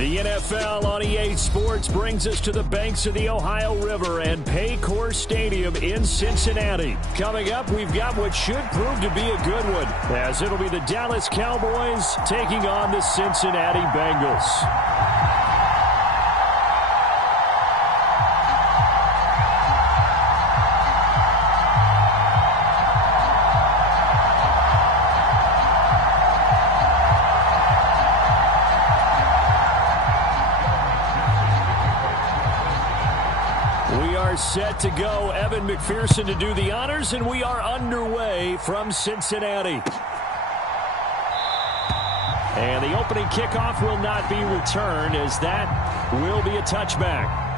The NFL on EA Sports brings us to the banks of the Ohio River and Paycor Stadium in Cincinnati. Coming up, we've got what should prove to be a good one, as it'll be the Dallas Cowboys taking on the Cincinnati Bengals. Set to go. Evan McPherson to do the honors, and we are underway from Cincinnati. And the opening kickoff will not be returned, as that will be a touchback.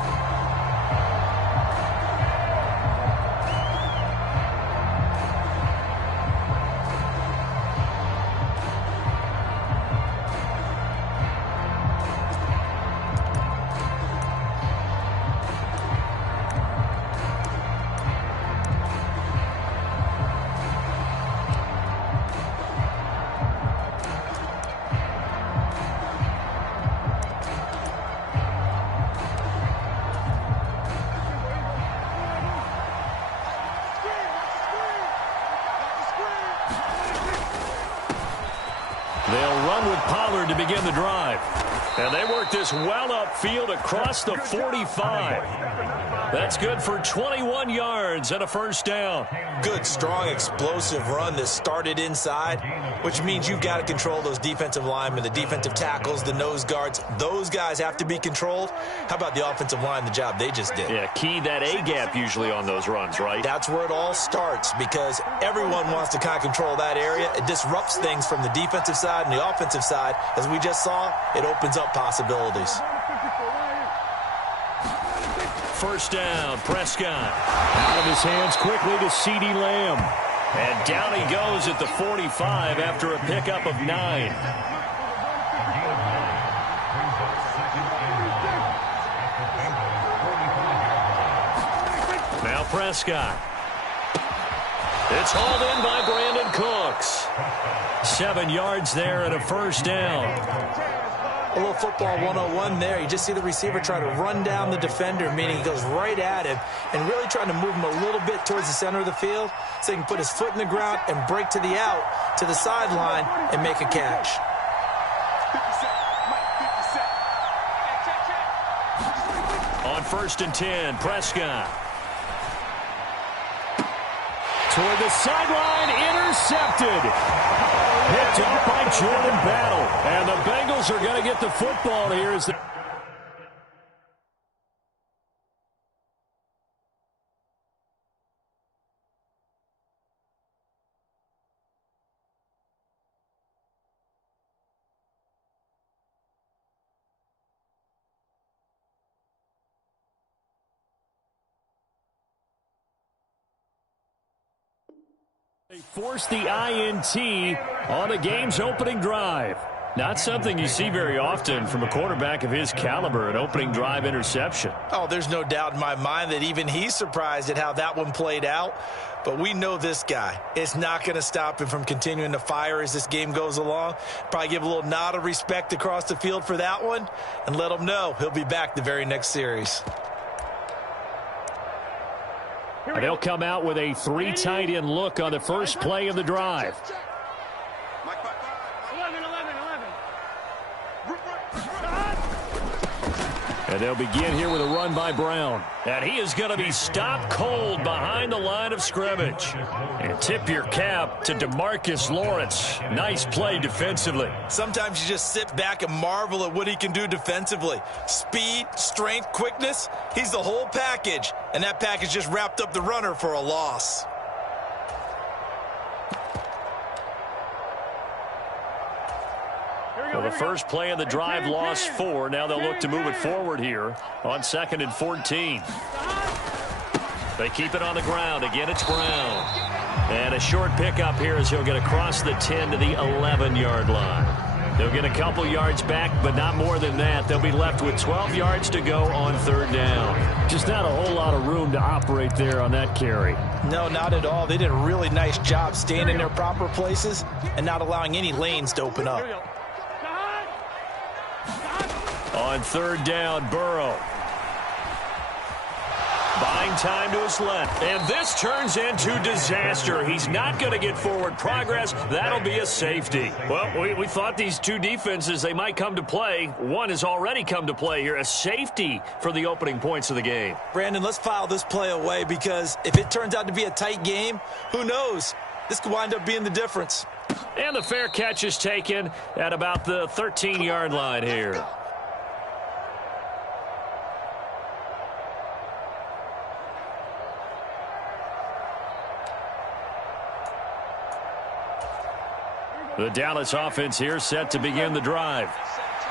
They'll run with Pollard to begin the drive. And they work this well upfield across the 45. That's good for 21 yards and a first down. Good, strong, explosive run that started inside, which means you've got to control those defensive linemen, the defensive tackles, the nose guards. Those guys have to be controlled. How about the offensive line, the job they just did? Yeah, key that A-gap usually on those runs, right? That's where it all starts, because everyone wants to kind of control that area. It disrupts things from the defensive side and the offensive side. As we just saw, it opens up possibilities. First down, Prescott. Out of his hands quickly to CeeDee Lamb. And down he goes at the 45 after a pickup of 9. Now Prescott. It's hauled in by Brandon Cooks. 7 yards there and a first down. A little football 101 there. You just see the receiver try to run down the defender, meaning he goes right at him and really trying to move him a little bit towards the center of the field so he can put his foot in the ground and break to the out, to the sideline, and make a catch. On 1st and 10, Prescott. Toward the sideline, intercepted. Picked up by Jordan Battle. And the Bengals are going to get the football here as the... They forced the INT on the game's opening drive. Not something you see very often from a quarterback of his caliber, an opening drive interception. Oh, there's no doubt in my mind that even he's surprised at how that one played out. But we know this guy. It's not going to stop him from continuing to fire as this game goes along. Probably give a little nod of respect across the field for that one and let him know he'll be back the very next series. They'll come out with a 3 tight end look on the first play of the drive. And they'll begin here with a run by Brown. And he is going to be stopped cold behind the line of scrimmage. And tip your cap to DeMarcus Lawrence. Nice play defensively. Sometimes you just sit back and marvel at what he can do defensively. Speed, strength, quickness, he's the whole package. And that package just wrapped up the runner for a loss. Well, the first play of the drive lost 4. Now they'll look to move it forward here on 2nd and 14. They keep it on the ground. Again, it's Brown. And a short pickup here as he'll get across the 10 to the 11-yard line. They'll get a couple yards back, but not more than that. They'll be left with 12 yards to go on 3rd down. Just not a whole lot of room to operate there on that carry. No, not at all. They did a really nice job staying in their proper places and not allowing any lanes to open up. On third down, Burrow. Buying time to his left. And this turns into disaster. He's not going to get forward progress. That'll be a safety. Well, we thought these two defenses, they might come to play. One has already come to play here. A safety for the opening points of the game. Brandon, let's file this play away because if it turns out to be a tight game, who knows? This could wind up being the difference. And the fair catch is taken at about the 13-yard line here. The Dallas offense here set to begin the drive.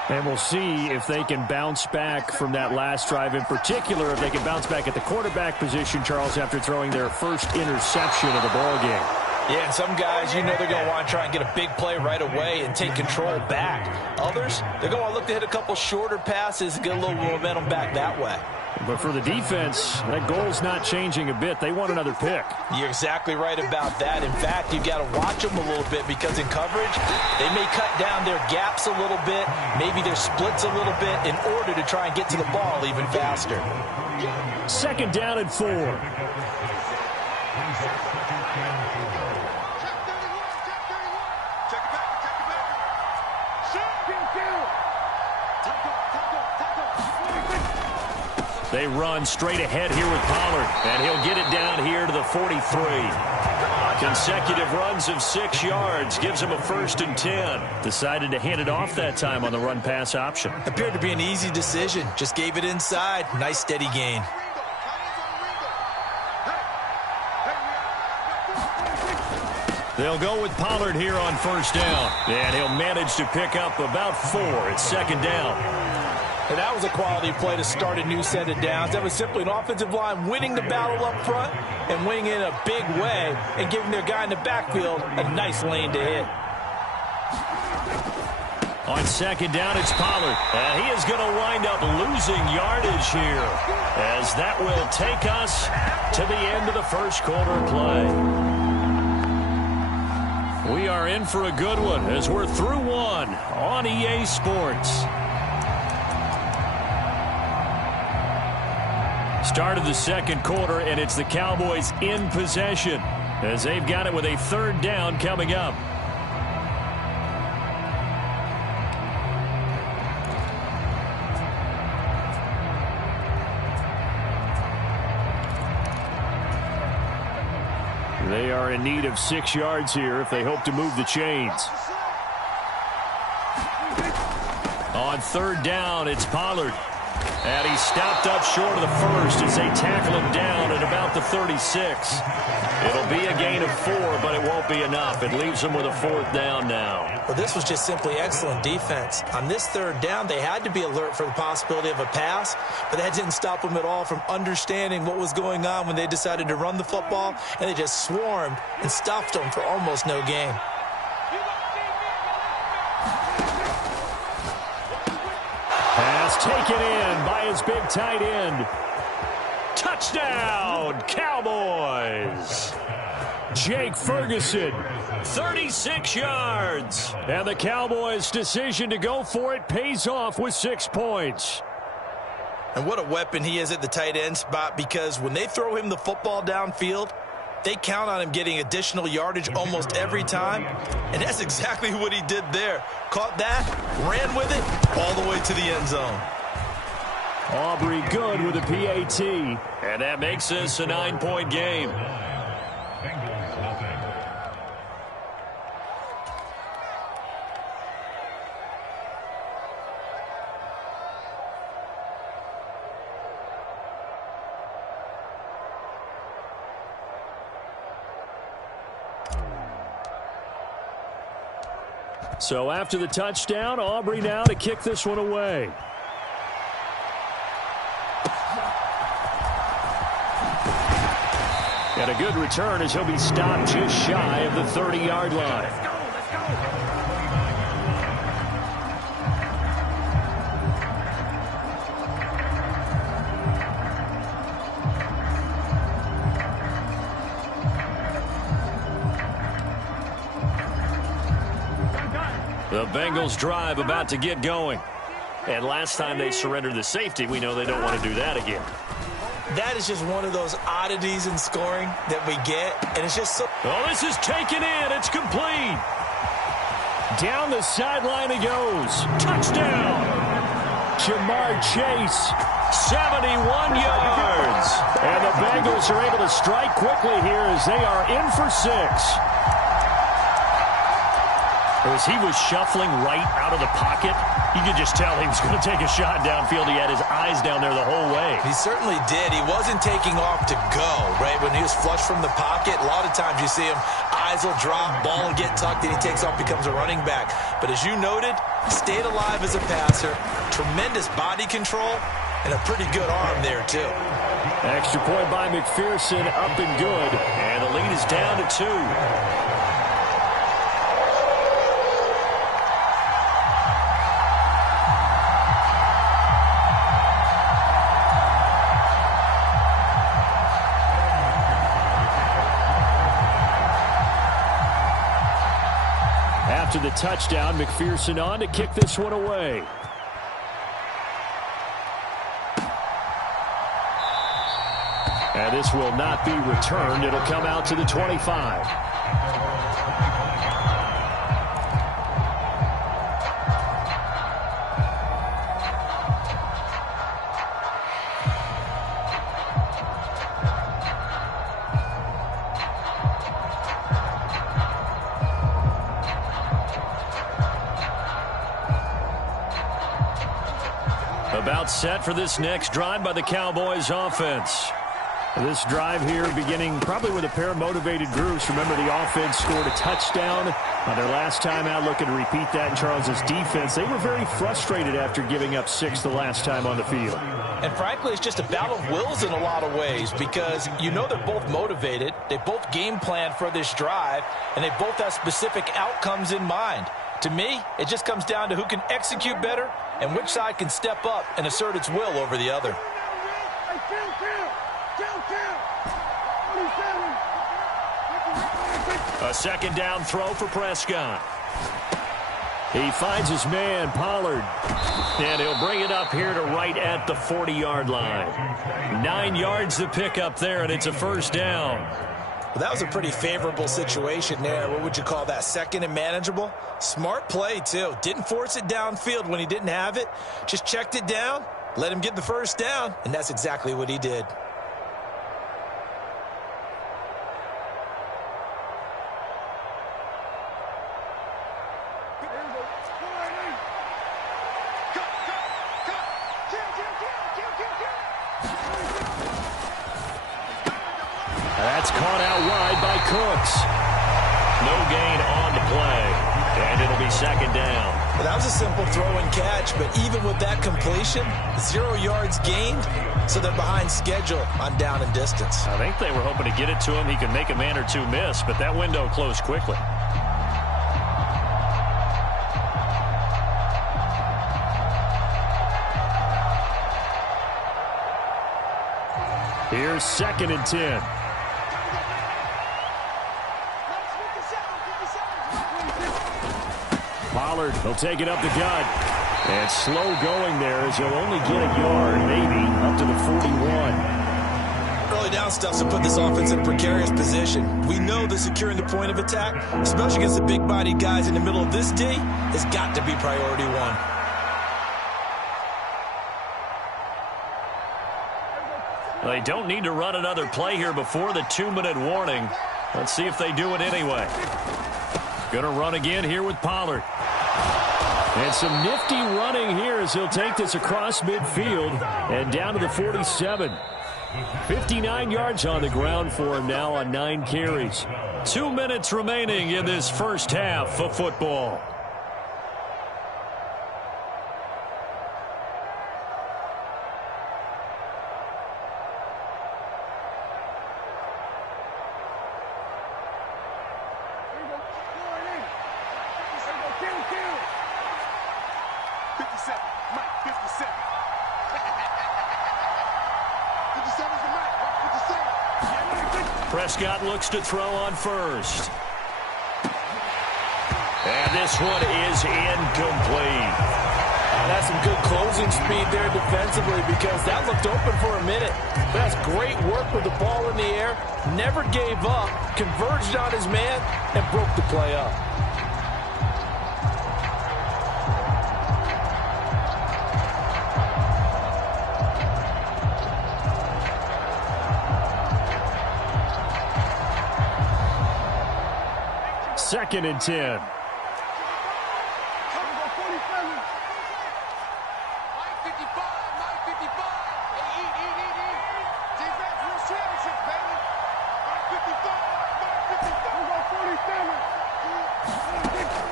And we'll see if they can bounce back from that last drive, in particular if they can bounce back at the quarterback position, Charles, after throwing their first interception of the ballgame. Yeah, and some guys, you know they're going to want to try and get a big play right away and take control back. Others, they're going to want to look to hit a couple shorter passes and get a little momentum back that way. But for the defense, that goal's not changing a bit. They want another pick. You're exactly right about that. In fact, you've got to watch them a little bit because in coverage, they may cut down their gaps a little bit, maybe their splits a little bit in order to try and get to the ball even faster. Second down and 4. They run straight ahead here with Pollard, and he'll get it down here to the 43. Consecutive runs of 6 yards gives him a 1st and 10. Decided to hand it off that time on the run-pass option. Appeared to be an easy decision. Just gave it inside. Nice steady gain. They'll go with Pollard here on 1st down, and he'll manage to pick up about 4 at 2nd down. And that was a quality play to start a new set of downs. That was simply an offensive line winning the battle up front and winning in a big way and giving their guy in the backfield a nice lane to hit. On 2nd down, it's Pollard. And he is going to wind up losing yardage here as that will take us to the end of the first quarter play. We are in for a good one as we're through one on EA Sports. Start of the second quarter, and it's the Cowboys in possession as they've got it with a 3rd down coming up. They are in need of 6 yards here if they hope to move the chains. On 3rd down, it's Pollard. And he's stopped up short of the 1st as they tackle him down at about the 36. It'll be a gain of 4, but it won't be enough. It leaves them with a 4th down now. Well, this was just simply excellent defense. On this 3rd down, they had to be alert for the possibility of a pass, but that didn't stop them at all from understanding what was going on when they decided to run the football, and they just swarmed and stuffed them for almost no gain. Pass taken in by his big tight end. Touchdown, Cowboys. Jake Ferguson, 36 yards. And the Cowboys' decision to go for it pays off with 6 points. And what a weapon he is at the tight end spot, because when they throw him the football downfield, they count on him getting additional yardage almost every time. And that's exactly what he did there. Caught that, ran with it, all the way to the end zone. Aubrey good with a PAT. And that makes this a 9-point game. So after the touchdown, Aubrey now to kick this one away. And a good return as he'll be stopped just shy of the 30-yard line. The Bengals drive about to get going. And last time they surrendered the safety, we know they don't want to do that again. That is just one of those oddities in scoring that we get, and it's just so... Oh, this is taken in. It's complete. Down the sideline he goes. Touchdown. Jamar Chase, 71 yards. And the Bengals are able to strike quickly here as they are in for 6. As he was shuffling right out of the pocket, you could just tell he was going to take a shot downfield. He had his eyes down there the whole way. He certainly did. He wasn't taking off to go, right? When he was flushed from the pocket, a lot of times you see him, eyes will drop, ball will get tucked, and he takes off, becomes a running back. But as you noted, stayed alive as a passer, tremendous body control, and a pretty good arm there, too. Extra point by McPherson, up and good. And the lead is down to 2. After the touchdown, McPherson on to kick this one away. And this will not be returned. It'll come out to the 25. About set for this next drive by the Cowboys offense. This drive here beginning probably with a pair of motivated groups. Remember, the offense scored a touchdown on their last time out. Looking to repeat that in Charles's defense. They were very frustrated after giving up 6 the last time on the field. And frankly, it's just a battle of wills in a lot of ways because you know they're both motivated. They both game plan for this drive, and they both have specific outcomes in mind. To me, it just comes down to who can execute better and which side can step up and assert its will over the other. A second down throw for Prescott. He finds his man, Pollard. And he'll bring it up here to right at the 40-yard line. 9 yards to pick up there, and it's a first down. Well, that was a pretty favorable situation there. What would you call that? Second and manageable? Smart play, too. Didn't force it downfield when he didn't have it. Just checked it down, let him get the first down, and that's exactly what he did. That's caught out wide by Cooks. No gain on the play. And it'll be second down. Well, that was a simple throw and catch, but even with that completion, 0 yards gained, so they're behind schedule on down and distance. I think they were hoping to get it to him. He could make a man or two miss, but that window closed quickly. Here's 2nd and 10. Pollard will take it up the gut. And slow going there as he'll only get a yard, maybe, up to the 41. Early down stuff to put this offense in a precarious position. We know that securing the point of attack, especially against the big-bodied guys in the middle of this D, has got to be priority one. They don't need to run another play here before the 2-minute warning. Let's see if they do it anyway. Going to run again here with Pollard. And some nifty running here as he'll take this across midfield and down to the 47. 59 yards on the ground for him now on 9 carries. 2 minutes remaining in this first half of football. Prescott looks to throw on first. And this one is incomplete. That's some good closing speed there defensively because that looked open for a minute. That's great work with the ball in the air. Never gave up, converged on his man, and broke the play up. Second and 10.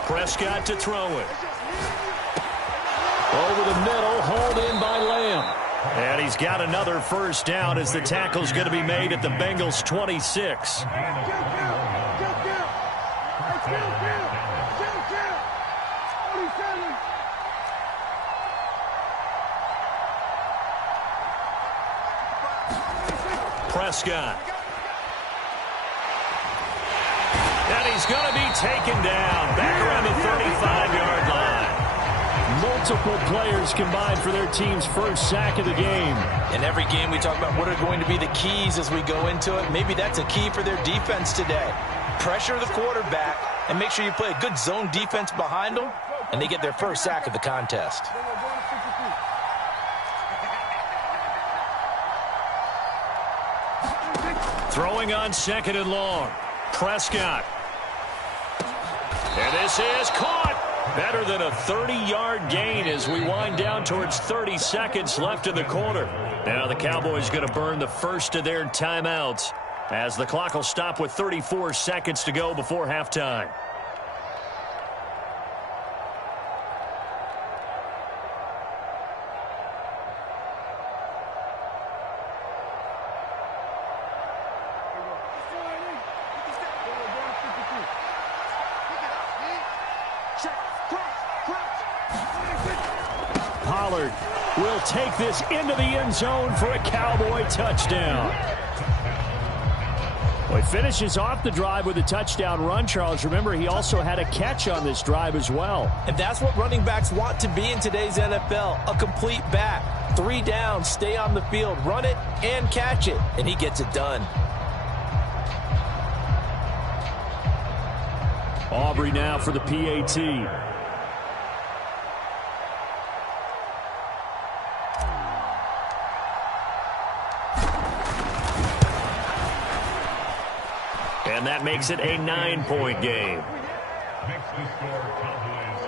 Prescott to throw it. Over the middle, hauled in by Lamb. And he's got another first down as the tackle's going to be made at the Bengals' 26. Prescott. And he's going to be taken down back around the 35-yard line. Multiple players combined for their team's first sack of the game. In every game we talk about what are going to be the keys as we go into it. Maybe that's a key for their defense today. Pressure the quarterback and make sure you play a good zone defense behind them, and they get their first sack of the contest. Throwing on second and long. Prescott. And this is caught. Better than a 30-yard gain as we wind down towards 30 seconds left in the quarter. Now the Cowboys going to burn the first of their timeouts as the clock will stop with 34 seconds to go before halftime. Pollard will take this into the end zone for a Cowboy touchdown. Well, he finishes off the drive with a touchdown run, Charles. Remember, he also had a catch on this drive as well. And that's what running backs want to be in today's NFL, a complete back. 3 downs, stay on the field, run it, and catch it. And he gets it done. Aubrey now for the PAT. And that makes it a 9-point game. Next to score, Cowboys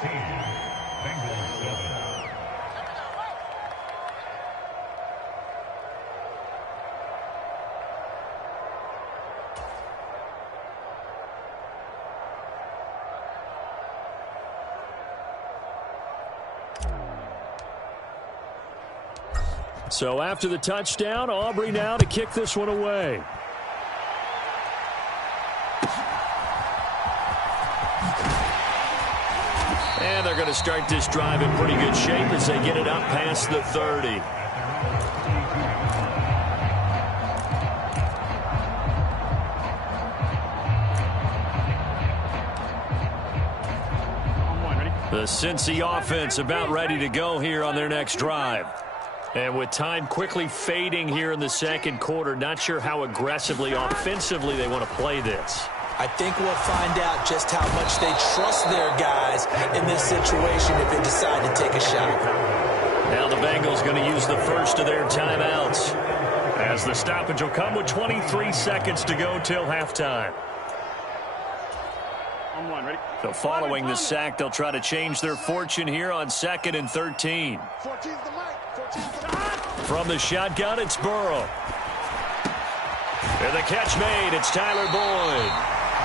16, Bengals 7. So after the touchdown, Aubrey now to kick this one away. And they're going to start this drive in pretty good shape as they get it up past the 30. The Cincy offense about ready to go here on their next drive. And with time quickly fading here in the second quarter, not sure how aggressively offensively they want to play this. I think we'll find out just how much they trust their guys in this situation if they decide to take a shot. Now the Bengals going to use the first of their timeouts as the stoppage will come with 23 seconds to go till halftime. So following the sack, they'll try to change their fortune here on 2nd and 13. From the shotgun, it's Burrow. And the catch made, it's Tyler Boyd.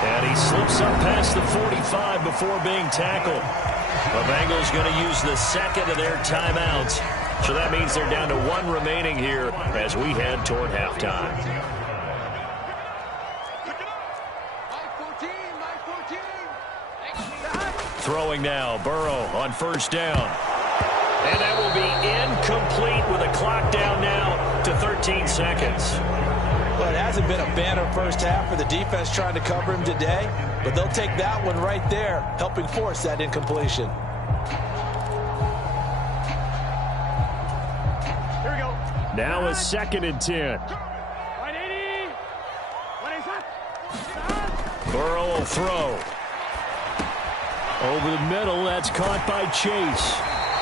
And he slips up past the 45 before being tackled. The Bengals going to use the second of their timeouts. So that means they're down to 1 remaining here as we head toward halftime. Throwing now, Burrow on first down. And that will be incomplete with a clock down now to 13 seconds. Well, it hasn't been a banner first half for the defense trying to cover him today, but they'll take that one right there, helping force that incompletion. Now a 2nd and 10. Burrow will throw. Over the middle, that's caught by Chase.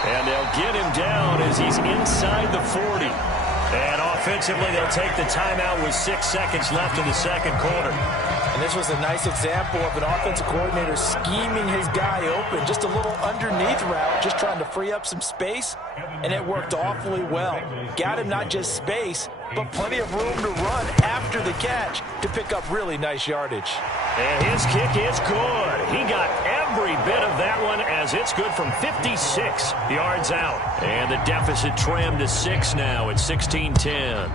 And they'll get him down as he's inside the 40. And offensively, they'll take the timeout with 6 seconds left in the second quarter. And this was a nice example of an offensive coordinator scheming his guy open. Just a little underneath route, just trying to free up some space. And it worked awfully well. Got him not just space, but plenty of room to run after the catch to pick up really nice yardage. And his kick is good. He got every bit of that one as it's good from 56 yards out. And the deficit trimmed to 6 now at 16-10.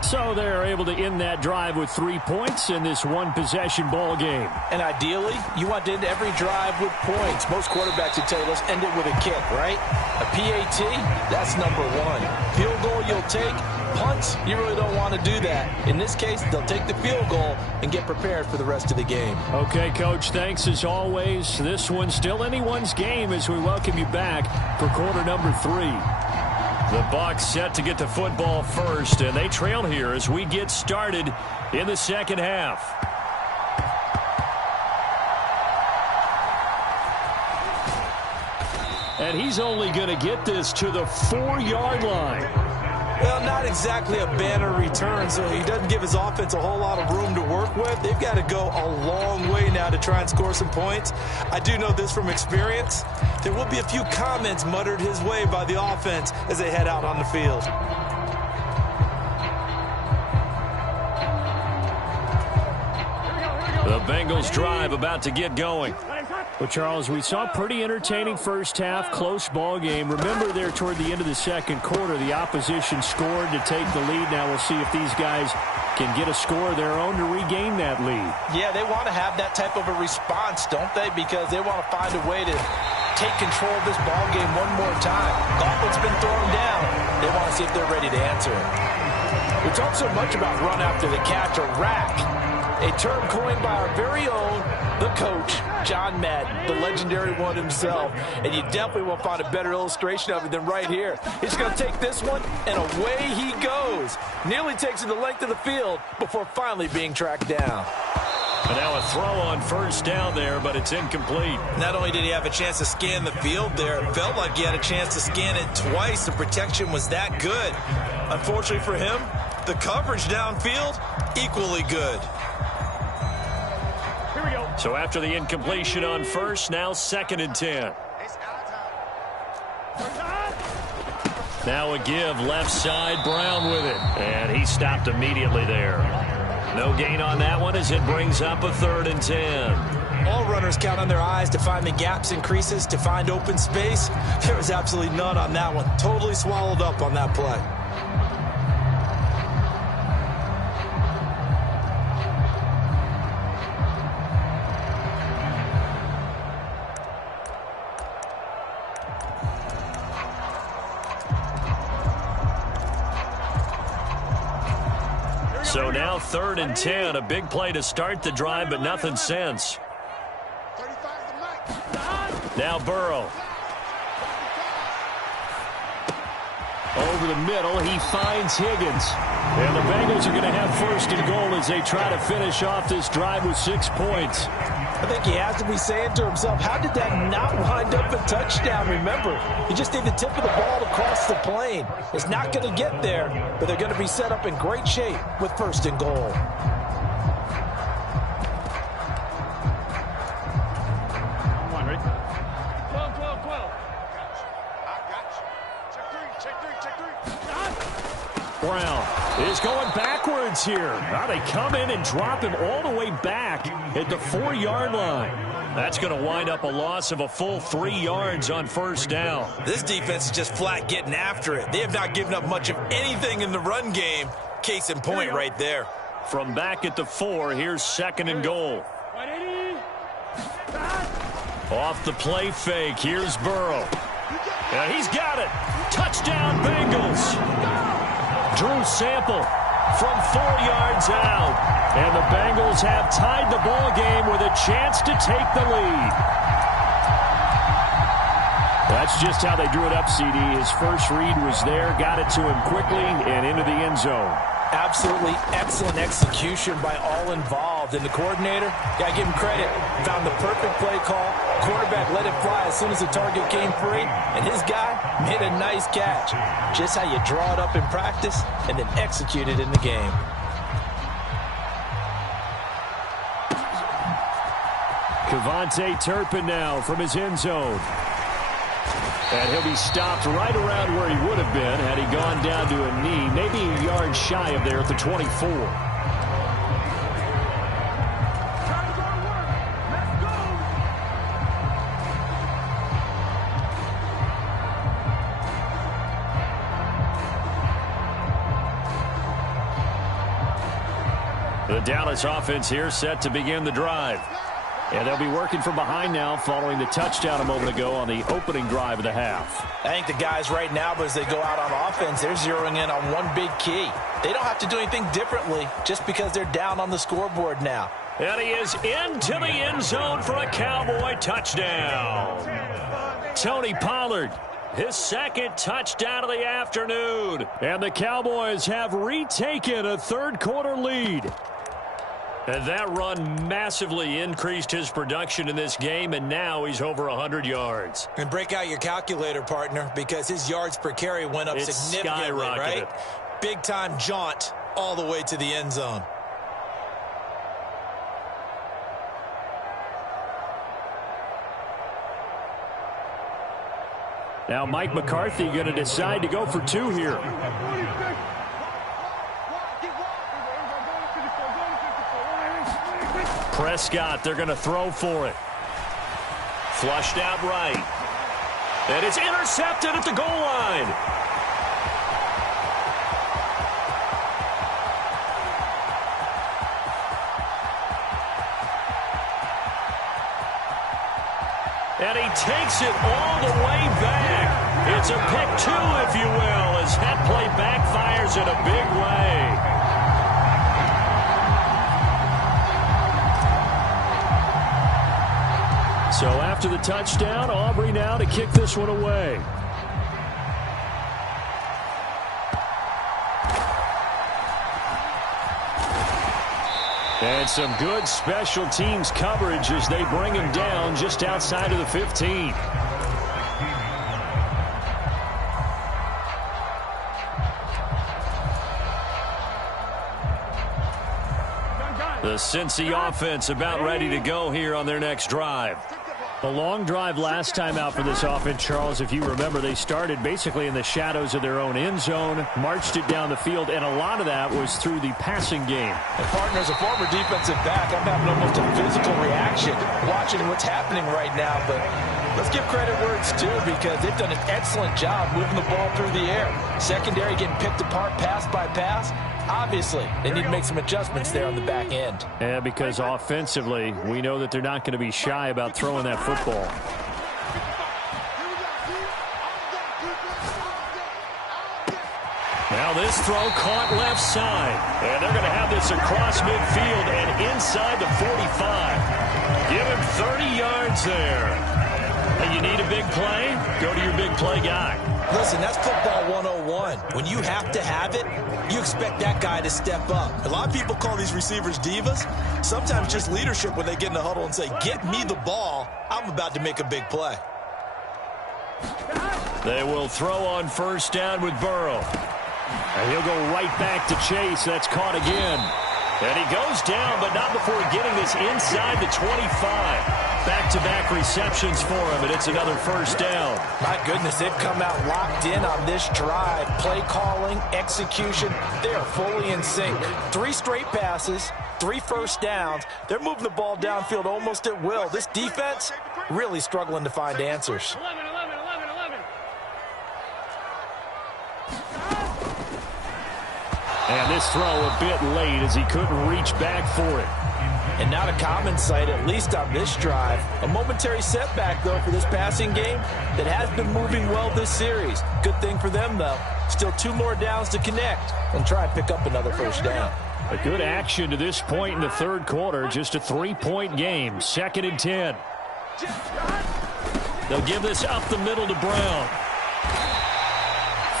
So they're able to end that drive with 3 points in this one-possession ball game. And ideally, you want to end every drive with points. Most quarterbacks would tell you, let's end it with a kick, right? A PAT, that's number 1. Field goal you'll take. Punts, you really don't want to do that. In this case, they'll take the field goal and get prepared for the rest of the game. Okay, Coach, thanks as always. This one's still anyone's game as we welcome you back for quarter number 3. The Bucs set to get the football first, and they trail here as we get started in the second half. And he's only going to get this to the 4-yard line. Well, not exactly a banner return, so he doesn't give his offense a whole lot of room to work with. They've got to go a long way now to try and score some points. I do know this from experience. There will be a few comments muttered his way by the offense as they head out on the field. The Bengals drive about to get going. Well, Charles, we saw a pretty entertaining first half, close ball game. Remember there toward the end of the second quarter, the opposition scored to take the lead. Now we'll see if these guys can get a score of their own to regain that lead. Yeah, they want to have that type of a response, don't they? Because they want to find a way to take control of this ball game one more time. Gauntlet's been thrown down. They want to see if they're ready to answer it. We talk so much about run after the catch, or rack, a term coined by our very own, the coach, John Madden, the legendary one himself. And you definitely won't find a better illustration of it than right here. He's going to take this one, and away he goes. Nearly takes it the length of the field before finally being tracked down. And now a throw on first down there, but it's incomplete. Not only did he have a chance to scan the field there, it felt like he had a chance to scan it twice. The protection was that good. Unfortunately for him, the coverage downfield, equally good. So after the incompletion on first, now 2nd and 10. Now a give left side, Brown with it. And he stopped immediately there. No gain on that one as it brings up a 3rd and 10. All runners count on their eyes to find the gaps and creases, to find open space. There was absolutely none on that one. Totally swallowed up on that play. So now 3rd and 10, a big play to start the drive, but nothing since. Now Burrow. Over the middle, he finds Higgins. And the Bengals are going to have 1st and goal as they try to finish off this drive with 6 points. I think he has to be saying to himself, how did that not wind up a touchdown? Remember, you just need the tip of the ball to cross the plane. It's not going to get there, but they're going to be set up in great shape with 1st and goal. Come on, ready? 12, 12, 12. I got you. Check three. Brown is going backwards here. Now they come in and drop him all the way back at the 4-yard line. That's going to wind up a loss of a full 3 yards on 1st down. This defense is just flat getting after it. They have not given up much of anything in the run game. Case in point right there. From back at the 4, here's 2nd and goal. Off the play fake, here's Burrow. And he's got it. Touchdown, Bengals. Drew Sample from 4 yards out. And the Bengals have tied the ball game with a chance to take the lead. That That's just how they drew it up, CD. His first read was there, got it to him quickly, and into the end zone. Absolutely excellent execution by all involved. And the coordinator, got to give him credit, found the perfect play call. Quarterback let it fly as soon as the target came free. And his guy made a nice catch. Just how you draw it up in practice and then execute it in the game. Kevontae Turpin now from his end zone. And he'll be stopped right around where he would have been had he gone down to a knee, maybe a yard shy of there at the 24. The Dallas offense here set to begin the drive. And they'll be working from behind now following the touchdown a moment ago on the opening drive of the half. I think the guys right now, as they go out on offense, they're zeroing in on one big key. They don't have to do anything differently just because they're down on the scoreboard now. And he is into the end zone for a Cowboy touchdown. Tony Pollard, his second touchdown of the afternoon. And the Cowboys have retaken a third-quarter lead. And that run massively increased his production in this game, and now he's over 100 yards. And break out your calculator, partner, because his yards per carry went up significantly, right? Big-time jaunt all the way to the end zone. Now Mike McCarthy going to decide to go for two here. Prescott, they're going to throw for it. Flushed out right. And it's intercepted at the goal line. And he takes it all the way back. It's a pick two, if you will, as that play backfires in a big way. So after the touchdown, Aubrey now to kick this one away. And some good special teams coverage as they bring him down just outside of the 15. The Cincy offense about ready to go here on their next drive. A long drive last time out for this offense, Charles. If you remember, they started basically in the shadows of their own end zone, marched it down the field, and a lot of that was through the passing game. And partner, as a former defensive back, I'm having almost a physical reaction watching what's happening right now. But let's give credit where it's due, because they've done an excellent job moving the ball through the air. Secondary getting picked apart pass by pass. Obviously, they need to make some adjustments there on the back end. Yeah, because offensively, we know that they're not going to be shy about throwing that football. Now this throw caught left side. And they're going to have this across midfield and inside the 45. Give him 30 yards there. And you need a big play? Go to your big play guy. Listen, that's football 101. When you have to have it, you expect that guy to step up. A lot of people call these receivers divas. Sometimes just leadership when they get in the huddle and say, get me the ball. I'm about to make a big play. They will throw on first down with Burrow. And he'll go right back to Chase. That's caught again. And he goes down, but not before getting this inside the 25. Back-to-back receptions for him, and it's another first down. My goodness, they've come out locked in on this drive. Play calling, execution, they are fully in sync. 3 straight passes, 3 first downs. They're moving the ball downfield almost at will. This defense really struggling to find answers. 11. And this throw a bit late as he couldn't reach back for it. And not a common sight, at least on this drive. A momentary setback, though, for this passing game that has been moving well this series. Good thing for them, though. Still 2 more downs to connect and try and pick up another first down. A good action to this point in the third quarter. Just a 3-point game. 2nd and 10. They'll give this up the middle to Brown.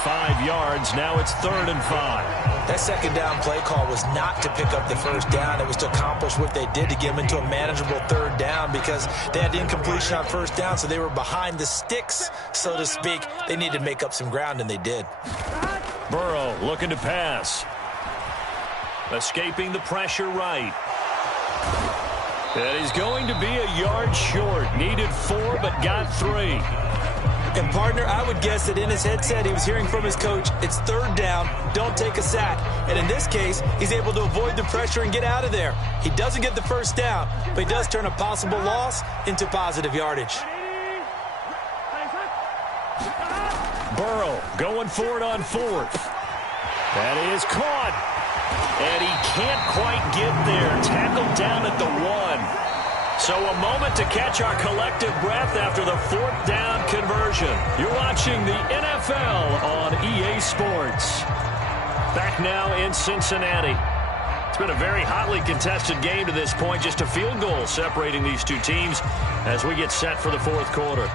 5 yards. Now it's 3rd and 5. That second down play call was not to pick up the first down. It was to accomplish what they did to get them into a manageable 3rd down because they had incompletion on first down, so they were behind the sticks, so to speak. They needed to make up some ground, and they did. Burrow looking to pass. Escaping the pressure right. And he's going to be a yard short. Needed 4, but got 3. And, partner, I would guess that in his headset he was hearing from his coach, it's 3rd down, don't take a sack. And in this case, he's able to avoid the pressure and get out of there. He doesn't get the first down, but he does turn a possible loss into positive yardage. Burrow going for it on 4th. That is caught. And he can't quite get there. Tackled down at the 1. So a moment to catch our collective breath after the 4th down conversion. You're watching the NFL on EA Sports. Back now in Cincinnati. It's been a very hotly contested game to this point. Just a field goal separating these two teams as we get set for the 4th quarter.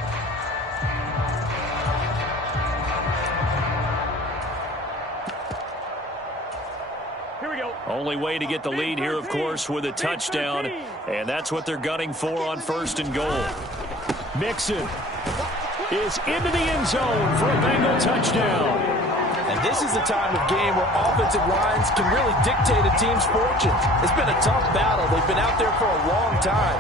Only way to get the lead here, of course, with a touchdown, and that's what they're gunning for on 1st and goal. Mixon is into the end zone for a Bengal touchdown. And this is the time of game where offensive lines can really dictate a team's fortune. It's been a tough battle. They've been out there for a long time.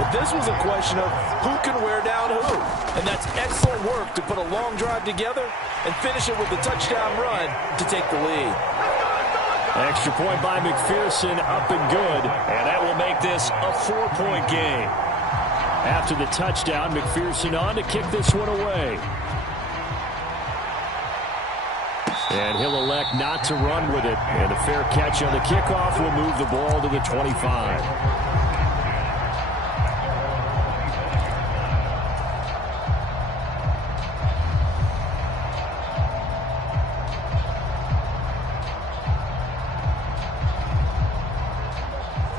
But this was a question of who can wear down who. And that's excellent work to put a long drive together and finish it with a touchdown run to take the lead. Extra point by McPherson, up and good. And that will make this a 4-point game. After the touchdown, McPherson on to kick this one away. And he'll elect not to run with it. And a fair catch on the kickoff will move the ball to the 25.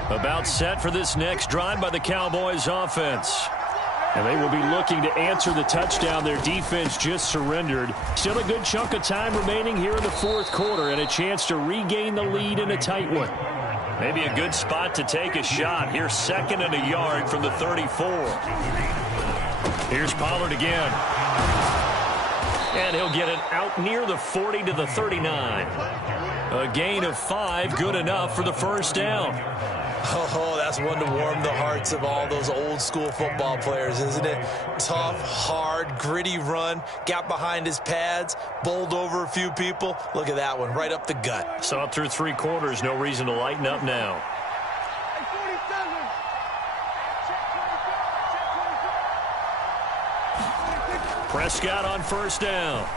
About set for this next drive by the Cowboys offense. And they will be looking to answer the touchdown their defense just surrendered. Still a good chunk of time remaining here in the 4th quarter and a chance to regain the lead in a tight one. Maybe a good spot to take a shot. Here's 2nd and a yard from the 34. Here's Pollard again. And he'll get it out near the 40 to the 39. A gain of 5, good enough for the 1st down. Oh, that's one to warm the hearts of all those old school football players, isn't it? Tough, hard, gritty run, got behind his pads, bowled over a few people. Look at that one, right up the gut. Saw it through 3 quarters, no reason to lighten up now. Prescott on 1st down.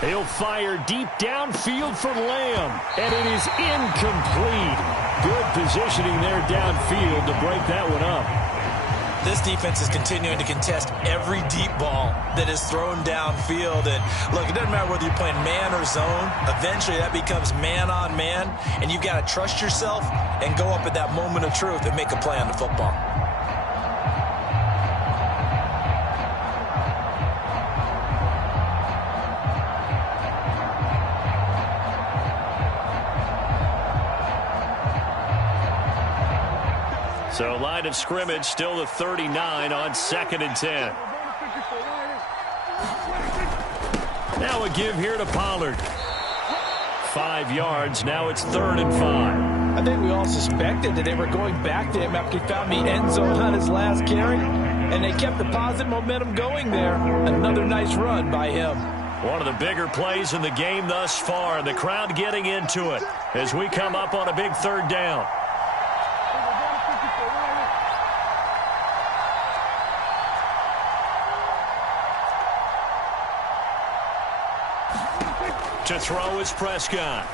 He'll fire deep downfield for Lamb, and it is incomplete. Good positioning there downfield to break that one up. This defense is continuing to contest every deep ball that is thrown downfield. And look, it doesn't matter whether you're playing man or zone. Eventually that becomes man on man, and you've got to trust yourself and go up at that moment of truth and make a play on the football. So line of scrimmage still the 39 on 2nd and 10. Now a give here to Pollard. 5 yards. Now it's 3rd and 5. I think we all suspected that they were going back to him after he found the end zone on his last carry. And they kept the positive momentum going there. Another nice run by him. One of the bigger plays in the game thus far. The crowd getting into it as we come up on a big 3rd down. To throw is Prescott.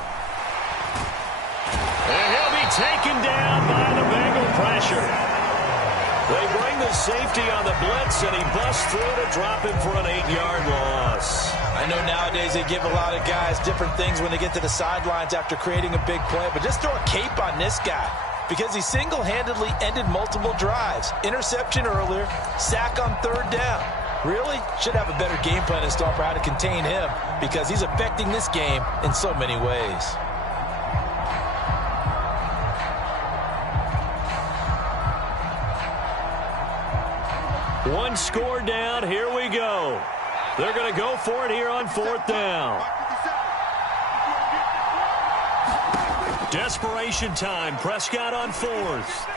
And he'll be taken down by the Bengal pressure. They bring the safety on the blitz, and he busts through to drop him for an 8-yard loss. I know nowadays they give a lot of guys different things when they get to the sidelines after creating a big play, but just throw a cape on this guy because he single-handedly ended multiple drives. Interception earlier, sack on 3rd down. Really? Should have a better game plan installed for how to contain him because he's affecting this game in so many ways. One score down. Here we go. They're going to go for it here on 4th down. Desperation time. Prescott on 4th.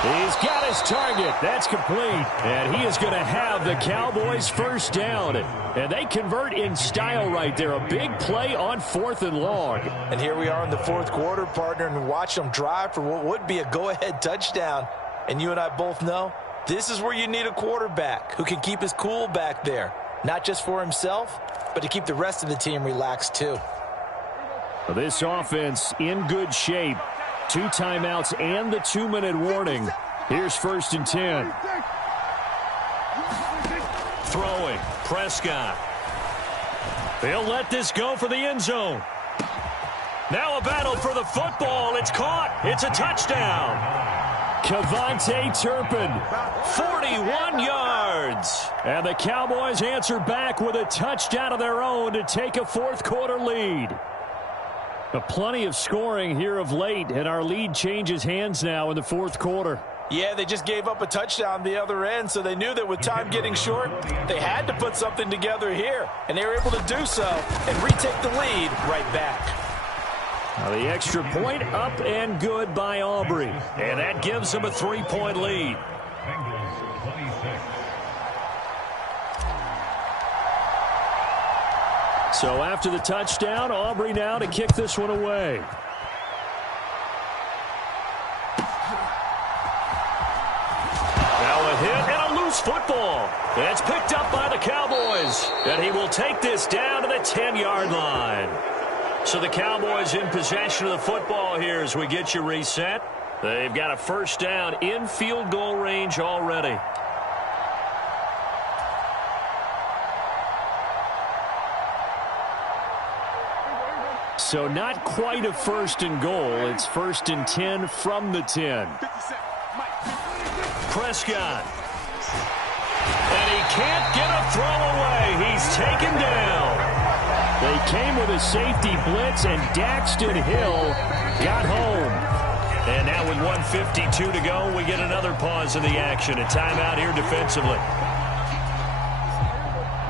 He's got his target. That's complete. And he is going to have the Cowboys first down. And they convert in style right there. A big play on 4th and long. And here we are in the 4th quarter, partner, and watch them drive for what would be a go-ahead touchdown. And you and I both know this is where you need a quarterback who can keep his cool back there. Not just for himself, but to keep the rest of the team relaxed too. This offense in good shape. 2 timeouts and the 2-minute warning. Here's 1st and 10. Throwing. Prescott. They'll let this go for the end zone. Now a battle for the football. It's caught. It's a touchdown. Kevontae Turpin, 41 yards. And the Cowboys answer back with a touchdown of their own to take a 4th quarter lead. Plenty of scoring here of late, and our lead changes hands now in the 4th quarter. Yeah, they just gave up a touchdown the other end, so they knew that with time getting short, they had to put something together here, and they were able to do so and retake the lead right back. Now the extra point up and good by Aubrey, and that gives them a 3-point lead. So after the touchdown, Aubrey now to kick this one away. Now a hit and a loose football. It's picked up by the Cowboys. And he will take this down to the 10-yard line. So the Cowboys in possession of the football here as we get you reset. They've got a first down in field goal range already. So not quite a 1st and goal. It's 1st and 10 from the 10. Prescott. And he can't get a throw away. He's taken down. They came with a safety blitz, and Daxton Hill got home. And now with 1:52 to go, we get another pause in the action. A timeout here defensively.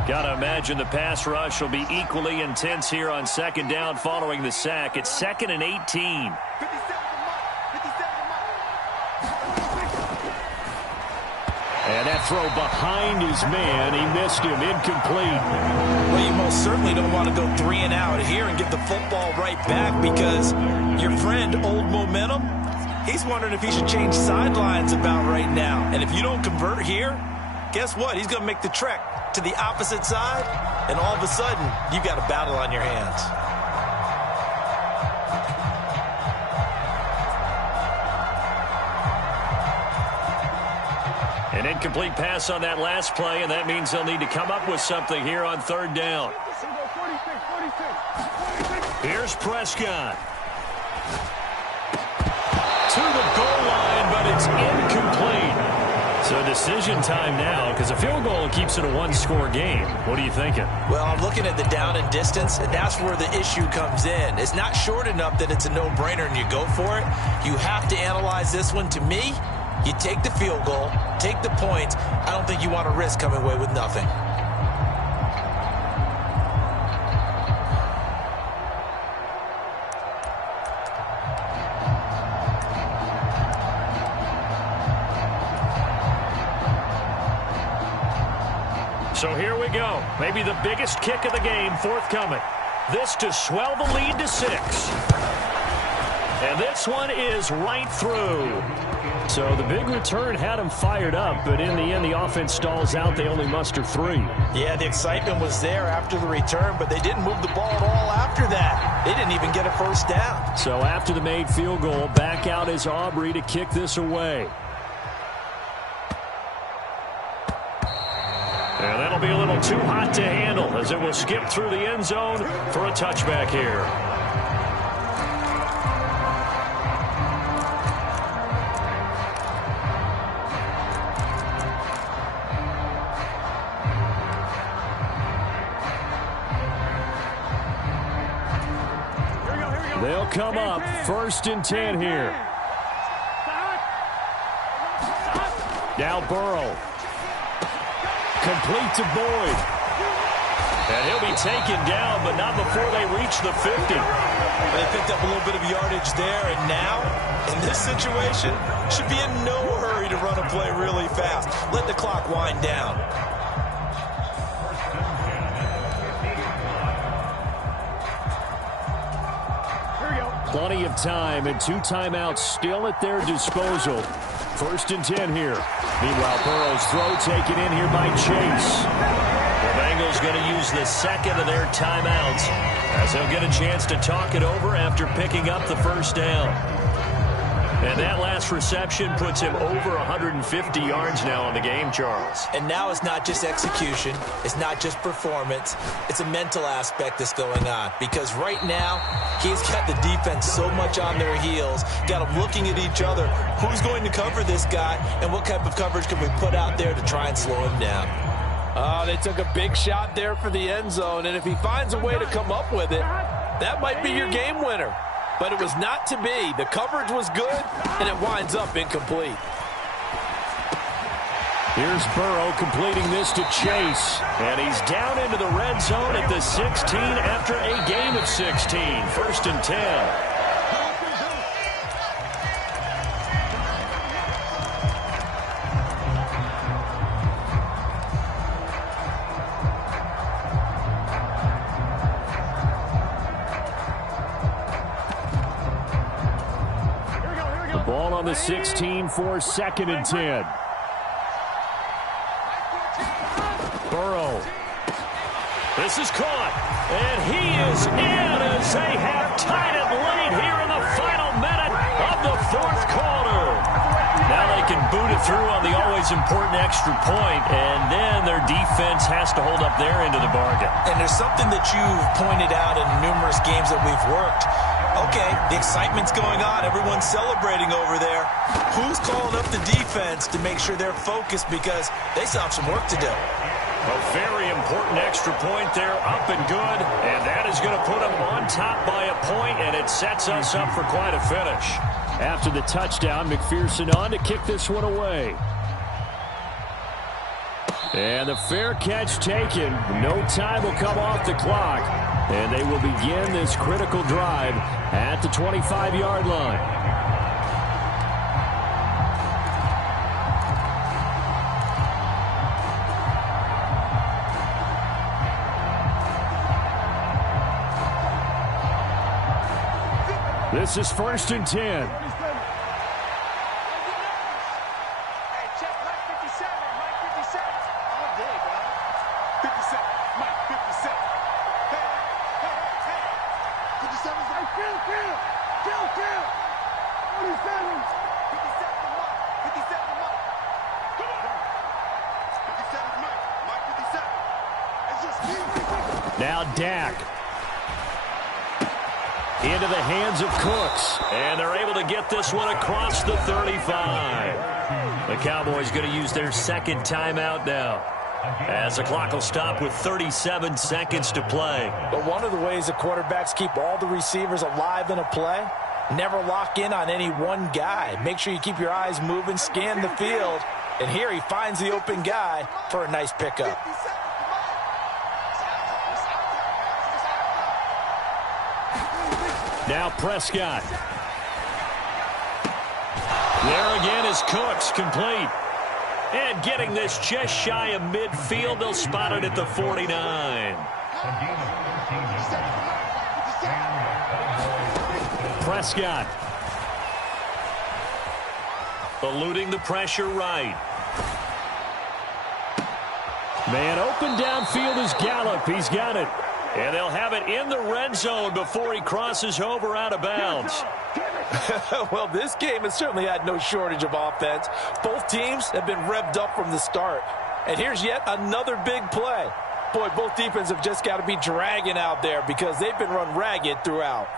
Got to imagine the pass rush will be equally intense here on 2nd down following the sack. It's 2nd and 18. And that throw behind his man. He missed him. Incomplete. Well, you most certainly don't want to go 3 and out here and get the football right back because your friend, Old Momentum, he's wondering if he should change sidelines about right now. And if you don't convert here, guess what? He's going to make the trek to the opposite side, and all of a sudden, you've got a battle on your hands. An incomplete pass on that last play, and that means they'll need to come up with something here on 3rd down. Here's Prescott. To the goal line, but it's incomplete. So decision time now, because a field goal keeps it a 1-score game. What are you thinking? Well, I'm looking at the down and distance, and that's where the issue comes in. It's not short enough that it's a no-brainer and you go for it. You have to analyze this one. To me, you take the field goal, take the points. I don't think you want to risk coming away with nothing. So here we go. Maybe the biggest kick of the game forthcoming. This to swell the lead to 6. And this one is right through. So the big return had him fired up, but in the end, the offense stalls out. They only muster 3. Yeah, the excitement was there after the return, but they didn't move the ball at all after that. They didn't even get a first down. So after the made field goal, back out is Aubrey to kick this away. And that'll be a little too hot to handle as it will skip through the end zone for a touchback here. come up 1st and 10 here. Now Burrow. Complete to Boyd. And he'll be taken down, but not before they reach the 50. They picked up a little bit of yardage there, and now, in this situation, should be in no hurry to run a play really fast. Let the clock wind down. Plenty of time and 2 timeouts still at their disposal. 1st and 10 here. Meanwhile, Burrow's throw taken in here by Chase. The Bengals going to use the second of their timeouts as they'll get a chance to talk it over after picking up the 1st down. And that last reception puts him over 150 yards now on the game, Charles. And now it's not just execution. It's not just performance. It's a mental aspect that's going on. Because right now, he's got the defense so much on their heels, got them looking at each other. Who's going to cover this guy, and what type of coverage can we put out there to try and slow him down? Oh, they took a big shot there for the end zone, and if he finds a way to come up with it, that might be your game winner. But it was not to be. The coverage was good, and it winds up incomplete. Here's Burrow completing this to Chase. And he's down into the red zone at the 16 after a game of 16. 1st and 10. Ball on the 16 for 2nd and 10. Burrow. This is caught. And he is in as they have tied it late here in the final minute of the 4th quarter. Now they can boot it through on the always important extra point, and then their defense has to hold up their end of the bargain. And there's something that you've pointed out in numerous games that we've worked. Okay, the excitement's going on. Everyone's celebrating over there. Who's calling up the defense to make sure they're focused because they still have some work to do? A very important extra point there, up and good, and that is going to put them on top by a point, and it sets us up for quite a finish. After the touchdown, McPherson on to kick this one away. And the fair catch taken. No time will come off the clock. And they will begin this critical drive at the 25-yard line. This is 1st and 10. Now Dak. Into the hands of Cooks. And they're able to get this one across the 35. The Cowboys going to use their 2nd timeout now, as the clock will stop with 37 seconds to play. But one of the ways the quarterbacks keep all the receivers alive in a play, never lock in on any one guy. Make sure you keep your eyes moving, scan the field. And here he finds the open guy for a nice pickup. Now Prescott. There again is Cooks, complete. And getting this just shy of midfield, they'll spot it at the 49. Prescott. Eluding the pressure right. Man open downfield is Gallup. He's got it. And they'll have it in the red zone before he crosses over out of bounds. Well, this game has certainly had no shortage of offense. Both teams have been revved up from the start. And here's yet another big play. Boy, both defenses have just got to be dragging out there because they've been run ragged throughout.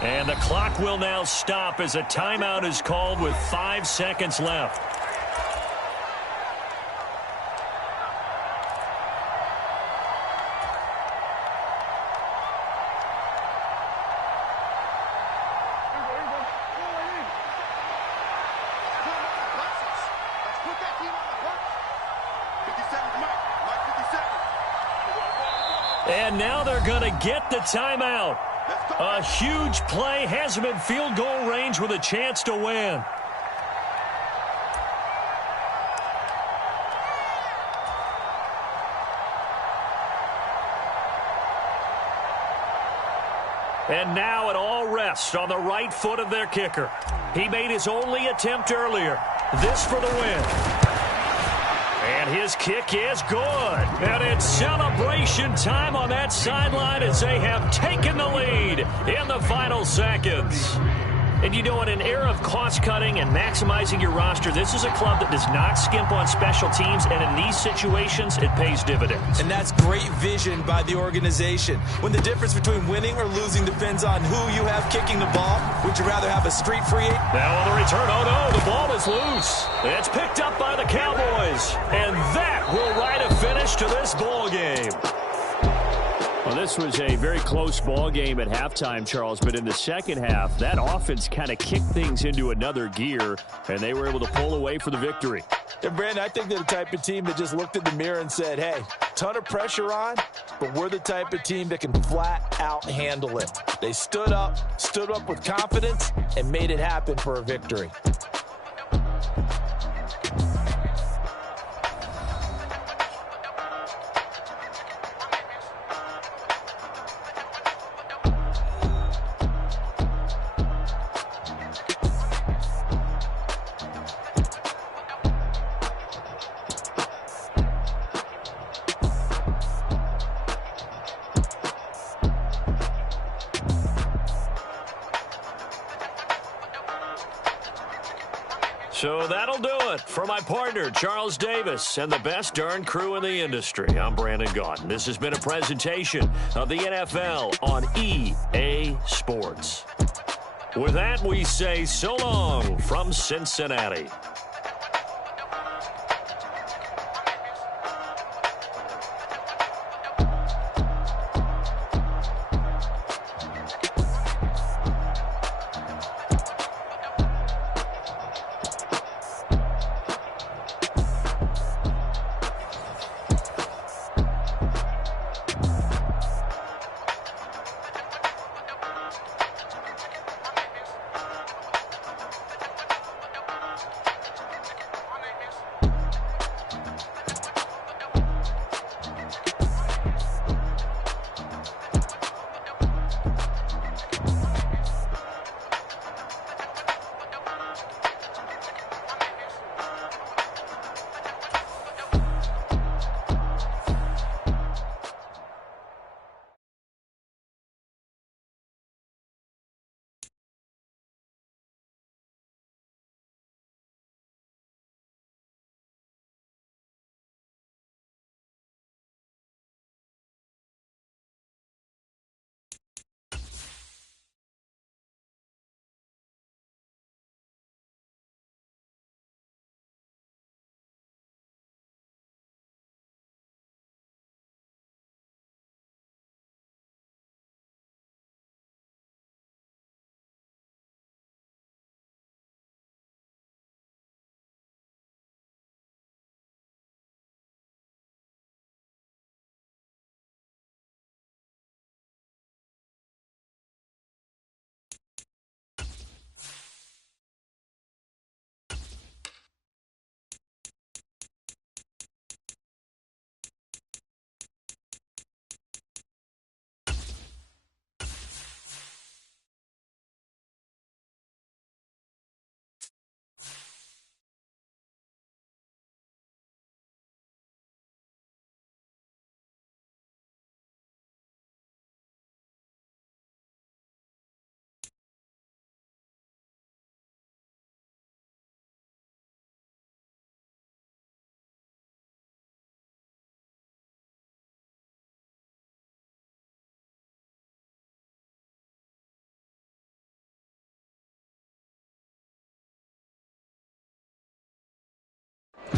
And the clock will now stop as a timeout is called with 5 seconds left. And now they're going to get the timeout. A huge play has him in field goal range with a chance to win. And now it all rests on the right foot of their kicker. He made his only attempt earlier. This for the win. And his kick is good. And it's celebration time on that sideline as they have taken the lead in the final seconds. And you know, in an era of cost-cutting and maximizing your roster, this is a club that does not skimp on special teams, and in these situations, it pays dividends. And that's great vision by the organization. When the difference between winning or losing depends on who you have kicking the ball, would you rather have a street free agent? Now on the return, oh no, the ball is loose. It's picked up by the Cowboys, and that will write a finish to this ball game. Well, this was a very close ball game at halftime, Charles, but in the second half, that offense kind of kicked things into another gear, and they were able to pull away for the victory. And, Brandon, I think they're the type of team that just looked in the mirror and said, hey, ton of pressure on, but we're the type of team that can flat out handle it. They stood up with confidence, and made it happen for a victory. So that'll do it for my partner, Charles Davis, and the best darn crew in the industry. I'm Brandon Gaudin. This has been a presentation of the NFL on EA Sports. With that, we say so long from Cincinnati.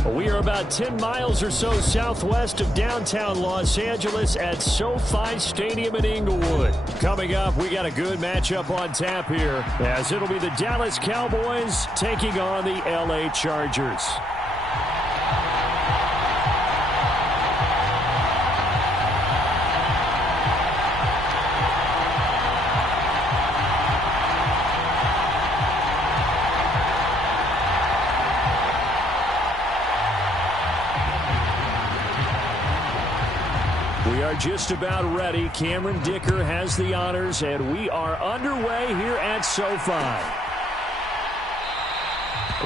We are about 10 miles or so southwest of downtown Los Angeles at SoFi Stadium in Inglewood. Coming up, we got a good matchup on tap here, as it'll be the Dallas Cowboys taking on the LA Chargers. We are just about ready. Cameron Dicker has the honors, and we are underway here at SoFi.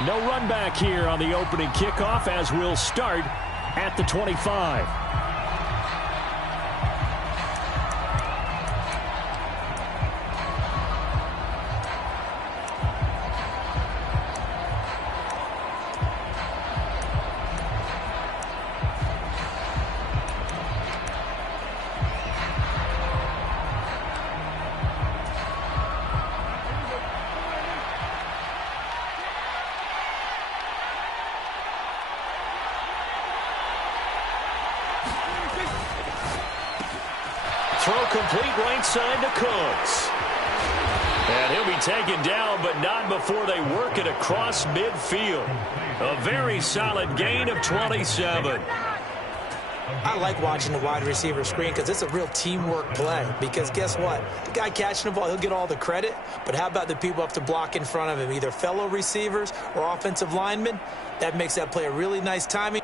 No run back here on the opening kickoff as we'll start at the 25. Throw complete right side to Cooks. And he'll be taken down, but not before they work it across midfield. A very solid gain of 27. I like watching the wide receiver screen because it's a real teamwork play. Because guess what? The guy catching the ball, he'll get all the credit. But how about the people up to block in front of him, either fellow receivers or offensive linemen? That makes that play a really nice timing.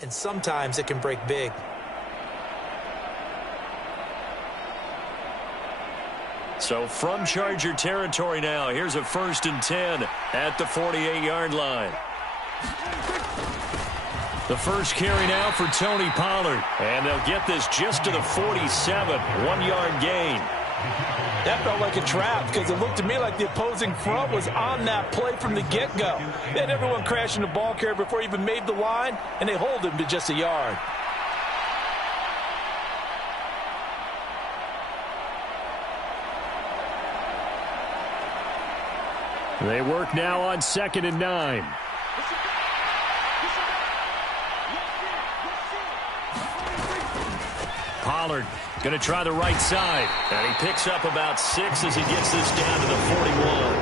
And sometimes it can break big. So from Charger territory now, here's a 1st and 10 at the 48-yard line. The first carry now for Tony Pollard. And they'll get this just to the 47, 1-yard gain. That felt like a trap because it looked to me like the opposing front was on that play from the get-go. They had everyone crashing the ball carrier before he even made the line, and they hold him to just a yard. They work now on 2nd and 9. Pollard going to try the right side. And he picks up about 6 as he gets this down to the 41.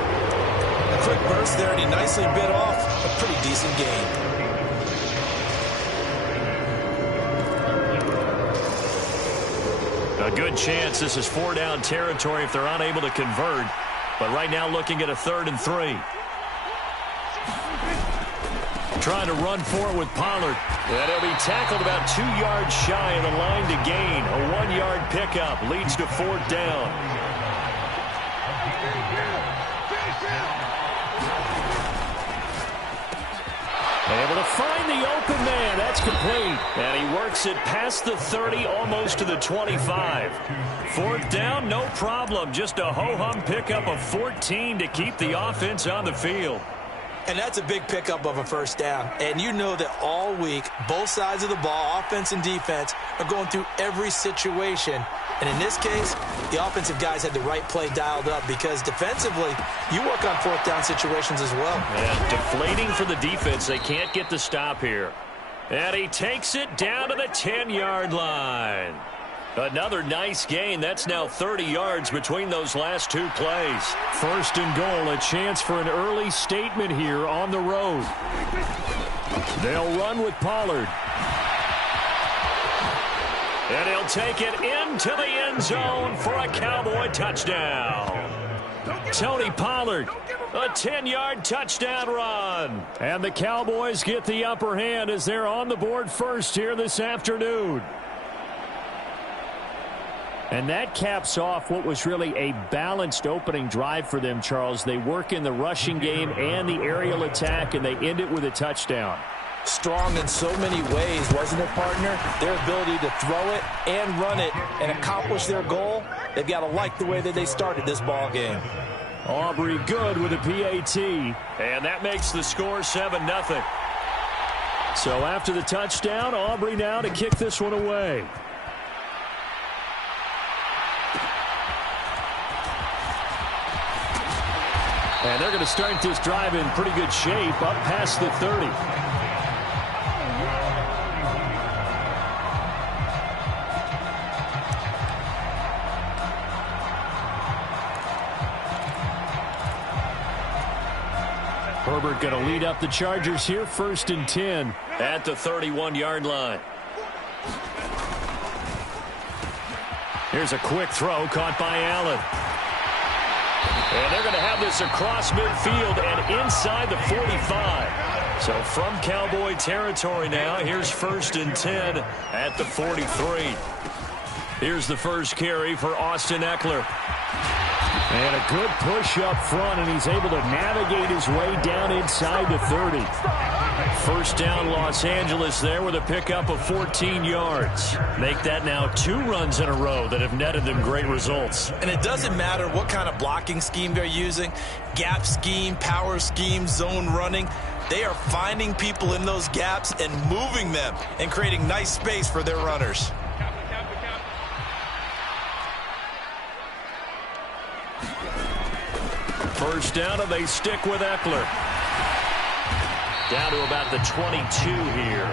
A quick burst there, and he nicely bit off a pretty decent gain. A good chance this is 4-down territory if they're unable to convert. But right now looking at a 3rd and 3. Trying to run for it with Pollard. And he'll be tackled about 2 yards shy of the line to gain. A 1-yard pickup leads to 4th down. Able to find the open man. That's complete. And he works it past the 30, almost to the 25. 4th down, no problem. Just a ho-hum pickup of 14 to keep the offense on the field. And that's a big pickup of a 1st down. And you know that all week, both sides of the ball, offense and defense, are going through every situation. And in this case, the offensive guys had the right play dialed up because defensively, you work on 4th down situations as well. Yeah, deflating for the defense. They can't get the stop here. And he takes it down to the 10-yard line. Another nice gain. That's now 30 yards between those last 2 plays. 1st and goal, a chance for an early statement here on the road. They'll run with Pollard. And he'll take it into the end zone for a Cowboy touchdown. Tony Pollard, a 10-yard touchdown run. And the Cowboys get the upper hand as they're on the board first here this afternoon. And that caps off what was really a balanced opening drive for them, Charles. They work in the rushing game and the aerial attack, and they end it with a touchdown. Strong in so many ways, wasn't it, partner? Their ability to throw it and run it and accomplish their goal, they've got to like the way that they started this ball game. Aubrey good with a PAT. And that makes the score 7-0. So after the touchdown, Aubrey now to kick this one away. And they're going to start this drive in pretty good shape, up past the 30. Herbert going to lead up the Chargers here, 1st and 10. At the 31-yard line. Here's a quick throw caught by Allen. And they're going to have this across midfield and inside the 45. So from Cowboy territory now, here's 1st and 10 at the 43. Here's the first carry for Austin Eckler. And a good push up front, and he's able to navigate his way down inside the 30. First down, Los Angeles there with a pickup of 14 yards. Make that now 2 runs in a row that have netted them great results. And it doesn't matter what kind of blocking scheme they're using, gap scheme, power scheme, zone running. They are finding people in those gaps and moving them and creating nice space for their runners. First down, and they stick with Eckler. Down to about the 22 here.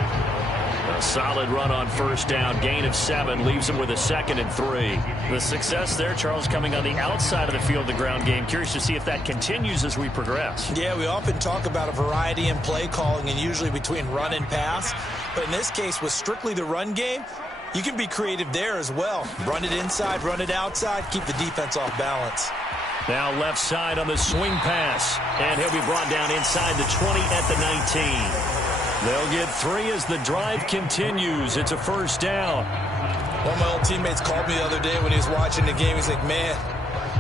A solid run on first down. Gain of 7 leaves them with a 2nd and 3. The success there, Charles, coming on the outside of the field, the ground game. Curious to see if that continues as we progress. Yeah, we often talk about a variety in play calling and usually between run and pass. But in this case, with strictly the run game, you can be creative there as well. Run it inside, run it outside, keep the defense off balance. Now left side on the swing pass. And he'll be brought down inside the 20 at the 19. They'll get 3 as the drive continues. It's a first down. One of my old teammates called me the other day when he was watching the game. He's like, man,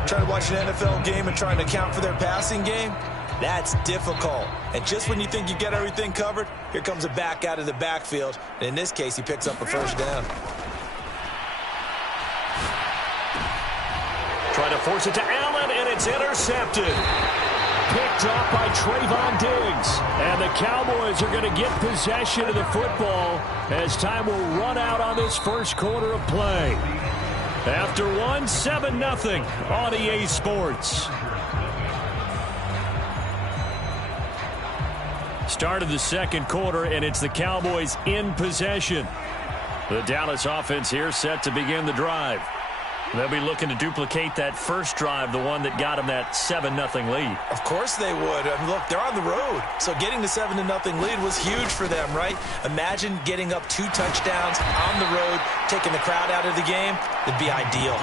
trying to watch an NFL game and trying to account for their passing game, that's difficult. And just when you think you get everything covered, here comes a back out of the backfield. And in this case, he picks up a first down. Try to force it to Allen, and it's intercepted. Picked up by Trayvon Diggs. And the Cowboys are going to get possession of the football as time will run out on this first quarter of play. After 1, 7-0 on EA Sports. Start of the second quarter, and it's the Cowboys in possession. The Dallas offense here set to begin the drive. They'll be looking to duplicate that first drive, the one that got them that 7-0 lead. Of course they would. I mean, look, they're on the road. So getting the 7-0 lead was huge for them, right? Imagine getting up 2 touchdowns on the road, taking the crowd out of the game. It'd be ideal.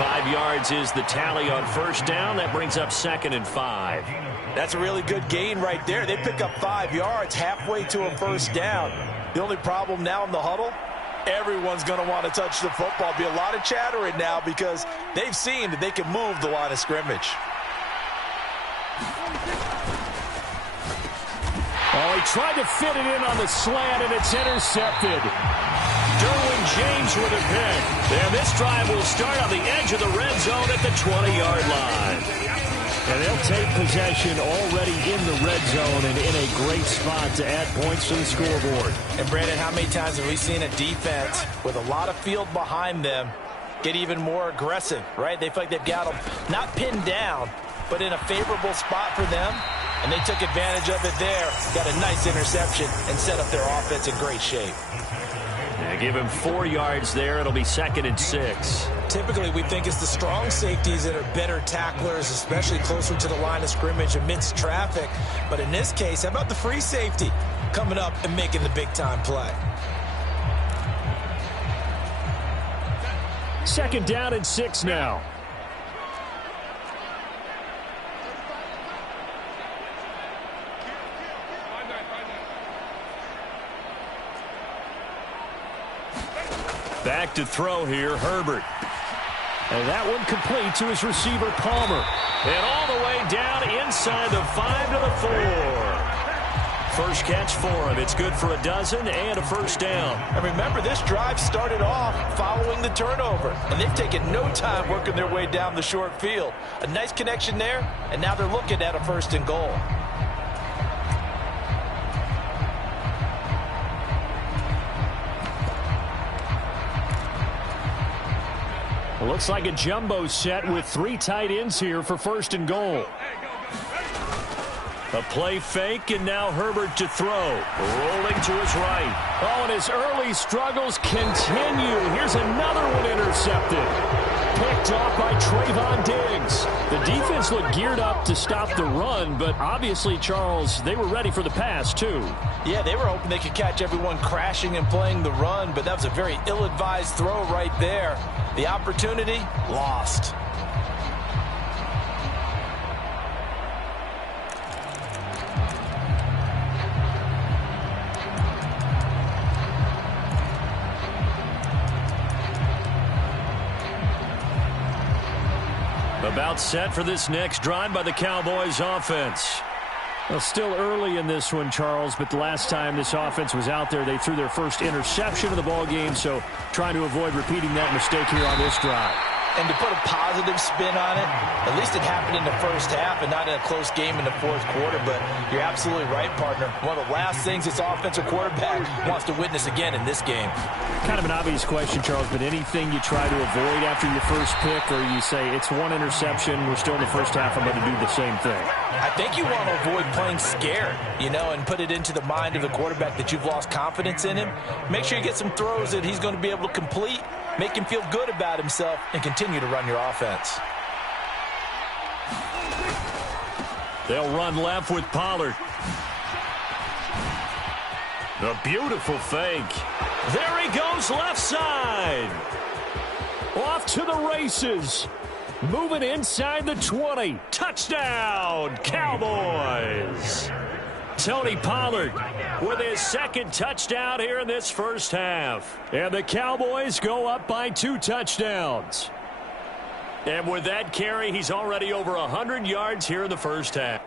5 yards is the tally on first down. That brings up 2nd and 5. That's a really good gain right there. They pick up 5 yards halfway to a first down. The only problem now in the huddle, everyone's going to want to touch the football. Be a lot of chattering now because they've seen that they can move the line of scrimmage. Oh, he tried to fit it in on the slant, and it's intercepted. Derwin James with a pick. And this drive will start on the edge of the red zone at the 20-yard line. And they'll take possession already in the red zone and in a great spot to add points to the scoreboard. And, Brandon, how many times have we seen a defense with a lot of field behind them get even more aggressive, right? They feel like they've got them not pinned down, but in a favorable spot for them. And they took advantage of it there, got a nice interception, and set up their offense in great shape. Yeah, give him 4 yards there. It'll be 2nd and 6. Typically, we think it's the strong safeties that are better tacklers, especially closer to the line of scrimmage amidst traffic. But in this case, how about the free safety coming up and making the big-time play? 2nd down and 6 now. Back to throw here, Herbert. And that one complete to his receiver, Palmer. And all the way down inside the 5 to the 4. First catch for him. It's good for a dozen and a first down. And remember, this drive started off following the turnover. And they've taken no time working their way down the short field. A nice connection there, and now they're looking at a 1st and goal. It looks like a jumbo set with 3 tight ends here for 1st and goal. A play fake, and now Herbert to throw. Rolling to his right. Oh, and his early struggles continue. Here's another one intercepted. Picked off by Trayvon Diggs. The defense looked geared up to stop the run, but obviously, Charles, they were ready for the pass, too. Yeah, they were hoping they could catch everyone crashing and playing the run, but that was a very ill-advised throw right there. The opportunity, lost. About set for this next drive by the Cowboys offense. Well, still early in this one, Charles, but the last time this offense was out there, they threw their first interception of the ball game, so trying to avoid repeating that mistake here on this drive. And to put a positive spin on it, at least it happened in the first half and not in a close game in the fourth quarter. But you're absolutely right, partner. One of the last things this offensive quarterback wants to witness again in this game. Kind of an obvious question, Charles, but anything you try to avoid after your first pick, or you say it's one interception, we're still in the first half, I'm going to do the same thing? I think you want to avoid playing scared, and put it into the mind of the quarterback that you've lost confidence in him. Make sure you get some throws that he's going to be able to complete, make him feel good about himself, and continue to run your offense. They'll run left with Pollard. A beautiful fake. There he goes left side. Off to the races. Moving inside the 20. Touchdown, Cowboys. Tony Pollard with his second touchdown here in this first half. And the Cowboys go up by 2 touchdowns. And with that carry, he's already over 100 yards here in the first half.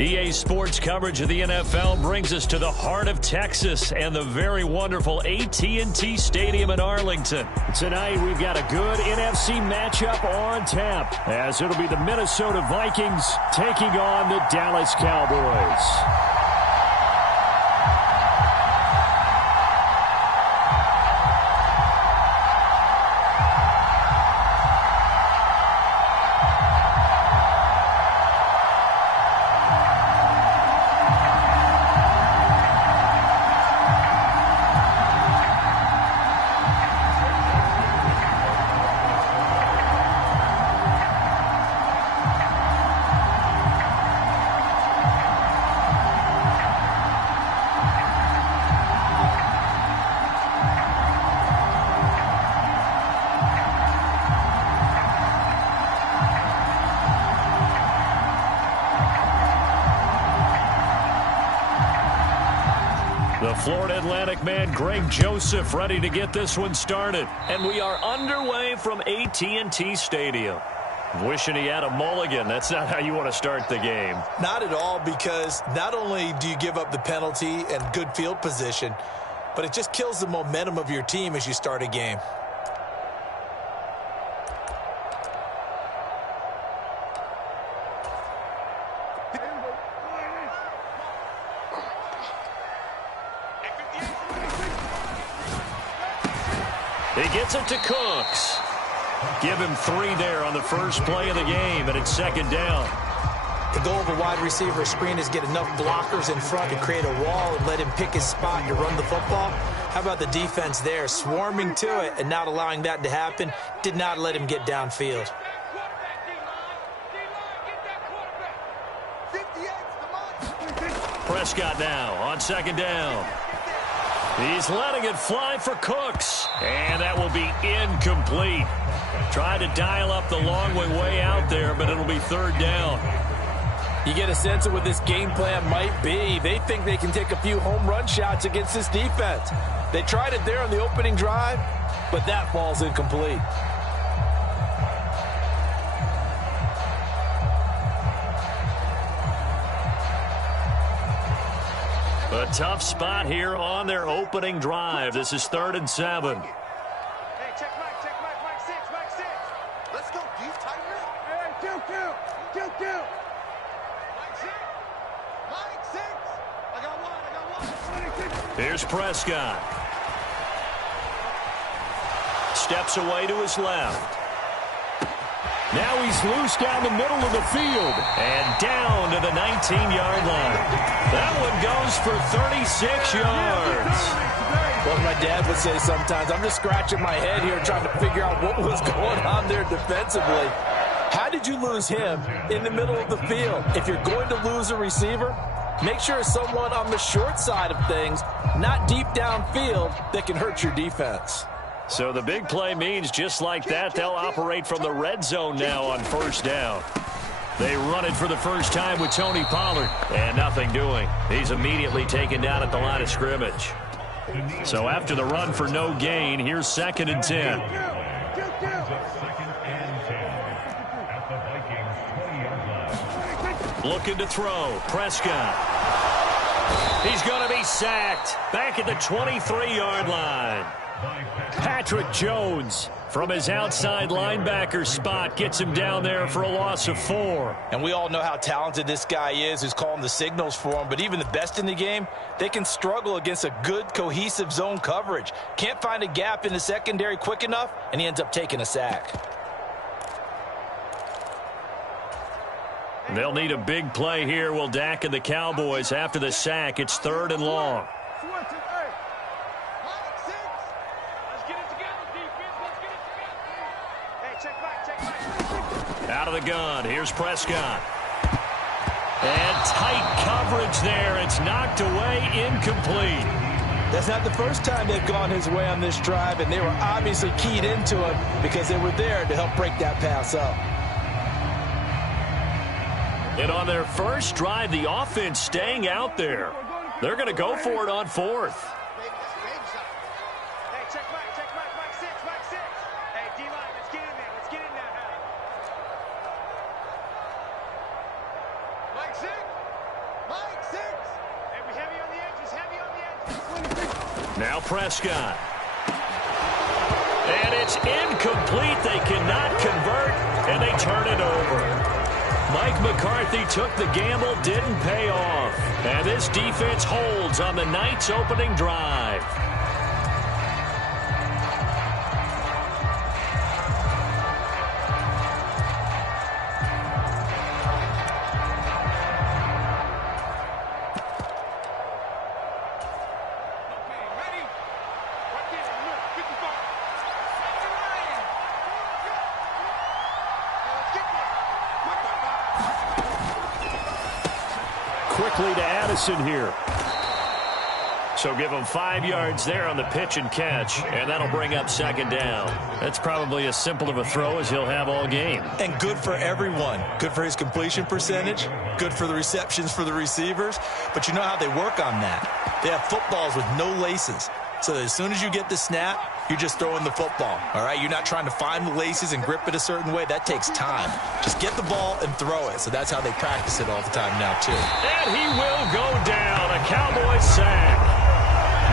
EA Sports coverage of the NFL brings us to the heart of Texas and the very wonderful AT&T Stadium in Arlington. Tonight, we've got a good NFC matchup on tap, as it'll be the Minnesota Vikings taking on the Dallas Cowboys. The Florida Atlantic man, Greg Joseph, ready to get this one started. And we are underway from AT&T Stadium. Wishing he had a mulligan. That's not how you want to start the game. Not at all, because not only do you give up the penalty and good field position, but it just kills the momentum of your team as you start a game. He gets it to Cooks. Give him 3 there on the first play of the game, and it's second down. The goal of a wide receiver screen is get enough blockers in front to create a wall and let him pick his spot to run the football. How about the defense there, swarming to it and not allowing that to happen? Did not let him get downfield. Prescott now on second down. He's letting it fly for Cooks, and that will be incomplete. Tried to dial up the long way out there, but it'll be third down. You get a sense of what this game plan might be. They think they can take a few home run shots against this defense. They tried it there on the opening drive, but that falls incomplete. A tough spot here on their opening drive. This is 3rd and 7. Hey, check Mike 6, Mike 6. Let's go, deep, tighter. Hey, 2-2. Mike 6. I got one. Here's Prescott. Steps away to his left. Now he's loose down the middle of the field. And down to the 19-yard line. That one goes for 36 yards. Well, my dad would say sometimes, I'm just scratching my head here trying to figure out what was going on there defensively. How did you lose him in the middle of the field? If you're going to lose a receiver, make sure it's someone on the short side of things, not deep downfield, that can hurt your defense. So the big play means just like that, they'll operate from the red zone now on first down. They run it for the first time with Tony Pollard, and nothing doing. He's immediately taken down at the line of scrimmage. So after the run for no gain, here's 2nd and 10. Looking to throw. Prescott. He's going to be sacked. Back at the 23-yard line. Patrick Jones from his outside linebacker spot gets him down there for a loss of 4. And we all know how talented this guy is who's calling the signals for him. But even the best in the game, they can struggle against a good, cohesive zone coverage. Can't find a gap in the secondary quick enough, and he ends up taking a sack. They'll need a big play here, will Dak and the Cowboys. After the sack, it's 3rd and long. Out of the gun, here's Prescott. And tight coverage there. It's knocked away, incomplete. That's not the first time they've gone his way on this drive, and they were obviously keyed into him because they were there to help break that pass up. And on their first drive, the offense staying out there. They're going to go for it on 4th. Mike, 6. Hey, we heavy on the edges, heavy on the edges. Now Prescott. And it's incomplete. They cannot convert, and they turn it over. Mike McCarthy took the gamble, didn't pay off. And this defense holds on the Knights' opening drive. Quickly to Addison here. So give him 5 yards there on the pitch and catch, and that'll bring up second down. That's probably as simple of a throw as he'll have all game. And good for everyone. Good for his completion percentage. Good for the receptions for the receivers. But you know how they work on that. They have footballs with no laces. So that as soon as you get the snap, you're just throwing the football. All right? You're not trying to find the laces and grip it a certain way. That takes time. Just get the ball and throw it. So that's how they practice it all the time now, too. And he will go down. A Cowboys sack.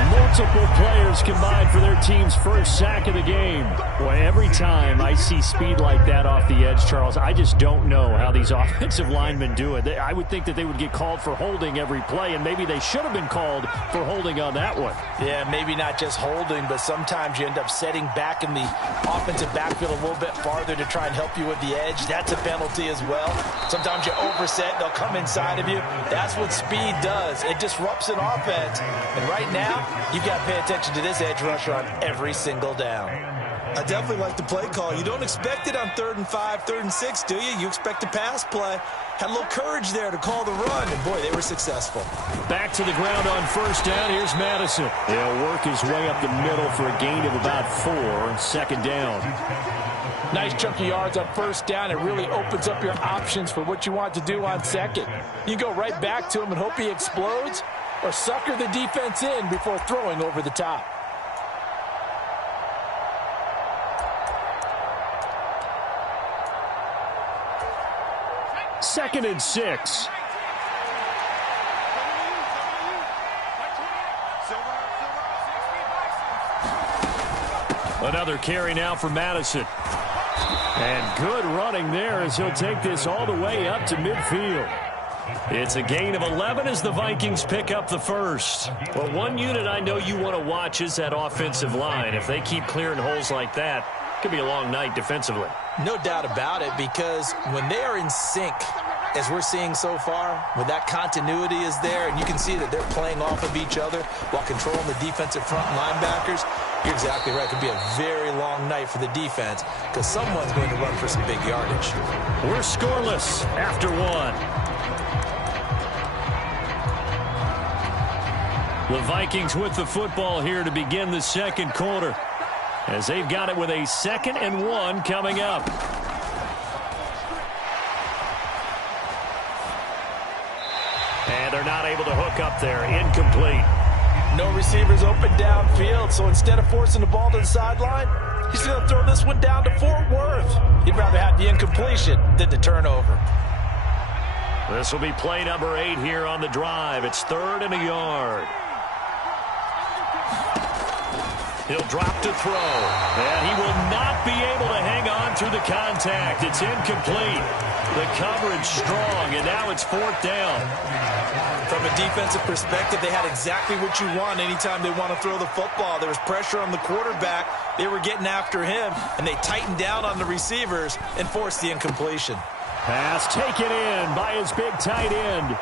Multiple players combined for their team's first sack of the game. Boy, every time I see speed like that off the edge, Charles, I just don't know how these offensive linemen do it. I would think that they would get called for holding every play, and maybe they should have been called for holding on that one. Yeah, maybe not just holding, but sometimes you end up setting back in the offensive backfield a little bit farther to try and help you with the edge. That's a penalty as well. Sometimes you overset, they'll come inside of you. That's what speed does. It disrupts an offense. And right now, you've got to pay attention to this edge rusher on every single down. I definitely like the play call. You don't expect it on 3rd and 5, 3rd and 6, do you? You expect a pass play. Had a little courage there to call the run, and boy, they were successful. Back to the ground on first down. Here's Madison. He'll work his way up the middle for a gain of about 4. Second down. Nice chunky yards on first down. It really opens up your options for what you want to do on second. You go right back to him and hope he explodes, or sucker the defense in before throwing over the top. Second and 6. Another carry now for Madison. And good running there as he'll take this all the way up to midfield. It's a gain of 11 as the Vikings pick up the first. Well, one unit I know you want to watch is that offensive line. If they keep clearing holes like that, it could be a long night defensively. No doubt about it, because when they are in sync, as we're seeing so far, when that continuity is there, and you can see that they're playing off of each other while controlling the defensive front linebackers, you're exactly right. It could be a very long night for the defense because someone's going to run for some big yardage. We're scoreless after 1. The Vikings with the football here to begin the second quarter, as they've got it with a 2nd and 1 coming up. And they're not able to hook up there. Incomplete. No receivers open downfield, so instead of forcing the ball to the sideline, he's going to throw this one down to Fort Worth. He'd rather have the incompletion than the turnover. This will be play number 8 here on the drive. It's 3rd and a yard. He'll drop to throw, and he will not be able to hang on through the contact. It's incomplete. The coverage strong, and now it's 4th down. From a defensive perspective, they had exactly what you want anytime they want to throw the football. There was pressure on the quarterback. They were getting after him, and they tightened down on the receivers and forced the incompletion. Pass taken in by his big tight end.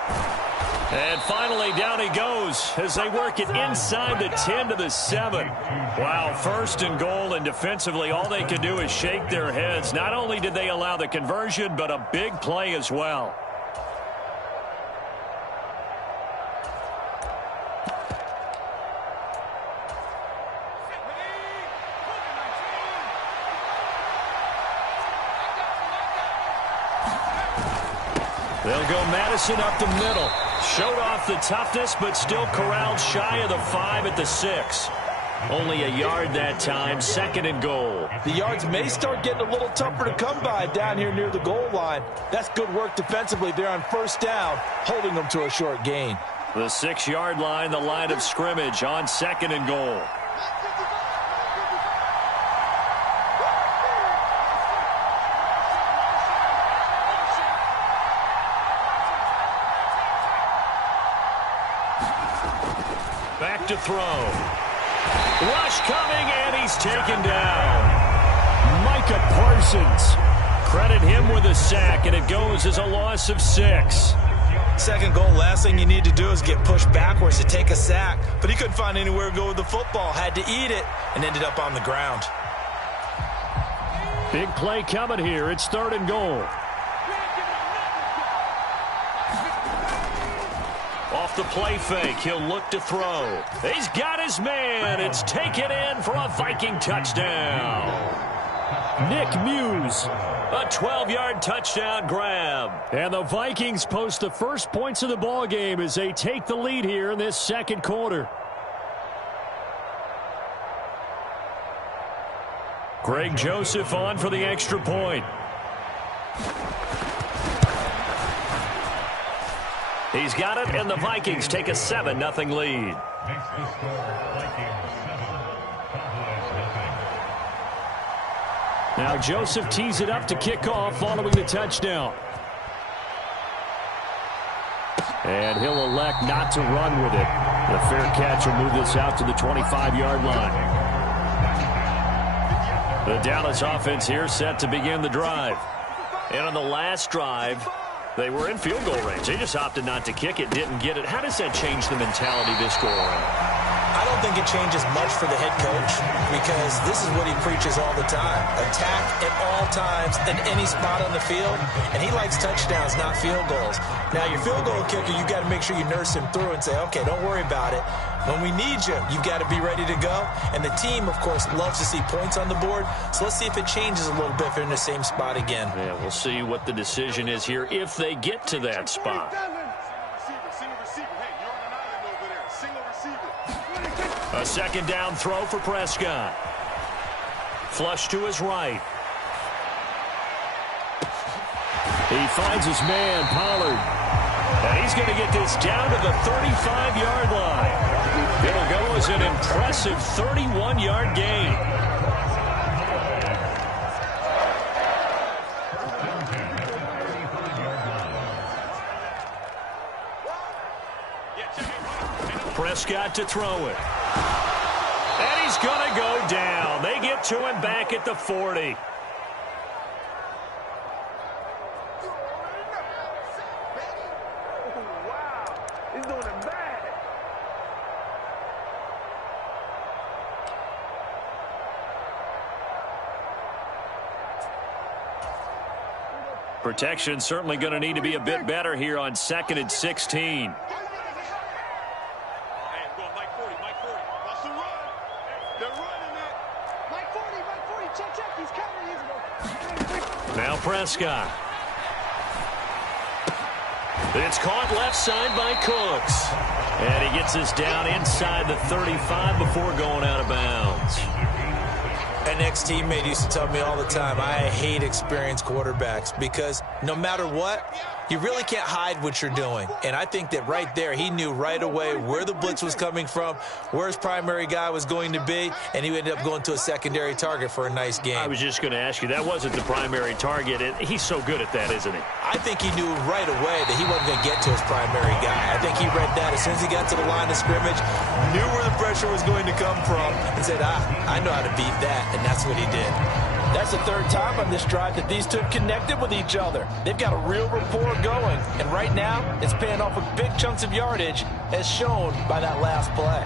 And finally, down he goes as they work it inside the 10 to the 7. Wow, 1st and goal, and defensively, all they can do is shake their heads. Not only did they allow the conversion, but a big play as well. They'll go Madison up the middle. Showed off the toughness, but still corralled shy of the 5 at the 6. Only a yard that time, 2nd and goal. The yards may start getting a little tougher to come by down here near the goal line. That's good work defensively there on 1st down, holding them to a short gain. The 6-yard line, the line of scrimmage on 2nd and goal. Back to throw. Rush coming, and he's taken down. Micah Parsons. Credit him with a sack, and it goes as a loss of 6. 2nd goal, last thing you need to do is get pushed backwards to take a sack. But he couldn't find anywhere to go with the football. Had to eat it and ended up on the ground. Big play coming here. It's 3rd and goal. Off the play fake, he'll look to throw. He's got his man. It's taken in for a Viking touchdown. Nick Muse. A 12-yard touchdown grab. And the Vikings post the first points of the ball game as they take the lead here in this 2nd quarter. Greg Joseph on for the extra point. He's got it, and the Vikings take a 7-0 lead. Makes the score Vikings 7, Cowboys nothing. Now Joseph tees it up to kick off following the touchdown. And he'll elect not to run with it. The fair catch will move this out to the 25-yard line. The Dallas offense here set to begin the drive. And on the last drive, they were in field goal range. They just opted not to kick it, didn't get it. How does that change the mentality this go around? I don't think it changes much for the head coach because this is what he preaches all the time. Attack at all times in any spot on the field, and he likes touchdowns, not field goals. Now, your field goal kicker, you got to make sure you nurse him through and say, okay, don't worry about it. When we need you, you've got to be ready to go. And the team, of course, loves to see points on the board. So let's see if it changes a little bit if they're in the same spot again. Yeah, we'll see what the decision is here if they get to that spot. A 2nd down throw for Prescott. Flush to his right. He finds his man, Pollard. And he's going to get this down to the 35-yard line. It'll go as an impressive 31-yard gain. Prescott to throw it. And he's going to go down. They get to him back at the 40. He's doing it bad. Protection certainly going to need to be a bit better here on 2nd and 16. Now Prescott. It's caught left side by Cooks. And he gets this down inside the 35 before going out of bounds. An ex-teammate used to tell me all the time, I hate experienced quarterbacks because no matter what, you really can't hide what you're doing. And I think that right there, he knew right away where the blitz was coming from, where his primary guy was going to be, and he ended up going to a secondary target for a nice game. I was just going to ask you, that wasn't the primary target. He's so good at that, isn't he? I think he knew right away that he wasn't going to get to his primary guy. I think he read that as soon as he got to the line of scrimmage, knew where the pressure was going to come from, and said, I know how to beat that, and that's what he did. That's the 3rd time on this drive that these two connected with each other. They've got a real rapport going, and right now it's paying off with big chunks of yardage as shown by that last play.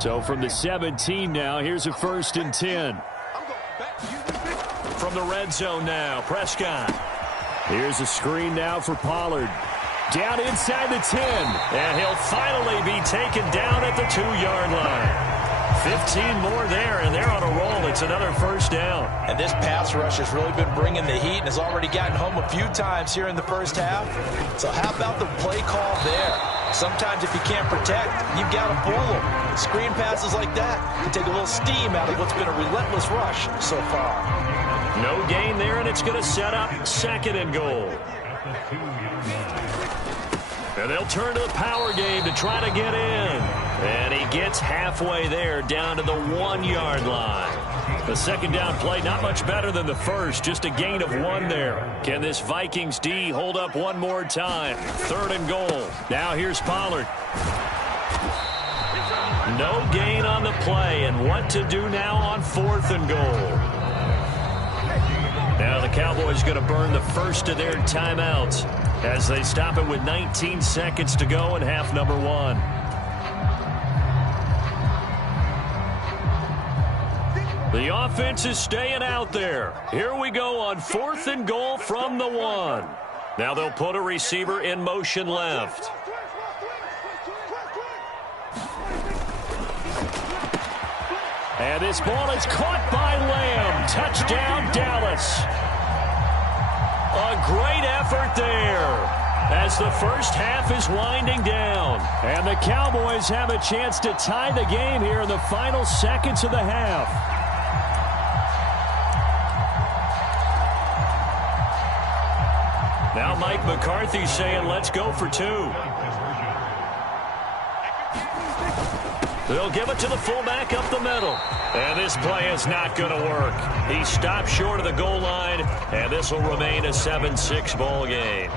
So from the 17 now, here's a 1st and 10. From the red zone now, Prescott. Here's a screen now for Pollard. Down inside the 10. And he'll finally be taken down at the 2-yard line. 15 more there, and they're on a roll. It's another first down. And this pass rush has really been bringing the heat and has already gotten home a few times here in the first half. So how about the play call there? Sometimes if you can't protect, you've got to fool them. Screen passes like that can take a little steam out of what's been a relentless rush so far. No gain there, and it's going to set up 2nd and goal. And they'll turn to the power game to try to get in. And he gets halfway there, down to the 1-yard line. The second down play, not much better than the first, just a gain of 1 there. Can this Vikings D hold up one more time? 3rd and goal. Now here's Pollard. No gain on the play, and what to do now on 4th and goal. Now the Cowboys going to burn the first of their timeouts as they stop it with 19 seconds to go in half number 1. The offense is staying out there. Here we go on 4th and goal from the 1. Now they'll put a receiver in motion left. And this ball is caught by Lamb. Touchdown, Dallas. A great effort there as the first half is winding down. And the Cowboys have a chance to tie the game here in the final seconds of the half. Now Mike McCarthy saying, let's go for 2. They'll give it to the fullback up the middle. And this play is not going to work. He stopped short of the goal line, and this will remain a 7-6 ball game.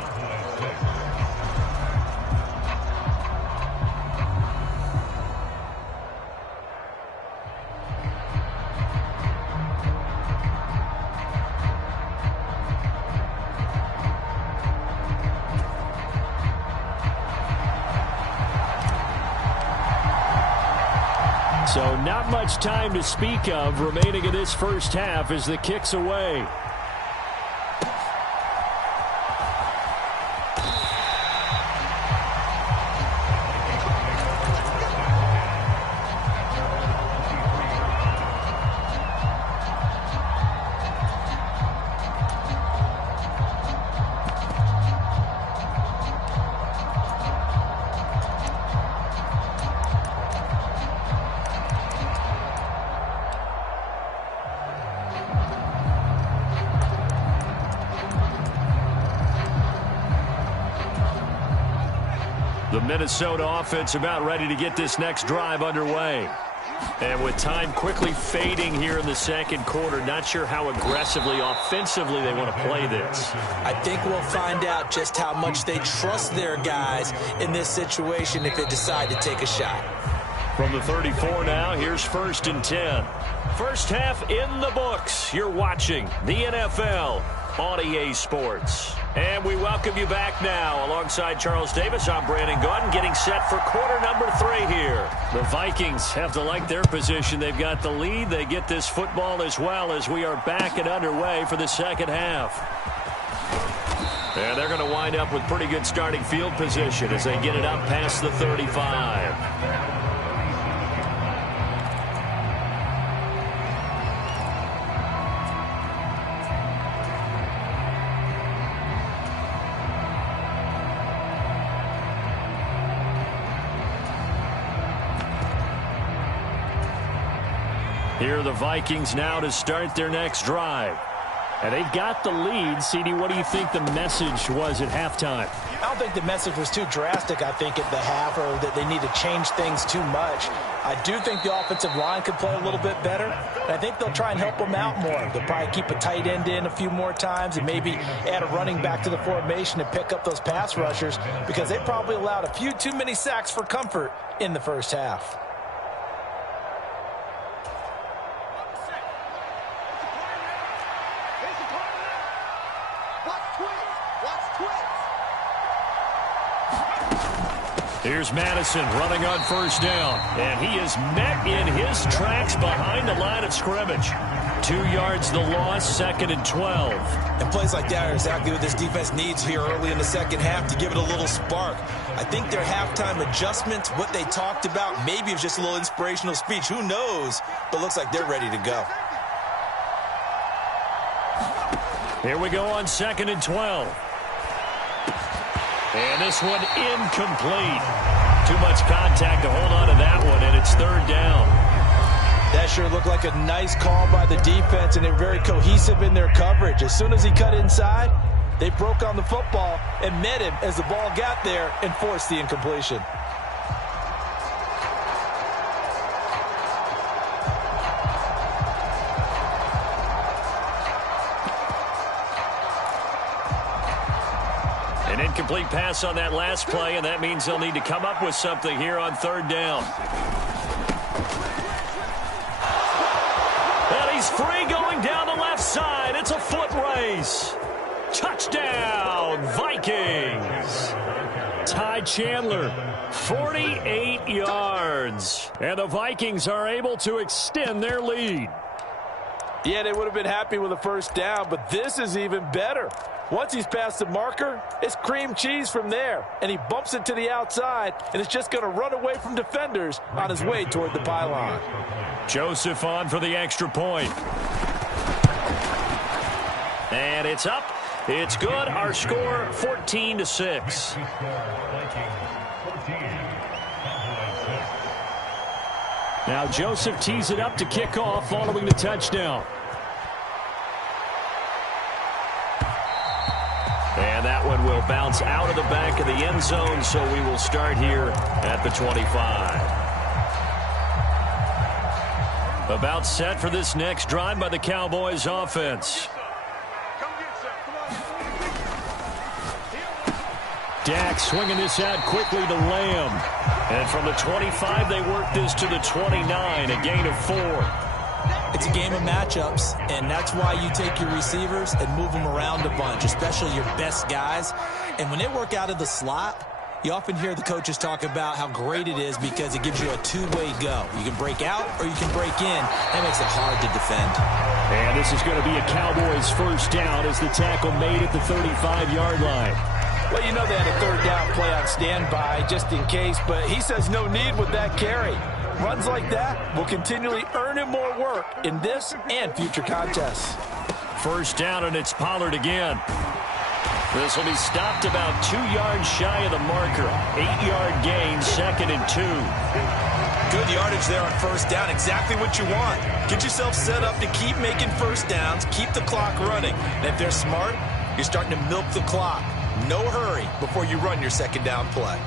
So not much time to speak of remaining in this first half as the kick's away. The Minnesota offense about ready to get this next drive underway. And with time quickly fading here in the second quarter, not sure how aggressively, offensively they want to play this. I think we'll find out just how much they trust their guys in this situation if they decide to take a shot. From the 34 now, here's 1st and 10. First half in the books. You're watching the NFL on EA Sports. And we welcome you back now. Alongside Charles Davis, I'm Brandon Gaudin, getting set for quarter number 3 here. The Vikings have to like their position. They've got the lead. They get this football as well as we are back and underway for the second half. And they're going to wind up with pretty good starting field position as they get it up past the 35. Here are the Vikings now to start their next drive. And they've got the lead. CD, what do you think the message was at halftime? I don't think the message was too drastic, I think, at the half, or that they need to change things too much. I do think the offensive line could play a little bit better, and I think they'll try and help them out more. They'll probably keep a tight end in a few more times and maybe add a running back to the formation and pick up those pass rushers because they probably allowed a few too many sacks for comfort in the first half. Here's Madison running on first down, and he is met in his tracks behind the line of scrimmage. 2 yards the loss, 2nd and 12. And plays like that are exactly what this defense needs here early in the second half to give it a little spark. I think their halftime adjustments, what they talked about, maybe it's just a little inspirational speech. Who knows? But looks like they're ready to go. Here we go on 2nd and 12. And this one incomplete. Too much contact to hold on to that one, and it's 3rd down. That sure looked like a nice call by the defense, and they're very cohesive in their coverage. As soon as he cut inside, they broke on the football and met him as the ball got there and forced the incompletion. An incomplete pass on that last play, and that means they'll need to come up with something here on 3rd down. And he's free going down the left side. It's a foot race. Touchdown, Vikings. Ty Chandler, 48 yards. And the Vikings are able to extend their lead. Yeah, they would have been happy with a 1st down, but this is even better. Once he's past the marker, it's cream cheese from there. And he bumps it to the outside, and it's just going to run away from defenders on his way toward the pylon. Joseph on for the extra point. And it's up. It's good. Our score, 14-6. Now Joseph tees it up to kick off following the touchdown. And that one will bounce out of the back of the end zone, so we will start here at the 25. About set for this next drive by the Cowboys offense. Dak swinging this out quickly to Lamb. And from the 25, they work this to the 29, a gain of 4. It's a game of matchups, and that's why you take your receivers and move them around a bunch, especially your best guys. And when they work out of the slot, you often hear the coaches talk about how great it is because it gives you a two-way go. You can break out or you can break in. That makes it hard to defend. And this is going to be a Cowboys 1st down as the tackle made at the 35-yard line. Well, you know they had a 3rd down play on standby just in case, but he says no need with that carry. Runs like that will continually earn him more work in this and future contests. 1st down, and it's Pollard again. This will be stopped about 2 yards shy of the marker. 8-yard gain, 2nd and 2. Good yardage there on 1st down. Exactly what you want. Get yourself set up to keep making 1st downs, keep the clock running. And if they're smart, you're starting to milk the clock. No hurry before you run your 2nd down play.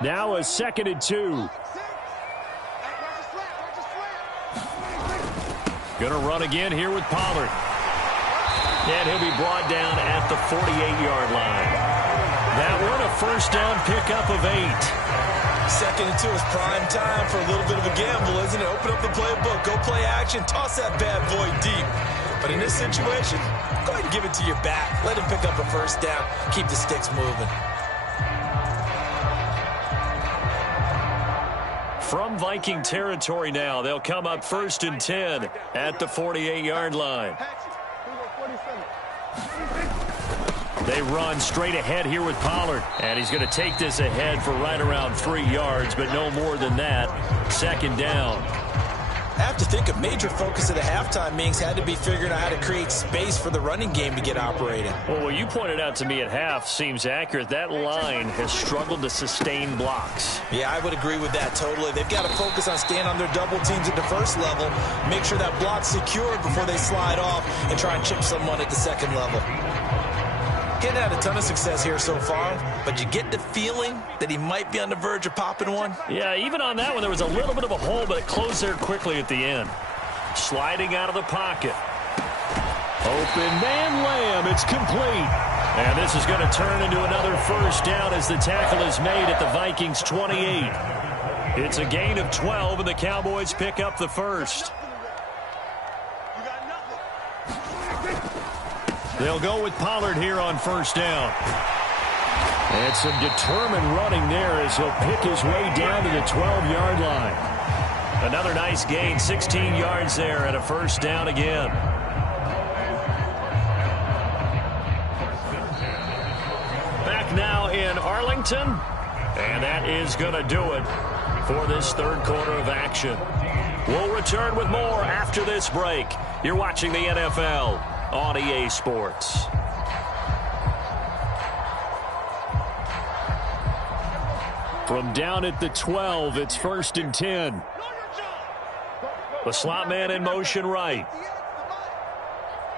Now a 2nd and 2. Going to run again here with Pollard. And he'll be brought down at the 48-yard line. That one, a 1st down pickup of 8. 2nd and 2 is prime time for a little bit of a gamble, isn't it? Open up the playbook, go play action, toss that bad boy deep. But in this situation, go ahead and give it to your back. Let him pick up a 1st down. Keep the sticks moving. From Viking territory now, they'll come up 1st and 10 at the 48-yard line. They run straight ahead here with Pollard. And he's going to take this ahead for right around 3 yards, but no more than that. 2nd down. I have to think a major focus of the halftime meetings had to be figuring out how to create space for the running game to get operating. Well, what you pointed out to me at half seems accurate. That line has struggled to sustain blocks. Yeah, I would agree with that totally. They've got to focus on staying on their double teams at the 1st level, make sure that block's secured before they slide off and try and chip someone at the 2nd level. He's had a ton of success here so far, but you get the feeling that he might be on the verge of popping one. Yeah, even on that one, there was a little bit of a hole, but it closed there quickly at the end. Sliding out of the pocket. Open man Lamb. It's complete. And this is going to turn into another 1st down as the tackle is made at the Vikings 28. It's a gain of 12, and the Cowboys pick up the 1st. They'll go with Pollard here on first down. And some determined running there as he'll pick his way down to the 12-yard line. Another nice gain, 16 yards there and a first down again. Back now in Arlington, and that is going to do it for this third quarter of action. We'll return with more after this break. You're watching the NFL on EA Sports. From down at the 12, it's 1st and 10. The slot man in motion right.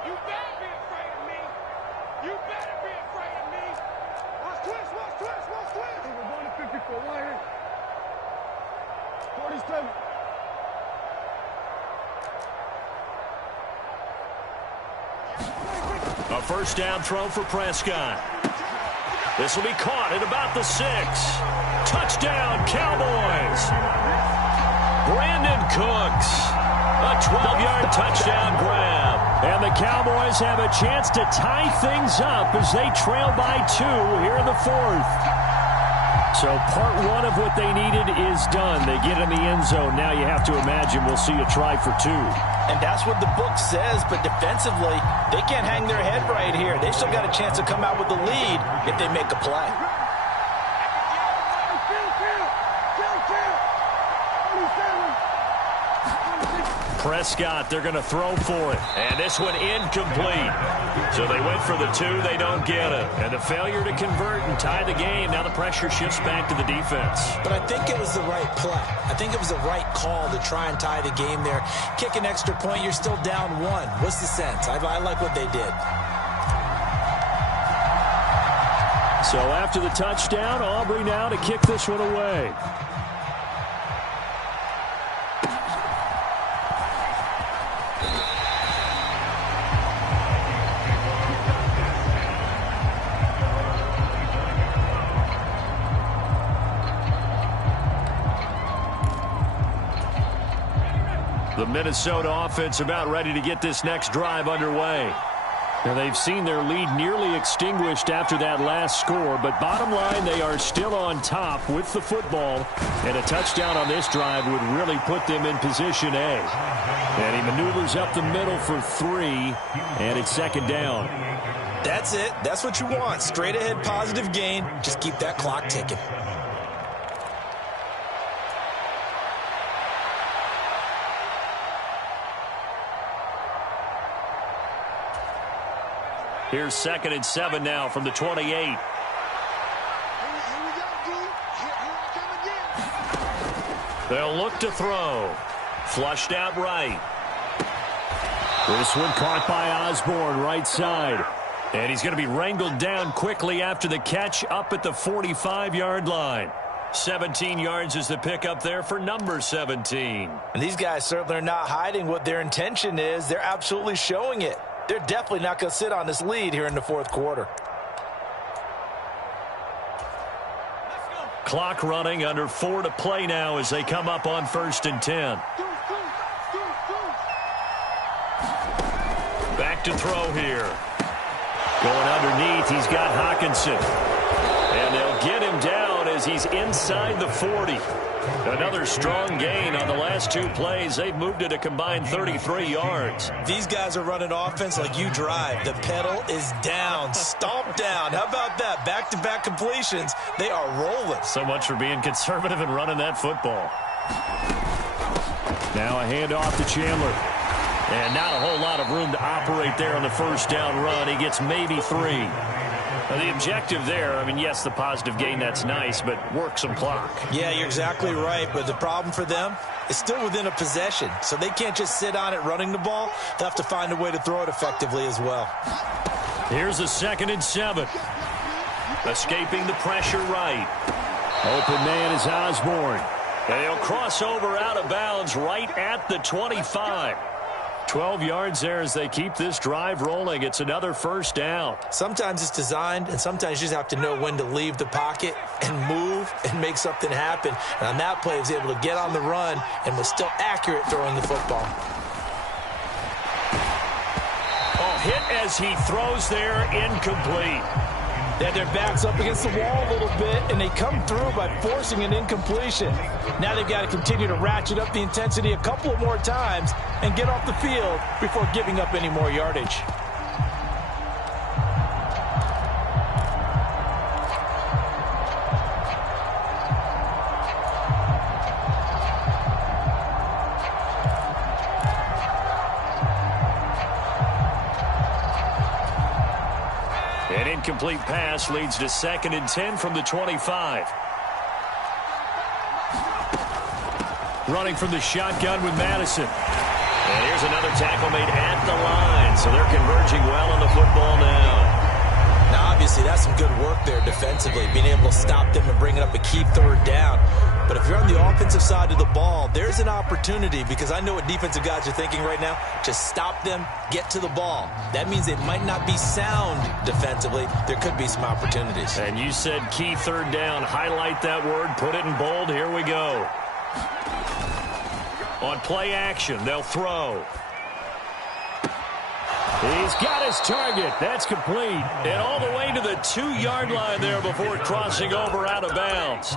You better be afraid of me. You better be afraid of me. Watch twist, watch twist, watch twist. We're going to 54, right here. 47. A first down throw for Prescott. This will be caught at about the 6. Touchdown, Cowboys. Brandon Cooks. A 12-yard touchdown grab. And the Cowboys have a chance to tie things up as they trail by 2 here in the 4th. So part 1 of what they needed is done. They get in the end zone. Now you have to imagine we'll see a try for 2. And that's what the book says, but defensively, they can't hang their head right here. They've still got a chance to come out with the lead if they make a play. Prescott, they're going to throw for it. And this one incomplete. So they went for the 2. They don't get it. And the failure to convert and tie the game. Now the pressure shifts back to the defense. But I think it was the right play. I think it was the right call to try and tie the game there. Kick an extra point, you're still down 1. What's the sense? I like what they did. So after the touchdown, Aubrey now to kick this one away. The Minnesota offense about ready to get this next drive underway. And they've seen their lead nearly extinguished after that last score, but bottom line, they are still on top with the football, and a touchdown on this drive would really put them in position A. And he maneuvers up the middle for 3, and it's 2nd down. That's it. That's what you want. Straight ahead positive gain. Just keep that clock ticking. Here's 2nd and 7 now from the 28. They'll look to throw. Flushed out right. This one caught by Osborne, right side. And he's going to be wrangled down quickly after the catch up at the 45-yard line. 17 yards is the pickup there for number 17. And these guys certainly are not hiding what their intention is. They're absolutely showing it. They're definitely not going to sit on this lead here in the 4th quarter. Clock running, under 4 to play now as they come up on 1st and 10. Back to throw here. Going underneath, he's got Hawkinson. And they'll get him down as he's inside the 40. Another strong gain on the last 2 plays. They've moved it a combined 33 yards. These guys are running offense like you drive. The pedal is down, stomp down. How about that? Back-to-back completions. They are rolling. So much for being conservative and running that football. Now a handoff to Chandler. And not a whole lot of room to operate there on the first down run. He gets maybe 3. Now the objective there, I mean, yes, the positive gain, that's nice, but work some clock. Yeah, you're exactly right, but the problem for them is still within a possession, so they can't just sit on it running the ball. They'll have to find a way to throw it effectively as well. Here's a 2nd and 7. Escaping the pressure right. Open man is Osborne. And he'll cross over out of bounds right at the 25. 12 yards there as they keep this drive rolling. It's another first down. Sometimes it's designed, and sometimes you just have to know when to leave the pocket and move and make something happen. And on that play, he was able to get on the run and was still accurate throwing the football. Oh, hit as he throws there, incomplete. Yeah, their back's up against the wall a little bit, and they come through by forcing an incompletion. Now they've got to continue to ratchet up the intensity a couple of more times and get off the field before giving up any more yardage. An incomplete pass leads to 2nd and 10 from the 25. Running from the shotgun with Madison. And here's another tackle made at the line. So they're converging well on the football now. Now, obviously, that's some good work there defensively, being able to stop them and bring it up a key 3rd down. But if you're on the offensive side of the ball, there's an opportunity, because I know what defensive guys are thinking right now. Just stop them, get to the ball. That means they might not be sound defensively. There could be some opportunities. And you said key 3rd down. Highlight that word. Put it in bold. Here we go. On play action, they'll throw. He's got his target. That's complete. And all the way to the 2-yard line there before crossing over out of bounds.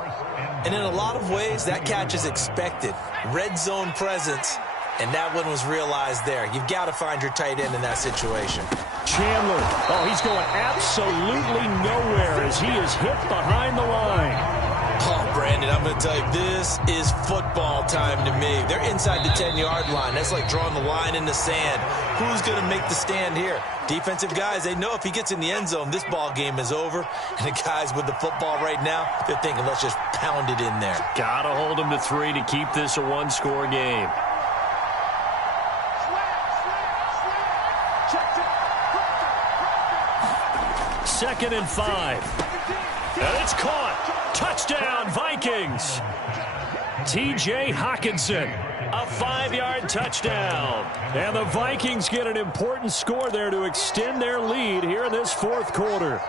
And in a lot of ways, that catch is expected. Red zone presence, and that one was realized there. You've got to find your tight end in that situation. Chandler. Oh, he's going absolutely nowhere as he is hit behind the line. Oh, Brandon, I'm going to tell you, this is football time to me. They're inside the 10-yard line. That's like drawing the line in the sand. Who's going to make the stand here? Defensive guys, they know if he gets in the end zone, this ball game is over. And the guys with the football right now, they're thinking, let's just pound it in there. Got to hold him to 3 to keep this a 1-score game. Second and 5. And it's caught. Touchdown, Vikings. T.J. Hockenson, a 5-yard touchdown. And the Vikings get an important score there to extend their lead here in this 4th quarter.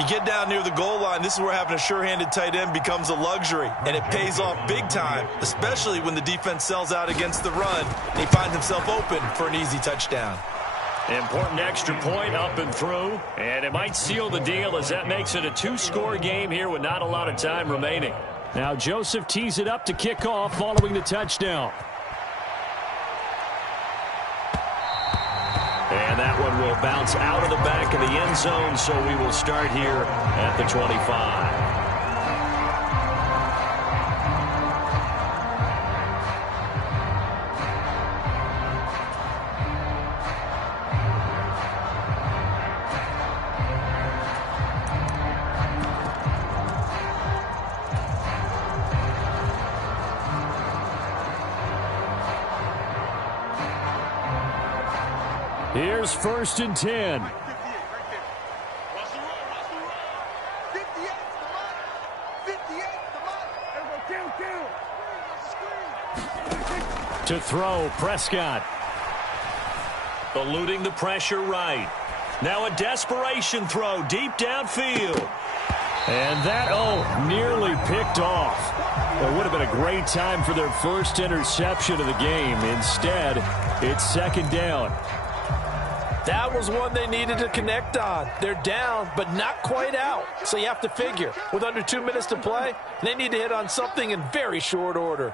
You get down near the goal line, this is where having a sure-handed tight end becomes a luxury, and it pays off big time, especially when the defense sells out against the run, and he finds himself open for an easy touchdown. Important extra point up and through, and it might seal the deal as that makes it a 2-score game here with not a lot of time remaining. Now Joseph tees it up to kick off following the touchdown. And that one will bounce out of the back of the end zone, so we will start here at the 25. Here's 1st and 10. To throw, Prescott. Eluding the pressure right. Now a desperation throw deep downfield. And that, nearly picked off. It would have been a great time for their first interception of the game. Instead, it's 2nd down. That was one they needed to connect on. They're down, but not quite out. So you have to figure, with under 2 minutes to play, they need to hit on something in very short order.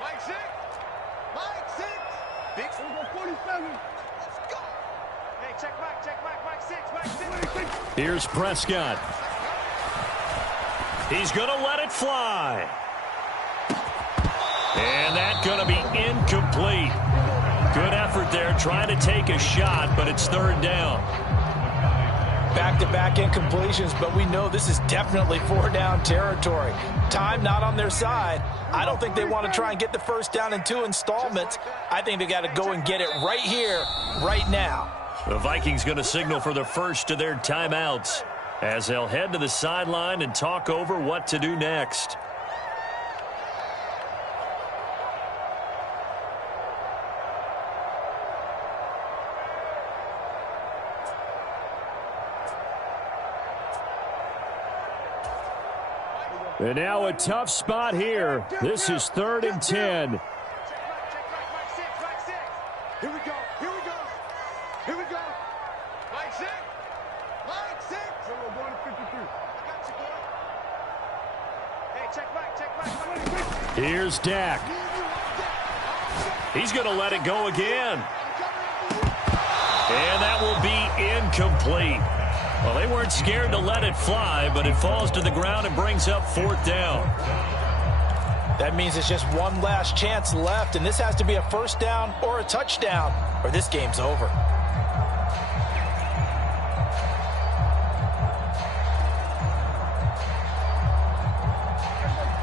Mike 6. Mike 6. Big 47. Let's go. Hey, check Mike 6. Mike 6. Here's Prescott. He's going to let it fly. And that's going to be incomplete. Good effort there, trying to take a shot, but it's 3rd down. Back-to-back incompletions, but we know this is definitely 4-down territory. Time not on their side. I don't think they want to try and get the 1st down in 2 installments. I think they got to go and get it right here, right now. The Vikings going to signal for the first of their timeouts as they'll head to the sideline and talk over what to do next. And now a tough spot here. This is 3rd and 10. Mike 6. Here we go. Here we go. Here we go. Here's Dak. He's going to let it go again. And that will be incomplete. Well, they weren't scared to let it fly, but it falls to the ground and brings up 4th down. That means it's just one last chance left, and this has to be a 1st down or a touchdown, or this game's over.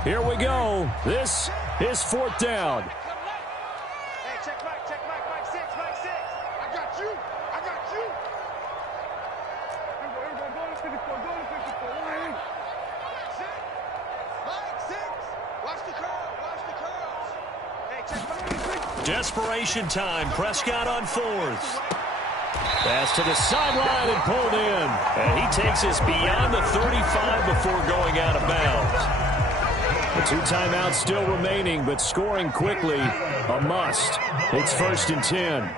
Here we go. This is 4th down. Hey, check Mike, Mike 6. I got you. Here we go, go to 54, Mike 6. Watch the curls. Hey, check Mike 6. Desperation time. Prescott on 4th. Pass to the sideline and pulled in. And he takes us beyond the 35 before going out of bounds. The 2 timeouts still remaining, but scoring quickly, a must. It's 1st and 10.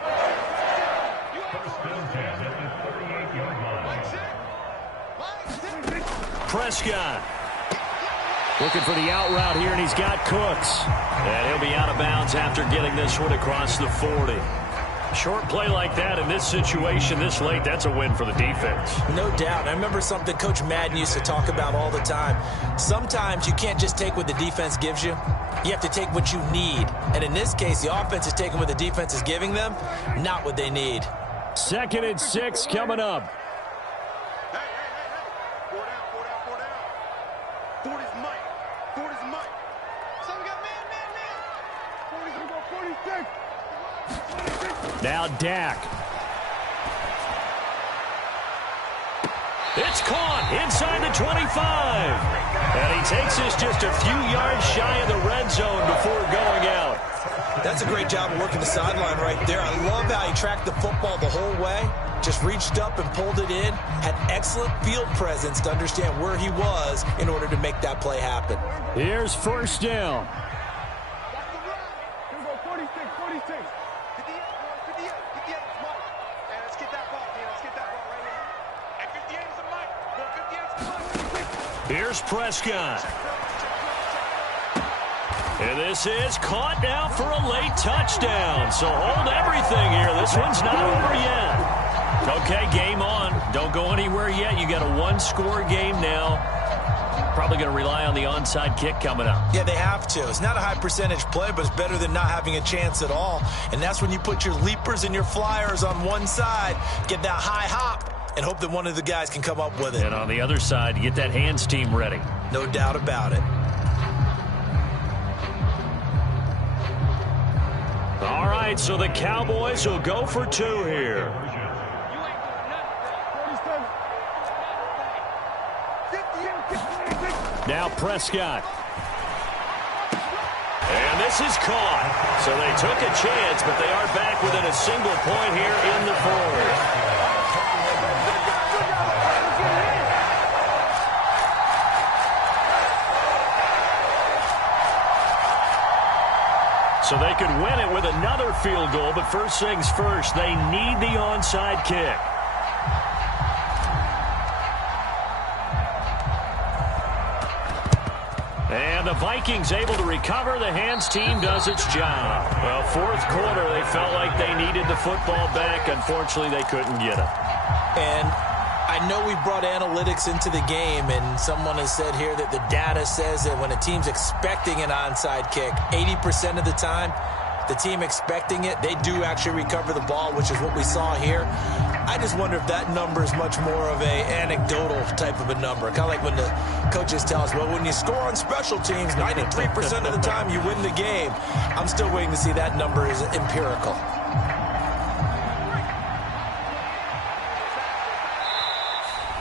Prescott Looking for the out route here, and he's got Cooks. and he'll be out of bounds after getting this one across the 40. Short play like that in this situation this late, that's a win for the defense. No doubt. I remember something Coach Madden used to talk about all the time. Sometimes you can't just take what the defense gives you. You have to take what you need. And in this case, the offense is taking what the defense is giving them, not what they need. 2nd and 6 coming up. Hey. 4 down. 40's Mike. So we got man. 40's going to go 46. Now Dak. It's caught inside the 25. And he takes us just a few yards shy of the red zone before going out. That's a great job of working the sideline right there. I love how he tracked the football the whole way. Just reached up and pulled it in. Had excellent field presence to understand where he was in order to make that play happen. Here's 1st down. Here we go, 46. 58. Mike. Hey, let's get that ball, man. Let's get that ball right here. At 58 is a Mike. Go 58 is a Mike. Here's Prescott. And this is caught now for a late touchdown. So hold everything here. This one's not over yet. Okay, game on. Don't go anywhere yet. You got a 1-score game now. Probably going to rely on the onside kick coming up. Yeah, they have to. It's not a high percentage play, but it's better than not having a chance at all. And that's when you put your leapers and your flyers on one side, get that high hop, and hope that one of the guys can come up with it. And on the other side, get that hands team ready. No doubt about it. All right, so the Cowboys will go for 2 here. Now Prescott. And this is caught. So they took a chance, but they are back within a single point here in the 4th. So they could win it with another field goal, but first things first, they need the onside kick. And the Vikings able to recover. The hands team does its job. Well, 4th quarter, they felt like they needed the football back. Unfortunately, they couldn't get it. And I know we brought analytics into the game, and someone has said here that the data says that when a team's expecting an onside kick, 80% of the time, the team expecting it, they do actually recover the ball, which is what we saw here. I just wonder if that number is much more of a anecdotal type of a number. Kind of like when the coaches tell us, well, when you score on special teams, 93% of the time you win the game. I'm still waiting to see that number is empirical.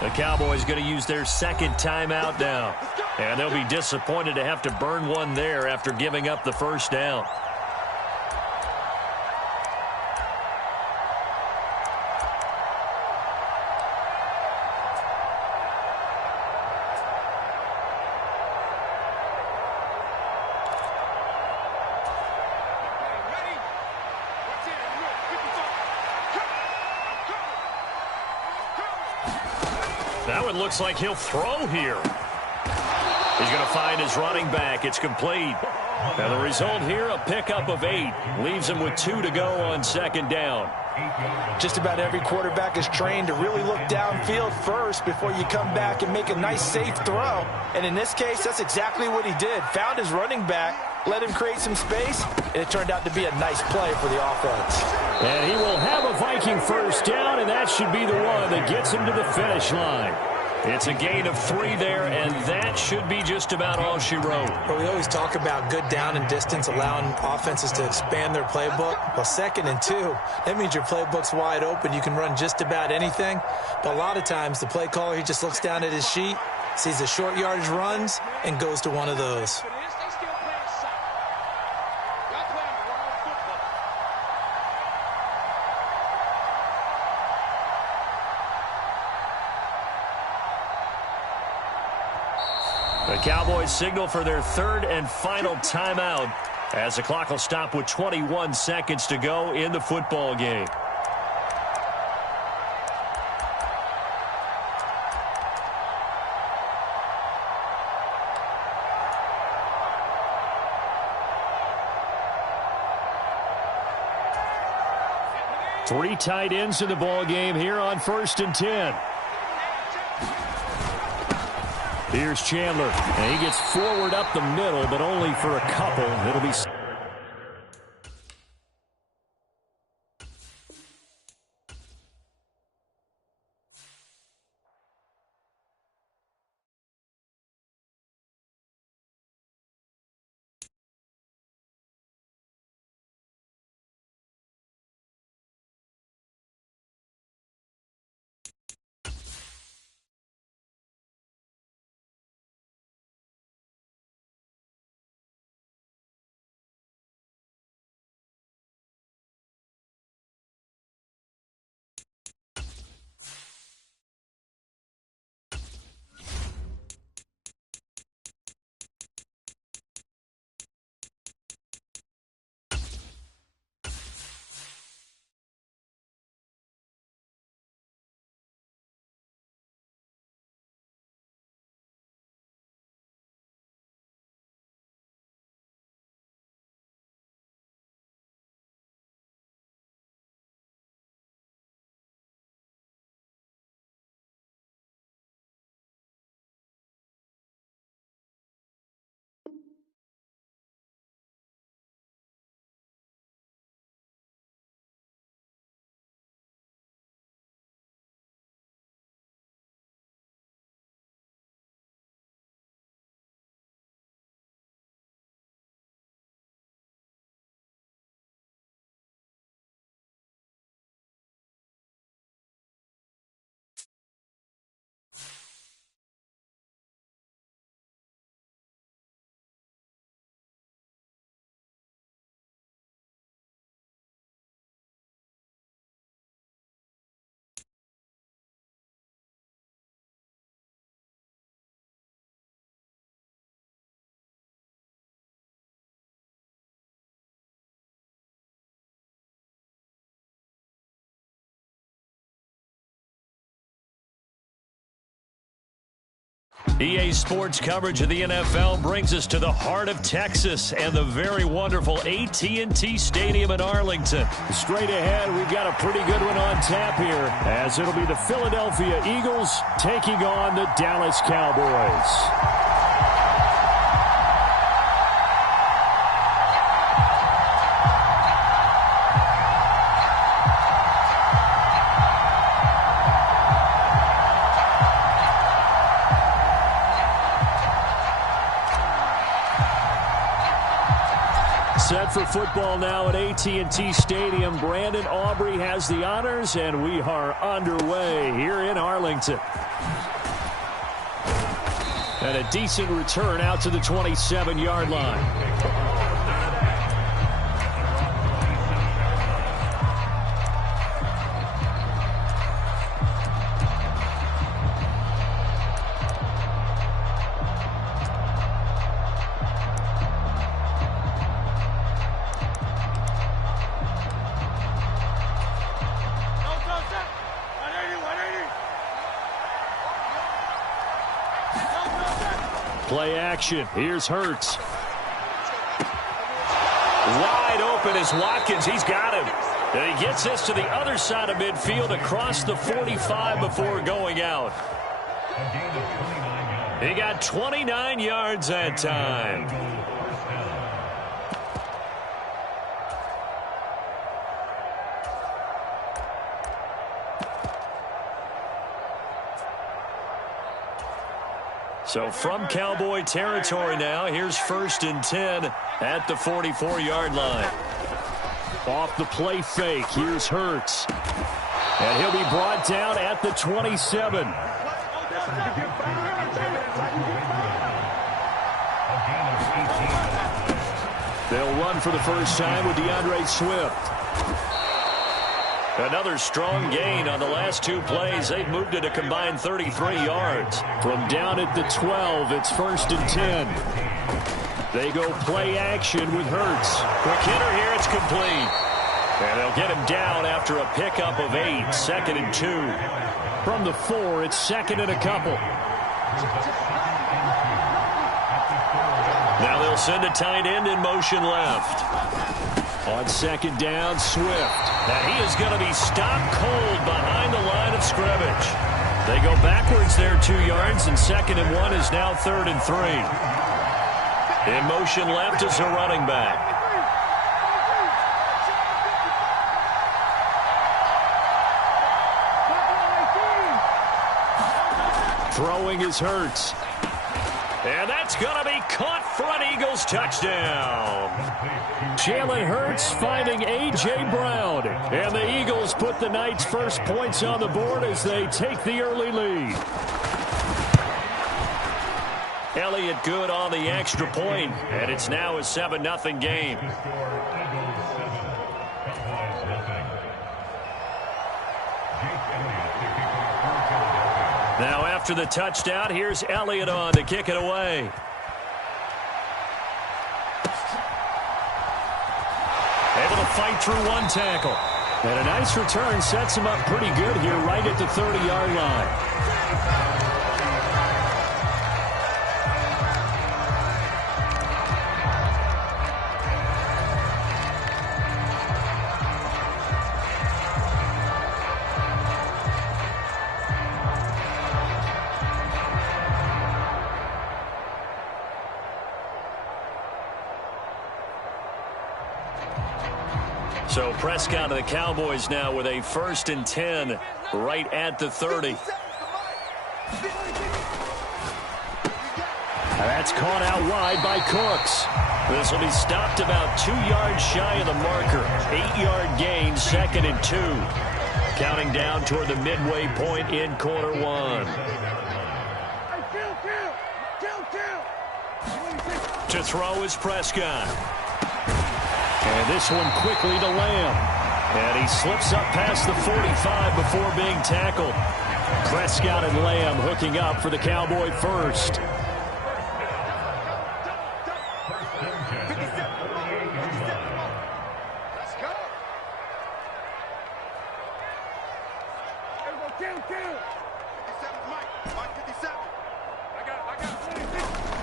The Cowboys going to use their 2nd timeout now. And they'll be disappointed to have to burn one there after giving up the 1st down. That one looks like he'll throw here. He's going to find his running back. It's complete. And the result here, a pickup of 8. Leaves him with 2 to go on second down. Just about every quarterback is trained to really look downfield first before you come back and make a nice, safe throw. And in this case, that's exactly what he did. Found his running back, let him create some space, and it turned out to be a nice play for the offense. And he will have a Viking first down, and that should be the one that gets him to the finish line. It's a gain of 3 there, and that should be just about all she wrote. Well, we always talk about good down and distance, allowing offenses to expand their playbook. Well, 2nd and 2, that means your playbook's wide open. You can run just about anything. But a lot of times, the play caller, he just looks down at his sheet, sees the short yardage runs, and goes to one of those. The Cowboys signal for their 3rd and final timeout as the clock will stop with 21 seconds to go in the football game. Three tight ends in the ball game here on 1st and 10. Here's Chandler, and he gets forward up the middle, but only for a couple. It'll be... EA Sports coverage of the NFL brings us to the heart of Texas and the very wonderful AT&T Stadium in Arlington. Straight ahead, we've got a pretty good one on tap here, as it'll be the Philadelphia Eagles taking on the Dallas Cowboys. Set for football now at AT&T Stadium. Brandon Aubrey has the honors, and we are underway here in Arlington. And a decent return out to the 27-yard line. Play action. Here's Hurts. Wide open is Watkins. He's got him. And he gets this to the other side of midfield across the 45 before going out. He got 29 yards that time. So from Cowboy territory now, here's 1st and 10 at the 44-yard line. Off the play fake, here's Hurts. And he'll be brought down at the 27. They'll run for the first time with DeAndre Swift. Another strong gain on the last 2 plays. They've moved it a combined 33 yards. From down at the 12, it's 1st and 10. They go play action with Hurts. Quick hitter here, it's complete. And they'll get him down after a pickup of 8, 2nd and 2. From the 4, it's 2nd and a couple. Now they'll send a tight end in motion left. On 2nd down, Swift. And he is going to be stopped cold behind the line of scrimmage. They go backwards there 2 yards, and 2nd and 1 is now 3rd and 3. In motion left is a running back. Throwing is Hurts. And that's going to be caught for an Eagles touchdown. Jalen Hurts finding A.J. Brown. And the Eagles put the night's first points on the board as they take the early lead. Elliott good on the extra point, and it's now a 7-0 game. Now after the touchdown, here's Elliott on to kick it away. Able to fight through 1 tackle. And a nice return sets him up pretty good here right at the 30-yard line. So Prescott of the Cowboys now with a 1st and 10 right at the 30. That's caught out wide by Cooks. This will be stopped about 2 yards shy of the marker. 8-yard gain, 2nd and 2. Counting down toward the midway point in quarter 1. To throw is Prescott. And this one quickly to Lamb. And he slips up past the 45 before being tackled. Prescott and Lamb hooking up for the Cowboy first.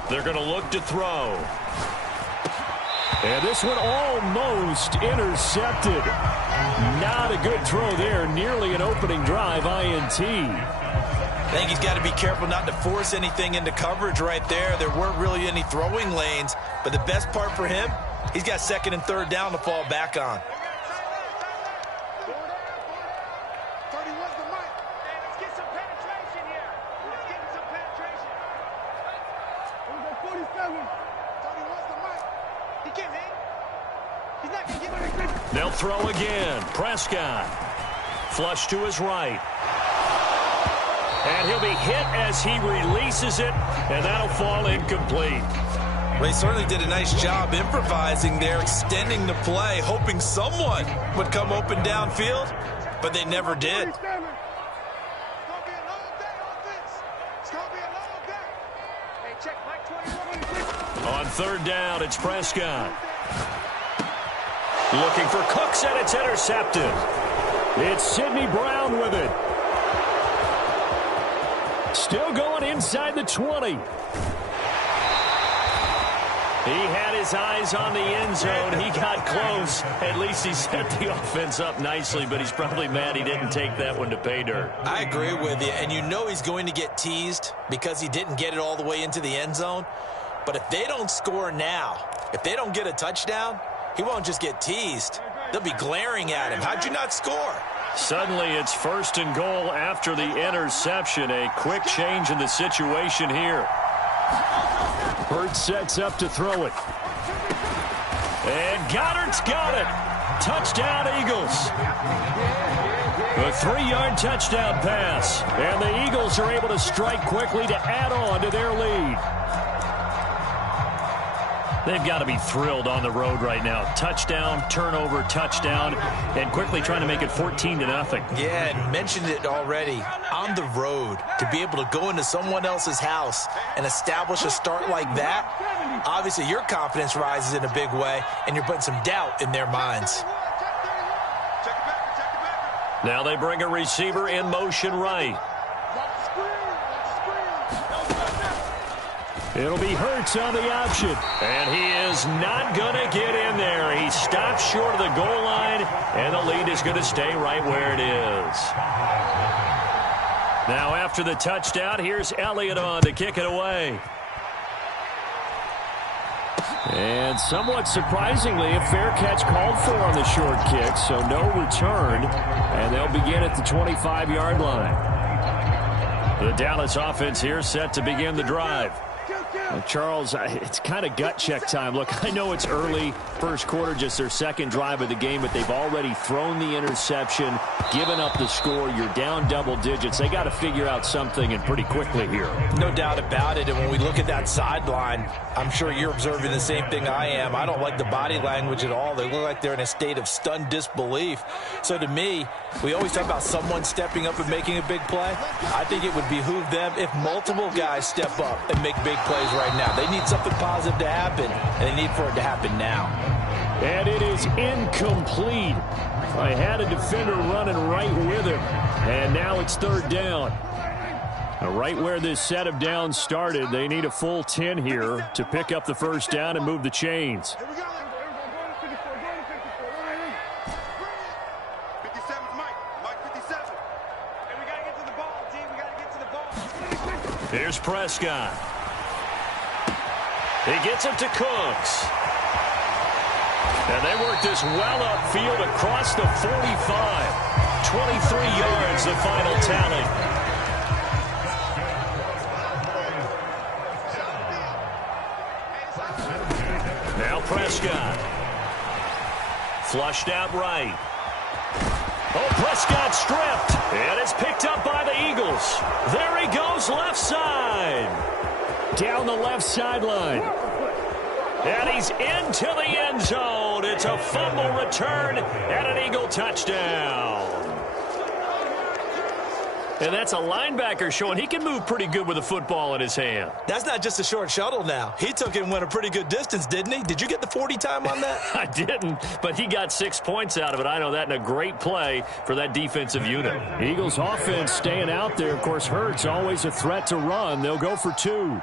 They're going to look to throw. And this one almost intercepted. Not a good throw there. Nearly an opening drive INT. I think he's got to be careful not to force anything into coverage right there. There weren't really any throwing lanes. But the best part for him, he's got 2nd and 3rd down to fall back on. They'll throw again. Prescott. Flush to his right. And he'll be hit as he releases it, and that'll fall incomplete. Well, he certainly did a nice job improvising there, extending the play, hoping someone would come open downfield, but they never did. On 3rd down, it's Prescott. Looking for Cooks, and it's intercepted. It's Sidney Brown with it. Still going inside the 20. He had his eyes on the end zone. He got close. At least he set the offense up nicely, but he's probably mad he didn't take that one to pay dirt. I agree with you, and you know he's going to get teased because he didn't get it all the way into the end zone. But if they don't score now, if they don't get a touchdown, he won't just get teased. They'll be glaring at him. How'd you not score? Suddenly it's 1st and goal after the interception. A quick change in the situation here. Hurts sets up to throw it. And Goddard's got it. Touchdown, Eagles. A 3-yard touchdown pass. And the Eagles are able to strike quickly to add on to their lead. They've got to be thrilled on the road right now. Touchdown, turnover, touchdown, and quickly trying to make it 14-0. Yeah, and mentioned it already. On the road, to be able to go into someone else's house and establish a start like that, obviously your confidence rises in a big way, and you're putting some doubt in their minds. Now they bring a receiver in motion right. It'll be Hurts on the option. And he is not going to get in there. He stops short of the goal line, and the lead is going to stay right where it is. Now after the touchdown, here's Elliott on to kick it away. And somewhat surprisingly, a fair catch called for on the short kick, so no return, and they'll begin at the 25-yard line. The Dallas offense here set to begin the drive. Well, Charles, it's kind of gut check time. Look, I know it's early, first quarter, just their second drive of the game, but they've already thrown the interception, given up the score. You're down double digits. They got to figure out something, and pretty quickly here. No doubt about it, and when we look at that sideline, I'm sure you're observing the same thing I am. I don't like the body language at all. They look like they're in a state of stunned disbelief. So to me, we always talk about someone stepping up and making a big play. I think it would behoove them if multiple guys step up and make big plays right now. They need something positive to happen, and they need for it to happen now. And it is incomplete. I had a defender running right with him, and now it's 3rd down. Right where this set of downs started, they need a full 10 here to pick up the first down and move the chains. Here we go. 54, 57 Mike. Mike 57. And we got to get to the ball, G. We got to get to the ball. Here's Prescott. He gets it to Cooks. And they work this well upfield across the 45. 23 yards, the final tally. Now Prescott. Flushed out right. Oh, Prescott stripped. And it's picked up by the Eagles. There he goes, left side. Down the left sideline. And he's into the end zone. It's a fumble return and an Eagle touchdown. And that's a linebacker showing he can move pretty good with a football in his hand. That's not just a short shuttle now. He took it and went a pretty good distance, didn't he? Did you get the 40 time on that? I didn't, but he got 6 points out of it. I know that, and a great play for that defensive unit. Eagles offense staying out there. Of course, Hurts always a threat to run. They'll go for 2.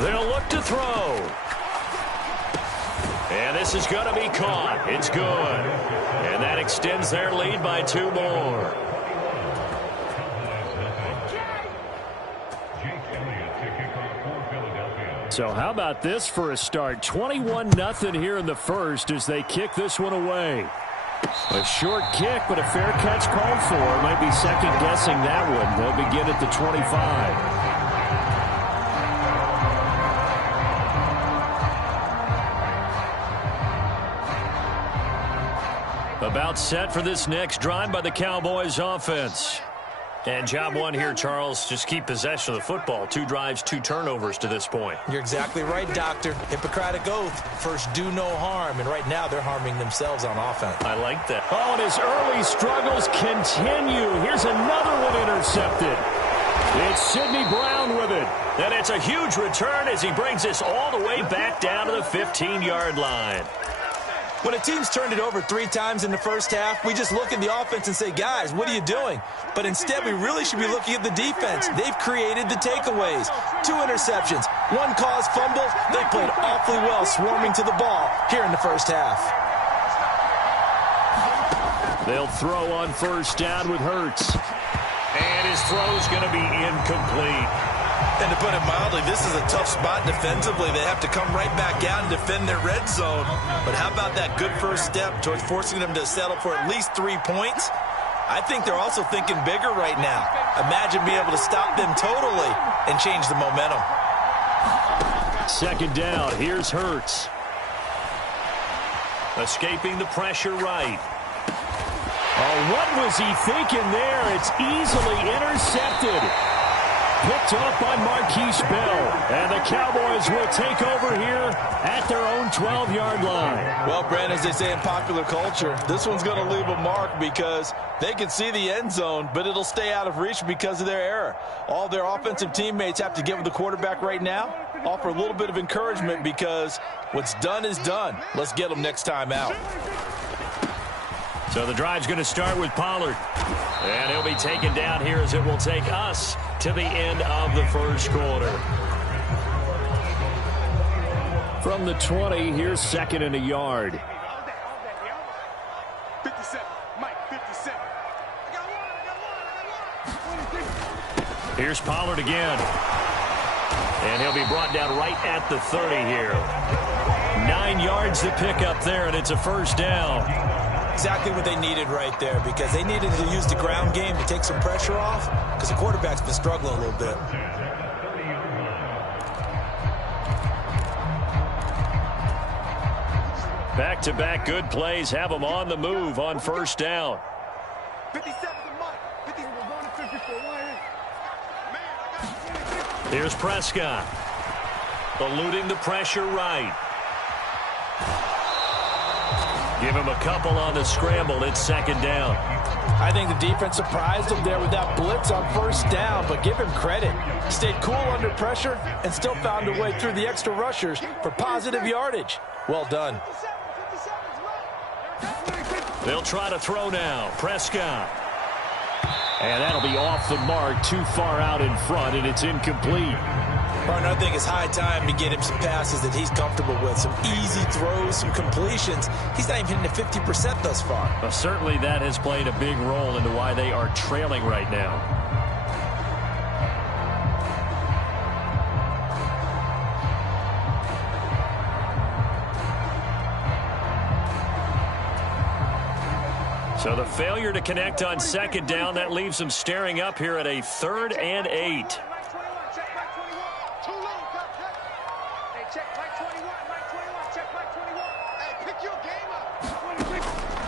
They'll look to throw. And this is going to be caught. It's good. And that extends their lead by 2 more. So how about this for a start? 21-0 here in the first as they kick this one away. A short kick, but a fair catch called for. Might be second-guessing that one. They'll begin at the 25. About set for this next drive by the Cowboys offense. And job one here, Charles, just keep possession of the football. 2 drives, 2 turnovers to this point. You're exactly right, Doctor. Hippocratic oath. First, do no harm. And right now, they're harming themselves on offense. I like that. Oh, and his early struggles continue. Here's another one intercepted. It's Sidney Brown with it. And it's a huge return as he brings this all the way back down to the 15-yard line. When a team's turned it over 3 times in the first half, we just look at the offense and say, guys, what are you doing? But instead, we really should be looking at the defense. They've created the takeaways. 2 interceptions, 1 caused fumble. They played awfully well swarming to the ball here in the first half. They'll throw on first down with Hurts. And his throw's going to be incomplete. And to put it mildly, this is a tough spot defensively. They have to come right back out and defend their red zone. But how about that good first step towards forcing them to settle for at least 3 points? I think they're also thinking bigger right now. Imagine being able to stop them totally and change the momentum. Second down, here's Hurts. Escaping the pressure right. Oh, what was he thinking there? It's easily intercepted. Picked off by Marquise Bell. And the Cowboys will take over here at their own 12-yard line. Well, Brent, as they say in popular culture, this one's going to leave a mark because they can see the end zone, but it'll stay out of reach because of their error. All their offensive teammates have to get with the quarterback right now, offer a little bit of encouragement because what's done is done. Let's get them next time out. So the drive's going to start with Pollard. And he'll be taken down here as it will take us to the end of the first quarter. From the 20, here's second and a yard. 57. Mike, 57. Here's Pollard again. And he'll be brought down right at the 30 here. 9 yards to pick up there, and it's a first down. Exactly what they needed right there because they needed to use the ground game to take some pressure off because the quarterback's been struggling a little bit. Back-to-back good plays have them on the move on first down. 57 to Mike. 50. We're going to 54. Here's Prescott. Eluding the pressure right. Give him a couple on the scramble. It's second down. I think the defense surprised him there with that blitz on first down, but give him credit. Stayed cool under pressure and still found a way through the extra rushers for positive yardage. Well done. They'll try to throw now. Prescott. And that'll be off the mark, too far out in front, and it's incomplete. Partner, I think it's high time to get him some passes that he's comfortable with. Some easy throws, some completions. He's not even hitting the 50% thus far. Well, certainly that has played a big role into why they are trailing right now. So the failure to connect on second down, that leaves them staring up here at a 3rd and 8.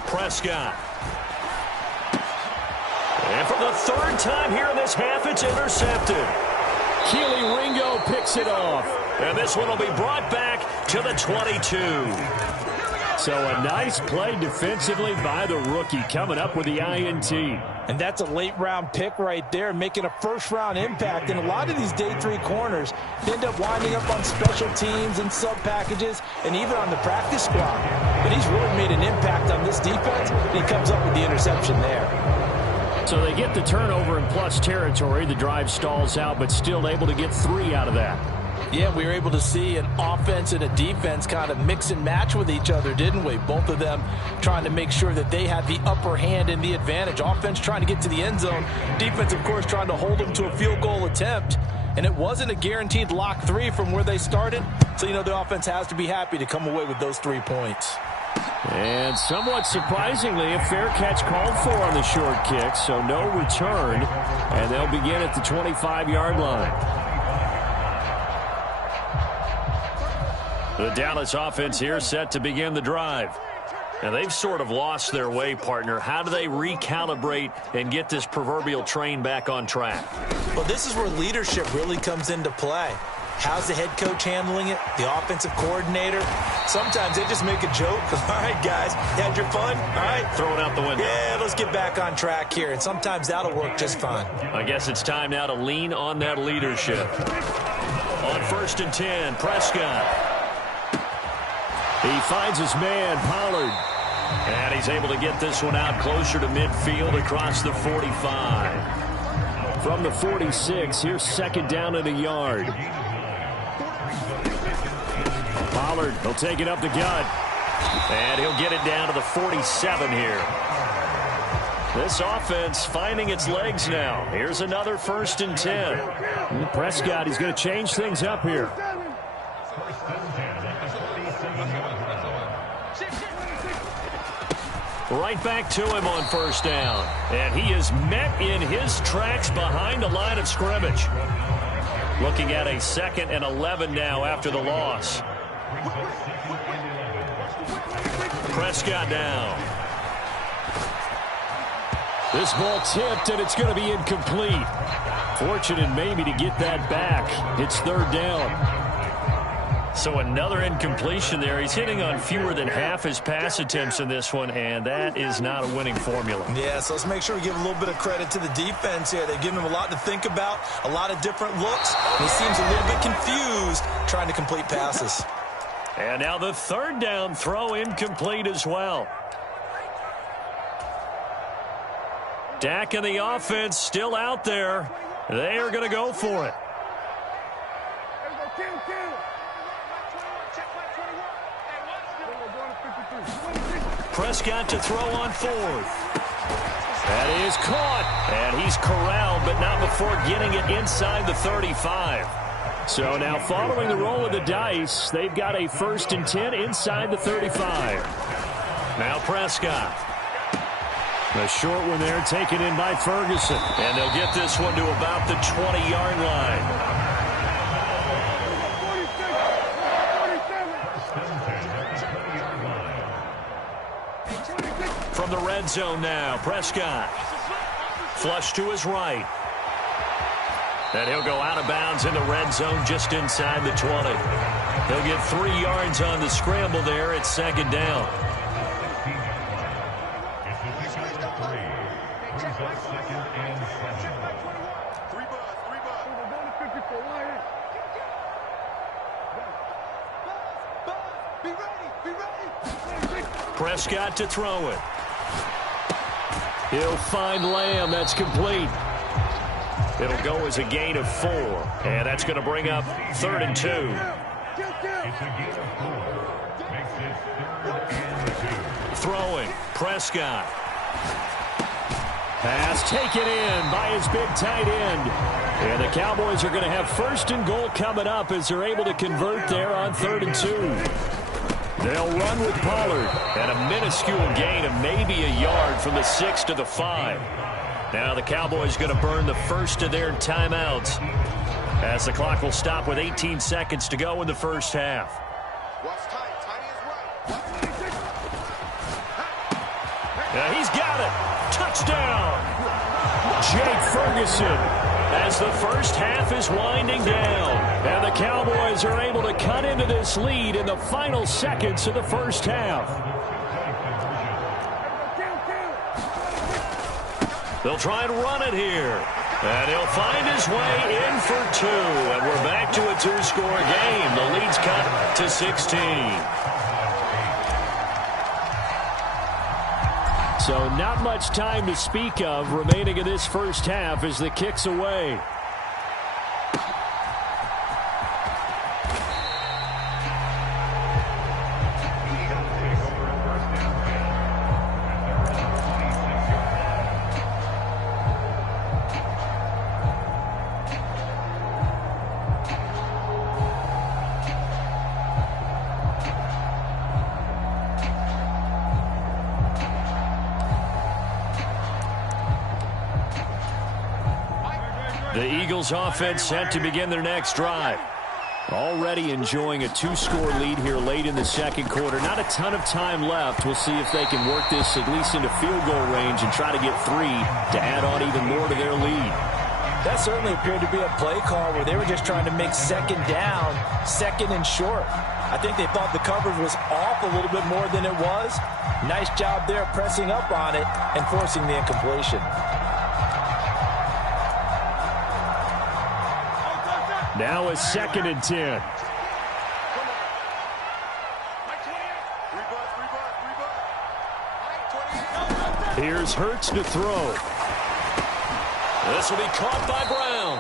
Prescott. And for the 3rd time here in this half, it's intercepted. Keely Ringo picks it off. And this one will be brought back to the 22. So a nice play defensively by the rookie coming up with the INT. And that's a late-round pick right there, making a first-round impact. And a lot of these day 3 corners end up winding up on special teams and sub-packages and even on the practice squad. But he's really made an impact on this defense, and he comes up with the interception there. So they get the turnover in plus territory. The drive stalls out, but still able to get 3 out of that. Yeah, we were able to see an offense and a defense kind of mix and match with each other, didn't we? Both of them trying to make sure that they had the upper hand and the advantage. Offense trying to get to the end zone. Defense, of course, trying to hold them to a field goal attempt. And it wasn't a guaranteed lock 3 from where they started. So, you know, the offense has to be happy to come away with those 3 points. And somewhat surprisingly, a fair catch called for on the short kick, so no return. And they'll begin at the 25-yard line. The Dallas offense here set to begin the drive. And they've sort of lost their way, partner. How do they recalibrate and get this proverbial train back on track? Well, this is where leadership really comes into play. How's the head coach handling it? The offensive coordinator? Sometimes they just make a joke. All right, guys, you had your fun? All right. Throw it out the window. Yeah, let's get back on track here. And sometimes that'll work just fine. I guess it's time now to lean on that leadership. On 1st and 10, Prescott. He finds his man, Pollard. And he's able to get this one out closer to midfield across the 45. From the 46, here's second down and a yard. Pollard, he'll take it up the gut. And he'll get it down to the 47 here. This offense finding its legs now. Here's another 1st and 10. And Prescott, he's going to change things up here. Right back to him on 1st down. And he is met in his tracks behind the line of scrimmage. Looking at a 2nd and 11 now after the loss. Prescott down. This ball tipped, and it's going to be incomplete. Fortunate maybe to get that back. It's 3rd down. So another incompletion there. He's hitting on fewer than half his pass attempts in this one, and that is not a winning formula. Yeah, so let's make sure we give a little bit of credit to the defense here. They've given him a lot to think about, a lot of different looks. And he seems a little bit confused trying to complete passes. And now the 3rd down throw incomplete as well. Dak and the offense still out there. They are going to go for it. Prescott to throw on 4th. That is caught. And he's corralled, but not before getting it inside the 35. So now following the roll of the dice, they've got a 1st and 10 inside the 35. Now Prescott. A short one there taken in by Ferguson. And they'll get this one to about the 20-yard line. From the red zone now, Prescott. Flush to his right. And he'll go out of bounds in the red zone just inside the 20. He'll get 3 yards on the scramble there at 2nd down. Prescott to throw it. He'll find Lamb. That's complete. It'll go as a gain of 4. And that's going to bring up 3rd and 2. Throwing. Prescott. Pass taken in by his big tight end. And the Cowboys are going to have 1st and goal coming up as they're able to convert there on 3rd and 2. They'll run with Pollard. And a minuscule gain of maybe a yard from the 6 to the 5. Now the Cowboys going to burn the first of their timeouts as the clock will stop with 18 seconds to go in the first half. Now he's got it. Touchdown. Jake Ferguson. As the first half is winding down. And the Cowboys are able to cut into this lead in the final seconds of the first half. They'll try and run it here. And he'll find his way in for 2. And we're back to a 2-score game. The lead's cut to 16. So not much time to speak of remaining in this first half as the kick's away. The Eagles offense set to begin their next drive. Already enjoying a 2-score lead here late in the second quarter. Not a ton of time left. We'll see if they can work this at least into field goal range and try to get 3 to add on even more to their lead. That certainly appeared to be a play call where they were just trying to make 2nd down, 2nd and short. I think they thought the coverage was off a little bit more than it was. Nice job there pressing up on it and forcing the incompletion. Now a 2nd and 10. Here's Hurts to throw. This will be caught by Brown.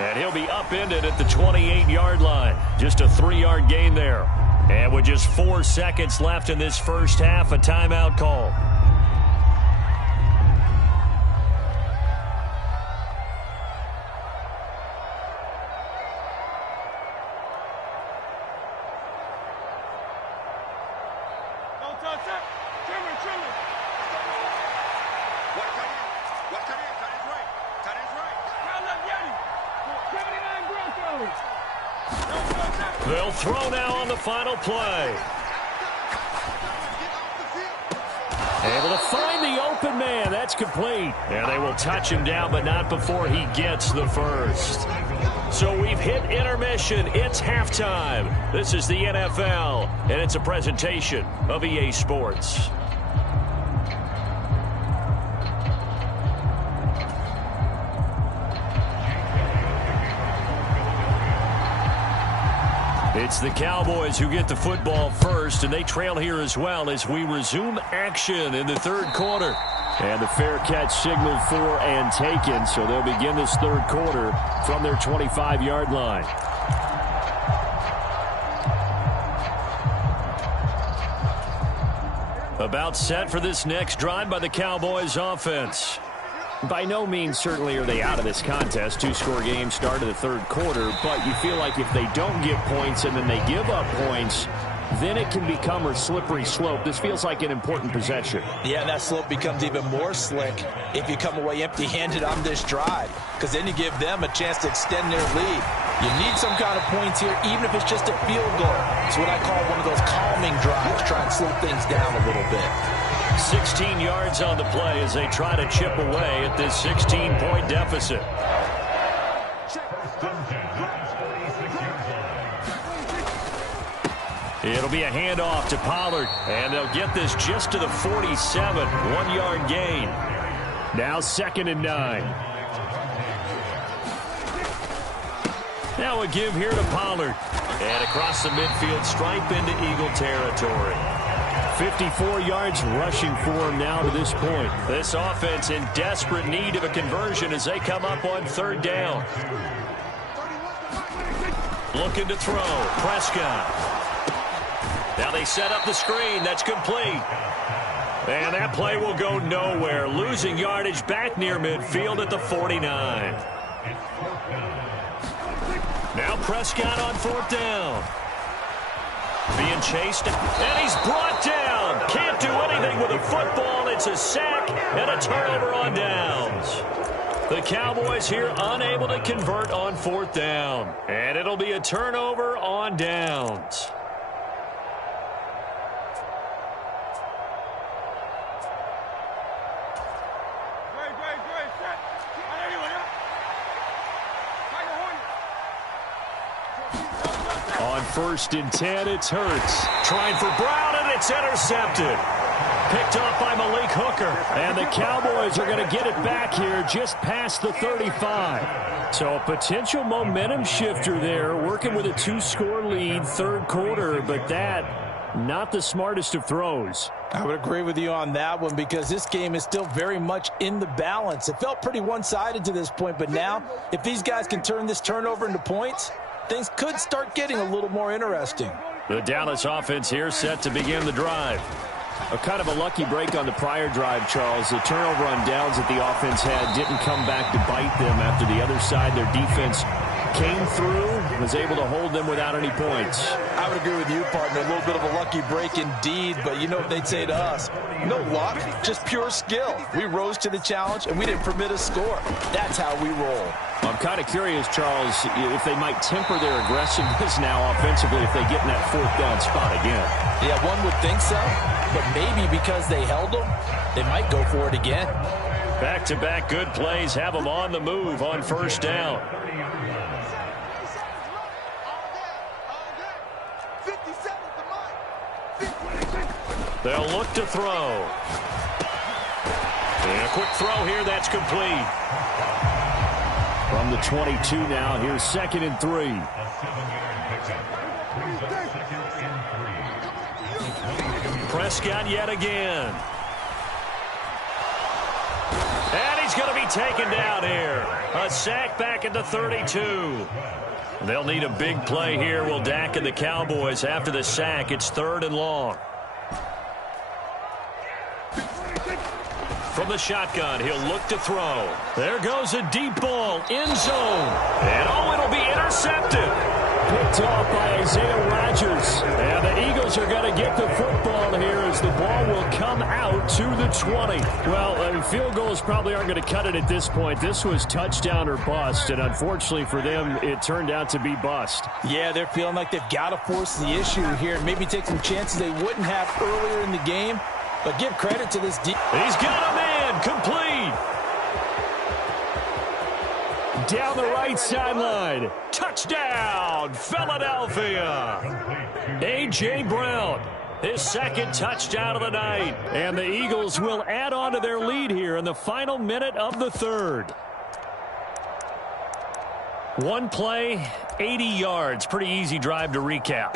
And he'll be upended at the 28-yard line. Just a 3-yard gain there. And with just 4 seconds left in this first half, a timeout call. They'll throw now on the final play. Able to find the open man. That's complete. And they will touch him down, but not before he gets the first. So we've hit intermission. It's halftime. This is the NFL, and it's a presentation of EA Sports. It's the Cowboys who get the football first, and they trail here as well as we resume action in the third quarter. And the fair catch signaled for and taken, so they'll begin this third quarter from their 25-yard line. About set for this next drive by the Cowboys offense. By no means certainly are they out of this contest. 2-score game start of the third quarter, but you feel like if they don't get points and then they give up points, then it can become a slippery slope. This feels like an important possession. Yeah, and that slope becomes even more slick if you come away empty-handed on this drive, because then you give them a chance to extend their lead. You need some kind of points here, even if it's just a field goal. It's what I call one of those calming drives, try and slow things down a little bit. 16 yards on the play as they try to chip away at this 16-point deficit. It'll be a handoff to Pollard, and they'll get this just to the 47, 1-yard gain. Now 2nd and 9. Now a give here to Pollard. And across the midfield stripe into Eagle territory. 54 yards rushing for him now to this point. This offense in desperate need of a conversion as they come up on 3rd down. Looking to throw. Prescott. Now they set up the screen. That's complete. And that play will go nowhere. Losing yardage back near midfield at the 49. Now Prescott on 4th down. Being chased, and he's brought down. Can't do anything with a football. It's a sack and a turnover on downs. The Cowboys here unable to convert on 4th down. And it'll be a turnover on downs. On 1st and 10, it's Hurts. Trying for Brown, and it's intercepted. Picked off by Malik Hooker. And the Cowboys are going to get it back here just past the 35. So a potential momentum shifter there, working with a 2-score lead, 3rd quarter, but that, not the smartest of throws. I would agree with you on that one because this game is still very much in the balance. It felt pretty one-sided to this point, but now if these guys can turn this turnover into points, things could start getting a little more interesting. The Dallas offense here set to begin the drive. A kind of a lucky break on the prior drive, Charles. The turnover on downs that the offense had didn't come back to bite them after the other side. Their defense came through, was able to hold them without any points. I would agree with you, partner. A little bit of a lucky break indeed, but you know what they'd say to us? No luck, just pure skill. We rose to the challenge, and we didn't permit a score. That's how we roll. I'm kind of curious, Charles, if they might temper their aggressiveness now offensively if they get in that 4th down spot again. Yeah, one would think so, but maybe because they held them, they might go for it again. Back-to-back good plays have them on the move on 1st down. They'll look to throw. And a quick throw here, that's complete. From the 22 now, here's 2nd and 3. Prescott yet again. taken down here. A sack back at the 32. They'll need a big play here, will Dak and the Cowboys. After the sack, it's 3rd and long. From the shotgun, he'll look to throw. There goes a deep ball, end zone. And oh, it'll be intercepted. Picked off by Isaiah Rodgers. And the Eagles are going to get the football here as the ball will come out to the 20. Well, field goals probably aren't going to cut it at this point. This was touchdown or bust, and unfortunately for them, it turned out to be bust. Yeah, they're feeling like they've got to force the issue here and maybe take some chances they wouldn't have earlier in the game. But give credit to this deep. He's got a man, complete. Down the right sideline. Touchdown, Philadelphia. A.J. Brown, his 2nd touchdown of the night. And the Eagles will add on to their lead here in the final minute of the 3rd. One play, 80 yards. Pretty easy drive to recap.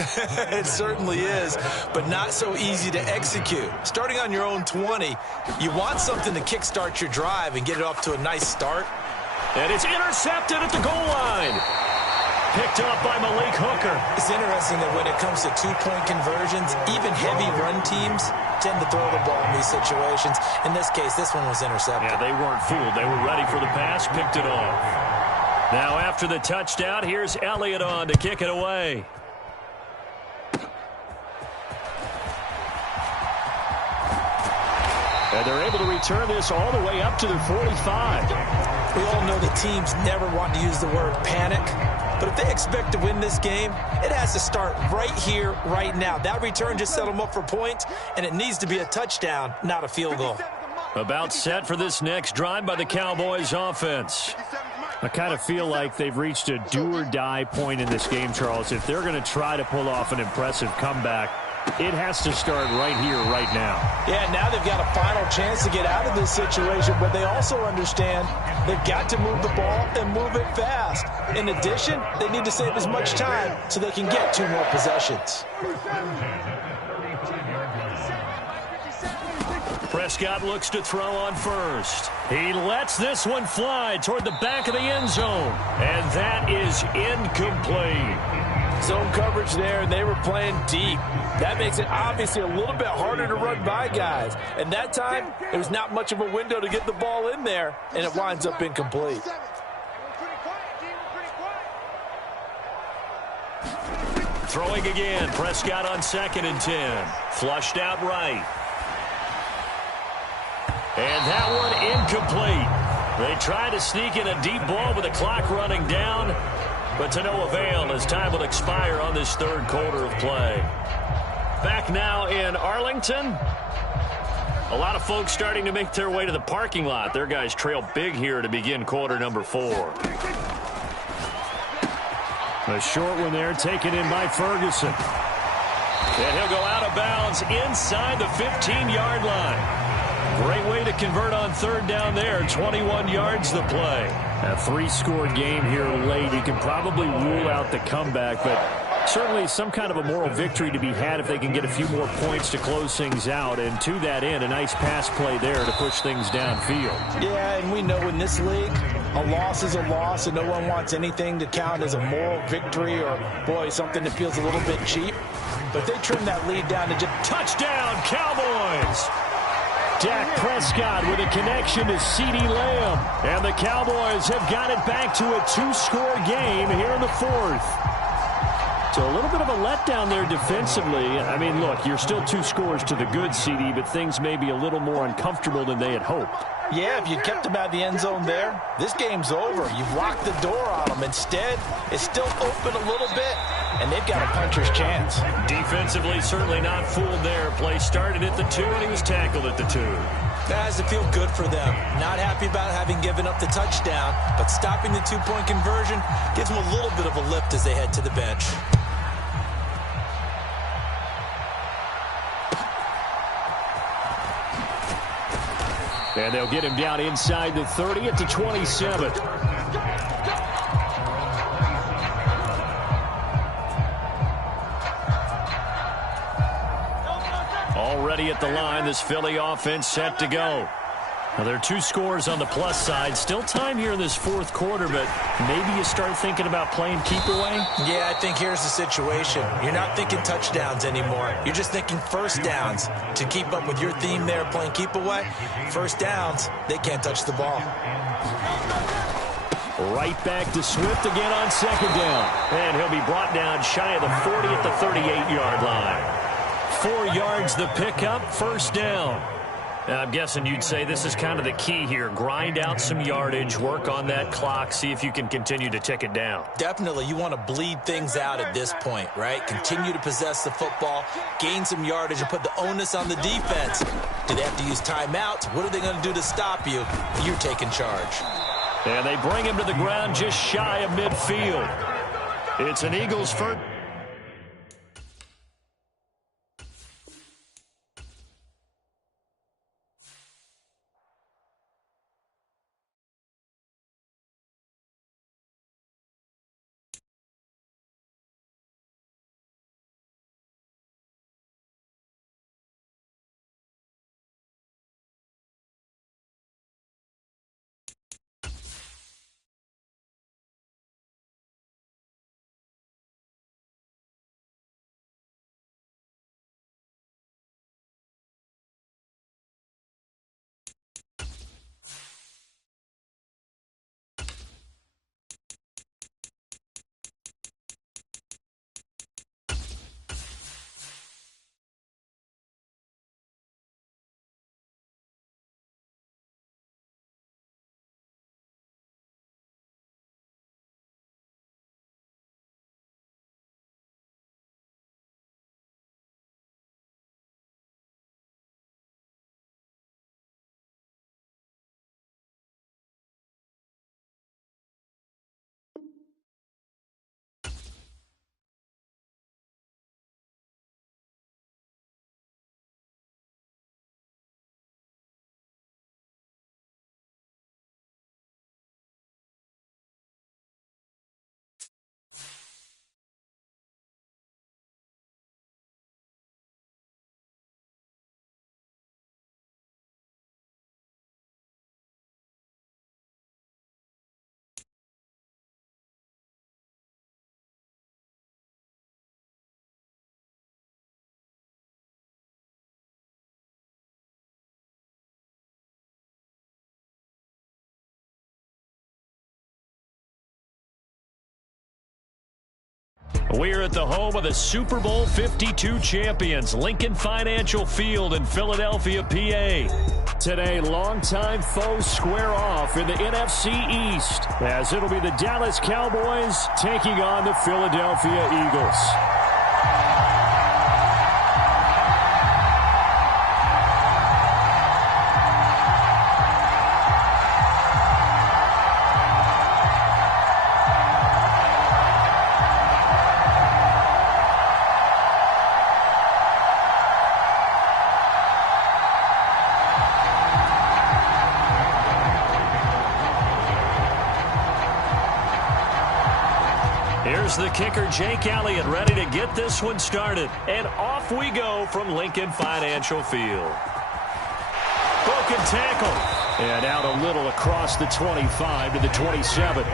It certainly is, but not so easy to execute. Starting on your own 20, you want something to kickstart your drive and get it off to a nice start. And it's intercepted at the goal line. Picked up by Malik Hooker. It's interesting that when it comes to two-point conversions, even heavy run teams tend to throw the ball in these situations. In this case, this one was intercepted. Yeah, they weren't fooled. They were ready for the pass, picked it off. Now after the touchdown, here's Elliott on to kick it away. And they're able to return this all the way up to the 45. We all know the teams never want to use the word panic, but if they expect to win this game, it has to start right here, right now. That return just set them up for points, and it needs to be a touchdown, not a field goal. About set for this next drive by the Cowboys offense. I kind of feel like they've reached a do-or-die point in this game, Charles. If they're going to try to pull off an impressive comeback, it has to start right here, right now. Yeah, now they've got a final chance to get out of this situation, but they also understand they've got to move the ball and move it fast. In addition, they need to save as much time so they can get 2 more possessions. Prescott looks to throw on first. He lets this one fly toward the back of the end zone. And that is incomplete. Zone coverage there, and they were playing deep. That makes it obviously a little bit harder to run by guys. And that time, there was not much of a window to get the ball in there, and it winds up incomplete. Throwing again. Prescott on 2nd and 10. Flushed out right. And that one incomplete. They tried to sneak in a deep ball with the clock running down, but to no avail as time will expire on this 3rd quarter of play. Back now in Arlington. A lot of folks starting to make their way to the parking lot. Their guys trail big here to begin quarter number 4. A short one there taken in by Ferguson. And he'll go out of bounds inside the 15-yard line. Great way to convert on 3rd down there. 21 yards the play. A 3-score game here late. You can probably rule out the comeback, but certainly some kind of a moral victory to be had if they can get a few more points to close things out. And to that end, a nice pass play there to push things downfield. Yeah, and we know in this league, a loss is a loss, and no one wants anything to count as a moral victory or, boy, something that feels a little bit cheap. But they trimmed that lead down to just touchdown, Cowboys! Dak Prescott with a connection to CeeDee Lamb. And the Cowboys have got it back to a 2-score game here in the 4th. So a little bit of a letdown there defensively. I mean, look, you're still 2 scores to the good, CD, but things may be a little more uncomfortable than they had hoped. Yeah, if you kept them out of the end zone there, this game's over. You've locked the door on them. Instead, it's still open a little bit, and they've got a puncher's chance. Defensively, certainly not fooled there. Play started at the 2, and he was tackled at the 2. That has to feel good for them. Not happy about having given up the touchdown, but stopping the 2-point conversion gives them a little bit of a lift as they head to the bench. And they'll get him down inside the 30 at the 27. Already at the line, this Philly offense set to go. Well, there are two scores on the plus side. Still time here in this fourth quarter, but maybe you start thinking about playing keep away? Yeah, I think here's the situation. You're not thinking touchdowns anymore. You're just thinking first downs. To keep up with your theme there, playing keep away, first downs, they can't touch the ball. Right back to Swift again on second down. And he'll be brought down shy of the 40 at the 38-yard line. 4 yards the pickup, first down. Now, I'm guessing you'd say this is kind of the key here. Grind out some yardage, work on that clock, see if you can continue to tick it down. Definitely, you want to bleed things out at this point, right? Continue to possess the football, gain some yardage, and put the onus on the defense. Do they have to use timeouts? What are they going to do to stop you? You're taking charge. And they bring him to the ground just shy of midfield. It's an Eagles first. We're at the home of the Super Bowl 52 champions, Lincoln Financial Field in Philadelphia, PA. Today, longtime foes square off in the NFC East, as it'll be the Dallas Cowboys taking on the Philadelphia Eagles. Here's the kicker, Jake Elliott, ready to get this one started. And off we go from Lincoln Financial Field. Broken tackle. And out a little across the 25 to the 27.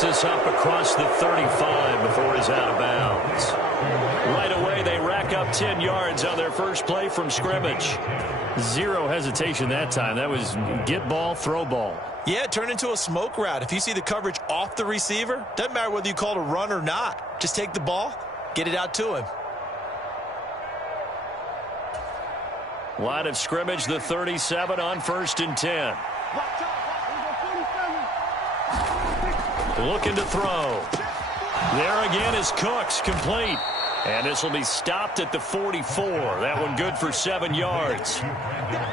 This up across the 35 before he's out of bounds. Right away, they rack up 10 yards on their first play from scrimmage. Zero hesitation that time. That was get ball, throw ball. Yeah, it turned into a smoke route. If you see the coverage off the receiver, doesn't matter whether you call it a run or not. Just take the ball, get it out to him. Line of scrimmage, the 37 on 1st and 10. Looking to throw. There again is Cooks, complete. And this will be stopped at the 44. That one good for 7 yards.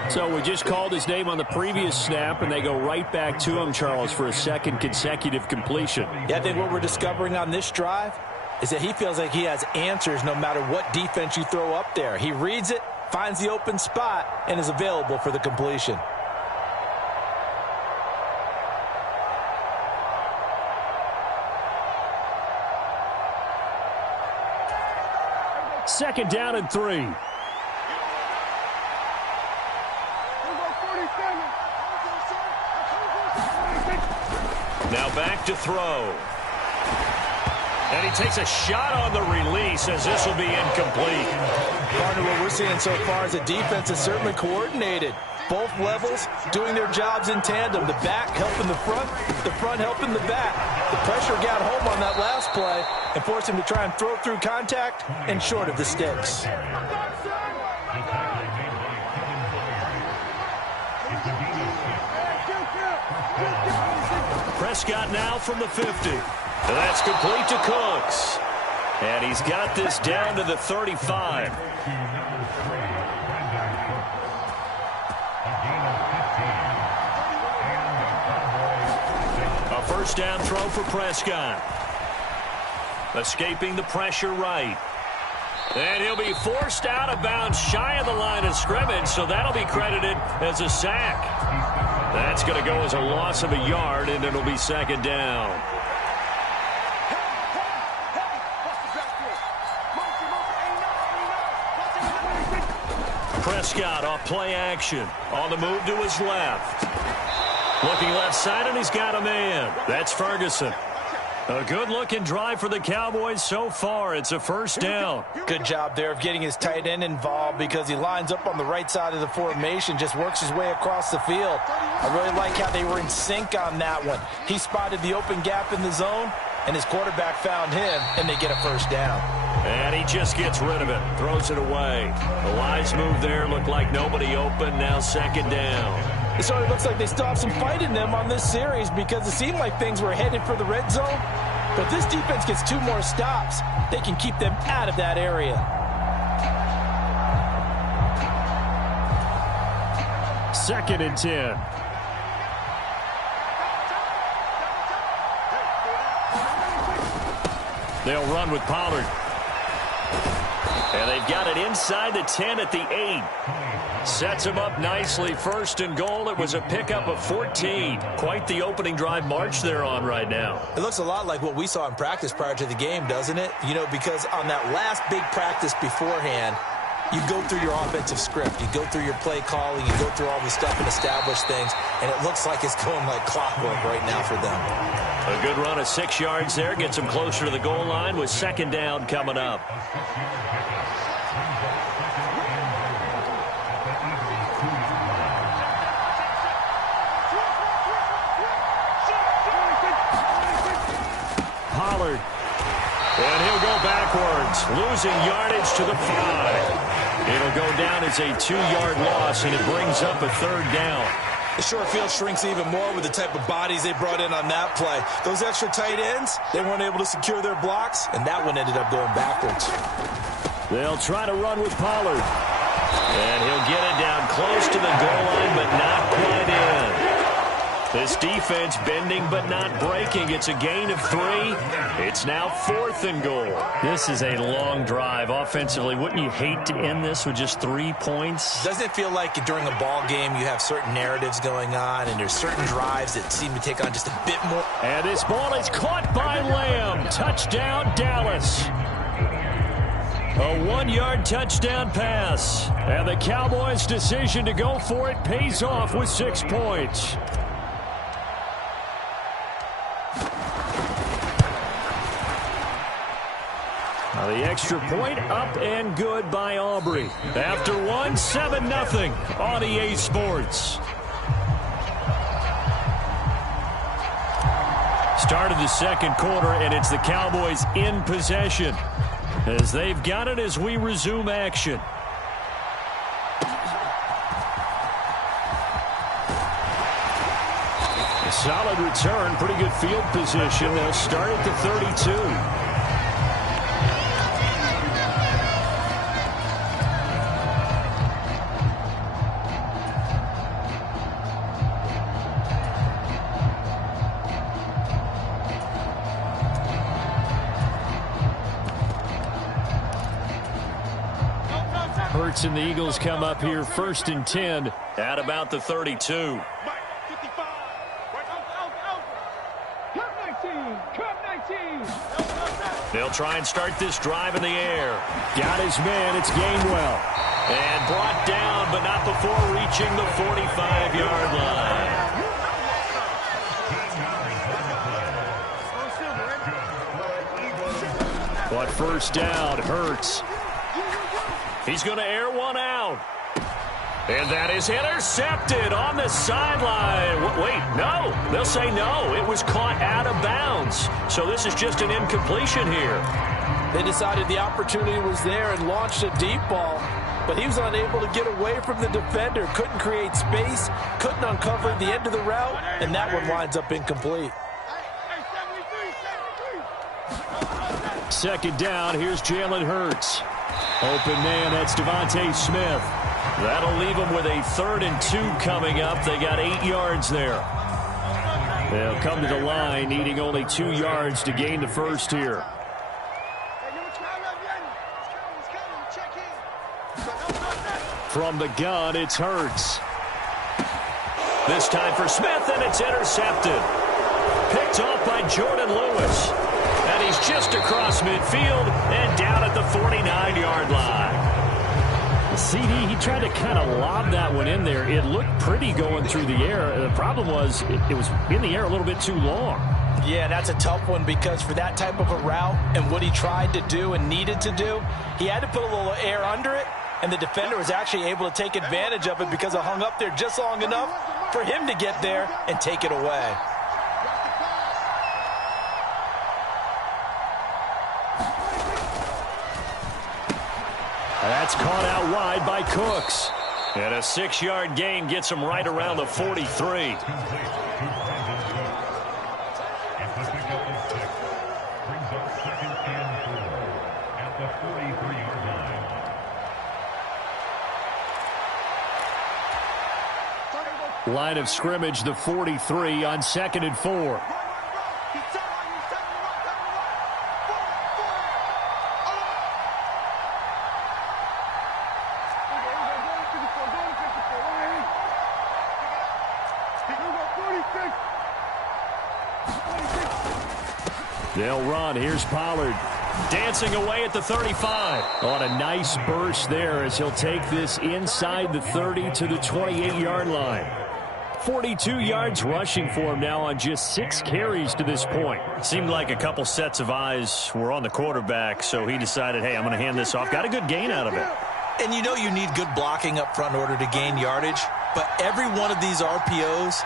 So we just called his name on the previous snap, and they go right back to him, Charles, for a second consecutive completion. Yeah, I think what we're discovering on this drive is that he feels like he has answers no matter what defense you throw up there. He reads it, finds the open spot, and is available for the completion. Second down and 3. Now back to throw. And he takes a shot on the release as this will be incomplete. Partner, what we're seeing so far is the defense is certainly coordinated. Both levels doing their jobs in tandem. The back helping the front helping the back. The pressure got home on that last play and forced him to try and throw through contact and short of the sticks. Prescott now from the 50. And that's complete to Cooks. And he's got this down to the 35. A first down throw for Prescott. Escaping the pressure right. And he'll be forced out of bounds shy of the line of scrimmage, so that'll be credited as a sack. That's going to go as a loss of a yard, and it'll be second down. Prescott off play action. On the move to his left. Looking left side, and he's got a man. That's Ferguson. A good-looking drive for the Cowboys so far. It's a first down. Good job there of getting his tight end involved because he lines up on the right side of the formation, just works his way across the field. I really like how they were in sync on that one. He spotted the open gap in the zone, and his quarterback found him, and they get a first down. And he just gets rid of it, throws it away. The wise move there, looked like nobody open, now second down. It sort of looks like they still have some fight in them on this series because it seemed like things were headed for the red zone. But if this defense gets 2 more stops, they can keep them out of that area. Second and 10. They'll run with Pollard. And they've got it inside the 10 at the 8. Sets him up nicely. First and goal. It was a pickup of 14. Quite the opening drive march they're on right now. It looks a lot like what we saw in practice prior to the game, doesn't it? You know, because on that last big practice beforehand, you go through your offensive script. You go through your play calling. You go through all the stuff and establish things. And it looks like it's going like clockwork right now for them. A good run of 6 yards there. Gets them closer to the goal line with second down coming up. Pollard. And he'll go backwards, losing yardage to the 5. It'll go down as a 2-yard loss, and it brings up a third down. The short field shrinks even more with the type of bodies they brought in on that play. Those extra tight ends, they weren't able to secure their blocks, and that one ended up going backwards. They'll try to run with Pollard. And he'll get it down close to the goal line, but not quite in. This defense bending but not breaking. It's a gain of 3. It's now 4th and goal. This is a long drive offensively. Wouldn't you hate to end this with just 3 points? Doesn't it feel like during a ball game you have certain narratives going on and there's certain drives that seem to take on just a bit more? And this ball is caught by Lamb. Touchdown, Dallas. A 1-yard touchdown pass. And the Cowboys' decision to go for it pays off with 6 points. Now the extra point up and good by Aubrey. After 1, 7-0 on EA Sports. Start of the second quarter, and it's the Cowboys in possession as they've got it as we resume action. A solid return, pretty good field position. They'll start at the 32. Hurts and the Eagles come up here 1st and 10. At about the 32. They'll try and start this drive in the air. Got his man. It's Gainwell. And brought down, but not before reaching the 45-yard line. But first down, Hurts. He's going to air one out. And that is intercepted on the sideline. Wait, no. They'll say no. It was caught out of bounds. So this is just an incompletion here. They decided the opportunity was there and launched a deep ball, but he was unable to get away from the defender, couldn't create space, couldn't uncover the end of the route, and that one winds up incomplete. Second down, here's Jalen Hurts. Open man, that's Devontae Smith. That'll leave them with a 3rd and 2 coming up. They got 8 yards there. They'll come to the line, needing only 2 yards to gain the first here. From the gun, it's Hurts. This time for Smith, and it's intercepted. Picked off by Jordan Lewis. And he's just across midfield and down at the 49-yard line. CD, he tried to kind of lob that one in there. It looked pretty going through the air. The problem was it was in the air a little bit too long. Yeah, that's a tough one because for that type of a route and what he tried to do and needed to do, he had to put a little air under it, and the defender was actually able to take advantage of it because it hung up there just long enough for him to get there and take it away. That's caught out wide by Cooks. And a 6-yard gain gets him right around the 43. Line of scrimmage, the 43 on 2nd and 4. They'll run. Here's Pollard. Dancing away at the 35. On a nice burst there as he'll take this inside the 30 to the 28-yard line. 42 yards rushing for him now on just 6 carries to this point. Seemed like a couple sets of eyes were on the quarterback, so he decided, hey, I'm going to hand this off. Got a good gain out of it. And you know you need good blocking up front in order to gain yardage, but every one of these RPOs,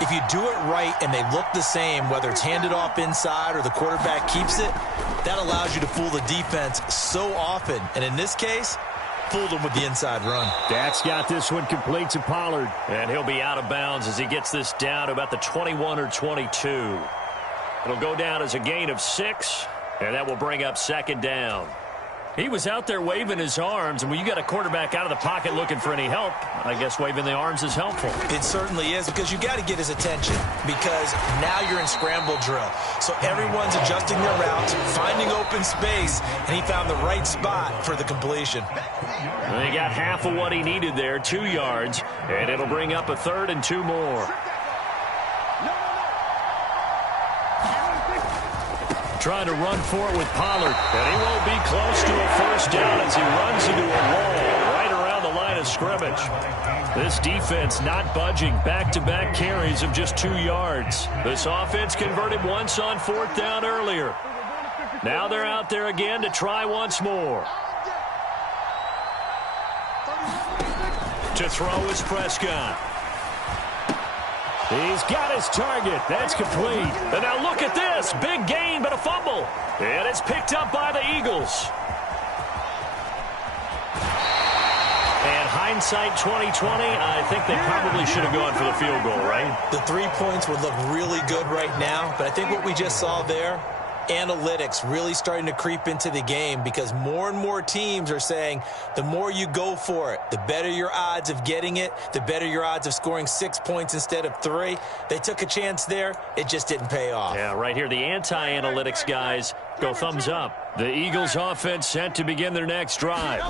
if you do it right and they look the same, whether it's handed off inside or the quarterback keeps it, that allows you to fool the defense so often. And in this case, fooled them with the inside run. That's got this one complete to Pollard. And he'll be out of bounds as he gets this down to about the 21 or 22. It'll go down as a gain of 6, and that will bring up 2nd down. He was out there waving his arms, and when you got a quarterback out of the pocket looking for any help, I guess waving the arms is helpful. It certainly is, because you got to get his attention, because now you're in scramble drill. So everyone's adjusting their routes, finding open space, and he found the right spot for the completion. And he got half of what he needed there, 2 yards, and it'll bring up a 3rd and 2 more. Trying to run for it with Pollard, and he won't be close to a first down as he runs into a wall right around the line of scrimmage. This defense not budging, back-to-back carries of just 2 yards. This offense converted once on 4th down earlier. Now they're out there again to try once more. To throw is Prescott. He's got his target. That's complete. And now look at this. Big gain, but a fumble. And it's picked up by the Eagles. And hindsight 2020, I think they probably should have gone for the field goal, right? The 3 points would look really good right now, but I think what we just saw there, analytics really starting to creep into the game, because more and more teams are saying the more you go for it, the better your odds of getting it, the better your odds of scoring 6 points instead of 3. They took a chance there. It just didn't pay off. Yeah, right here, the anti-analytics guys Go thumbs up. The Eagles offense set to begin their next drive.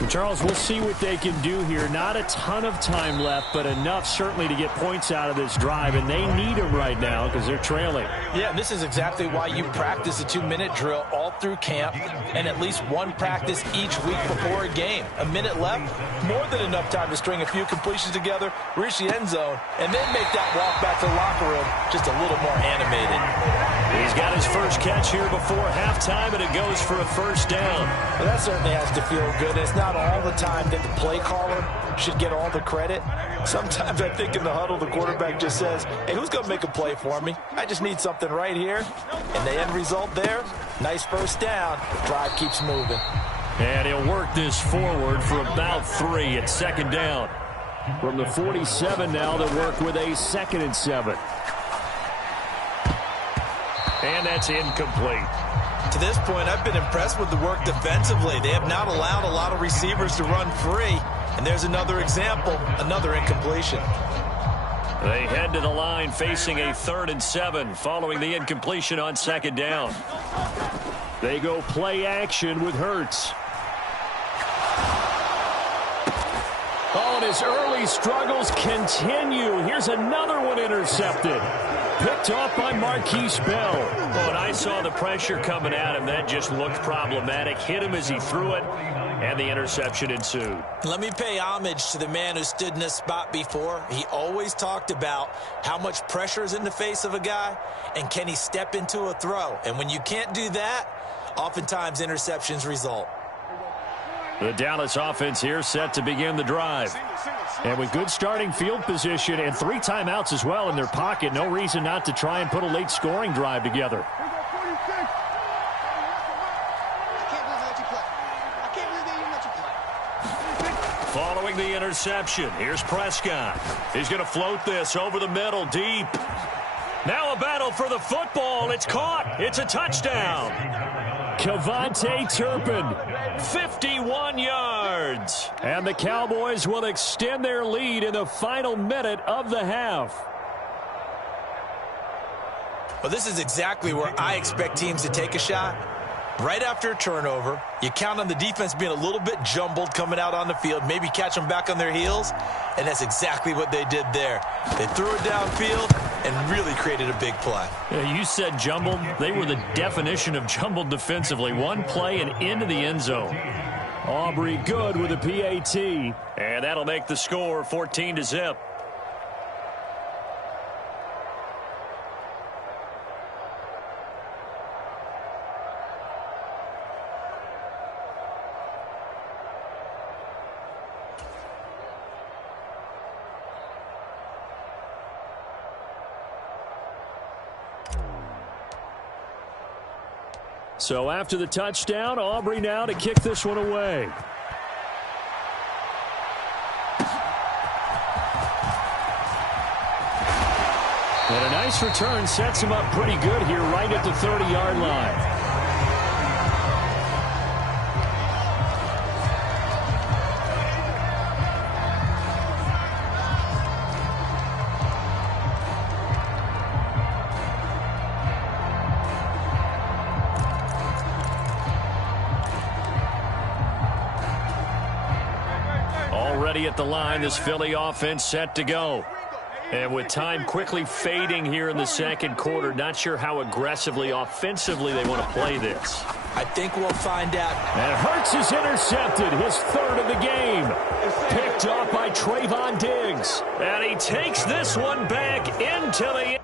And Charles, we'll see what they can do here. Not a ton of time left, but enough certainly to get points out of this drive, and they need them right now because they're trailing. Yeah, and this is exactly why you practice a 2-minute drill all through camp and at least one practice each week before a game. A minute left, more than enough time to string a few completions together, reach the end zone, and then make that walk back to the locker room just a little more animated. He's got his first catch here before halftime, and it goes for a first down. Well, that certainly has to feel good. It's not all the time that the play caller should get all the credit. Sometimes I think in the huddle, the quarterback just says, hey, who's going to make a play for me? I just need something right here. And the end result there, nice first down. The drive keeps moving. And he'll work this forward for about 3. It's second down. From the 47 now, they'll work with a 2nd and 7. And that's incomplete. To this point, I've been impressed with the work defensively. They have not allowed a lot of receivers to run free. And there's another example, another incompletion. They head to the line facing a 3rd and 7 following the incompletion on second down. They go play action with Hurts. Oh, and his early struggles continue. Here's another one intercepted. Picked off by Marquise Bell. Oh, and I saw the pressure coming at him. That just looked problematic. Hit him as he threw it, and the interception ensued. Let me pay homage to the man who stood in this spot before. He always talked about how much pressure is in the face of a guy, and can he step into a throw. And when you can't do that, oftentimes interceptions result. The Dallas offense here set to begin the drive. And with good starting field position and 3 timeouts as well in their pocket, no reason not to try and put a late scoring drive together. Following the interception, here's Prescott. He's going to float this over the middle, deep. Now a battle for the football. It's caught. It's a touchdown. Kevontae Turpin. 51 yards. And the Cowboys will extend their lead in the final minute of the half. Well, this is exactly where I expect teams to take a shot. Right after a turnover, you count on the defense being a little bit jumbled coming out on the field, maybe catch them back on their heels, and that's exactly what they did there. They threw it downfield and really created a big play. You said jumbled. They were the definition of jumbled defensively. One play and into the end zone. Aubrey good with a PAT. And that'll make the score 14-0. So after the touchdown, Aubrey now to kick this one away. And a nice return sets him up pretty good here right at the 30-yard line. Already at the line, this Philly offense set to go. And with time quickly fading here in the second quarter, not sure how aggressively, offensively they want to play this. I think we'll find out. And Hurts is intercepted, his 3rd of the game. Picked off by Trayvon Diggs. And he takes this one back into the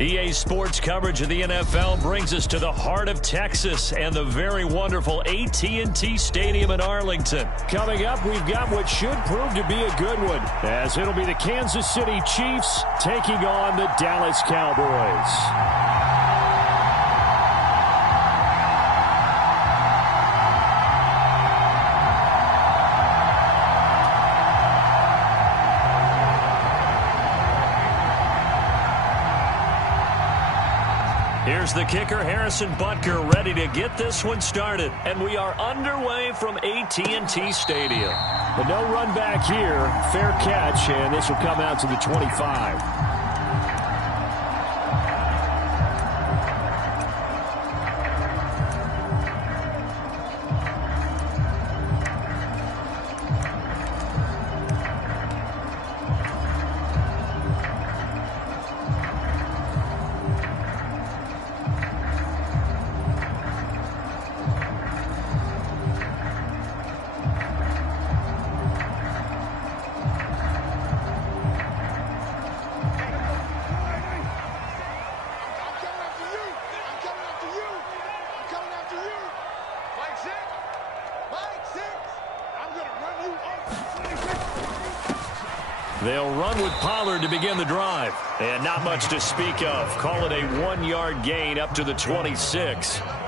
EA Sports coverage of the NFL brings us to the heart of Texas and the very wonderful AT&T Stadium in Arlington. Coming up, we've got what should prove to be a good one, as it'll be the Kansas City Chiefs taking on the Dallas Cowboys. Here's the kicker, Harrison Butker, ready to get this one started. And we are underway from AT&T Stadium. But no run back here. Fair catch, and this will come out to the 25. They'll run with Pollard to begin the drive. And not much to speak of. Call it a 1-yard gain up to the 26. 1-yard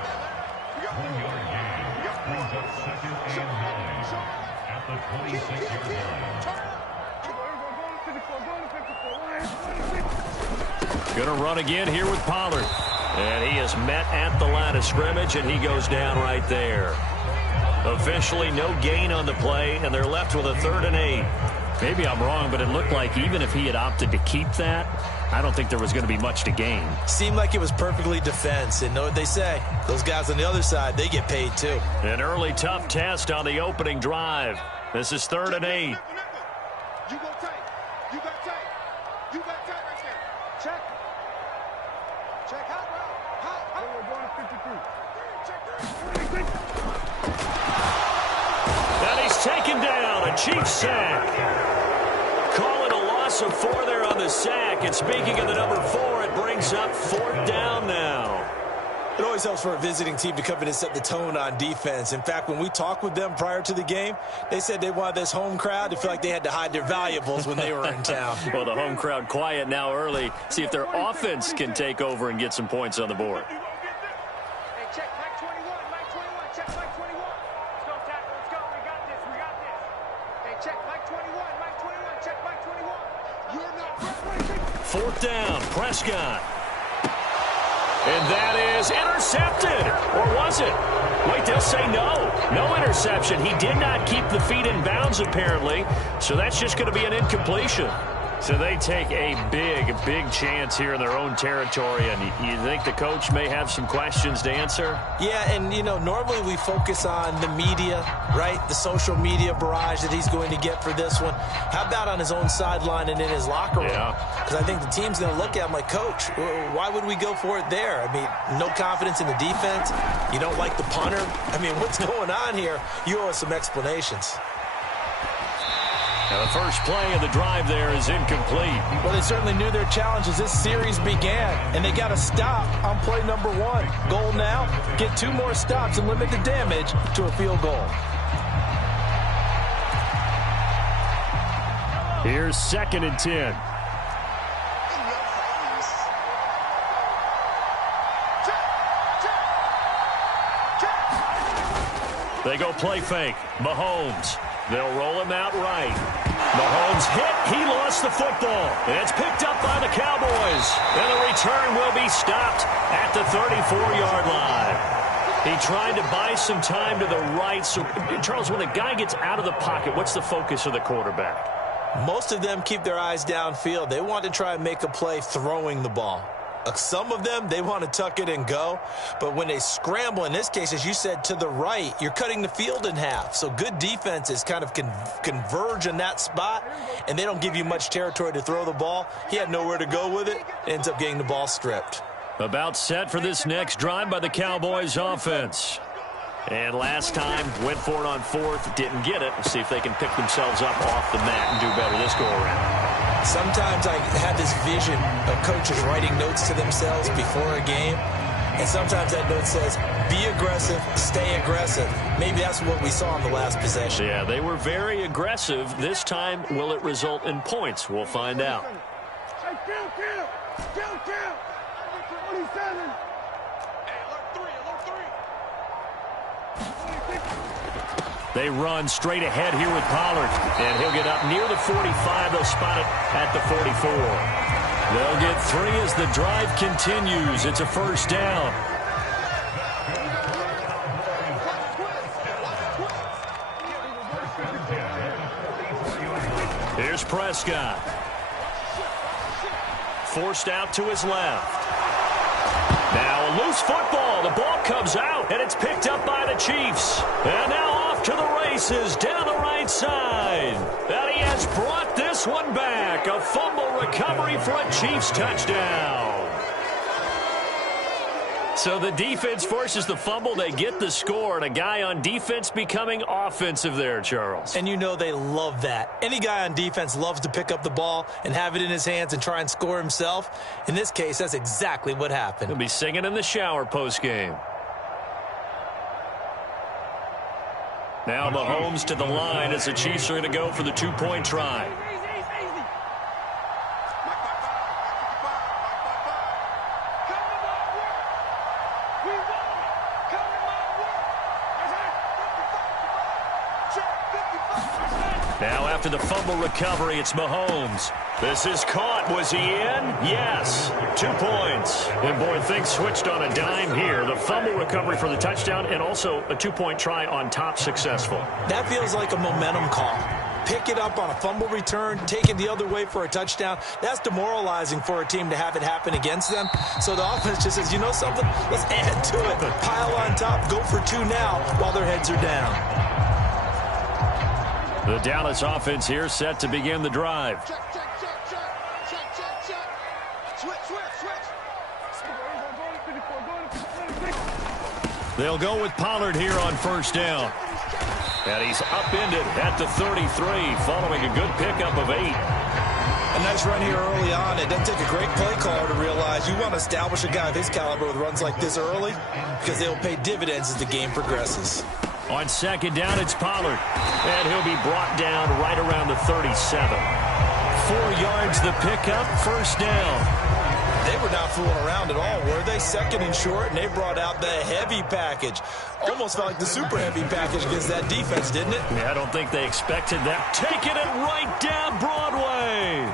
gain brings up 2nd and 9 at the 26-yard line. Going to run again here with Pollard. And he is met at the line of scrimmage, and he goes down right there. Officially no gain on the play, and they're left with a 3rd and 8. Maybe I'm wrong, but it looked like even if he had opted to keep that, I don't think there was going to be much to gain. Seemed like it was perfectly defense. And know what they say? Those guys on the other side, they get paid too. An early tough test on the opening drive. This is 3rd and 8. You go tight. You got tight. You got tight right there. Check. Check out. How? We're going to 53. And he's taken down. A Chiefs sack. Call it a loss of 4 there on the sack. And speaking of the number 4, it brings up 4th down now. It always helps for a visiting team to come in and set the tone on defense. In fact, when we talked with them prior to the game, they said they wanted this home crowd to feel like they had to hide their valuables when they were in town. Well, the home crowd quiet now early. See if their offense can take over and get some points on the board. Hey, check Mike 21. Mike 21. Check Mike 21. Let's go, tackle. Let's go. We got this. We got this. Hey, check Mike 21. Mike 21. Check Mike 21. You're not ready. 4th down. Prescott. And that is intercepted. Or was it? Wait, they'll say no. No interception. He did not keep the feet in bounds, apparently. So that's just going to be an incompletion. So they take a big chance here in their own territory. And you think the coach may have some questions to answer? Yeah, and, you know, normally we focus on the media, right? The social media barrage that he's going to get for this one. How about on his own sideline and in his locker room? Yeah. Because I think the team's going to look at him like, Coach, why would we go for it there? I mean, no confidence in the defense. You don't like the punter. I mean, what's going on here? You owe us some explanations. Now the first play of the drive there is incomplete. Well, they certainly knew their challenge as this series began, and they got to stop on play number 1. Goal now, get 2 more stops and limit the damage to a field goal. Here's 2nd and 10. They go play fake. Mahomes. They'll roll him out right. Mahomes hit. He lost the football. And it's picked up by the Cowboys. And the return will be stopped at the 34-yard line. He tried to buy some time to the right. So, Charles, when a guy gets out of the pocket, what's the focus of the quarterback? Most of them keep their eyes downfield. They want to try and make a play throwing the ball. Some of them, they want to tuck it and go. But when they scramble, in this case, as you said, to the right, you're cutting the field in half. So good defenses kind of converge in that spot, and they don't give you much territory to throw the ball. He had nowhere to go with it. Ends up getting the ball stripped. About set for this next drive by the Cowboys offense. And last time, went for it on 4th, didn't get it. We'll see if they can pick themselves up off the mat and do better this go around. Sometimes I have this vision of coaches writing notes to themselves before a game, and sometimes that note says, be aggressive, stay aggressive. Maybe that's what we saw in the last possession. Yeah, they were very aggressive. This time, will it result in points? We'll find out. Hey, kill. 27. Hey, alert 3. They run straight ahead here with Pollard, and he'll get up near the 45. They'll spot it at the 44. They'll get 3 as the drive continues. It's a first down. Here's Prescott. Forced out to his left. Now a loose football. The ball comes out, and it's picked up by the Chiefs. And now off to the races down the right side. And he has brought this one back. A fumble recovery for a Chiefs touchdown. So the defense forces the fumble. They get the score, and a guy on defense becoming offensive there, Charles. And you know they love that. Any guy on defense loves to pick up the ball and have it in his hands and try and score himself. In this case, that's exactly what happened. He'll be singing in the shower postgame. Now Mahomes to the line as the Chiefs are going to go for the 2-point try. Now after the fumble recovery, it's Mahomes. This is caught. Was he in? Yes. 2 points. And boy, things switched on a dime here. The fumble recovery for the touchdown and also a 2-point try on top successful. That feels like a momentum call. Pick it up on a fumble return, take it the other way for a touchdown. That's demoralizing for a team to have it happen against them. So the offense just says, you know something? Let's add to it. Pile on top, go for 2 now while their heads are down. The Dallas offense here set to begin the drive. They'll go with Pollard here on first down. And he's upended at the 33 following a good pickup of 8. A nice run here early on. It doesn't take a great play caller to realize you want to establish a guy of his caliber with runs like this early because they'll pay dividends as the game progresses. On second down, it's Pollard. And he'll be brought down right around the 37. 4 yards the pickup, first down. They were not fooling around at all, were they? Second and short, and they brought out the heavy package. Almost felt like the super heavy package against that defense, didn't it? Yeah, I don't think they expected that. Taking it right down Broadway.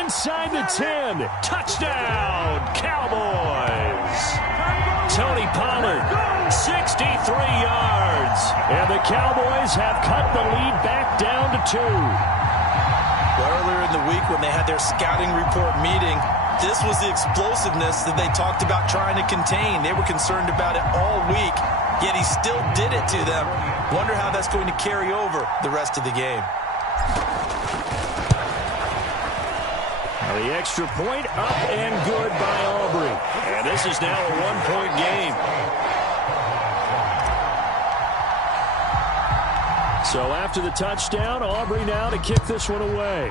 Inside the 10. Touchdown, Cowboys. Tony Pollard, 63 yards. And the Cowboys have cut the lead back down to 2. Earlier in the week when they had their scouting report meeting, this was the explosiveness that they talked about trying to contain. They were concerned about it all week, yet he still did it to them. Wonder how that's going to carry over the rest of the game. The extra point up and good by Aubrey. And this is now a 1-point game. So after the touchdown, Aubrey now to kick this one away.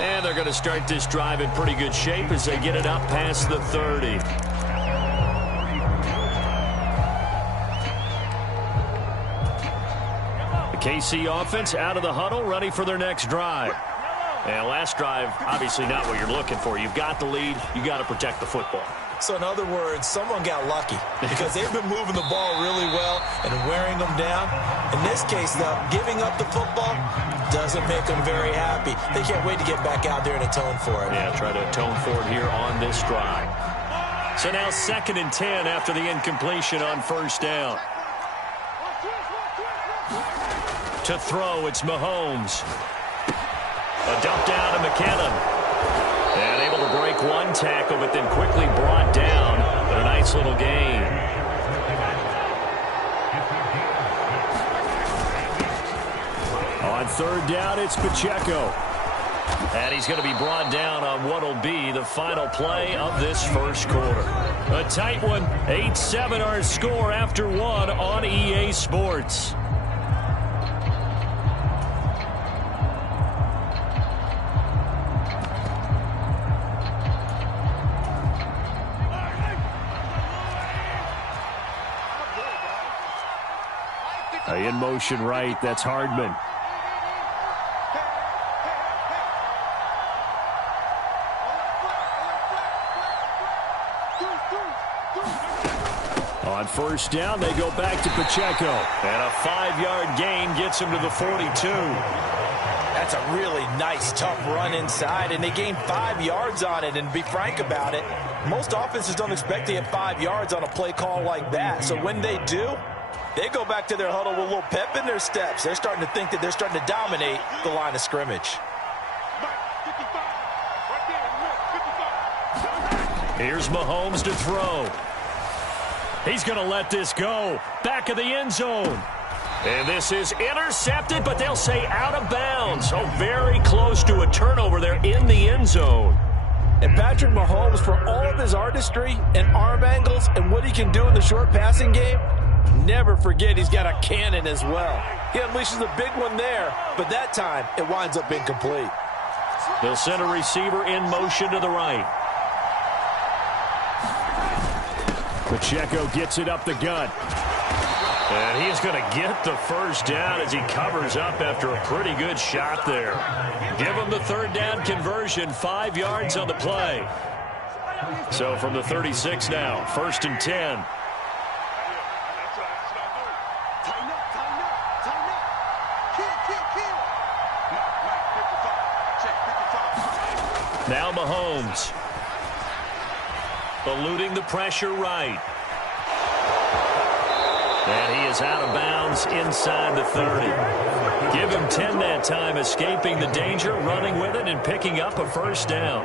And they're going to start this drive in pretty good shape as they get it up past the 30. The KC offense out of the huddle, ready for their next drive. And last drive, obviously not what you're looking for. You've got the lead. You got to protect the football. So in other words, someone got lucky because they've been moving the ball really well and wearing them down. In this case, though, giving up the football doesn't make them very happy. They can't wait to get back out there and atone for it. Yeah, try to atone for it here on this drive. So now 2nd and 10 after the incompletion on first down. To throw, it's Mahomes. A dump down to McKinnon. And able to break one tackle, but then quickly brought down. But a nice little gain. On third down, it's Pacheco. And he's going to be brought down on what will be the final play of this first quarter. A tight one. 8-7 our score after one on EA Sports. In motion right, that's Hardman. On first down, they go back to Pacheco. And a 5-yard gain gets him to the 42. That's a really nice, tough run inside, and they gained 5 yards on it. And to be frank about it, most offenses don't expect to get 5 yards on a play call like that. So when they do, they go back to their huddle with a little pep in their steps. They're starting to think that they're starting to dominate the line of scrimmage. Here's Mahomes to throw. He's going to let this go. Back of the end zone. And this is intercepted, but they'll say out of bounds. So very close to a turnover there in the end zone. And Patrick Mahomes, for all of his artistry and arm angles and what he can do in the short passing game, never forget he's got a cannon as well. He unleashes a big one there, but that time it winds up incomplete. They'll send a receiver in motion to the right. Pacheco gets it up the gut. And he's going to get the first down as he covers up after a pretty good shot there. Give him the third down conversion, 5 yards on the play. So from the 36 now, 1st and 10. Now Mahomes. Eluding the pressure right. And he is out of bounds inside the 30. Give him 10 that time, escaping the danger, running with it, and picking up a first down.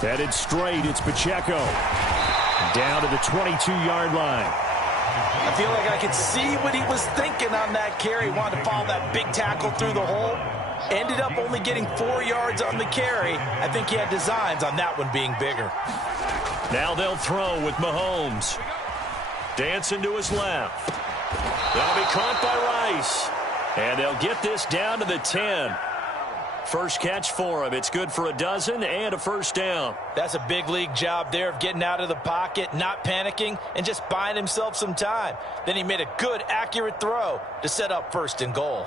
Headed straight, it's Pacheco. Down to the 22-yard line. I feel like I could see what he was thinking on that carry. Wanted to follow that big tackle through the hole. Ended up only getting 4 yards on the carry. I think he had designs on that one being bigger. Now they'll throw with Mahomes. Dancing to his left. That'll be caught by Rice. And they'll get this down to the 10. First catch for him. It's good for a dozen and a first down. That's a big league job there of getting out of the pocket, not panicking, and just buying himself some time. Then he made a good, accurate throw to set up 1st and goal.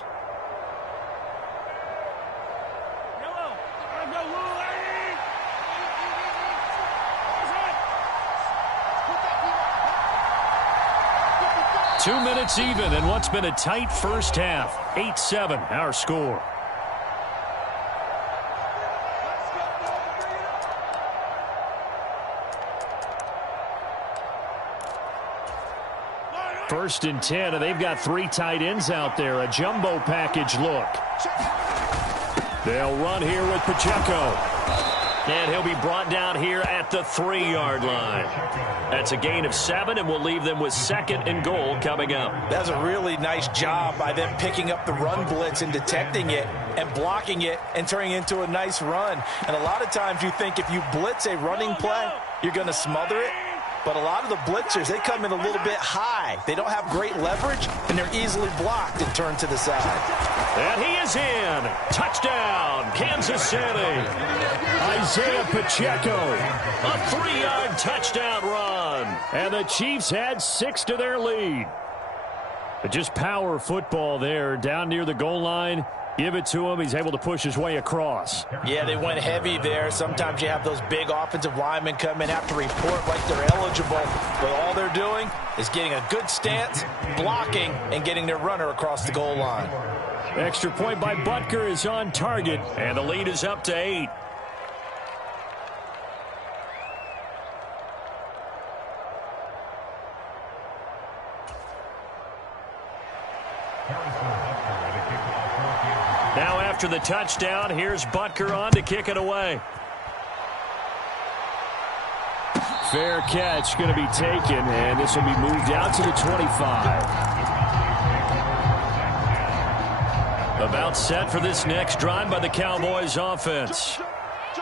Two minutes even in what's been a tight first half. 8-7 our score. First and 10, and they've got 3 tight ends out there. A jumbo package look. They'll run here with Pacheco. And he'll be brought down here at the 3-yard line. That's a gain of 7, and we'll leave them with 2nd and goal coming up. That's a really nice job by them picking up the run blitz and detecting it and blocking it and turning it into a nice run. And a lot of times you think if you blitz a running play, you're going to smother it. But a lot of the blitzers, they come in a little bit high. They don't have great leverage, and they're easily blocked and turned to the side. And he is in. Touchdown, Kansas City. Isaiah Pacheco. A 3-yard touchdown run. And the Chiefs had 6 to their lead. But just power football there down near the goal line. Give it to him. He's able to push his way across. Yeah, they went heavy there. Sometimes you have those big offensive linemen come in, have to report like they're eligible. But all they're doing is getting a good stance, blocking, and getting their runner across the goal line. Extra point by Butker is on target, and the lead is up to 8. Now after the touchdown, here's Butker on to kick it away. Fair catch going to be taken, and this will be moved out to the 25. About set for this next drive by the Cowboys offense.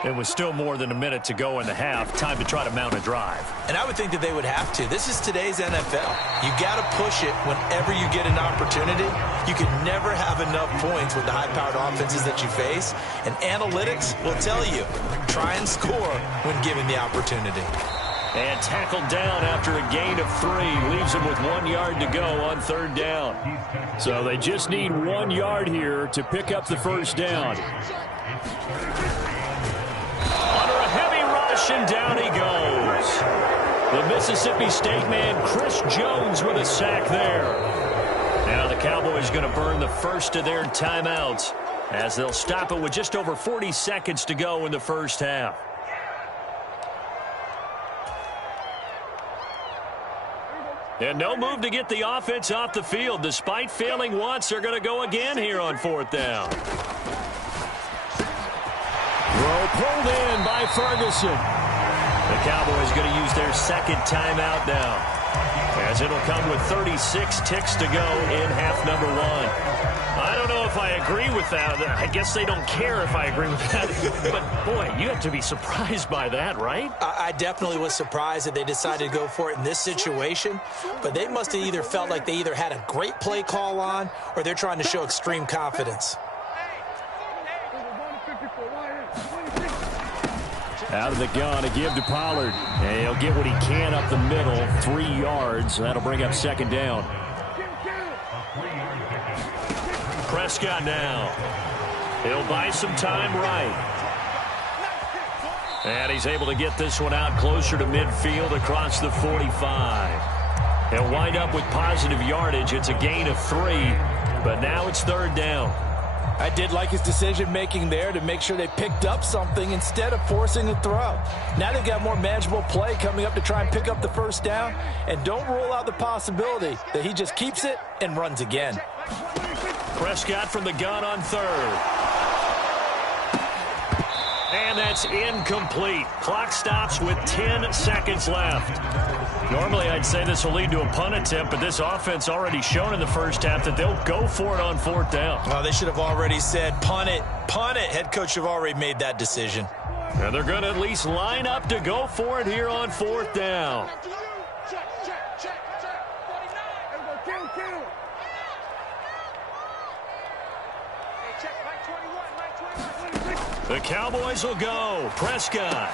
It was still more than a minute to go in the half. Time to try to mount a drive. And I would think that they would have to. This is today's NFL. You got to push it whenever you get an opportunity. You can never have enough points with the high-powered offenses that you face. And analytics will tell you, try and score when given the opportunity. And tackled down after a gain of 3. Leaves him with 1 yard to go on third down. So they just need 1 yard here to pick up the first down. Under a heavy rush, and down he goes. The Mississippi State man, Chris Jones, with a sack there. Now the Cowboys going to burn the first of their timeouts as they'll stop it with just over 40 seconds to go in the first half. And no move to get the offense off the field. Despite failing once, they're going to go again here on fourth down. Throw pulled in by Ferguson. The Cowboys going to use their second timeout now, as it'll come with 36 ticks to go in half number 1. I don't know if I agree with that. I guess they don't care if I agree with that. But, boy, you have to be surprised by that, right? I definitely was surprised that they decided to go for it in this situation. But they must have either felt like they either had a great play call on or they're trying to show extreme confidence. Out of the gun, a give to Pollard. And he'll get what he can up the middle, 3 yards. That'll bring up second down. Prescott now. He'll buy some time right. And he's able to get this one out closer to midfield across the 45. He'll wind up with positive yardage. It's a gain of 3, but now it's third down. I did like his decision-making there to make sure they picked up something instead of forcing a throw. Now they've got more manageable play coming up to try and pick up the first down. And don't rule out the possibility that he just keeps it and runs again. Prescott from the gun on third. And that's incomplete. Clock stops with 10 seconds left. Normally, I'd say this will lead to a punt attempt, but this offense already shown in the first half that they'll go for it on fourth down. Well, they should have already said, punt it, punt it. Head coach have already made that decision. And they're going to at least line up to go for it here on fourth down. The Cowboys will go. Prescott.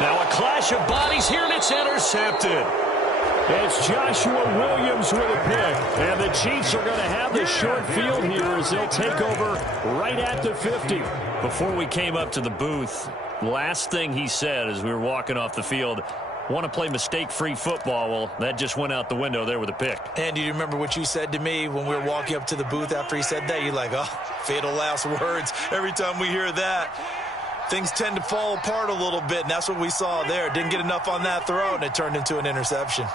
Now a clash of bodies here, and it's intercepted. It's Joshua Williams with a pick. And the Chiefs are going to have the short field here as they'll take over right at the 50. Before we came up to the booth, last thing he said as we were walking off the field, want to play mistake-free football. Well, that just went out the window there with a pick. And do you remember what you said to me when we were walking up to the booth after he said that? You're like, oh, fatal last words. Every time we hear that, things tend to fall apart a little bit, and that's what we saw there. Didn't get enough on that throw, and it turned into an interception.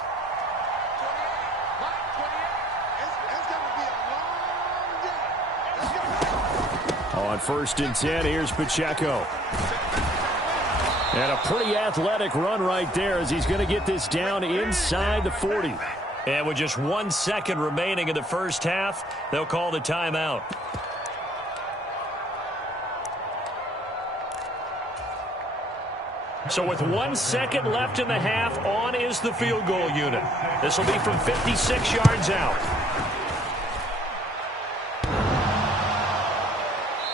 On 1st and 10, here's Pacheco. And a pretty athletic run right there as he's going to get this down inside the 40. And with just 1 second remaining in the first half, they'll call the timeout. So with 1 second left in the half, on is the field goal unit. This will be from 56 yards out.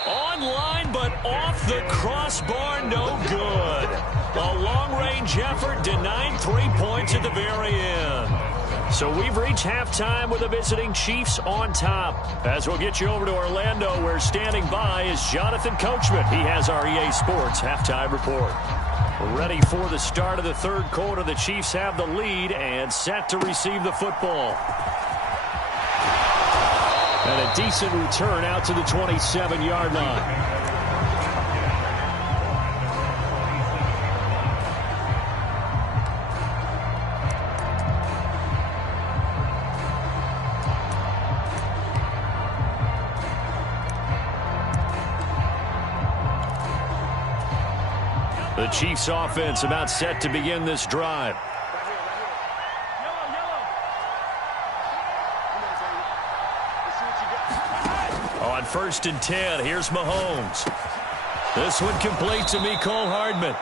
Online, but off the crossbar, no good. A long-range effort denied 3 points at the very end. So we've reached halftime with the visiting Chiefs on top. As we'll get you over to Orlando, where standing by is Jonathan Coachman. He has our EA Sports halftime report. Ready for the start of the third quarter. The Chiefs have the lead and set to receive the football. And a decent return out to the 27-yard line. The Chiefs offense about set to begin this drive. On 1st and 10, here's Mahomes. This one complete to Mecole Hardman.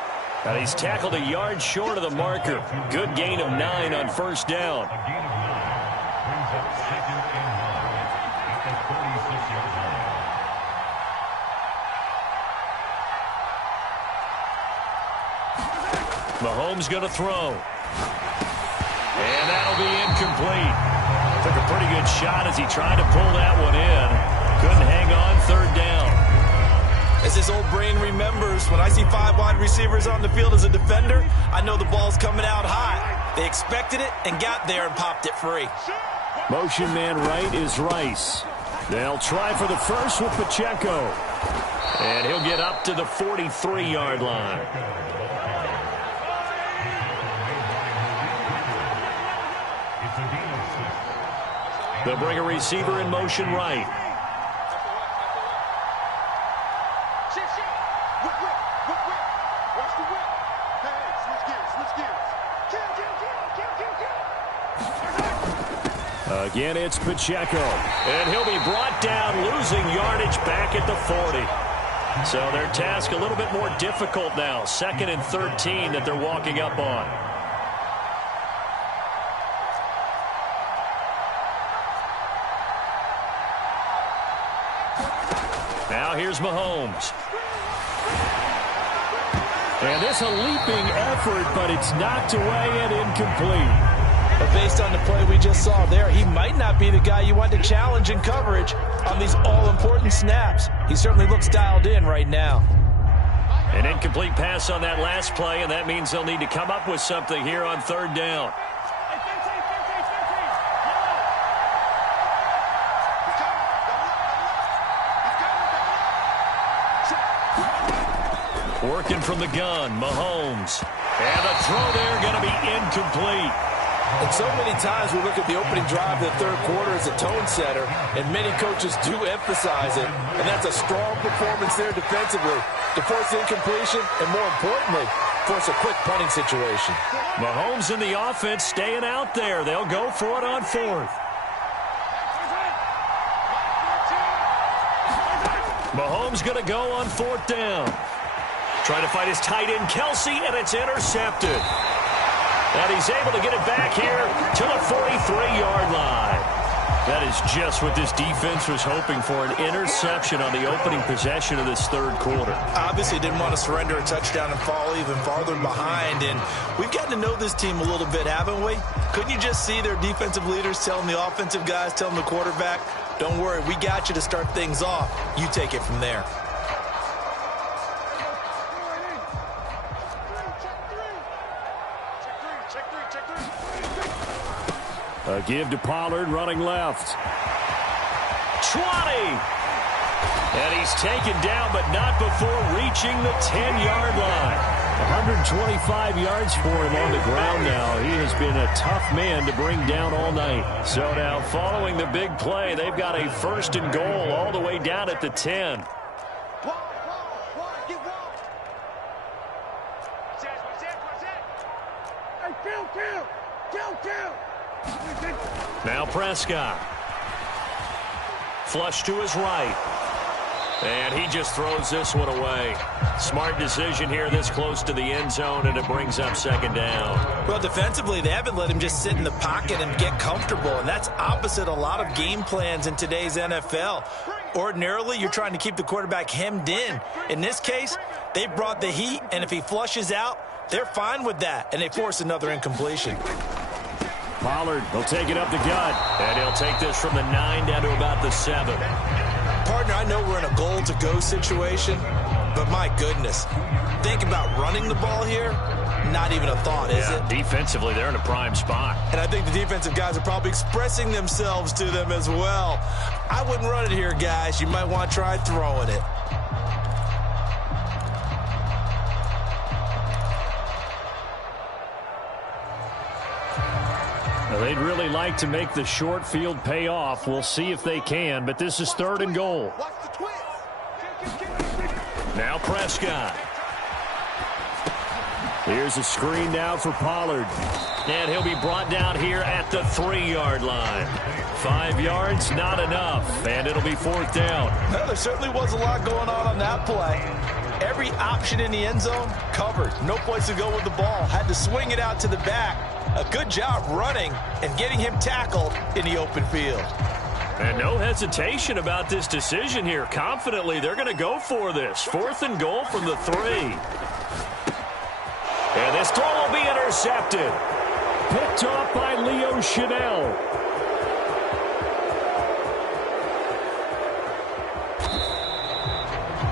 And he's tackled a yard short of the marker. Good gain of 9 on 1st down. A gain of 9 brings up 2nd and 9 at the 36-yard line. Mahomes going to throw. And that'll be incomplete. Took a pretty good shot as he tried to pull that one in. Couldn't hang on 3rd down. As his old brain remembers, when I see 5 wide receivers on the field as a defender, I know the ball's coming out high. They expected it and got there and popped it free. Motion man right is Rice. They'll try for the first with Pacheco. And he'll get up to the 43-yard line. It's a gain of 6. They'll bring a receiver in motion right. Watch the whip. Hey, switch gears. Kill. Again, it's Pacheco. And he'll be brought down, losing yardage back at the 40. So their task a little bit more difficult now. 2nd and 13 that they're walking up on. Now here's Mahomes. And this a leaping effort, but it's knocked away and incomplete. But based on the play we just saw there, he might not be the guy you want to challenge in coverage on these all-important snaps. He certainly looks dialed in right now. An incomplete pass on that last play, and that means they'll need to come up with something here on 3rd down. Working from the gun, Mahomes. And the throw there going to be incomplete. And so many times we look at the opening drive of the 3rd quarter as a tone setter, and many coaches do emphasize it. And that's a strong performance there defensively to force the incompletion and, more importantly, force a quick punting situation. Mahomes and the offense staying out there. They'll go for it on 4th. Mahomes going to go on 4th down. Trying to fight his tight end, Kelsey, and it's intercepted. And he's able to get it back here to the 43-yard line. That is just what this defense was hoping for, an interception on the opening possession of this 3rd quarter. Obviously didn't want to surrender a touchdown and fall even farther behind. And we've gotten to know this team a little bit, haven't we? Couldn't you just see their defensive leaders telling the offensive guys, telling the quarterback, don't worry, we got you to start things off. You take it from there. A give to Pollard running left. 20. And he's taken down, but not before reaching the 10-yard line. 125 yards for him on the ground now. He has been a tough man to bring down all night. So now following the big play, they've got a 1st and goal all the way down at the 10. Now Prescott. Flush to his right. And he just throws this one away. Smart decision here this close to the end zone, and it brings up 2nd down. Well, defensively, they haven't let him just sit in the pocket and get comfortable, and that's opposite a lot of game plans in today's NFL. Ordinarily, you're trying to keep the quarterback hemmed in. In this case, they brought the heat, and if he flushes out, they're fine with that, and they force another incompletion. Pollard will take it up the gut. And he'll take this from the 9 down to about the 7. Partner, I know we're in a goal-to-go situation, but my goodness, think about running the ball here, not even a thought, is it? Defensively, they're in a prime spot. And I think the defensive guys are probably expressing themselves to them as well. I wouldn't run it here, guys. You might want to try throwing it. They'd really like to make the short field pay off. We'll see if they can, but this is 3rd and goal. Now Prescott. Here's a screen now for Pollard. And he'll be brought down here at the 3-yard line. 5 yards, not enough, and it'll be 4th down. No, there certainly was a lot going on that play. Every option in the end zone covered. No place to go with the ball. Had to swing it out to the back. A good job running and getting him tackled in the open field. And no hesitation about this decision here. Confidently, they're going to go for this. 4th and goal from the 3. And this throw will be intercepted. Picked off by Leo Chanel.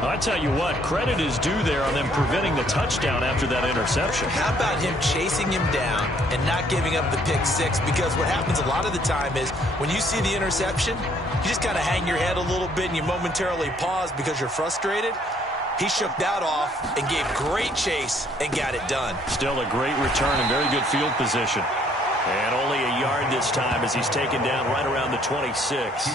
I tell you what, credit is due there on them preventing the touchdown after that interception. How about him chasing him down and not giving up the pick six? Because what happens a lot of the time is when you see the interception, you just kind of hang your head a little bit and you momentarily pause because you're frustrated. He shook that off and gave great chase and got it done. Still a great return and very good field position. And only a yard this time as he's taken down right around the 26.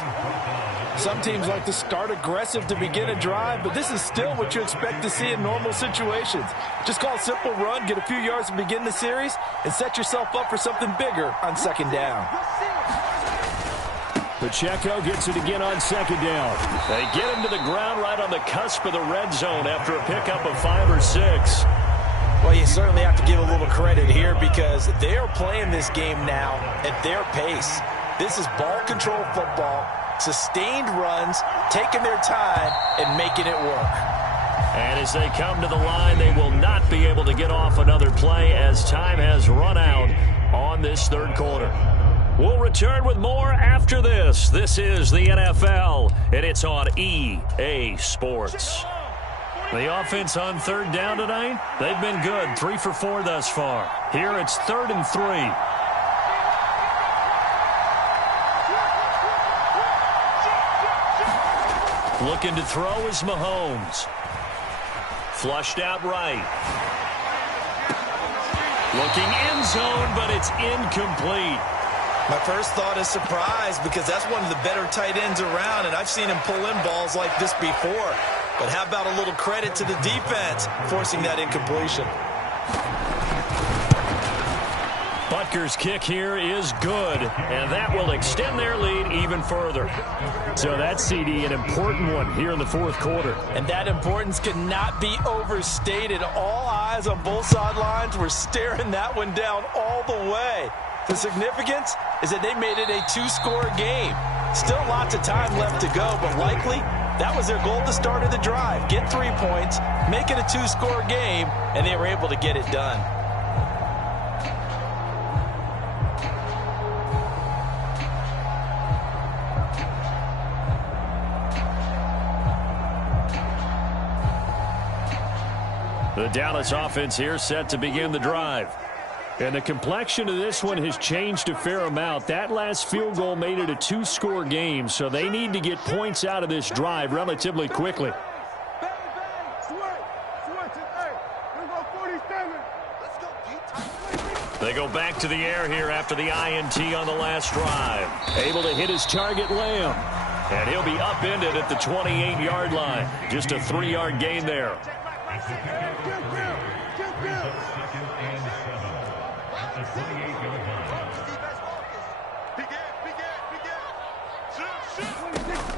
Some teams like to start aggressive to begin a drive, but this is still what you expect to see in normal situations. Just call a simple run, get a few yards to begin the series, and set yourself up for something bigger on 2nd down. Pacheco gets it again on 2nd down. They get him to the ground right on the cusp of the red zone after a pickup of 5 or 6. Well, you certainly have to give a little credit here because they are playing this game now at their pace. This is ball control football, sustained runs, taking their time and making it work. And as they come to the line, they will not be able to get off another play as time has run out on this 3rd quarter. We'll return with more after this. This is the NFL, and it's on EA Sports. The offense on 3rd down tonight, they've been good. 3 for 4 thus far. Here it's 3rd and 3. Looking to throw is Mahomes. Flushed out right. Looking end zone, but it's incomplete. My first thought is surprise because that's one of the better tight ends around, and I've seen him pull in balls like this before. But how about a little credit to the defense forcing that incompletion? Butker's kick here is good, and that will extend their lead even further. So that's, CD, an important one here in the 4th quarter. And that importance cannot be overstated. All eyes on both sidelines were staring that one down all the way. The significance is that they made it a 2-score game. Still lots of time left to go, but likely that was their goal at the start of the drive. Get 3 points, make it a 2-score game, and they were able to get it done. The Dallas offense here set to begin the drive. And the complexion of this one has changed a fair amount. That last field goal made it a 2-score game, so they need to get points out of this drive relatively quickly. They go back to the air here after the INT on the last drive. Able to hit his target, Lamb. And he'll be upended at the 28-yard line. Just a 3-yard gain there.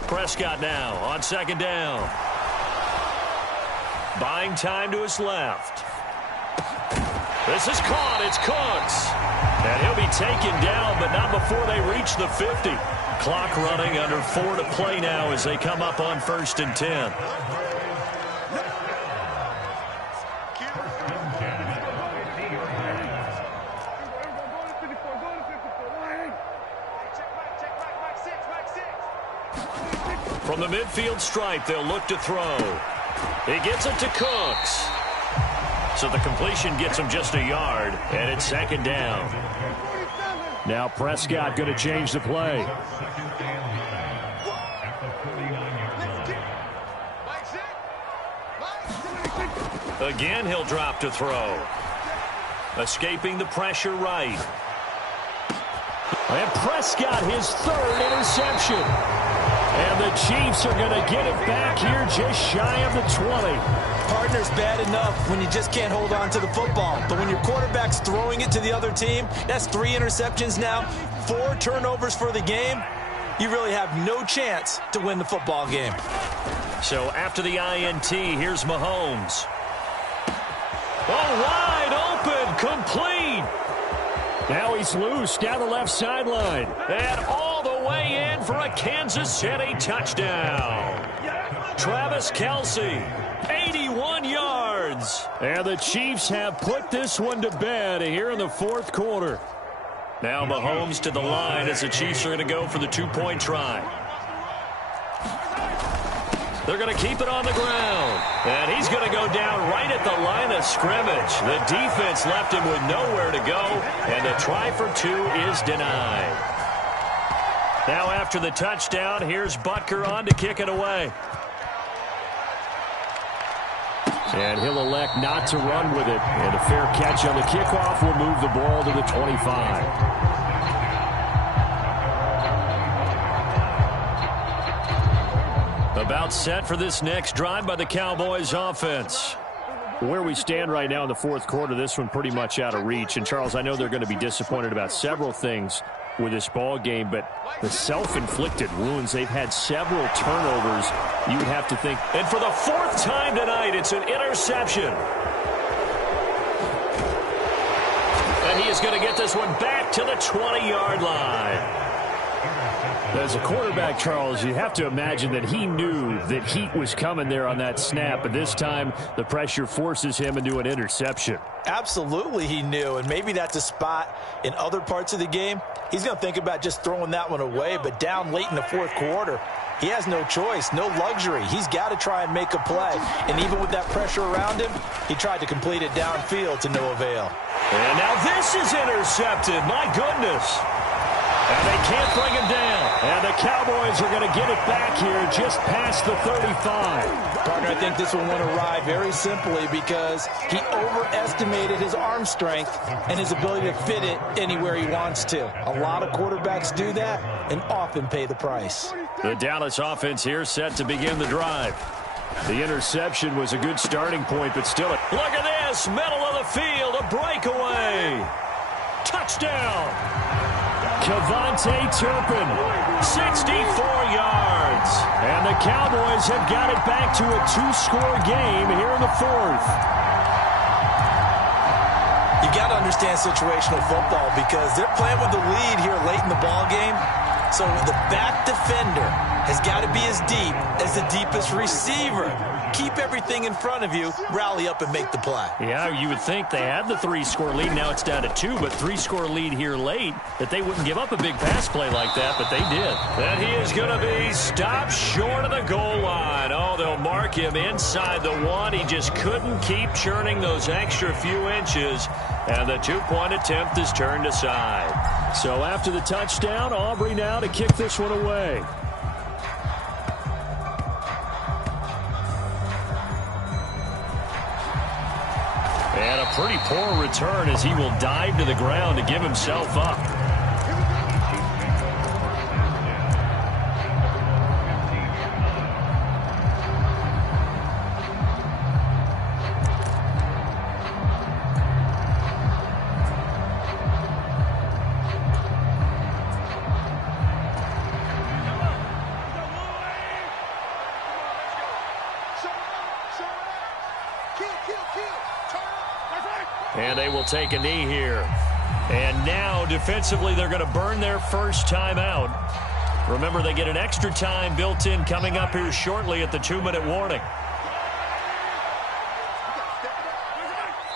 Prescott now on 2nd down. Buying time to his left. This is caught. It's Cooks. And he'll be taken down, but not before they reach the 50. Clock running under 4 to play now as they come up on 1st and 10. From the midfield stripe, they'll look to throw. He gets it to Cooks. So the completion gets him just a yard, and it's 2nd down. Now Prescott going to change the play. Again, he'll drop to throw. Escaping the pressure right. And Prescott, his 3rd interception. And the Chiefs are going to get it back here just shy of the 20. Partner's bad enough when you just can't hold on to the football. But when your quarterback's throwing it to the other team, that's 3 interceptions now, 4 turnovers for the game. you really have no chance to win the football game. So after the INT, here's Mahomes. Oh, wide open, complete. Now he's loose down the left sideline. And all the way in for a Kansas City touchdown. Travis Kelce, 81 yards. And the Chiefs have put this one to bed here in the fourth quarter. Now Mahomes to the line as the Chiefs are going to go for the two-point try. They're going to keep it on the ground. And he's going to go down right at the line of scrimmage. The defense left him with nowhere to go. And the try for two is denied. Now after the touchdown, here's Butker on to kick it away. And he'll elect not to run with it. And a fair catch on the kickoff will move the ball to the 25. About set for this next drive by the Cowboys offense. Where we stand right now in the fourth quarter, this one pretty much out of reach. And, Charles, I know they're going to be disappointed about several things with this ball game, but the self-inflicted wounds, they've had several turnovers. You would have to think. And for the fourth time tonight, it's an interception. And he is going to get this one back to the 20-yard line. As a quarterback, Charles, you have to imagine that he knew that heat was coming there on that snap, but this time the pressure forces him into an interception. Absolutely he knew, and maybe that's a spot in other parts of the game. He's going to think about just throwing that one away, but down late in the fourth quarter, he has no choice, no luxury. He's got to try and make a play, and even with that pressure around him, he tried to complete it downfield to no avail. And now this is intercepted. My goodness. And they can't bring him down. And the Cowboys are going to get it back here just past the 35. Partner, I think this one went awry very simply because he overestimated his arm strength and his ability to fit it anywhere he wants to. A lot of quarterbacks do that and often pay the price. The Dallas offense here set to begin the drive. The interception was a good starting point, but still. Look at this, middle of the field, a breakaway. Touchdown. Kevontae Turpin, 64 yards. And the Cowboys have got it back to a two-score game here in the fourth. You got to understand situational football because they're playing with the lead here late in the ball game. So the back defender has got to be as deep as the deepest receiver. Keep everything in front of you, rally up and make the play. Yeah, you would think they had the three-score lead. Now it's down to two, but three-score lead here late, that they wouldn't give up a big pass play like that, but they did. And he is going to be stopped short of the goal line. Oh, they'll mark him inside the one. He just couldn't keep churning those extra few inches, and the two-point attempt is turned aside. So after the touchdown, Aubrey now to kick this one away. And a pretty poor return as he will dive to the ground to give himself up. And they will take a knee here. And now, defensively, they're going to burn their first timeout. Remember, they get an extra time built in coming up here shortly at the 2-minute warning.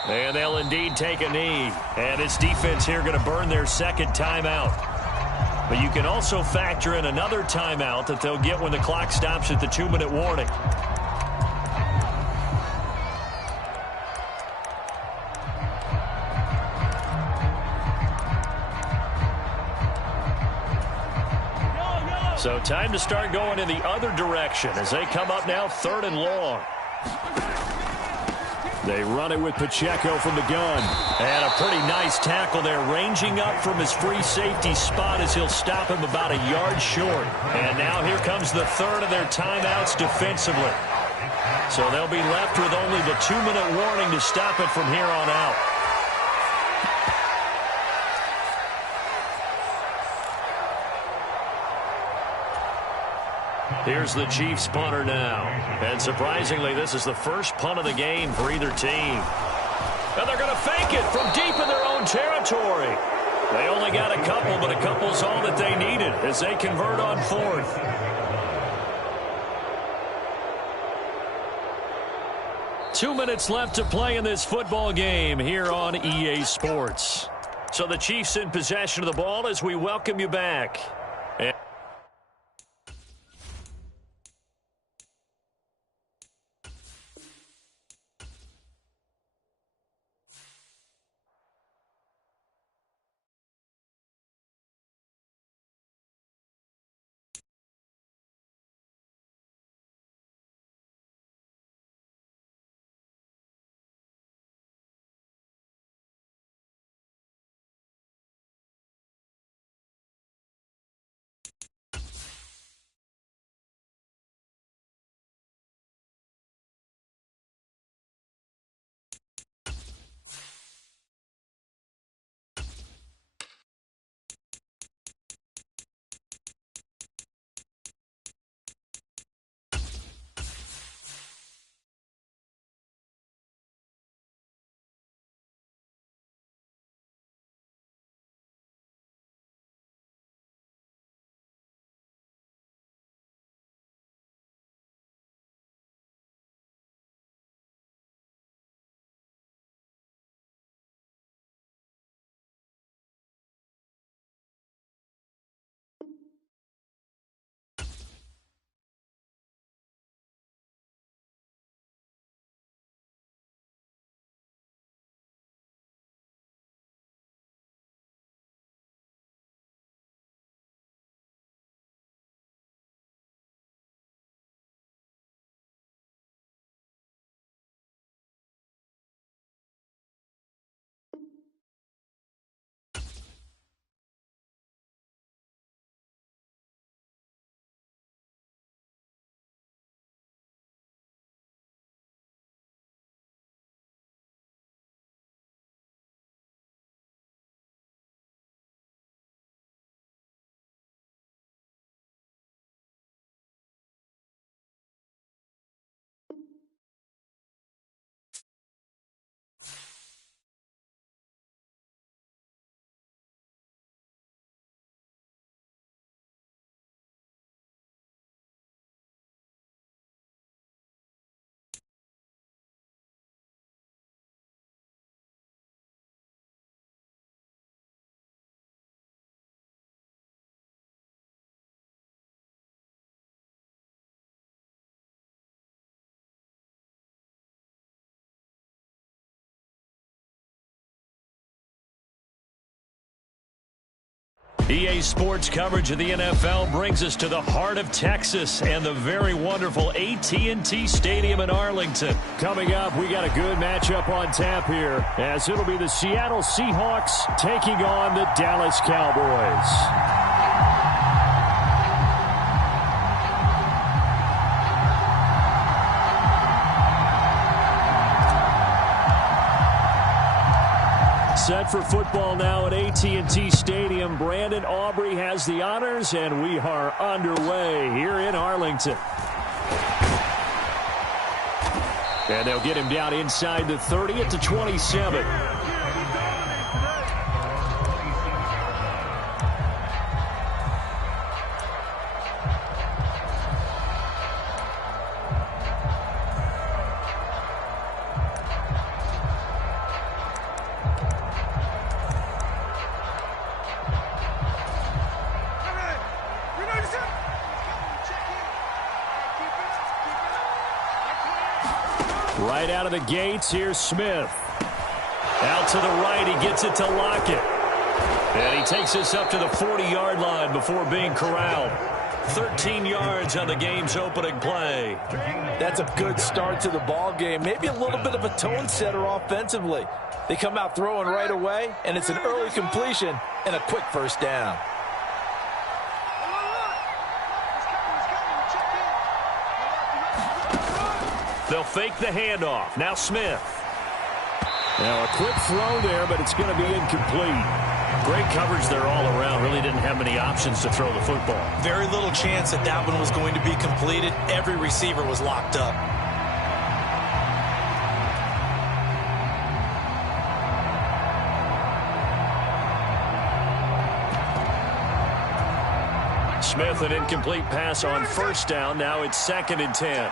And they'll indeed take a knee. And it's defense here going to burn their second timeout. But you can also factor in another timeout that they'll get when the clock stops at the 2-minute warning. So time to start going in the other direction as they come up now 3rd and long. They run it with Pacheco from the gun. And a pretty nice tackle there, ranging up from his free safety spot as he'll stop him about a yard short. And now here comes the third of their timeouts defensively. So they'll be left with only the 2-minute warning to stop it from here on out. Here's the Chiefs punter now. And surprisingly, this is the first punt of the game for either team. And they're going to fake it from deep in their own territory. They only got a couple, but a couple's all that they needed as they convert on fourth. Two minutes left to play in this football game here on EA Sports. So the Chiefs in possession of the ball as we welcome you back. EA Sports coverage of the NFL brings us to the heart of Texas and the very wonderful AT&T Stadium in Arlington. Coming up, we got a good matchup on tap here, as it'll be the Seattle Seahawks taking on the Dallas Cowboys. Set for football now at AT&T Stadium. Brandon Aubrey has the honors, and we are underway here in Arlington. And they'll get him down inside the 30 at the 27. Right out of the gates, here's Smith. Out to the right, he gets it to Lockett. And he takes this up to the 40-yard line before being corralled. 13 yards on the game's opening play. That's a good start to the ball game. Maybe a little bit of a tone setter offensively. They come out throwing right away, and it's an early completion and a quick first down. They'll fake the handoff. Now Smith. Now a quick throw there, but it's going to be incomplete. Great coverage there all around. Really didn't have many options to throw the football. Very little chance that that one was going to be completed. Every receiver was locked up. Smith, an incomplete pass on first down. Now it's 2nd and 10.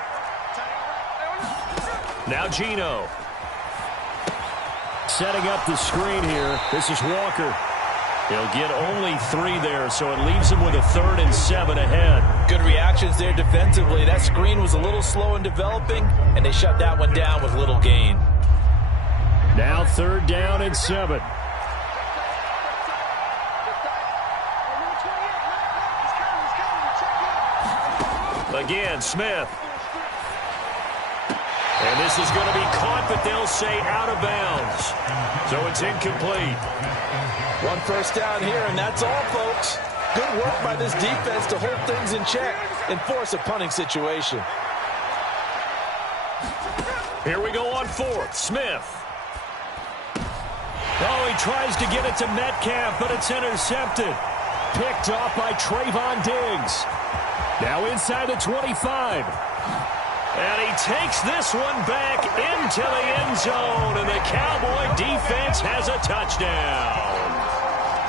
Now Geno. Setting up the screen here. This is Walker. He'll get only 3 there, so it leaves him with a 3rd and 7 ahead. Good reactions there defensively. That screen was a little slow in developing, and they shut that one down with little gain. Now 3rd down and 7. Again, Smith. And this is going to be caught, but they'll say out of bounds. So it's incomplete. 1 first down here, and that's all, folks. Good work by this defense to hold things in check and force a punting situation. Here we go on 4th. Smith. Oh, he tries to get it to Metcalf, but it's intercepted. Picked off by Trayvon Diggs. Now inside the 25. And he takes this one back into the end zone, and the Cowboy defense has a touchdown.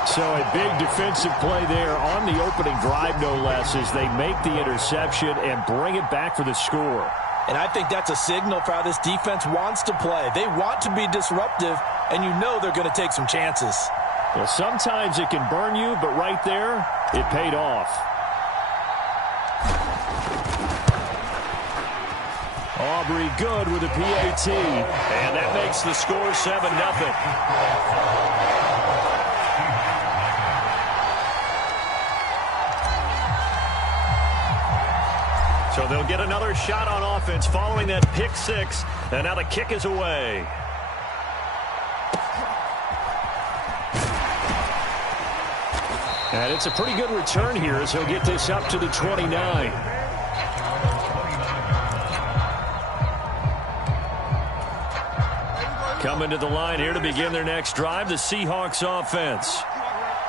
So a big defensive play there on the opening drive, no less, as they make the interception and bring it back for the score. And I think that's a signal for how this defense wants to play. They want to be disruptive, and you know they're going to take some chances. Well, sometimes it can burn you, but right there, it paid off. Aubrey good with a PAT. And that makes the score 7-0. So they'll get another shot on offense following that pick 6. And now the kick is away. And it's a pretty good return here as he'll get this up to the 29. Coming to the line here to begin their next drive, the Seahawks offense.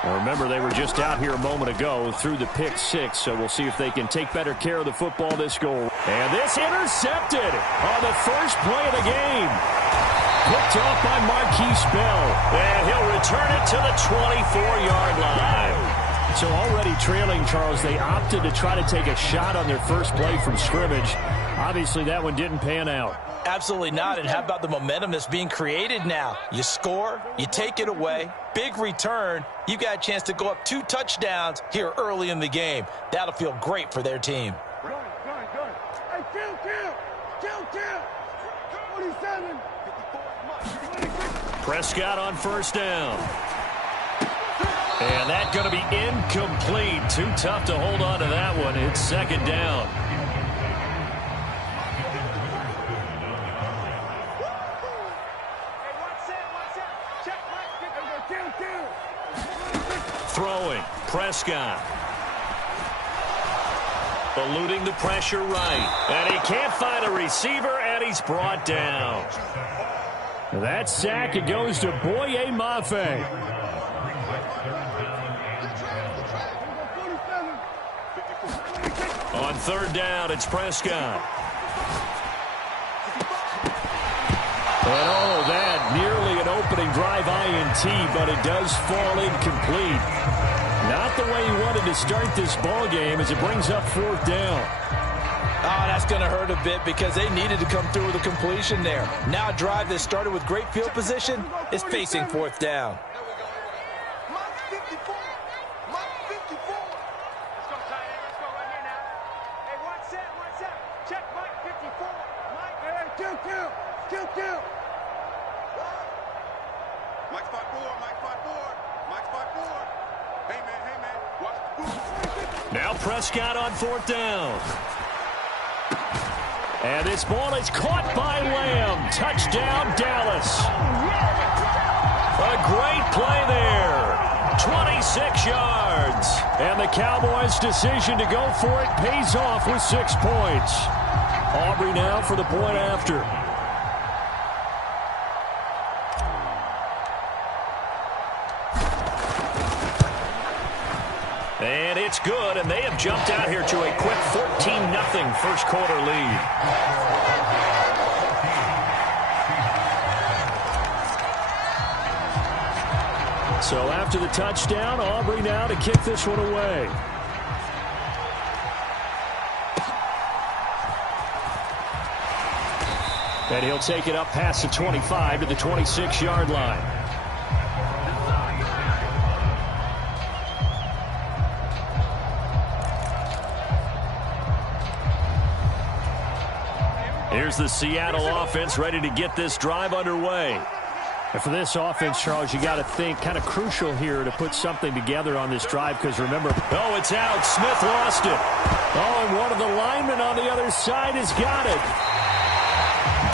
Now remember, they were just out here a moment ago through the pick 6, so we'll see if they can take better care of the football this goal. And this intercepted on the first play of the game. Picked off by Marquise Bell. And he'll return it to the 24-yard line. So already trailing, Charles, they opted to try to take a shot on their first play from scrimmage. Obviously, that one didn't pan out. Absolutely not. And how about the momentum that's being created now? You score, you take it away, big return. You got a chance to go up 2 touchdowns here early in the game. That'll feel great for their team. Hey, kill. 47. Prescott on first down. And that's going to be incomplete. Too tough to hold on to that one. It's 2nd down. Throwing, Prescott. Eluding the pressure right. And he can't find a receiver, and he's brought down. That sack, it goes to Boye Mafe. On 3rd down, it's Prescott. And all of that, nearly an opening drive INT, but it does fall incomplete. Not the way he wanted to start this ball game as it brings up 4th down. Oh, that's going to hurt a bit because they needed to come through with a completion there. Now a drive that started with great field position is facing 4th down. Now Prescott on 4th down. And this ball is caught by Lamb. Touchdown, Dallas. A great play there. 26 yards. And the Cowboys' decision to go for it pays off with 6 points. Aubrey now for the point after. it's good, and they have jumped out here to a quick 14-0 first quarter lead. So after the touchdown, Aubrey now to kick this one away. And he'll take it up past the 25 to the 26-yard line. Here's the Seattle offense ready to get this drive underway. And for this offense, Charles, you got to think kind of crucial here to put something together on this drive because remember, oh, it's out. Smith lost it. Oh, and one of the linemen on the other side has got it.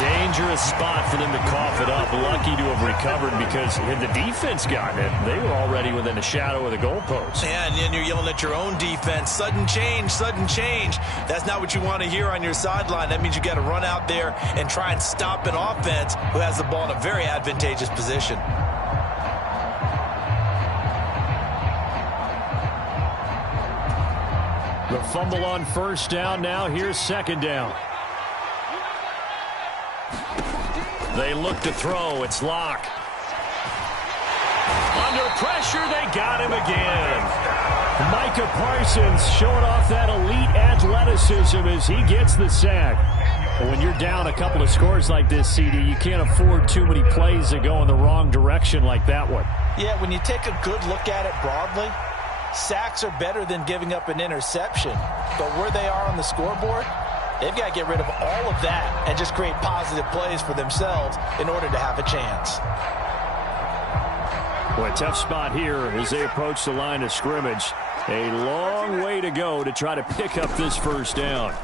Dangerous spot for them to cough it up. Lucky to have recovered because had the defense gotten it, they were already within the shadow of the goalpost. Yeah, and then you're yelling at your own defense. Sudden change, sudden change. That's not what you want to hear on your sideline. That means you got to run out there and try and stop an offense who has the ball in a very advantageous position. The fumble on first down now. Here's second down. They look to throw. It's Locke. Under pressure, they got him again. Micah Parsons showing off that elite athleticism as he gets the sack. But when you're down a couple of scores like this, CD, you can't afford too many plays that go in the wrong direction like that one. Yeah, when you take a good look at it broadly, sacks are better than giving up an interception. But where they are on the scoreboard, they've got to get rid of all of that and just create positive plays for themselves in order to have a chance. Boy, tough spot here as they approach the line of scrimmage. A long way to go to try to pick up this first down.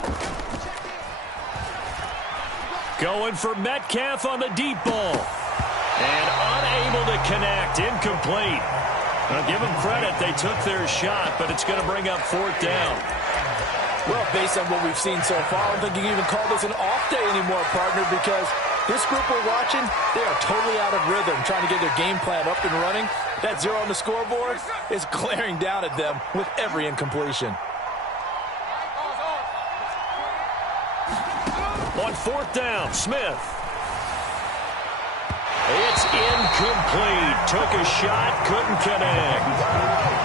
Going for Metcalf on the deep ball. And unable to connect. Incomplete. Now, give them credit. They took their shot, but it's going to bring up fourth down. Well, based on what we've seen so far, I don't think you can even call this an off day anymore, partner, because this group we're watching, they are totally out of rhythm, trying to get their game plan up and running. That zero on the scoreboard is glaring down at them with every incompletion. On fourth down, Smith. It's incomplete. Took a shot, couldn't connect.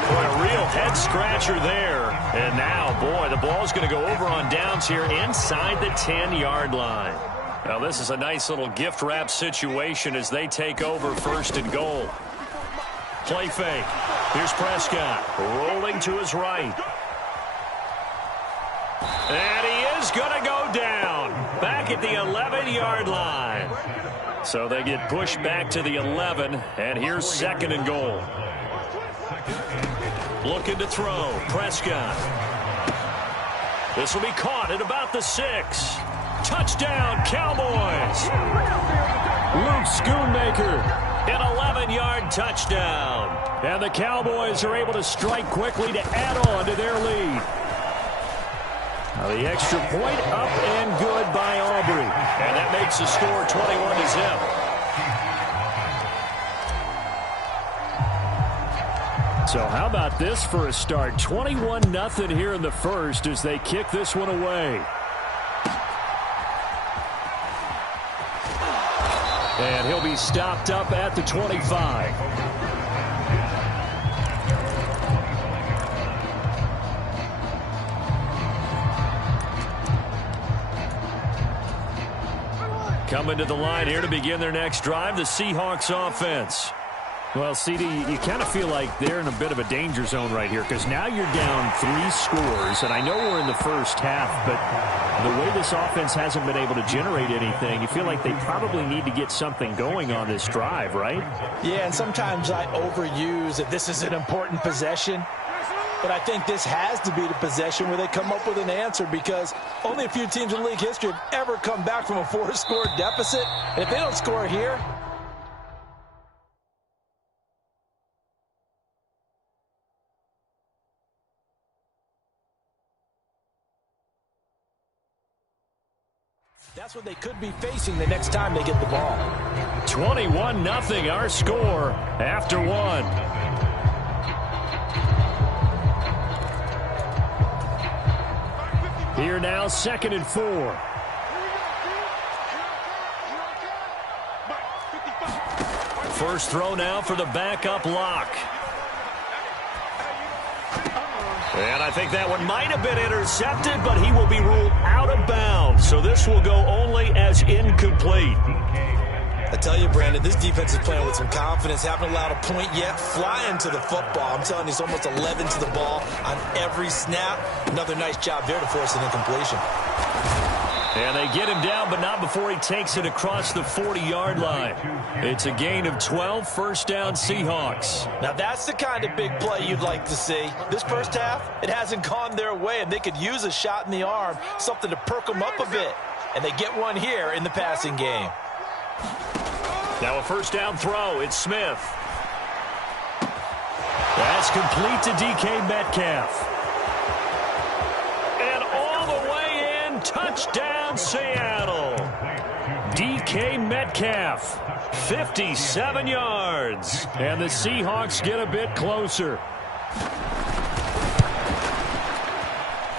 Boy, a real head-scratcher there. And now, boy, the ball's going to go over on downs here inside the 10-yard line. Now, this is a nice little gift wrap situation as they take over first and goal. Play fake. Here's Prescott rolling to his right. And he is going to go down. Back at the 11-yard line. So they get pushed back to the 11, and here's second and goal. Looking to throw. Prescott. This will be caught at about the 6. Touchdown, Cowboys. Luke Schoonmaker. An 11-yard touchdown. And the Cowboys are able to strike quickly to add on to their lead. Now the extra point up and good by Aubrey. And that makes the score 21-0. So how about this for a start? 21-0 here in the first as they kick this one away. And he'll be stopped up at the 25. Coming to the line here to begin their next drive, the Seahawks offense. Well, CD, you kind of feel like they're in a bit of a danger zone right here because now you're down 3 scores, and I know we're in the first half, but the way this offense hasn't been able to generate anything, you feel like they probably need to get something going on this drive, right? Yeah, and sometimes I overuse that this is an important possession. But I think this has to be the possession where they come up with an answer because only a few teams in league history have ever come back from a 4-score deficit. And if they don't score here, that's what they could be facing the next time they get the ball. 21-0 our score after 1. Here now, 2nd and 4. First throw now for the backup lock. And I think that one might have been intercepted, but he will be ruled out of bounds. So this will go only as incomplete. I tell you, Brandon, this defense is playing with some confidence. Haven't allowed a point yet. Flying to the football. I'm telling you, it's almost 11 to the ball on every snap. Another nice job there to force an incompletion. And they get him down, but not before he takes it across the 40-yard line. It's a gain of 12, first down Seahawks. Now that's the kind of big play you'd like to see. This first half, it hasn't gone their way, and they could use a shot in the arm, something to perk them up a bit. And they get one here in the passing game. Now a first down throw. It's Smith. That's complete to DK Metcalf. And all the way in, touchdown Seattle. DK Metcalf, 57 yards. And the Seahawks get a bit closer.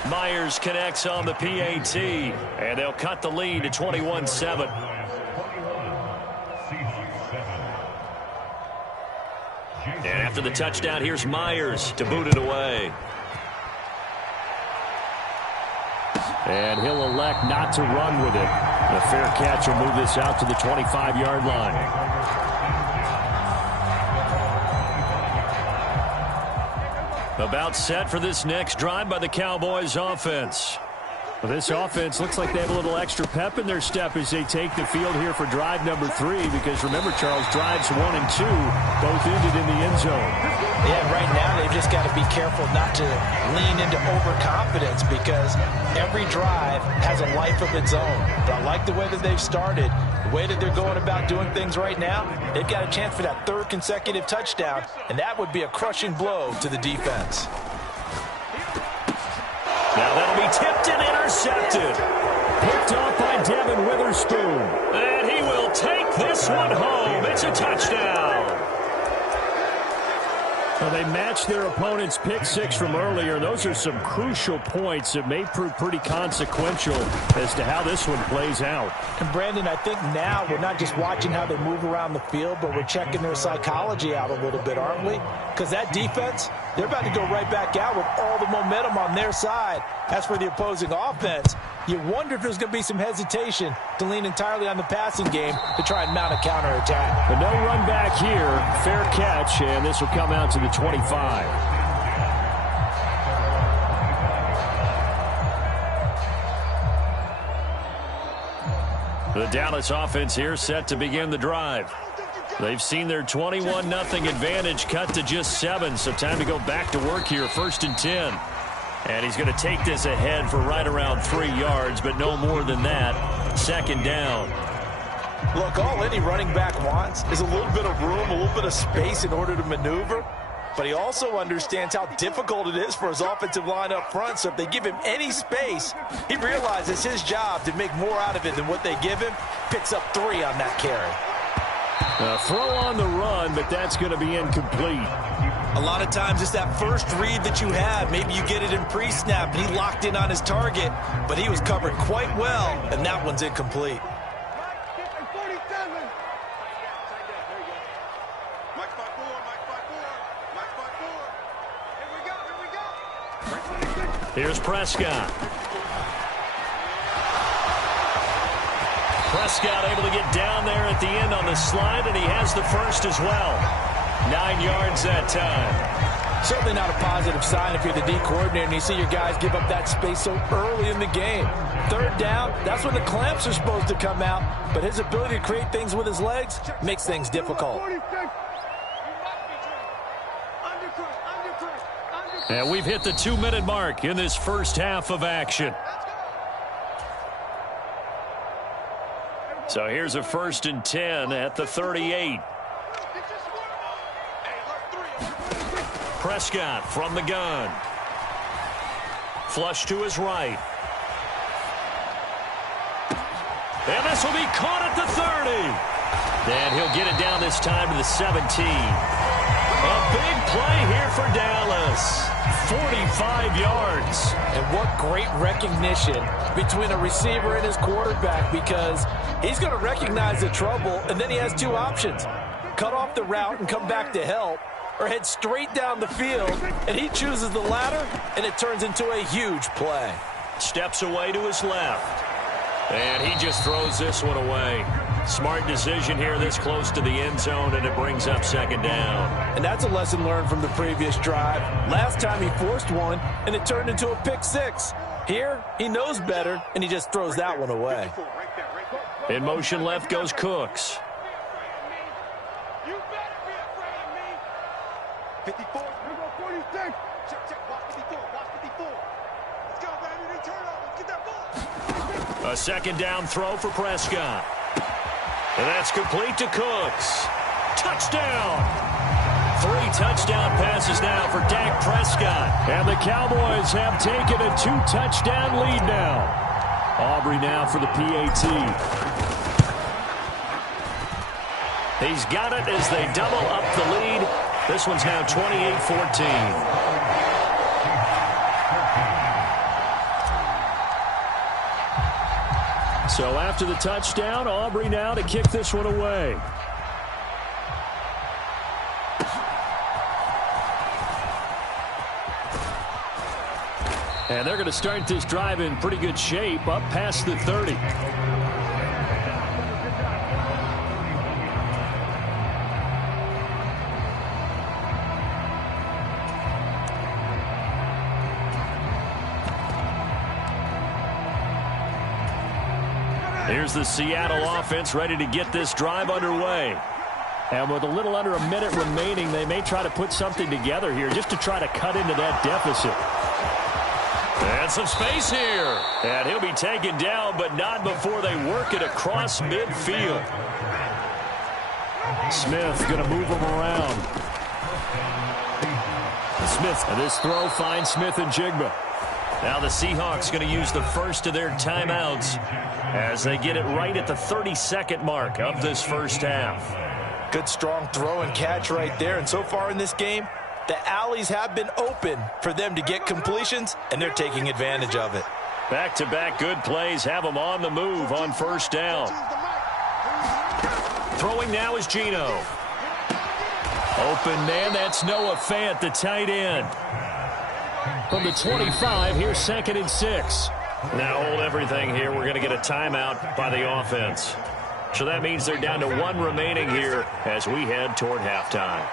Myers connects on the PAT, and they'll cut the lead to 21-7. And after the touchdown, here's Myers to boot it away. And he'll elect not to run with it. The fair catch will move this out to the 25-yard line. About set for this next drive by the Cowboys offense. Well, this offense looks like they have a little extra pep in their step as they take the field here for drive number 3, because remember, Charles, drives 1 and 2 both ended in the end zone. Yeah, right now they've just got to be careful not to lean into overconfidence, because every drive has a life of its own. But I like the way that they've started, the way that they're going about doing things right now. They've got a chance for that 3rd consecutive touchdown, and that would be a crushing blow to the defense. Now that'll be tipped and intercepted. Picked off by Devin Witherspoon. And he will take this one home. It's a touchdown. Well, they matched their opponent's pick 6 from earlier. Those are some crucial points that may prove pretty consequential as to how this one plays out. And Brandon, I think now we're not just watching how they move around the field, but we're checking their psychology out a little bit, aren't we? Because that defense, they're about to go right back out with all the momentum on their side. As for the opposing offense, you wonder if there's going to be some hesitation to lean entirely on the passing game to try and mount a counterattack. But no run back here. Fair catch, and this will come out to the 25. The Dallas offense here set to begin the drive. They've seen their 21-0 advantage cut to just 7, so time to go back to work here, 1st and 10. And he's going to take this ahead for right around 3 yards, but no more than that. 2nd down. Look, all any running back wants is a little bit of room, a little bit of space in order to maneuver. But he also understands how difficult it is for his offensive line up front. So if they give him any space, he realizes his job to make more out of it than what they give him. Picks up 3 on that carry. Throw on the run, but that's going to be incomplete. A lot of times it's that first read that you have. Maybe you get it in pre-snap, and he locked in on his target, but he was covered quite well, and that one's incomplete. Here's Prescott. Prescott able to get down there at the end on the slide, and he has the first as well. 9 yards that time. Certainly not a positive sign if you're the D coordinator and you see your guys give up that space so early in the game. 3rd down, that's when the clamps are supposed to come out, but his ability to create things with his legs makes things difficult. And we've hit the 2-minute mark in this first half of action. So here's a 1st and 10 at the 38. Prescott from the gun. Flush to his right. And this will be caught at the 30. And he'll get it down this time to the 17. A big play here for Dallas. 45 yards. And what great recognition between a receiver and his quarterback, because he's going to recognize the trouble, and then he has two options. Cut off the route and come back to help, or head straight down the field, and he chooses the latter, and it turns into a huge play. Steps away to his left. And he just throws this one away. Smart decision here this close to the end zone, and it brings up second down. And that's a lesson learned from the previous drive. Last time he forced one, and it turned into a pick six. Here, he knows better, and he just throws that one away. In motion left goes Cooks. You better be afraid of me. 54. Here go 46. Check. Watch 54. Watch 54. Let's go, baby. They turn over. Get that ball. A second down throw for Prescott. And that's complete to Cooks. Touchdown! 3 touchdown passes now for Dak Prescott. And the Cowboys have taken a 2-touchdown lead now. Aubrey now for the PAT. He's got it as they double up the lead. This one's now 28-14. So after the touchdown, Aubrey now to kick this one away. And they're going to start this drive in pretty good shape, up past the 30. Here's the Seattle offense ready to get this drive underway. And with a little under a minute remaining, they may try to put something together here just to try to cut into that deficit. And some space here. And he'll be taken down, but not before they work it across midfield. Smith going to move him around. Smith, and this throw finds Smith and Jigba. Now the Seahawks going to use the first of their timeouts as they get it right at the 32nd mark of this first half. Good strong throw and catch right there. And so far in this game, the alleys have been open for them to get completions, and they're taking advantage of it. Back-to-back good plays have them on the move on first down. Throwing now is Geno. Open man, that's Noah Fant, the tight end. From the 25, here's 2nd and 6. Now hold everything here. We're going to get a timeout by the offense. So that means they're down to 1 remaining here as we head toward halftime.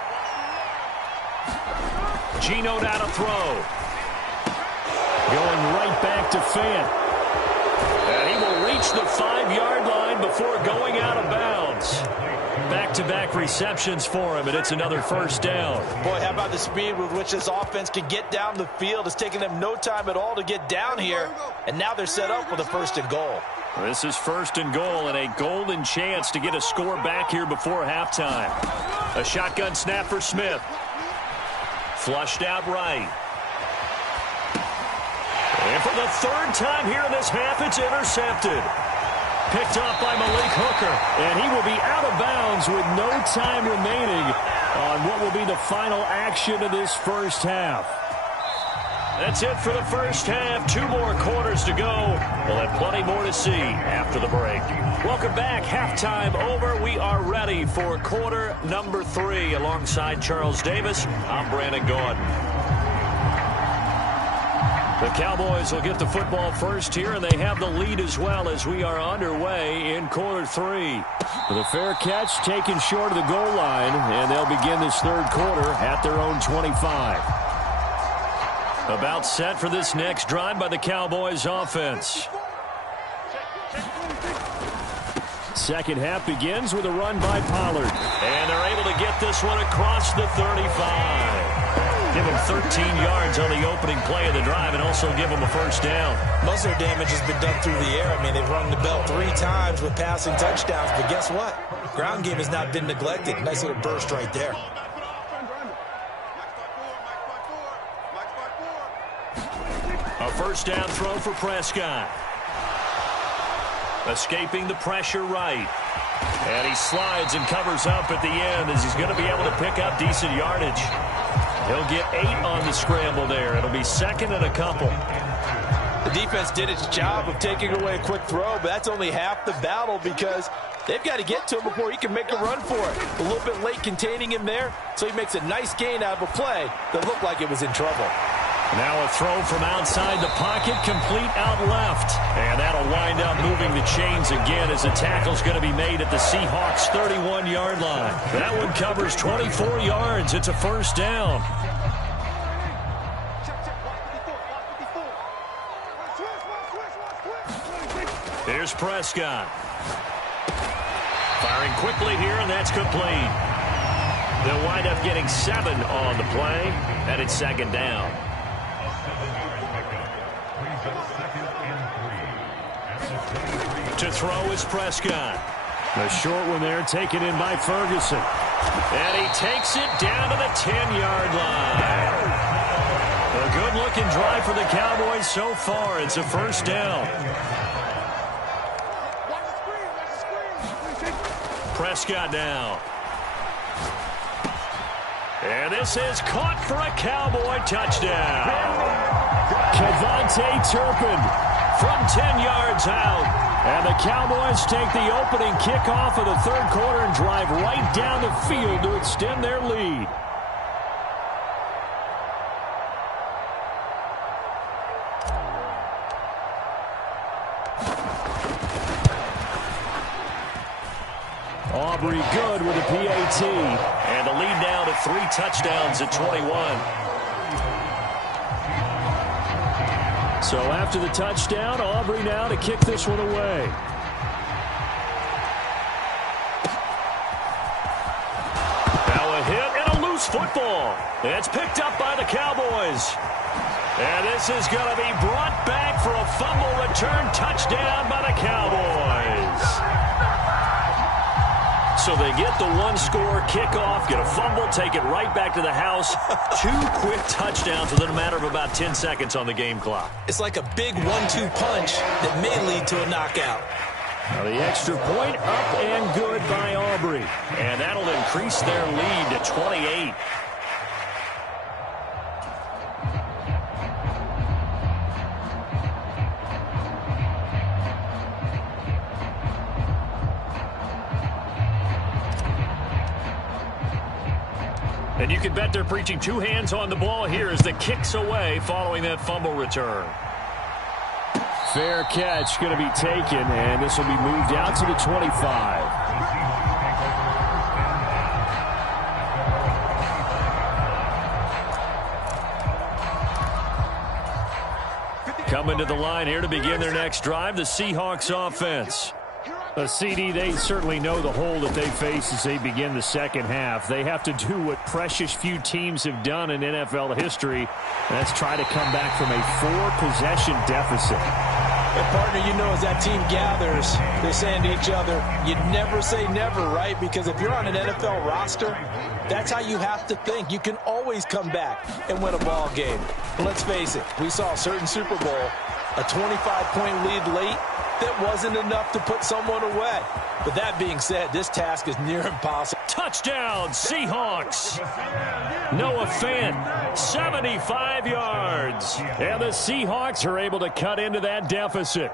Geno now to throw. Going right back to Fant. And he will reach the 5-yard line before going out of bounds. Back-to-back receptions for him, and it's another first down. Boy, how about the speed with which this offense can get down the field? It's taken them no time at all to get down here, and now they're set up with a 1st and goal. This is 1st and goal and a golden chance to get a score back here before halftime. A shotgun snap for Smith. Flushed out right. And for the 3rd time here in this half, it's intercepted. Picked off by Malik Hooker. And he will be out of bounds with no time remaining on what will be the final action of this first half. That's it for the first half. 2 more quarters to go. We'll have plenty more to see after the break. Welcome back. Halftime over. We are ready for quarter number 3. Alongside Charles Davis, I'm Brandon Gordon. The Cowboys will get the football first here, and they have the lead as well as we are underway in quarter 3. With a fair catch taken short of the goal line, and they'll begin this 3rd quarter at their own 25. About set for this next drive by the Cowboys offense. Second half begins with a run by Pollard. And they're able to get this one across the 35. Give them 13 yards on the opening play of the drive and also give them a first down. Most of their damage has been done through the air. I mean, they've rung the bell 3 times with passing touchdowns. But guess what? Ground game has not been neglected. Nice little burst right there. A first down throw for Prescott. Escaping the pressure right. And he slides and covers up at the end as he's going to be able to pick up decent yardage. He'll get 8 on the scramble there. It'll be second and a couple. The defense did its job of taking away a quick throw, but that's only half the battle because they've got to get to him before he can make a run for it. A little bit late containing him there, so he makes a nice gain out of a play that looked like it was in trouble. Now a throw from outside the pocket, complete out left. And that'll wind up moving the chains again as the tackle's going to be made at the Seahawks' 31-yard line. That one covers 24 yards. It's a first down. Here's Prescott. Firing quickly here, and that's complete. They'll wind up getting 7 on the play, and it's second down. To throw is Prescott. The short one there taken in by Ferguson. And he takes it down to the 10-yard line. A good-looking drive for the Cowboys so far. It's a first down. Prescott now. And this is caught for a Cowboy touchdown. Kevontae Turpin from 10 yards out. And the Cowboys take the opening kickoff of the third quarter and drive right down the field to extend their lead. Aubrey good with a PAT. And the lead now to 3 touchdowns at 21. So after the touchdown, Aubrey now to kick this one away. Now a hit and a loose football. It's picked up by the Cowboys. And this is going to be brought back for a fumble return touchdown by the Cowboys. So they get the one-score kickoff, get a fumble, take it right back to the house. 2 quick touchdowns within a matter of about 10 seconds on the game clock. It's like a big 1-2 punch that may lead to a knockout. Now the extra point up and good by Aubrey. And that'll increase their lead to 28. And you can bet they're preaching 2 hands on the ball here as the kick's away following that fumble return. Fair catch going to be taken, and this will be moved out to the 25. Coming to the line here to begin their next drive, the Seahawks offense. A CD, they certainly know the hole that they face as they begin the second half. They have to do what precious few teams have done in NFL history, and that's try to come back from a 4-possession deficit. And partner, you know, as that team gathers, they're saying to each other, you never say never, right? Because if you're on an NFL roster, that's how you have to think. You can always come back and win a ball game. But let's face it, we saw a certain Super Bowl, a 25-point lead late, that wasn't enough to put someone away. But that being said, this task is near impossible. Touchdown, Seahawks. Noah Fant, 75 yards. And the Seahawks are able to cut into that deficit.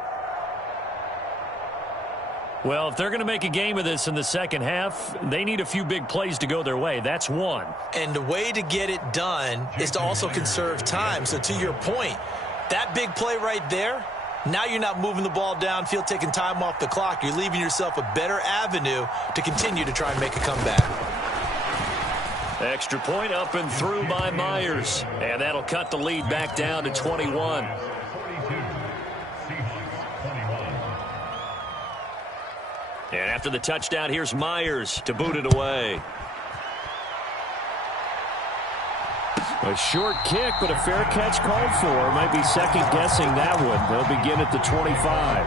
Well, if they're going to make a game of this in the second half, they need a few big plays to go their way. That's one. And the way to get it done is to also conserve time. So to your point, that big play right there, now you're not moving the ball downfield, taking time off the clock. You're leaving yourself a better avenue to continue to try and make a comeback. Extra point up and through by Myers. And that'll cut the lead back down to 21. And after the touchdown, here's Myers to boot it away. A short kick, but a fair catch called for. Might be second-guessing that one. They'll begin at the 25.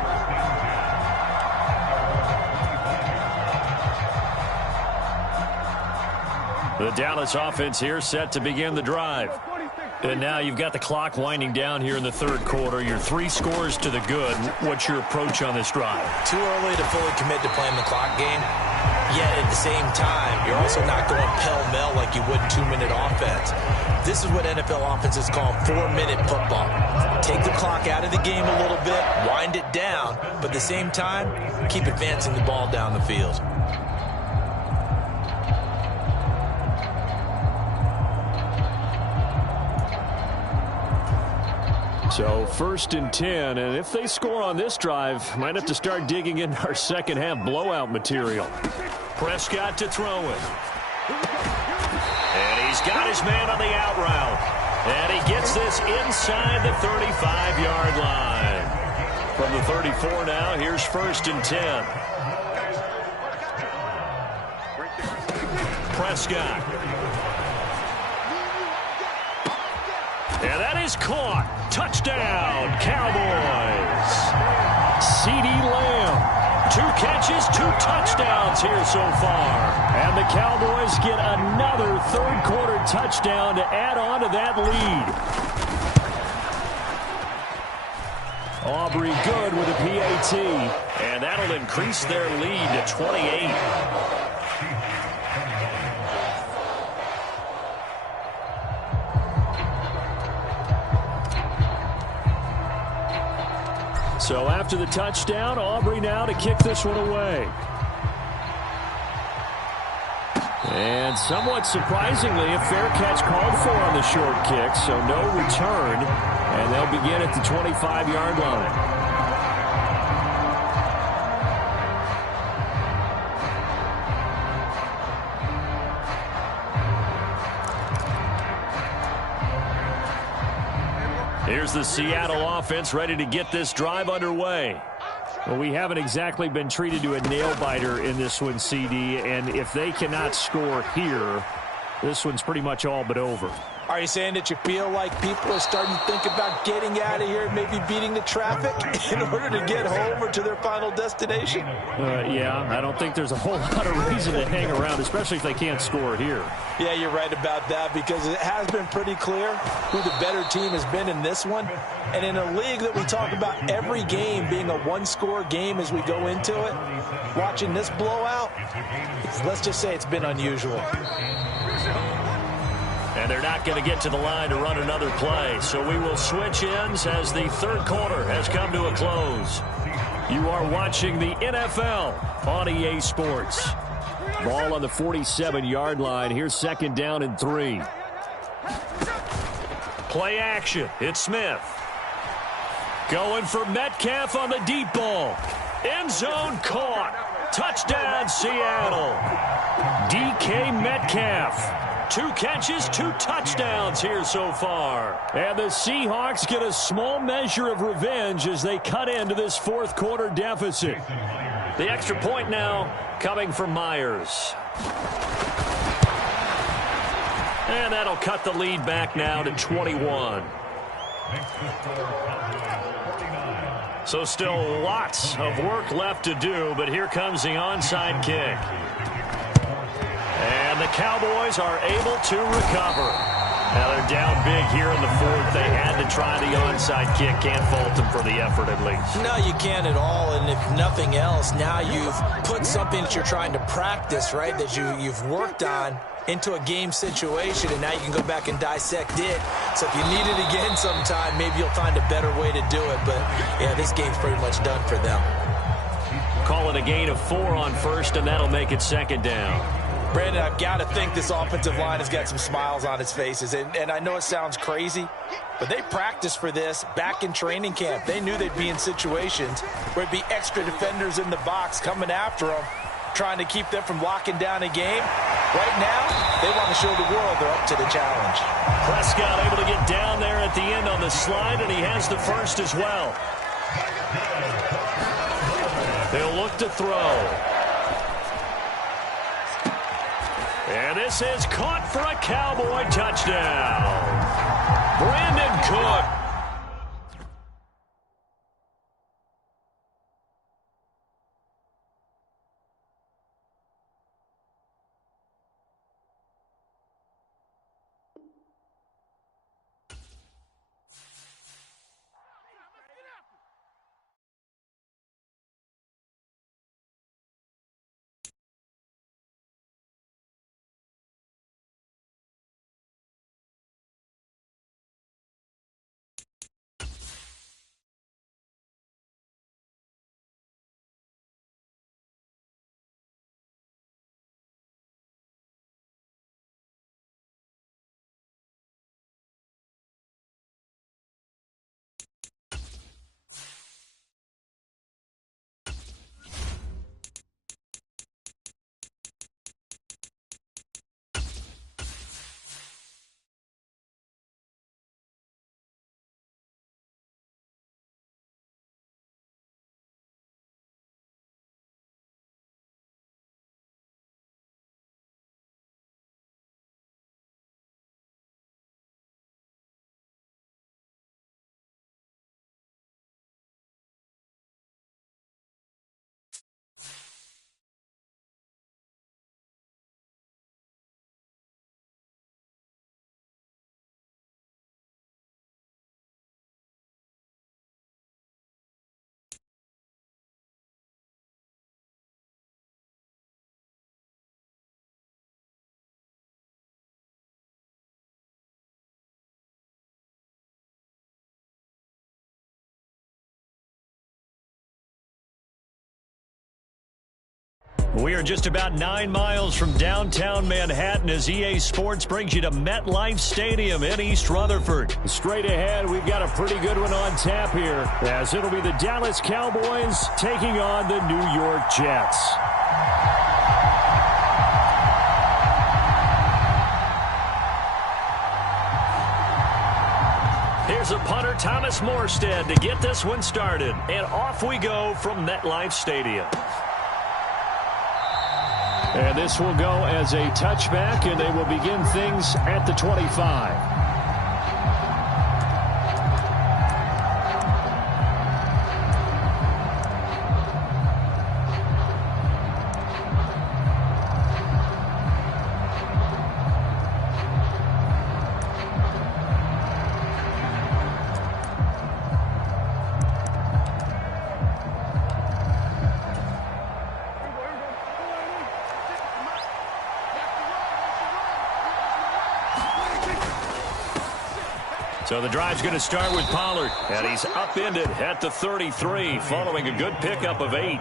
The Dallas offense here set to begin the drive. And now you've got the clock winding down here in the third quarter. You're 3 scores to the good. What's your approach on this drive? Too early to fully commit to playing the clock game. Yet at the same time, you're also not going pell-mell like you would 2-minute offense. This is what NFL offenses call 4-minute football. Take the clock out of the game a little bit, wind it down, but at the same time, keep advancing the ball down the field. So 1st and 10, and if they score on this drive, might have to start digging into our second half blowout material. Prescott to throw it. And he's got his man on the out route. And he gets this inside the 35-yard line. From the 34 now, here's 1st and 10. Prescott. And that is caught. Touchdown, Cowboys. CeeDee Lamb. 2 catches, 2 touchdowns here so far. And the Cowboys get another third-quarter touchdown to add on to that lead. Aubrey good with a PAT. And that'll increase their lead to 28. So after the touchdown, Aubrey now to kick this one away. And somewhat surprisingly, a fair catch called for on the short kick, so no return, and they'll begin at the 25-yard line. Here's the Seattle offense ready to get this drive underway. Well, we haven't exactly been treated to a nail-biter in this one, CD, and if they cannot score here, this one's pretty much all but over. Are you saying that you feel like people are starting to think about getting out of here, maybe beating the traffic in order to get home or to their final destination? Yeah, I don't think there's a whole lot of reason to hang around, especially if they can't score here. Yeah, you're right about that, because it has been pretty clear who the better team has been in this one. And in a league that we talk about every game being a one-score game as we go into it, watching this blowout, let's just say it's been unusual. And they're not going to get to the line to run another play. So we will switch ends as the third quarter has come to a close. You are watching the NFL on EA Sports. Ball on the 47-yard line. Here's 2nd down and 3. Play action. It's Smith. Going for Metcalf on the deep ball. End zone caught. Touchdown, Seattle. DK Metcalf. 2 catches, 2 touchdowns here so far. And the Seahawks get a small measure of revenge as they cut into this fourth quarter deficit. The extra point now coming from Myers. And that'll cut the lead back now to 21. So still lots of work left to do, but here comes the onside kick. And the Cowboys are able to recover. Now they're down big here in the fourth. They had to try the onside kick. Can't fault them for the effort at least. No, you can't at all. And if nothing else, now you've put something that you're trying to practice, right, that you've worked on into a game situation, and now you can go back and dissect it. So if you need it again sometime, maybe you'll find a better way to do it. But, yeah, this game's pretty much done for them. Call it a gain of 4 on first, and that'll make it 2nd down. Brandon, I've got to think this offensive line has got some smiles on its faces. And I know it sounds crazy, but they practiced for this back in training camp. They knew they'd be in situations where it'd be extra defenders in the box coming after them, trying to keep them from locking down a game. Right now, they want to show the world they're up to the challenge. Prescott able to get down there at the end on the slide, and he has the first as well. They'll look to throw. And this is caught for a Cowboy touchdown. Brandon Cook. We are just about 9 miles from downtown Manhattan as EA Sports brings you to MetLife Stadium in East Rutherford. Straight ahead, we've got a pretty good one on tap here, as it'll be the Dallas Cowboys taking on the New York Jets. Here's a punter, Thomas Morstead, to get this one started. And off we go from MetLife Stadium. And this will go as a touchback, and they will begin things at the 25. So the drive's going to start with Pollard, and he's upended at the 33 following a good pickup of 8.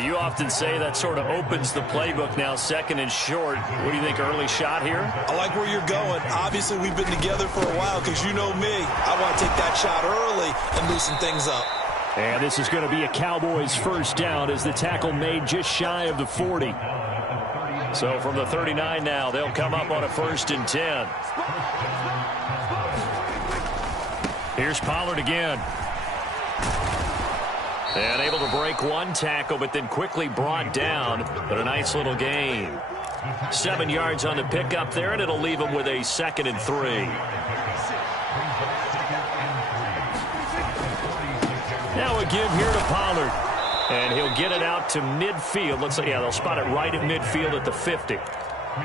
You often say that sort of opens the playbook now, second and short. What do you think, early shot here? I like where you're going. Obviously, we've been together for a while because you know me. I want to take that shot early and loosen things up. And this is going to be a Cowboys first down as the tackle made just shy of the 40. So from the 39 now, they'll come up on a 1st and 10. Here's Pollard again. And able to break one tackle, but then quickly brought down. But a nice little gain. 7 yards on the pickup there, and it'll leave him with a 2nd and 3. Now a give here to Pollard. And he'll get it out to midfield. Looks like, yeah, they'll spot it right at midfield at the 50.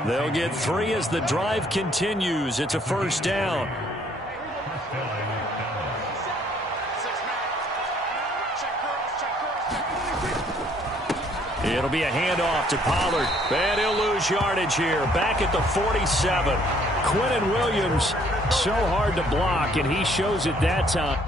They'll get 3 as the drive continues. It's a first down. It'll be a handoff to Pollard. And he'll lose yardage here. Back at the 47. Quinnen Williams, so hard to block, and he shows it that time.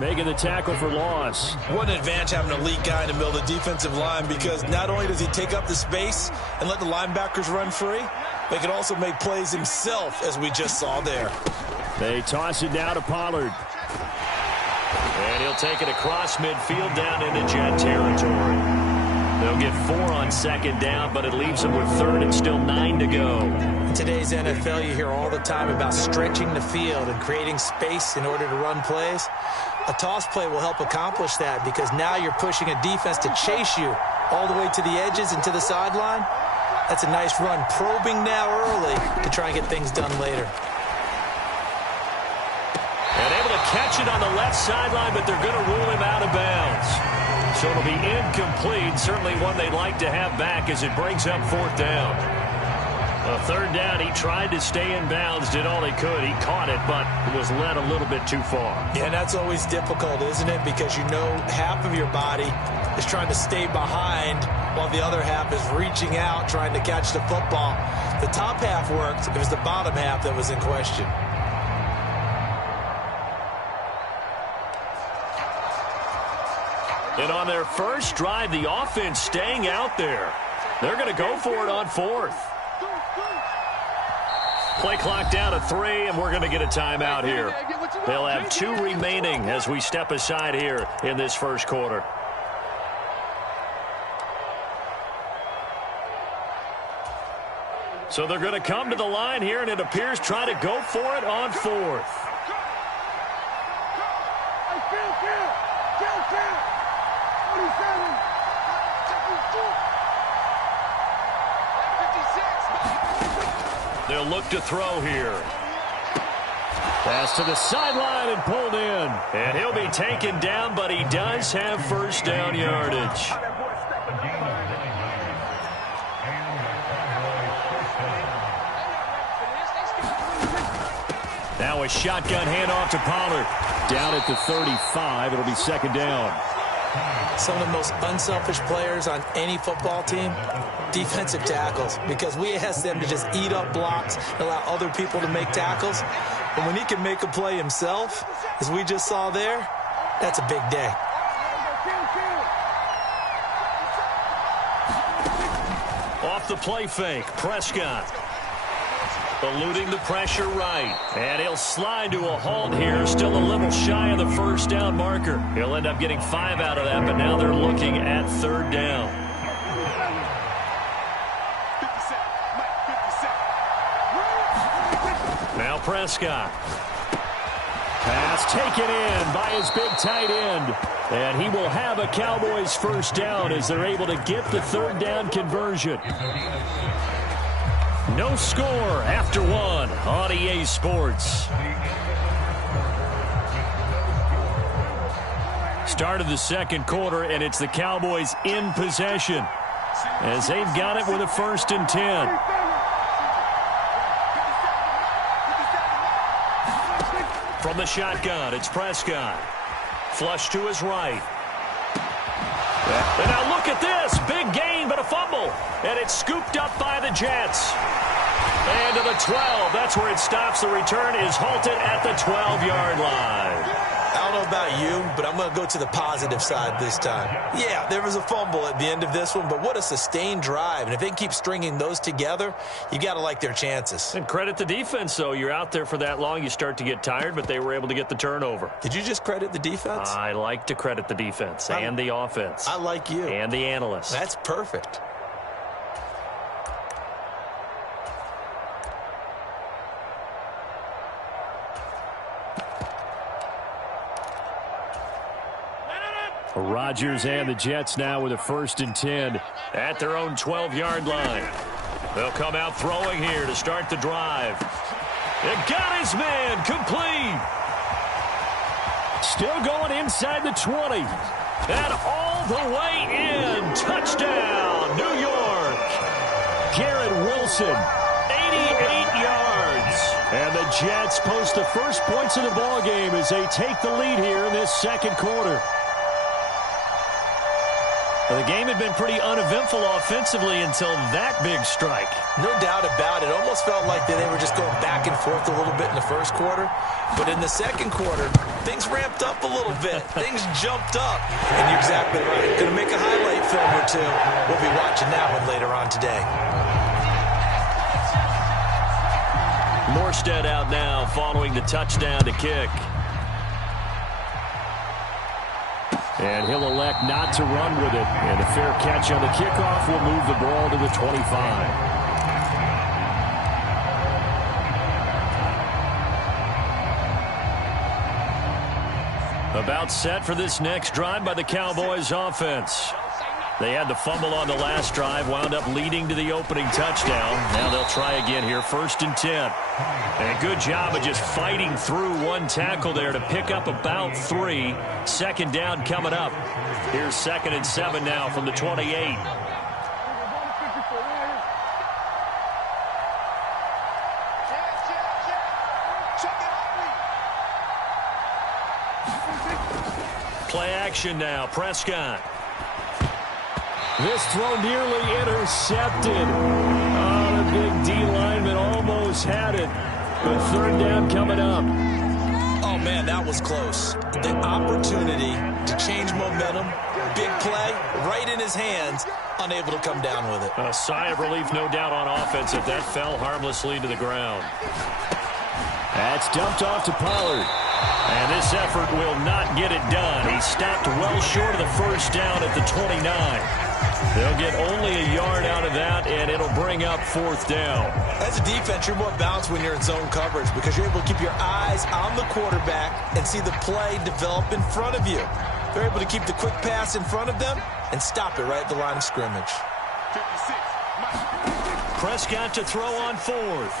Making the tackle for loss. What an advantage having an elite guy in the middle of the defensive line, because not only does he take up the space and let the linebackers run free, but he can also make plays himself, as we just saw there. They toss it down to Pollard. And he'll take it across midfield down into Jet territory. They'll get 4 on 2nd down, but it leaves them with 3rd and still 9 to go. In today's NFL, you hear all the time about stretching the field and creating space in order to run plays. A toss play will help accomplish that, because now you're pushing a defense to chase you all the way to the edges and to the sideline. That's a nice run, probing now early to try and get things done later. And able to catch it on the left sideline, but they're going to rule him out of bounds. So it'll be incomplete, certainly one they'd like to have back as it brings up 4th down. A 3rd down, he tried to stay in bounds, did all he could. He caught it, but was led a little bit too far. Yeah, and that's always difficult, isn't it? Because you know half of your body is trying to stay behind while the other half is reaching out, trying to catch the football. The top half worked. It was the bottom half that was in question. And on their first drive, the offense staying out there. They're going to go for it on 4th. Play clock down to 3, and we're going to get a timeout here. They'll have 2 remaining as we step aside here in this first quarter. So they're going to come to the line here, and it appears try to go for it on 4th. They'll look to throw here. Pass to the sideline and pulled in. And he'll be taken down, but he does have first down yardage. a shotgun handoff to Pollard. Down at the 35. It'll be second down. Some of the most unselfish players on any football team, defensive tackles, because we ask them to just eat up blocks and allow other people to make tackles. But when he can make a play himself, as we just saw there, that's a big day. Off the play fake, Prescott. Eluding the pressure right. And he'll slide to a halt here. Still a little shy of the first down marker. He'll end up getting 5 out of that, but now they're looking at third down. Now Prescott. Pass taken in by his big tight end. And he will have a Cowboys first down as they're able to get the third down conversion. No score after one on EA Sports. Start of the second quarter, and it's the Cowboys in possession as they've got it with a 1st and 10. From the shotgun, it's Prescott. Flush to his right. And now look at this. Big gain, but a fumble. And it's scooped up by the Jets. And to the 12. That's where it stops. The return is halted at the 12-yard line. I don't know about you, but I'm going to go to the positive side this time. Yeah, there was a fumble at the end of this one, but what a sustained drive. And if they keep stringing those together, you got to like their chances. And credit the defense, though. You're out there for that long, you start to get tired, but they were able to get the turnover. Did you just credit the defense? I like to credit the defense and the offense. I like you. And the analysts. That's perfect. Rodgers and the Jets now with a 1st and 10 at their own 12-yard line. They'll come out throwing here to start the drive. It got his man complete. Still going inside the 20. And all the way in. Touchdown, New York. Garrett Wilson. 88 yards. And the Jets post the first points of the ballgame as they take the lead here in this second quarter. Well, the game had been pretty uneventful offensively until that big strike. No doubt about it. Almost felt like they were just going back and forth a little bit in the first quarter. But in the second quarter, things ramped up a little bit. Things jumped up. And you're exactly right. Going to make a highlight film or two. We'll be watching that one later on today. Morstead out now following the touchdown to kick. And he'll elect not to run with it. And a fair catch on the kickoff will move the ball to the 25. About set for this next drive by the Cowboys offense. They had the fumble on the last drive, wound up leading to the opening touchdown. Now they'll try again here, 1st and 10. And a good job of just fighting through one tackle there to pick up about 3. Second down coming up. Here's 2nd and 7 now from the 28. Play action now, Prescott. This throw nearly intercepted. Oh, the big D lineman almost had it. But third down coming up. Oh, man, that was close. The opportunity to change momentum, big play, right in his hands, unable to come down with it. A sigh of relief, no doubt, on offense if that fell harmlessly to the ground. That's dumped off to Pollard. And this effort will not get it done. He stopped well short of the first down at the 29. They'll get only a yard out of that, and it'll bring up 4th down. As a defense, you're more balanced when you're in zone coverage because you're able to keep your eyes on the quarterback and see the play develop in front of you. They're able to keep the quick pass in front of them and stop it right at the line of scrimmage. Prescott to throw on 4th.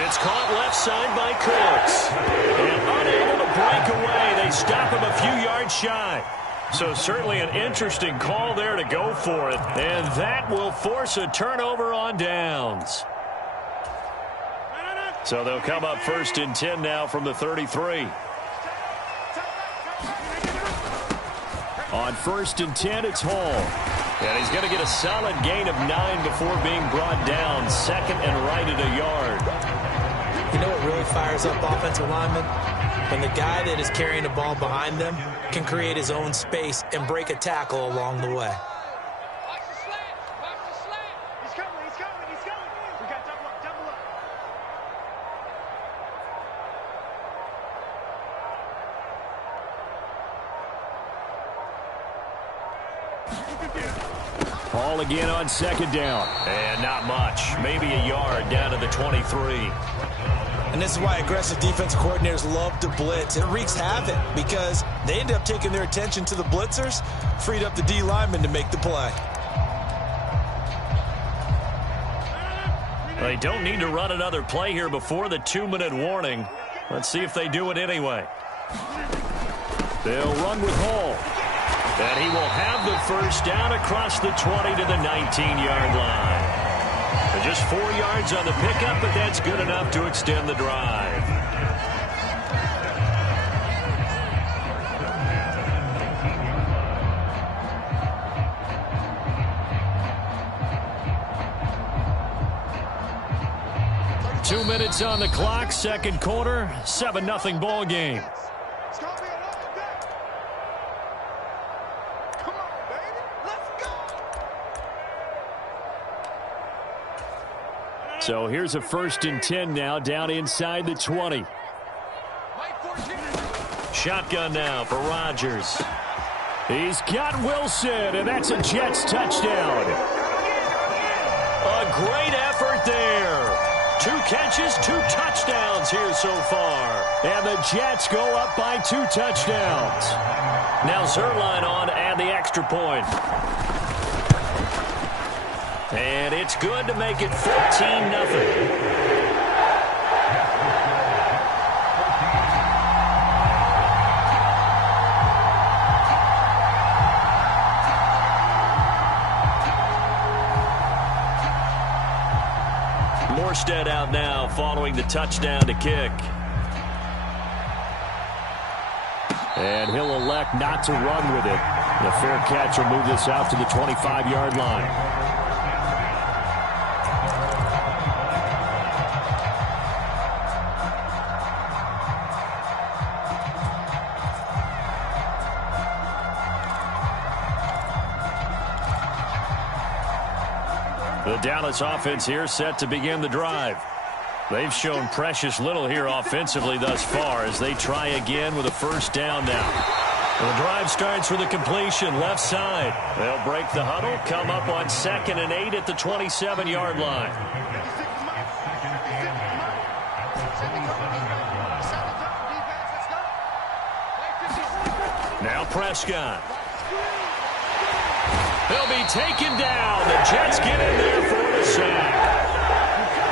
It's caught left side by Cooks. And unable to break away. They stop him a few yards shy. So certainly an interesting call there to go for it. And that will force a turnover on downs. So they'll come up 1st and 10 now from the 33. On 1st and 10, it's Hall. And he's going to get a solid gain of 9 before being brought down. 2nd and right at a yard. You know what really fires up offensive linemen? When the guy that is carrying the ball behind them can create his own space and break a tackle along the way. Watch the slant. Watch the slant. He's coming. He's coming. He's coming. We got double up. Double up. Hall again on 2nd down. And not much. Maybe a yard down to the 23. And this is why aggressive defensive coordinators love to blitz. It wreaks havoc because they end up taking their attention to the blitzers, freed up the D lineman to make the play. They don't need to run another play here before the 2-minute warning. Let's see if they do it anyway. They'll run with Hall. And he will have the 1st down across the 20 to the 19-yard line. And just 4 yards on the pickup, but that's good enough to extend the drive. Two minutes on the clock, 2nd quarter, 7-0 ball game. It's going to be a long day. Come on, baby. Let's go. So here's a 1st and 10 now, down inside the 20. Shotgun now for Rodgers. He's got Wilson, and that's a Jets touchdown. A great effort there. 2 catches, 2 touchdowns here so far. And the Jets go up by 2 touchdowns. Now Zerline on and the extra point. And it's good to make it 14-0. Morstead out now following the touchdown to kick. And he'll elect not to run with it. The fair catch will move this out to the 25-yard line. The Dallas offense here set to begin the drive. They've shown precious little here offensively thus far as they try again with a 1st down now. The drive starts with a completion left side. They'll break the huddle, come up on 2nd and 8 at the 27-yard line. Now Prescott. He'll be taken down. The Jets get in there for the sack.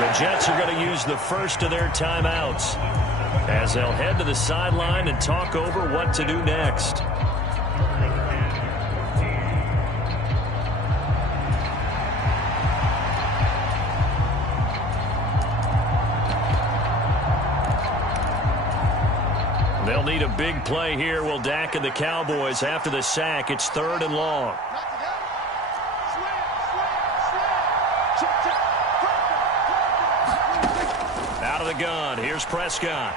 The Jets are going to use the 1st of their timeouts as they'll head to the sideline and talk over what to do next. They'll need a big play here. Will Dak and the Cowboys after the sack. It's 3rd and long. Out of the gun. Here's Prescott.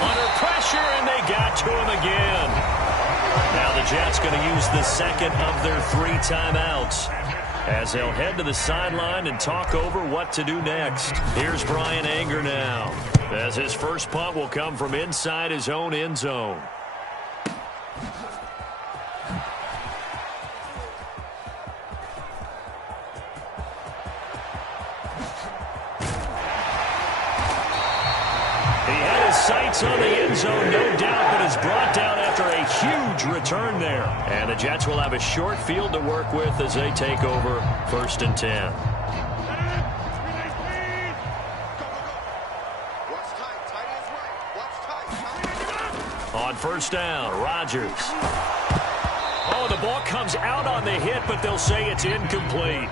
Under pressure, and they got to him again. Now the Jets going to use the 2nd of their 3 timeouts as they'll head to the sideline and talk over what to do next. Here's Brian Anger now, as his first punt will come from inside his own end zone. He had his sights on the end zone, no doubt, but is brought down after a huge return there. And the Jets will have a short field to work with as they take over 1st and 10. On 1st down, Rodgers. Oh, the ball comes out on the hit, but they'll say it's incomplete.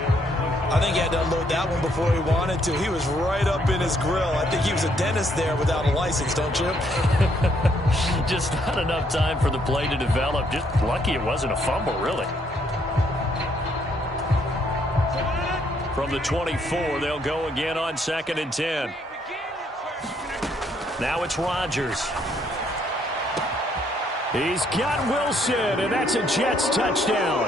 I think he had to unload that one before he wanted to. He was right up in his grill. I think he was a dentist there without a license, don't you? Just not enough time for the play to develop. Just lucky it wasn't a fumble, really. From the 24, they'll go again on 2nd and 10. Now it's Rodgers. He's got Wilson, and that's a Jets touchdown.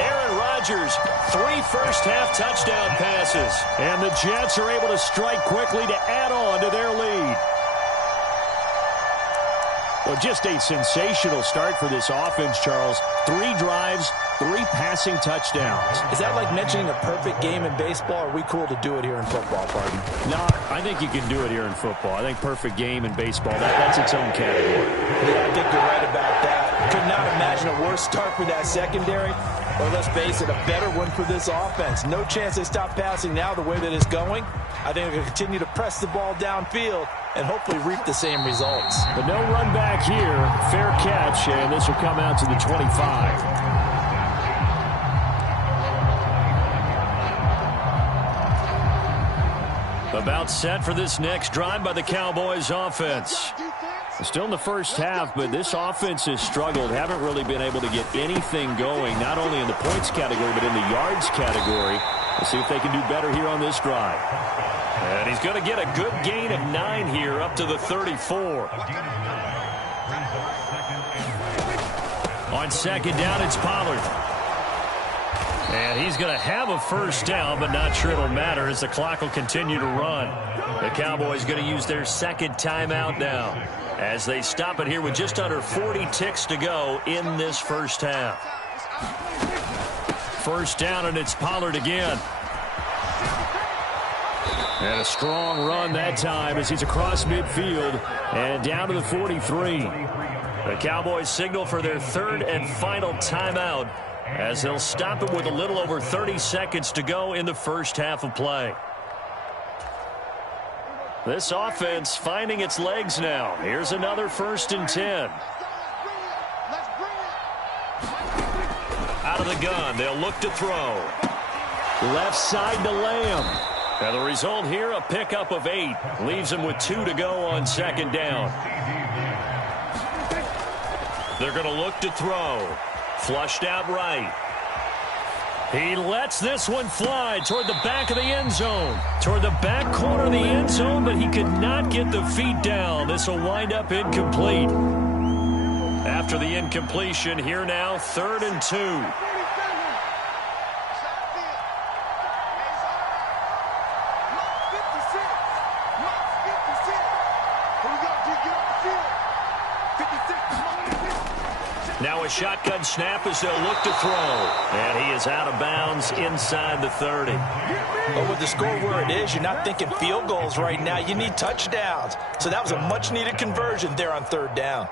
Aaron Rodgers, 3 first-half touchdown passes. And the Jets are able to strike quickly to add on to their lead. Well, just a sensational start for this offense, Charles. 3 drives, 3 passing touchdowns. Is that like mentioning a perfect game in baseball? Or are we cool to do it here in football, pardon? No, I think you can do it here in football. I think perfect game in baseball, that's its own category. Yeah, I think you're right about that. Could not imagine a worse start for that secondary. Or let's face it, a better one for this offense. No chance they stop passing now the way that it's going. I think they're going to continue to press the ball downfield and hopefully reap the same results. But no run back here. Fair catch, and this will come out to the 25. About set for this next drive by the Cowboys offense. Still in the first half, but this offense has struggled. Haven't really been able to get anything going, not only in the points category, but in the yards category. Let's see if they can do better here on this drive. And he's going to get a good gain of 9 here up to the 34. On 2nd down, it's Pollard. And he's going to have a first down, but not sure it'll matter as the clock will continue to run. The Cowboys going to use their 2nd timeout now as they stop it here with just under 40 ticks to go in this first half. First down, and it's Pollard again. And a strong run that time as he's across midfield and down to the 43. The Cowboys signal for their 3rd and final timeout as they'll stop it with a little over 30 seconds to go in the first half of play. This offense finding its legs now. Here's another 1st and 10. Out of the gun, they'll look to throw. Left side to Lamb. And the result here, a pickup of 8. Leaves them with 2 to go on 2nd down. They're going to look to throw. Flushed out right. He lets this one fly toward the back of the end zone. Toward the back corner of the end zone, but he could not get the feet down. This will wind up incomplete. After the incompletion, here now, 3rd and 2. Now a shotgun snap as they'll look to throw. And he is out of bounds inside the 30. But with the score where it is, you're not thinking field goals right now. You need touchdowns. So that was a much-needed conversion there on 3rd down.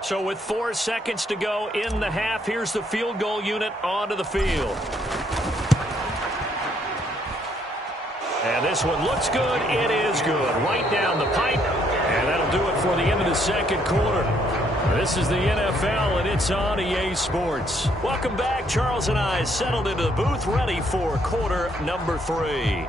So with 4 seconds to go in the half, here's the field goal unit onto the field. And this one looks good. It is good. Right down the pipe. And that'll do it for the end of the 2nd quarter. This is the NFL, and it's on EA Sports. Welcome back. Charles and I settled into the booth, ready for quarter number 3.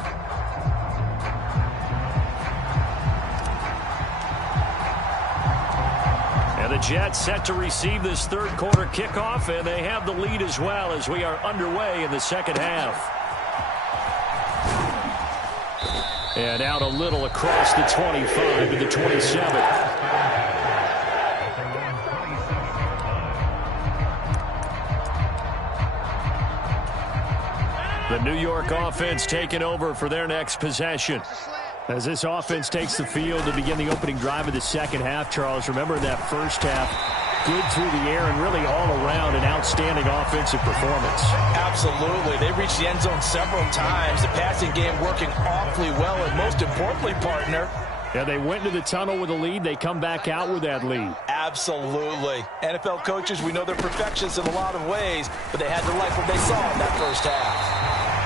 And the Jets set to receive this 3rd quarter kickoff, and they have the lead as well as we are underway in the 2nd half. And out a little across the 25 to the 27. The New York offense taking over for their next possession. As this offense takes the field to begin the opening drive of the 2nd half, Charles, remember in that first half, good through the air and really all around an outstanding offensive performance. Absolutely. They reached the end zone several times. The passing game working awfully well, and most importantly, partner, yeah, they went into the tunnel with a lead. They come back out with that lead. Absolutely. NFL coaches, we know they're perfectionists in a lot of ways, but they had to like what they saw in that first half.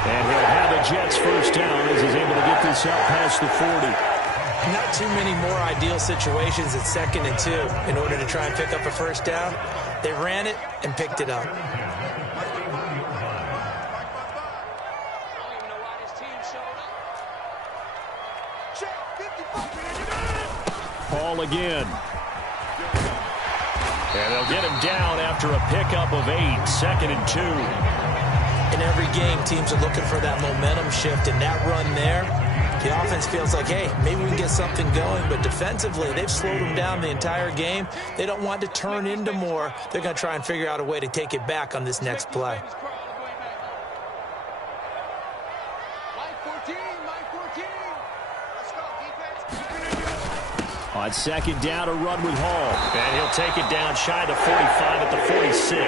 And he'll have a Jets first down as he's able to get this up past the 40. Not too many more ideal situations at 2nd and 2 in order to try and pick up a first down. They ran it and picked it up. Paul again. And they'll get him down after a pickup of 8, 2nd and 2. In every game, teams are looking for that momentum shift, and that run there, the offense feels like, hey, maybe we can get something going, but defensively, they've slowed them down the entire game. They don't want to turn into more. They're going to try and figure out a way to take it back on this next play. On 2nd down, a run with Hall. And he'll take it down shy of the 45 at the 46.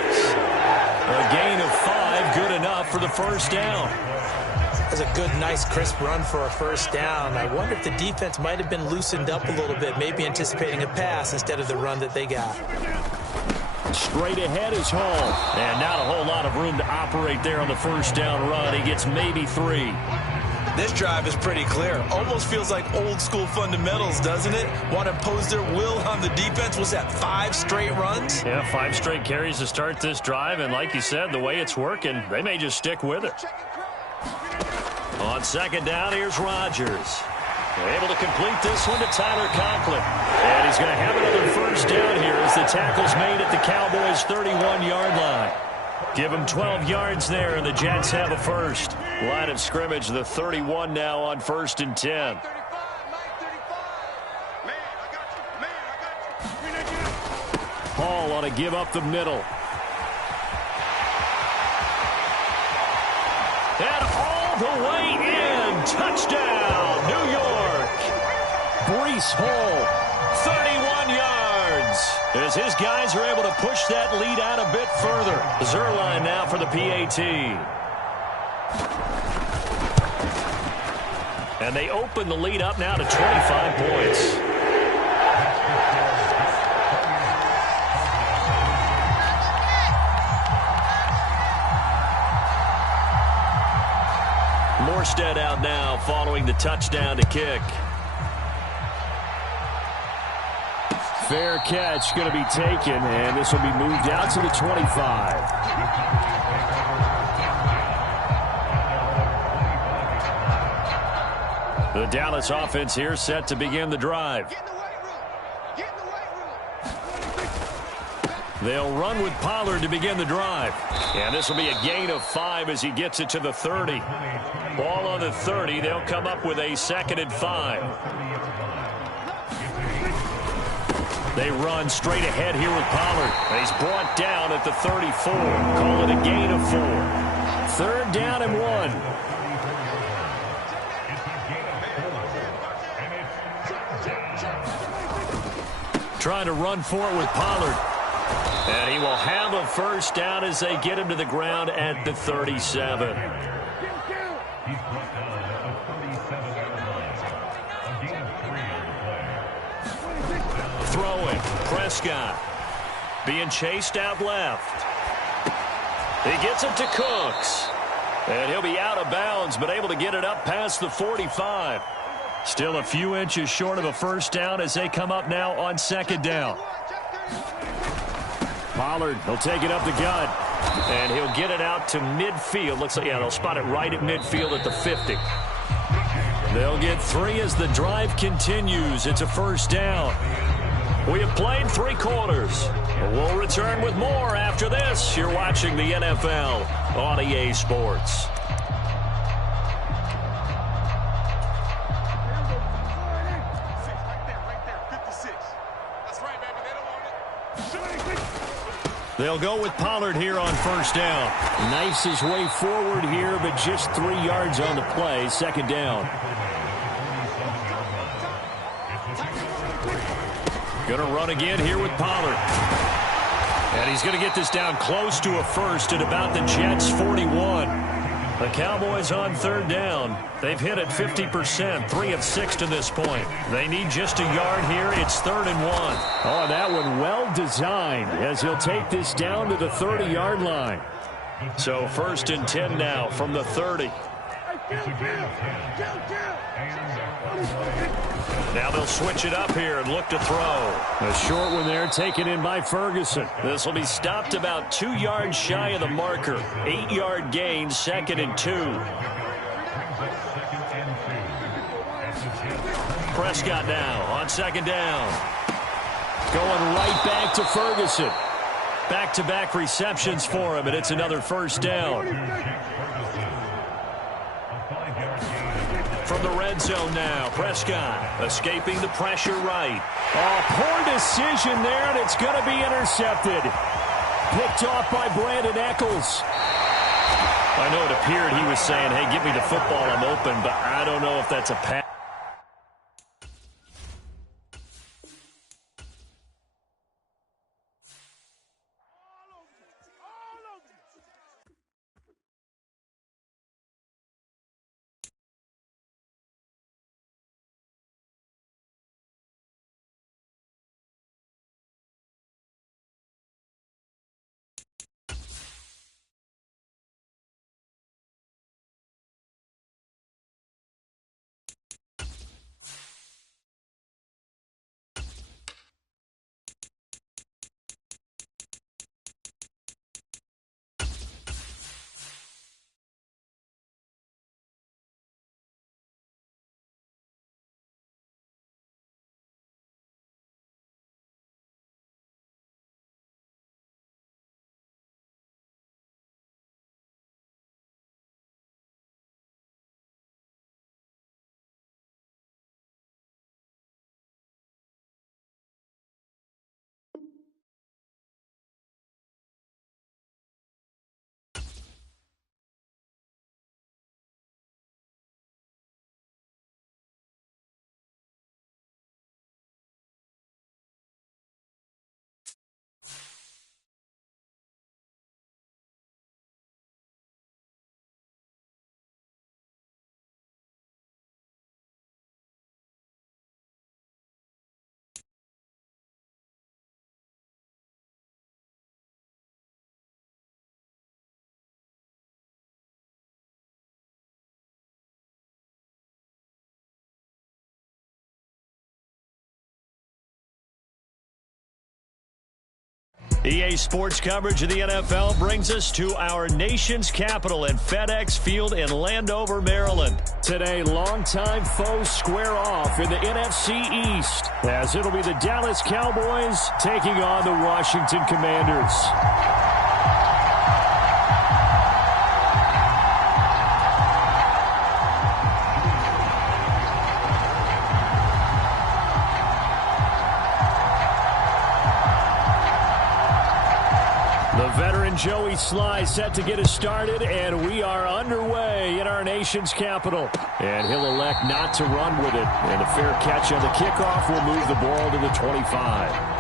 A gain of 5, good enough for the first down. That's a good, nice, crisp run for a first down. I wonder if the defense might have been loosened up a little bit, maybe anticipating a pass instead of the run that they got. Straight ahead is Hall. And not a whole lot of room to operate there on the first down run. He gets maybe 3. This drive is pretty clear. Almost feels like old school fundamentals, doesn't it? Want to impose their will on the defense. Was that 5 straight runs? Yeah, 5 straight carries to start this drive. And like you said, the way it's working, they may just stick with it. On 2nd down, here's Rodgers. Able to complete this one to Tyler Conklin. And he's going to have another first down here as the tackle's made at the Cowboys' 31-yard line. Give them 12 yards there, and the Jets have a first. Line of scrimmage, the 31 now on 1st and 10. Hall ought to give up the middle. And all the way in. Touchdown, New York. Breece Hall. 31 yards. As his guys are able to push that lead out a bit further. Zerline now for the PAT. And they open the lead up now to 25 points. Morstead out now following the touchdown to kick. Fair catch going to be taken, and this will be moved out to the 25. The Dallas offense here set to begin the drive. They'll run with Pollard to begin the drive. And this will be a gain of 5 as he gets it to the 30. Ball on the 30. They'll come up with a 2nd and 5. They run straight ahead here with Pollard. He's brought down at the 34. Call it a gain of 4. 3rd down and 1. Trying to run for it with Pollard. And he will have a first down as they get him to the ground at the 37. Throwing. Prescott. Being chased out left. He gets it to Cooks. And he'll be out of bounds, but able to get it up past the 45. Still a few inches short of a first down as they come up now on 2nd down. Pollard, he'll take it up the gut. And he'll get it out to midfield. Looks like, yeah, they'll spot it right at midfield at the 50. They'll get 3 as the drive continues. It's a first down. We have played 3 quarters. We'll return with more after this. You're watching the NFL on EA Sports. They'll go with Pollard here on first down. Knifes his way forward here, but just 3 yards on the play. 2nd down. Going to run again here with Pollard. And he's going to get this down close to a first at about the Jets' 41. The Cowboys on 3rd down. They've hit it 50%, 3 of 6 to this point. They need just a yard here. It's 3rd and 1. Oh, that one well designed as he'll take this down to the 30-yard line. So 1st and 10 now from the 30. Now they'll switch it up here and look to throw. A short one there taken in by Ferguson. This will be stopped about 2 yards shy of the marker. 8-yard gain, 2nd and 2. Prescott now on 2nd down. Going right back to Ferguson. Back-to-back receptions for him, and it's another 1st down. From the red zone now, Prescott escaping the pressure right. Oh, poor decision there, and it's going to be intercepted. Picked off by Brandon Eccles. I know it appeared he was saying, hey, give me the football, I'm open, but I don't know if that's a pass. EA Sports coverage of the NFL brings us to our nation's capital at FedEx Field in Landover, Maryland. Today, longtime foes square off in the NFC East, as it'll be the Dallas Cowboys taking on the Washington Commanders. Joey Sly set to get us started, and we are underway in our nation's capital. And he'll elect not to run with it. And a fair catch on the kickoff will move the ball to the 25.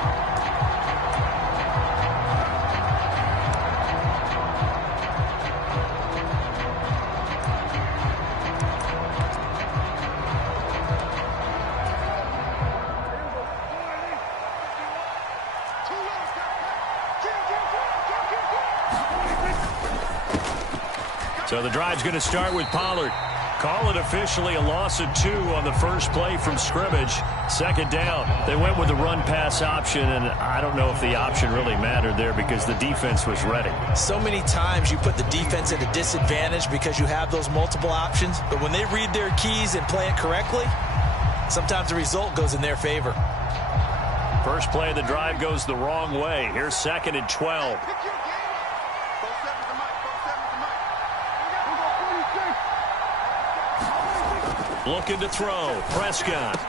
So the drive's going to start with Pollard. Call it officially a loss of 2 on the first play from scrimmage. 2nd down. They went with the run-pass option, and I don't know if the option really mattered there because the defense was ready. So many times you put the defense at a disadvantage because you have those multiple options, but when they read their keys and play it correctly, sometimes the result goes in their favor. First play of the drive goes the wrong way. Here's 2nd and 12. Looking to throw. Prescott.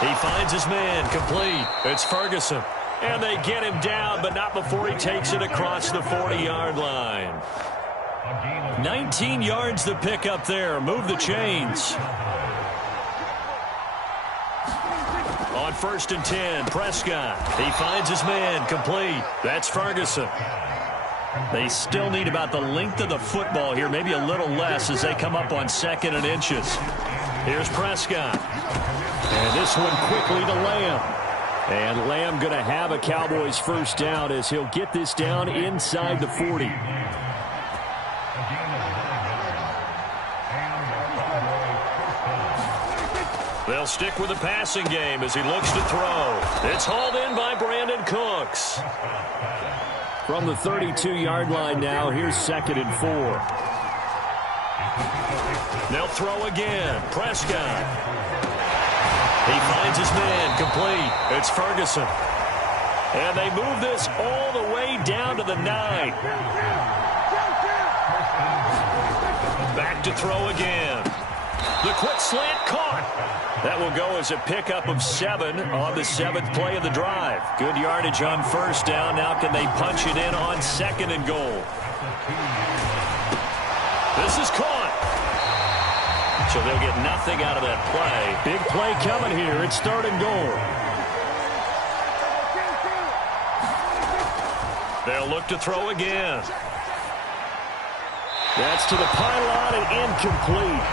He finds his man. Complete. It's Ferguson. And they get him down, but not before he takes it across the 40-yard line. 19 yards to pick up there. Move the chains. On 1st and 10, Prescott. He finds his man. Complete. That's Ferguson. They still need about the length of the football here, maybe a little less as they come up on 2nd and inches. Here's Prescott. And this one quickly to Lamb. And Lamb going to have a Cowboys first down as he'll get this down inside the 40. They'll stick with the passing game as he looks to throw. It's hauled in by Brandon Cooks. From the 32-yard line now, here's 2nd and 4. They'll throw again. Prescott. He finds his man complete. It's Ferguson. And they move this all the way down to the 9. Back to throw again. The quick slant caught. That will go as a pickup of 7 on the 7th play of the drive. Good yardage on first down. Now can they punch it in on 2nd and goal? This is caught. So they'll get nothing out of that play. Big play coming here. It's 3rd and goal. They'll look to throw again. That's to the pylon and incomplete.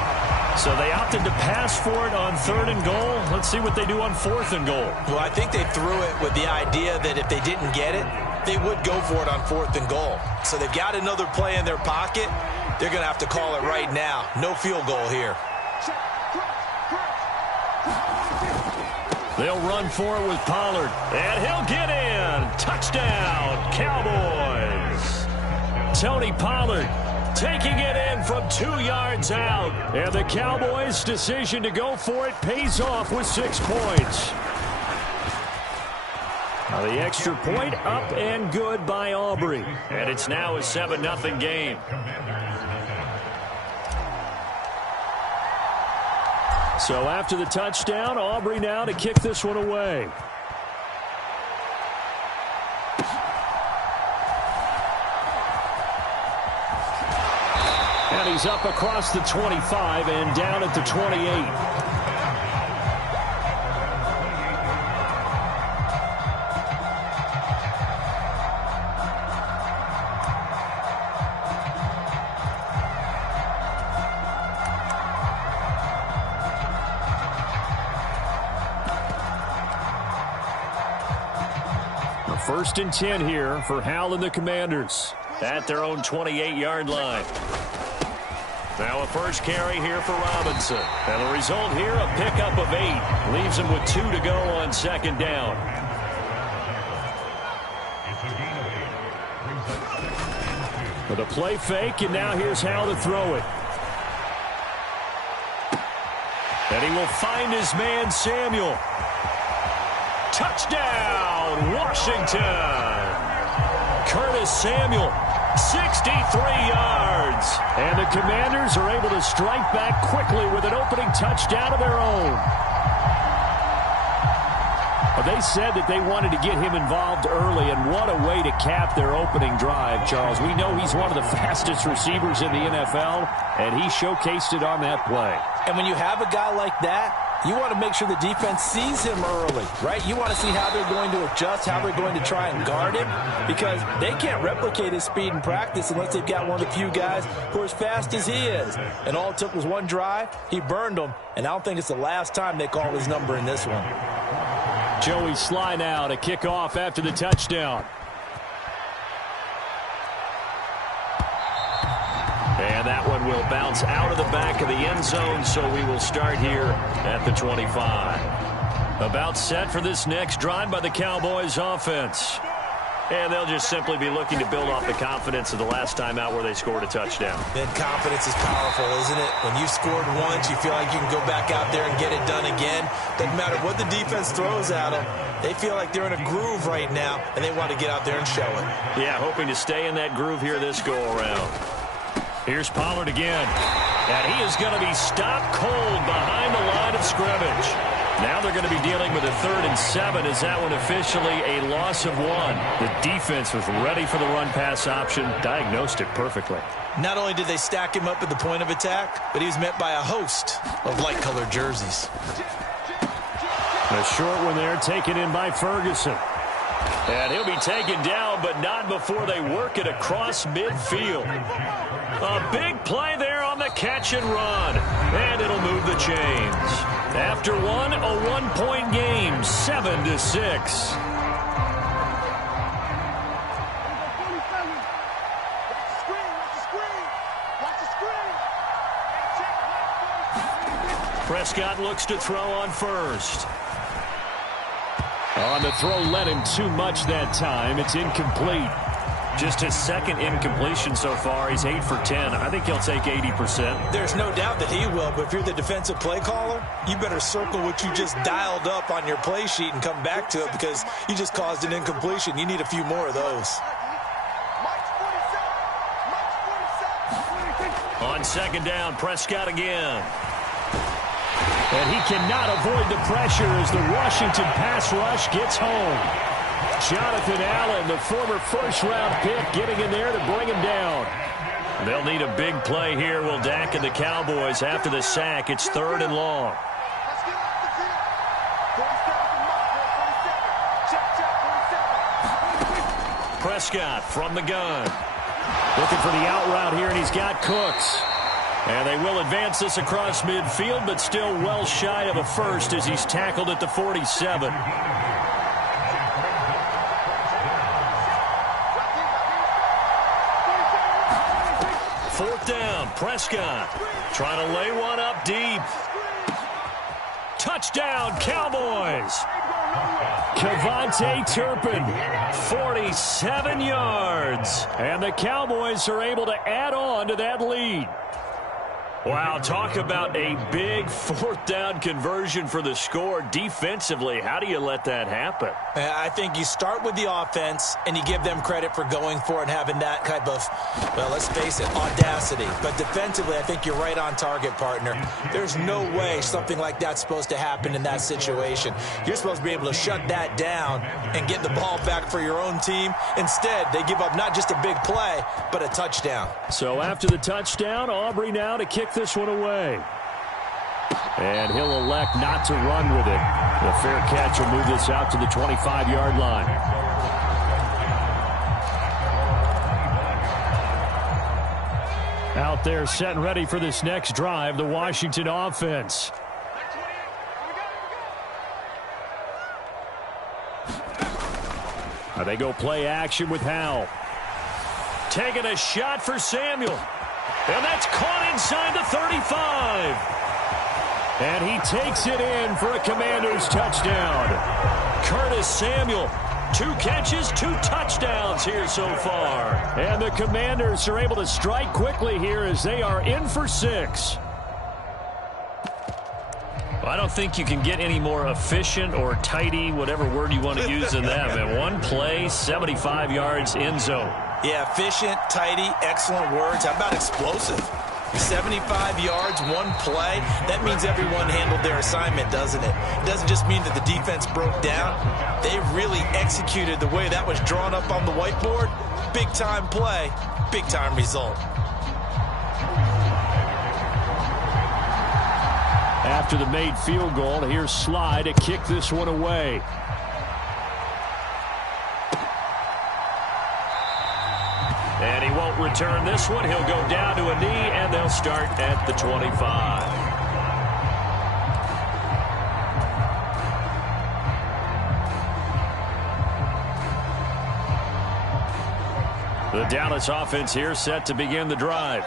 So they opted to pass for it on 3rd and goal. Let's see what they do on 4th and goal. Well, I think they threw it with the idea that if they didn't get it, they would go for it on 4th and goal. So they've got another play in their pocket. They're going to have to call it right now. No field goal here. They'll run for it with Pollard. And he'll get in. Touchdown, Cowboys. Tony Pollard taking it in from 2 yards out. And the Cowboys' decision to go for it pays off with 6 points. Now the extra point up and good by Aubrey. And it's now a 7-0 game. So after the touchdown, Aubrey now to kick this one away. And he's up across the 25 and down at the 28. First and 10 here for Hal and the Commanders at their own 28-yard line. Now a first carry here for Robinson. And the result here, a pickup of 8. Leaves him with 2 to go on 2nd down. With a play fake, and now here's Hal to throw it. And he will find his man, Samuel. Touchdown, Washington. Curtis Samuel, 63 yards. And the Commanders are able to strike back quickly with an opening touchdown of their own. They said that they wanted to get him involved early, and what a way to cap their opening drive, Charles. We know he's one of the fastest receivers in the NFL, and he showcased it on that play. And when you have a guy like that, you want to make sure the defense sees him early, right? You want to see how they're going to adjust, how they're going to try and guard him, because they can't replicate his speed in practice unless they've got one of the few guys who are as fast as he is. And all it took was one drive. He burned them, and I don't think it's the last time they call his number in this one. Joey Sly now to kick off after the touchdown. And that one will bounce out of the back of the end zone, so we will start here at the 25. About set for this next drive by the Cowboys offense. And they'll just simply be looking to build off the confidence of the last time out where they scored a touchdown. And confidence is powerful, isn't it? When you've scored once, you feel like you can go back out there and get it done again. Doesn't matter what the defense throws at them. They feel like they're in a groove right now, and they want to get out there and show it. Yeah, hoping to stay in that groove here this go-around. Here's Pollard again. And he is going to be stopped cold behind the line of scrimmage. Now they're going to be dealing with a 3rd and 7 as that one officially a loss of 1. The defense was ready for the run-pass option, diagnosed it perfectly. Not only did they stack him up at the point of attack, but he was met by a host of light-colored jerseys. A short one there taken in by Ferguson. And he'll be taken down, but not before they work it across midfield. A big play there on the catch and run. And it'll move the chains. After one, a 1-point game, 7-6. Prescott looks to throw on first. On the throw, led him too much that time. It's incomplete. Just his second incompletion so far. He's 8 for 10. I think he'll take 80%. There's no doubt that he will, but if you're the defensive play caller, you better circle what you just dialed up on your play sheet and come back to it because you just caused an incompletion. You need a few more of those. On second down, Prescott again. And he cannot avoid the pressure as the Washington pass rush gets home. Jonathan Allen, the former first-round pick, getting in there to bring him down. They'll need a big play here, will Dak and the Cowboys after the sack. It's 3rd and long. Prescott from the gun. Looking for the out route here, and he's got Cooks. And they will advance this across midfield, but still well shy of a first as he's tackled at the 47. Fourth down, Prescott trying to lay one up deep. Touchdown, Cowboys. Kevontae Turpin, 47 yards. And the Cowboys are able to add on to that lead. Wow, talk about a big 4th down conversion for the score. Defensively, how do you let that happen? I think you start with the offense and you give them credit for going for it and having that type of, well, let's face it, audacity. But defensively, I think you're right on target, partner. There's no way something like that's supposed to happen in that situation. You're supposed to be able to shut that down and get the ball back for your own team. Instead, they give up not just a big play, but a touchdown. So after the touchdown, Aubrey now to kick this one away. And he'll elect not to run with it. The fair catch will move this out to the 25-yard line. Out there set and ready for this next drive, the Washington offense. Now they go play action with Howell. Taking a shot for Samuel. And that's caught inside the 35. And he takes it in for a Commanders touchdown. Curtis Samuel, 2 catches, 2 touchdowns here so far. And the Commanders are able to strike quickly here as they are in for 6. I don't think you can get any more efficient or tidy, whatever word you want to use in them. In one play, 75 yards end zone. Yeah, efficient, tidy, excellent words. How about explosive? 75 yards, one play. That means everyone handled their assignment, doesn't it? It doesn't just mean that the defense broke down. They really executed the way that was drawn up on the whiteboard. Big-time play, big-time result. After the made field goal, here's Sly to kick this one away. And he won't return this one. He'll go down to a knee, and they'll start at the 25. The Dallas offense here set to begin the drive.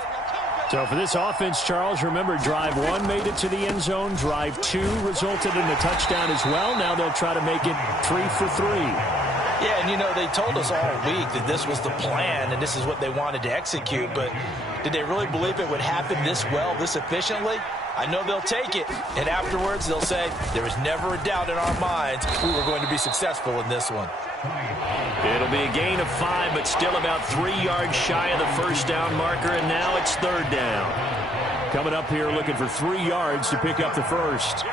So for this offense, Charles, remember drive 1 made it to the end zone. Drive 2 resulted in a touchdown as well. Now they'll try to make it 3 for 3. Yeah, and you know, they told us all week that this was the plan and this is what they wanted to execute, but did they really believe it would happen this well, this efficiently? I know they'll take it, and afterwards they'll say, there was never a doubt in our minds we were going to be successful in this one. It'll be a gain of 5, but still about 3 yards shy of the first down marker, and now it's 3rd down. Coming up here looking for 3 yards to pick up the first.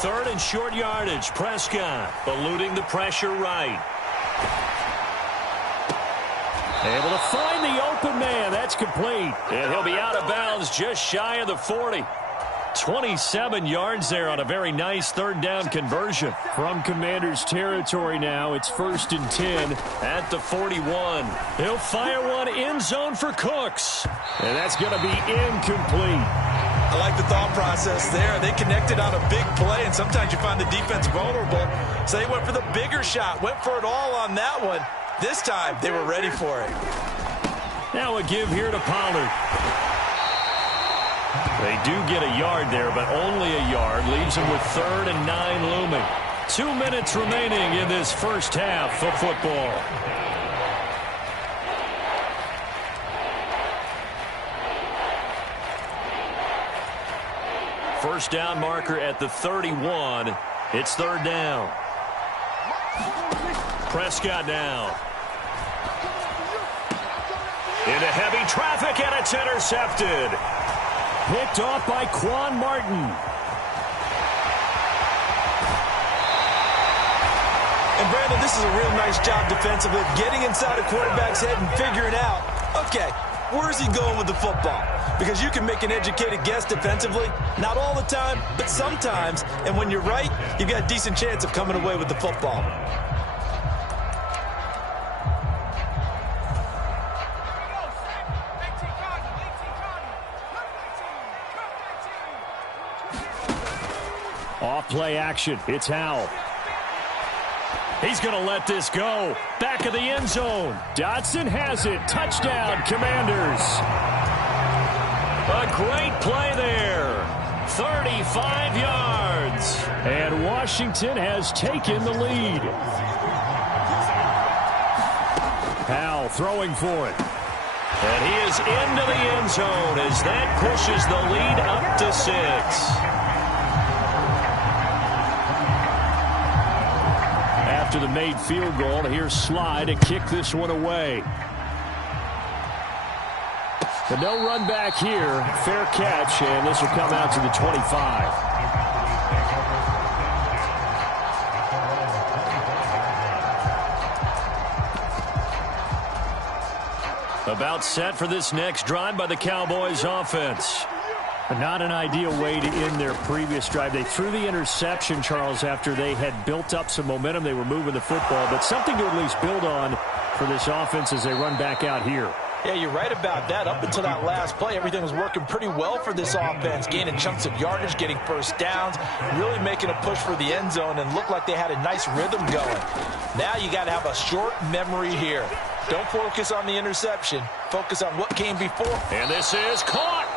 Third and short yardage. Prescott eluding the pressure right. Able to find the open man. That's complete. And he'll be out of bounds just shy of the 40. 27 yards there on a very nice 3rd down conversion. From Commanders territory now, it's 1st and 10 at the 41. He'll fire one end zone for Cooks. And that's going to be incomplete. I like the thought process there. They connected on a big play, and sometimes you find the defense vulnerable. So they went for the bigger shot, went for it all on that one. This time, they were ready for it. Now a give here to Pollard. They do get a yard there, but only a yard. Leaves them with 3rd and 9 looming. 2 minutes remaining in this first half of football. First down marker at the 31. It's 3rd down. Prescott now. Into heavy traffic, and it's intercepted. Picked off by Quan Martin. And Brandon, this is a real nice job defensively, getting inside a quarterback's head and figuring out, okay, where's he going with the football? Because you can make an educated guess defensively, not all the time, but sometimes. And when you're right, you've got a decent chance of coming away with the football. Off play action. It's Howell. He's going to let this go. Back of the end zone. Dotson has it. Touchdown, Commanders. A great play there. 35 yards. And Washington has taken the lead. Howell throwing for it. And he is into the end zone as that pushes the lead up to 6. After the made field goal, here's Sly to kick this one away. But no run back here. Fair catch, and this will come out to the 25. About set for this next drive by the Cowboys offense. But not an ideal way to end their previous drive. They threw the interception, Charles, after they had built up some momentum. They were moving the football, but something to at least build on for this offense as they run back out here. Yeah, you're right about that. Up until that last play, everything was working pretty well for this offense, gaining chunks of yardage, getting first downs, really making a push for the end zone, and looked like they had a nice rhythm going. Now you got to have a short memory here. Don't focus on the interception. Focus on what came before. And this is caught.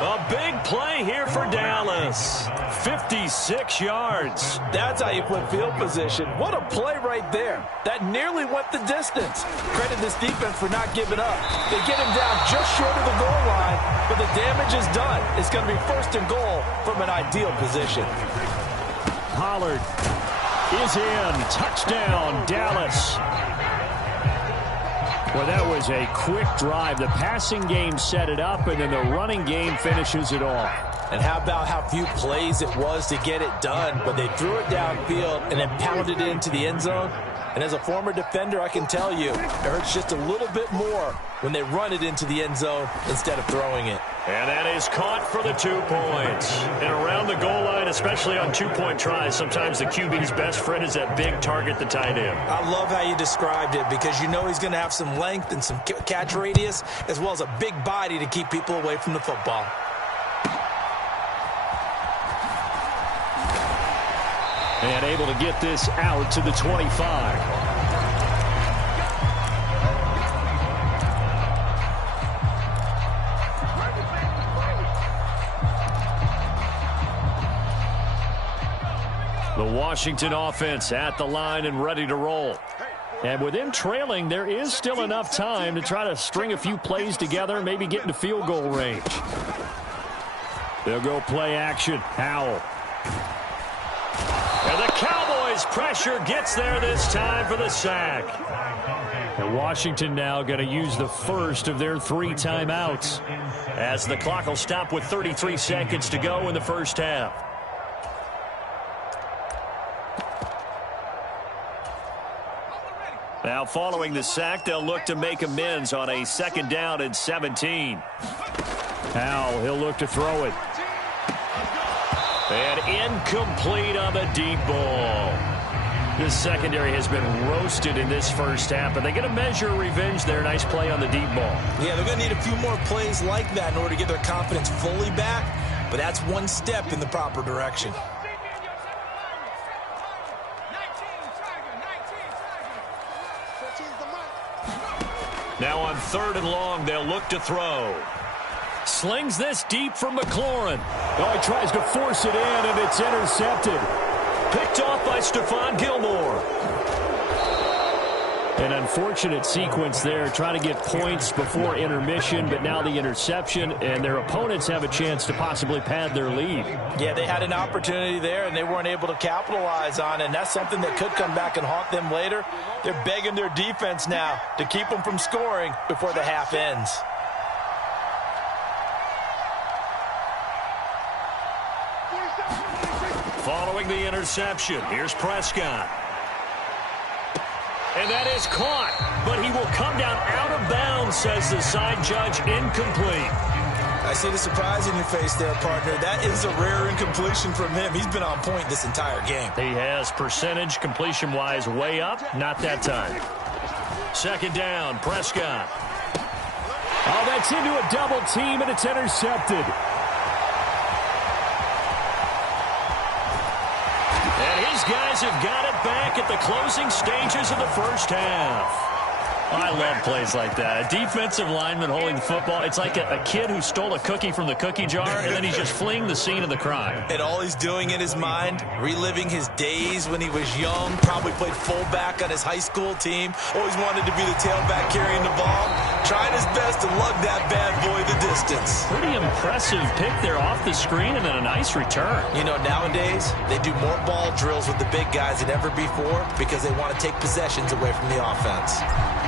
A big play here for Dallas. 56 yards. That's how you flip field position. What a play right there. That nearly went the distance. Credit this defense for not giving up. They get him down just short of the goal line, but the damage is done. It's going to be 1st and goal from an ideal position. Pollard is in. Touchdown, Dallas. Well, that was a quick drive. The passing game set it up, and then the running game finishes it off. And how about how few plays it was to get it done, but they threw it downfield and then pounded it into the end zone. And as a former defender, I can tell you, it hurts just a little bit more when they run it into the end zone instead of throwing it. And that is caught for the 2 points. And around the goal line, especially on 2-point tries, sometimes the QB's best friend is that big target, the tight end. I love how you described it because you know he's going to have some length and some catch radius as well as a big body to keep people away from the football. And able to get this out to the 25. The Washington offense at the line and ready to roll. And with them trailing, there is still enough time to try to string a few plays together, maybe get into field goal range. They'll go play action. Howell. And the Cowboys pressure gets there this time for the sack. And Washington now going to use the first of their 3 timeouts as the clock will stop with 33 seconds to go in the first half. Now following the sack, they'll look to make amends on a 2nd down and 17. Howell, he'll look to throw it. And incomplete on the deep ball. This secondary has been roasted in this first half, but they're going to measure revenge there. Nice play on the deep ball. Yeah, they're going to need a few more plays like that in order to get their confidence fully back, but that's one step in the proper direction. Now on 3rd and long, they'll look to throw. Slings this deep for McLaurin. Oh, he tries to force it in, and it's intercepted. Picked off by Stephon Gilmore. An unfortunate sequence there, trying to get points before intermission, but now the interception, and their opponents have a chance to possibly pad their lead. Yeah, they had an opportunity there, and they weren't able to capitalize on it, and that's something that could come back and haunt them later. They're begging their defense now to keep them from scoring before the half ends. Following the interception, here's Prescott. And that is caught, but he will come down out of bounds, says the side judge, incomplete. I see the surprise in your face there, partner. That is a rare incompletion from him. He's been on point this entire game. He has percentage completion-wise way up, not that time. 2nd down, Prescott. Oh, that's into a double team, and it's intercepted. And his guys have got it back at the closing stages of the first half. I love plays like that. A defensive lineman holding the football. It's like a kid who stole a cookie from the cookie jar, and then he's just fleeing the scene of the crime. And all he's doing in his mind, reliving his days when he was young, probably played fullback on his high school team, always wanted to be the tailback carrying the ball, trying his best to lug that bad boy the distance. Pretty impressive pick there off the screen, and then a nice return. You know, nowadays, they do more ball drills with the big guys than ever before because they want to take possessions away from the offense.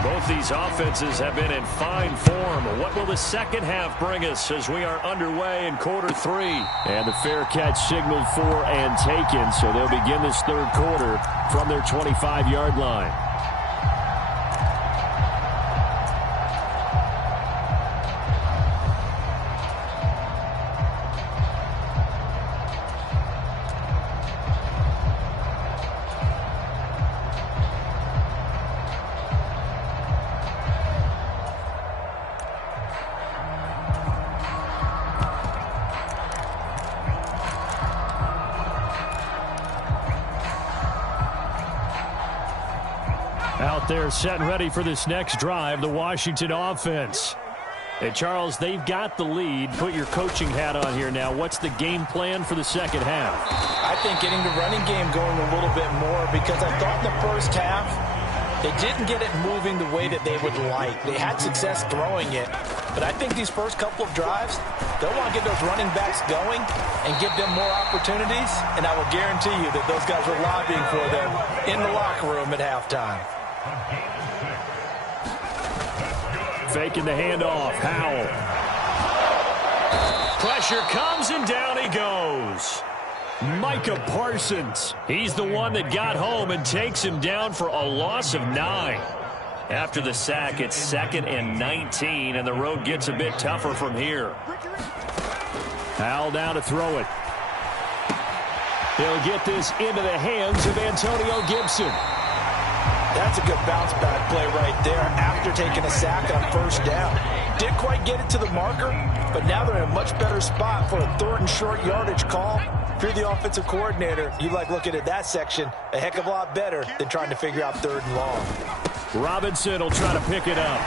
Both these offenses have been in fine form. What will the second half bring us as we are underway in quarter 3? And the fair catch signaled for and taken, so they'll begin this 3rd quarter from their 25-yard line. Out there set and ready for this next drive, the Washington offense. Hey, Charles, they've got the lead. Put your coaching hat on here now. What's the game plan for the second half? I think getting the running game going a little bit more because I thought in the first half they didn't get it moving the way that they would like. They had success throwing it, but I think these first couple of drives, they'll want to get those running backs going and give them more opportunities, and I will guarantee you that those guys are lobbying for them in the locker room at halftime. Faking the handoff. Howell. Pressure comes, and down he goes. Micah Parsons. He's the one that got home and takes him down for a loss of 9. After the sack, it's 2nd and 19, and the road gets a bit tougher from here. Howell down to throw it. He'll get this into the hands of Antonio Gibson. That's a good bounce-back play right there after taking a sack on 1st down. Didn't quite get it to the marker, but now they're in a much better spot for a 3rd and short yardage call. If you're the offensive coordinator, you like looking at that section a heck of a lot better than trying to figure out 3rd and long. Robinson will try to pick it up.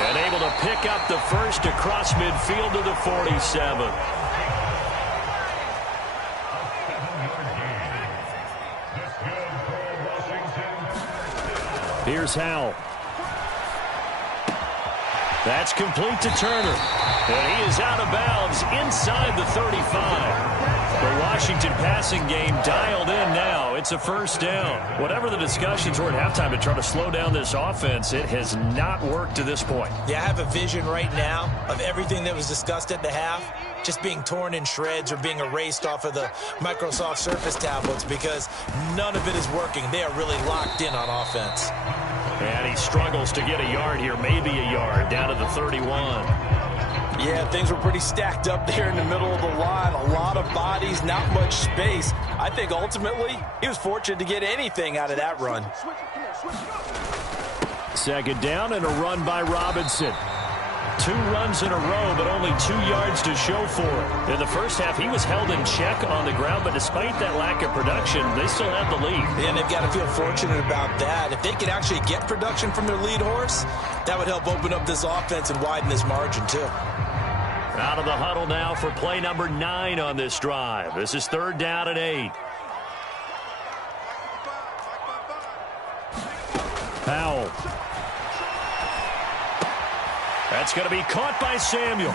And able to pick up the first across midfield to the 47. Here's Howell. That's complete to Turner. And he is out of bounds inside the 35. The Washington passing game dialed in now. It's a 1st down. Whatever the discussions were at halftime to try to slow down this offense, it has not worked to this point. Yeah, I have a vision right now of everything that was discussed at the half just being torn in shreds or being erased off of the Microsoft Surface tablets because none of it is working. They are really locked in on offense. And he struggles to get a yard here, maybe a yard, down to the 31. Yeah, things were pretty stacked up there in the middle of the line. A lot of bodies, not much space. I think ultimately he was fortunate to get anything out of that run. 2nd down and a run by Robinson. 2 runs in a row, but only 2 yards to show for it. In the first half, he was held in check on the ground, but despite that lack of production, they still have the lead. And they've got to feel fortunate about that. If they could actually get production from their lead horse, that would help open up this offense and widen this margin, too. Out of the huddle now for play number 9 on this drive. This is 3rd down and 8. Powell. That's going to be caught by Samuel.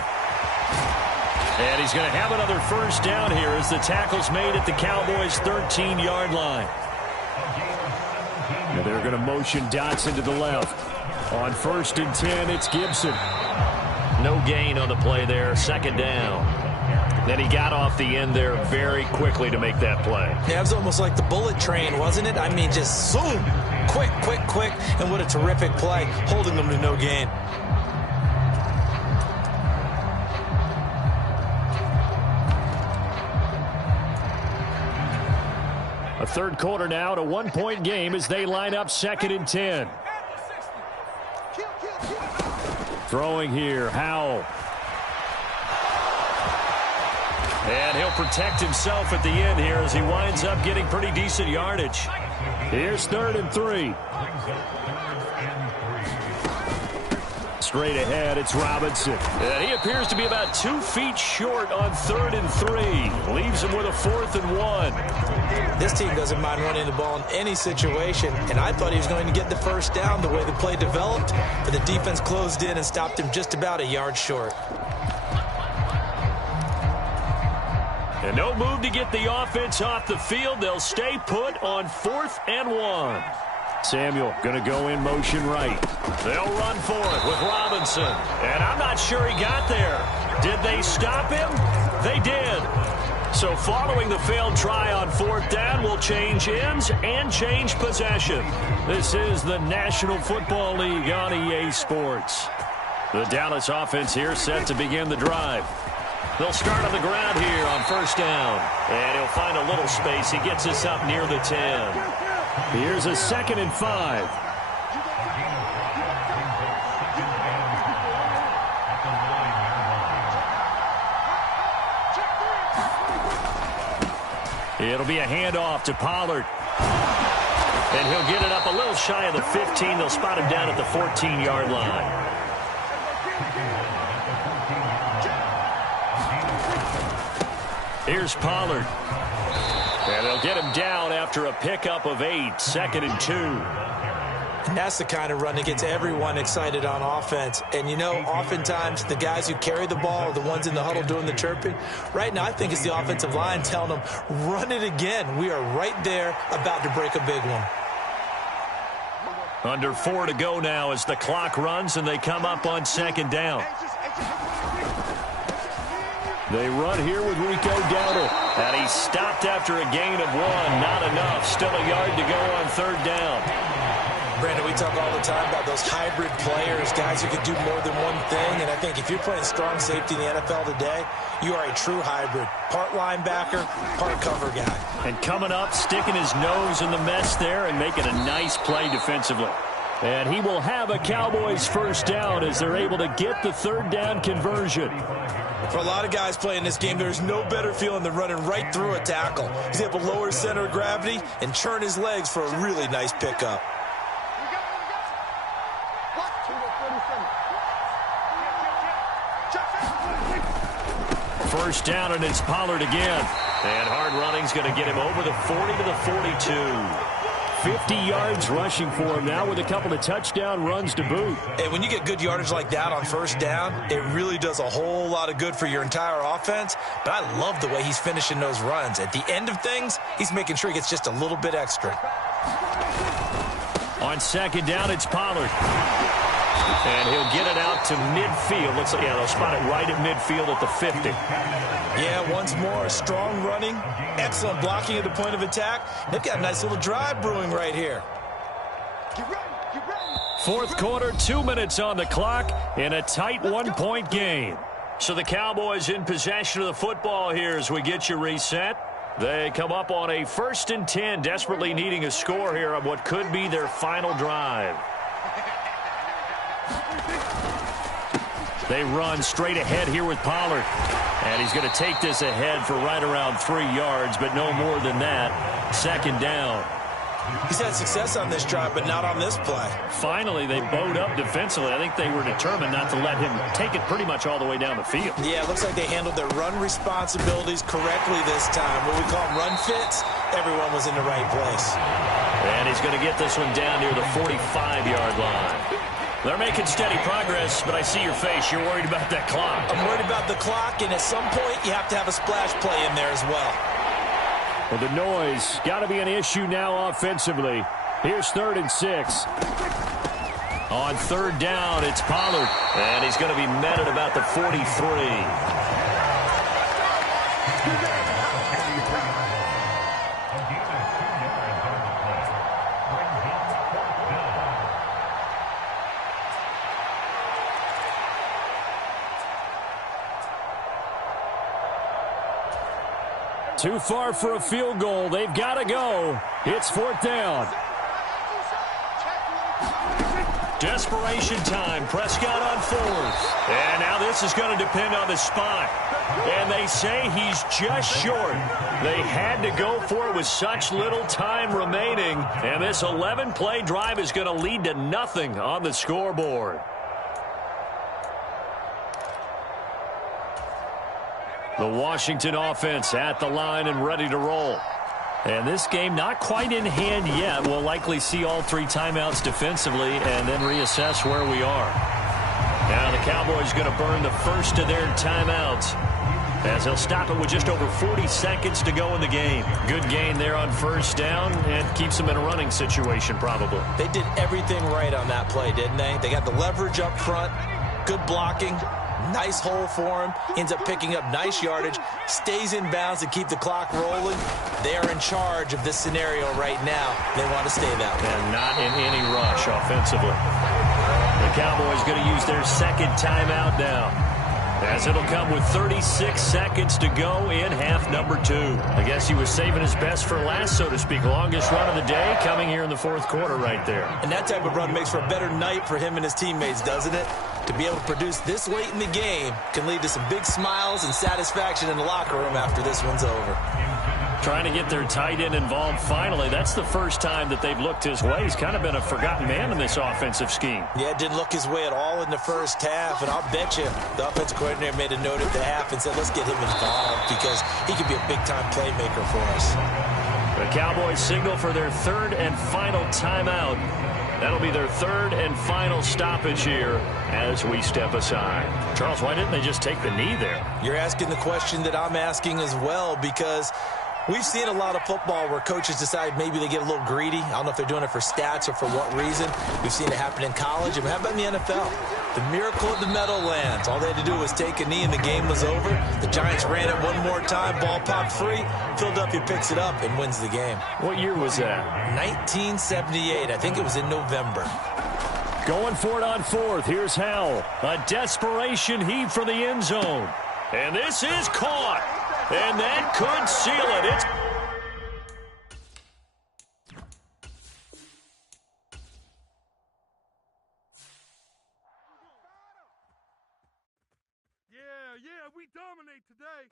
And he's going to have another first down here as the tackle's made at the Cowboys' 13-yard line. And they're going to motion Dotson to the left. On 1st and 10, it's Gibson. No gain on the play there, 2nd down. Then he got off the end there very quickly to make that play. Yeah, it was almost like the bullet train, wasn't it? I mean, just zoom, quick, and what a terrific play, holding them to no gain. A 3rd quarter now, at a 1-point game as they line up 2nd and 10. Throwing here, Howell. And he'll protect himself at the end here as he winds up getting pretty decent yardage. Here's 3rd and 3. Straight ahead, it's Robinson. And he appears to be about 2 feet short on 3rd and 3. Leaves him with a 4th and 1. This team doesn't mind running the ball in any situation, and I thought he was going to get the first down the way the play developed, but the defense closed in and stopped him just about a yard short. And no move to get the offense off the field. They'll stay put on 4th and 1. Samuel going to go in motion right. They'll run for it with Robinson. And I'm not sure he got there. Did they stop him? They did. So following the failed try on 4th down, will change ends and change possession. This is the National Football League on EA Sports. The Dallas offense here set to begin the drive. They'll start on the ground here on 1st down. And he'll find a little space. He gets us up near the 10. Here's a 2nd and 5. It'll be a handoff to Pollard. And he'll get it up a little shy of the 15. They'll spot him down at the 14-yard line. Here's Pollard. And they'll get him down after a pickup of 8, 2nd and 2. And that's the kind of run that gets everyone excited on offense. And, you know, oftentimes the guys who carry the ball are the ones in the huddle doing the chirping. Right now, I think it's the offensive line telling them, run it again. We are right there about to break a big one. Under 4 to go now as the clock runs and they come up on 2nd down. They run here with Rico Dowdle. And he stopped after a gain of 1. Not enough. Still a yard to go on 3rd down. Brandon, we talk all the time about those hybrid players, guys who can do more than one thing. And I think if you're playing strong safety in the NFL today, you are a true hybrid. Part linebacker, part cover guy. And coming up, sticking his nose in the mess there and making a nice play defensively. And he will have a Cowboys 1st down as they're able to get the 3rd down conversion. For a lot of guys playing this game, there's no better feeling than running right through a tackle. He's able to lower his center of gravity and churn his legs for a really nice pickup. First down, and it's Pollard again. And hard running's going to get him over the 40 to the 42. 50 yards rushing for him now with a couple of touchdown runs to boot. And when you get good yardage like that on 1st down, it really does a whole lot of good for your entire offense. But I love the way he's finishing those runs. At the end of things, he's making sure he gets just a little bit extra. On 2nd down, it's Pollard. And he'll get it out to midfield. Looks like, yeah, they'll spot it right at midfield at the 50. Yeah, once more, strong running, excellent blocking at the point of attack. They've got a nice little drive brewing right here. 4th quarter, 2 minutes on the clock in a tight 1-point game. So the Cowboys in possession of the football here as we get you reset. They come up on a 1st and 10, desperately needing a score here on what could be their final drive. They run straight ahead here with Pollard. And he's going to take this ahead for right around 3 yards, but no more than that. Second down. He's had success on this drive, but not on this play. Finally, they bowed up defensively. I think they were determined not to let him take it pretty much all the way down the field. Yeah, it looks like they handled their run responsibilities correctly this time. What we call them run fits, everyone was in the right place. And he's going to get this one down near the 45-yard line. They're making steady progress, but I see your face. You're worried about that clock. I'm worried about the clock, and at some point, you have to have a splash play in there as well. Well, the noise got to be an issue now offensively. Here's 3rd and 6. On 3rd down, it's Pollard. And he's going to be met at about the 43. 'Too far for a field goal. They've got to go. It's 4th down. Desperation time. Prescott on 4th. And now this is going to depend on the spot. And they say he's just short. They had to go for it with such little time remaining. And this 11-play drive is going to lead to nothing on the scoreboard. The Washington offense at the line and ready to roll. And this game not quite in hand yet. We'll likely see all 3 timeouts defensively and then reassess where we are. Now the Cowboys going to burn the first of their timeouts as they'll stop it with just over 40 seconds to go in the game. Good gain there on 1st down and keeps them in a running situation probably. They did everything right on that play, didn't they? They got the leverage up front, good blocking. Nice hole for him. Ends up picking up nice yardage. Stays in bounds to keep the clock rolling. They are in charge of this scenario right now. They want to stay that way. And not in any rush offensively. The Cowboys going to use their 2nd timeout now, as it'll come with 36 seconds to go in half number 2. I guess he was saving his best for last, so to speak. Longest run of the day coming here in the 4th quarter right there. And that type of run makes for a better night for him and his teammates, doesn't it? To be able to produce this late in the game can lead to some big smiles and satisfaction in the locker room after this one's over. Trying to get their tight end involved finally. That's the first time that they've looked his way. He's kind of been a forgotten man in this offensive scheme. Yeah, it didn't look his way at all in the first half, and I'll bet you the offensive coordinator made a note at the half and said, let's get him involved because he could be a big-time playmaker for us. The Cowboys signal for their 3rd and final timeout. That'll be their 3rd and final stoppage here as we step aside. Charles, why didn't they just take the knee there? You're asking the question that I'm asking as well, because we've seen a lot of football where coaches decide maybe they get a little greedy. I don't know if they're doing it for stats or for what reason. We've seen it happen in college. And how about in the NFL? The miracle of the Meadowlands. All they had to do was take a knee and the game was over. The Giants ran it one more time. Ball popped free. Philadelphia picks it up and wins the game. What year was that? 1978. I think it was in November. Going for it on 4th. Here's Howell. A desperation heave for the end zone. And this is caught. And that could seal it. It's Yeah, we dominate today.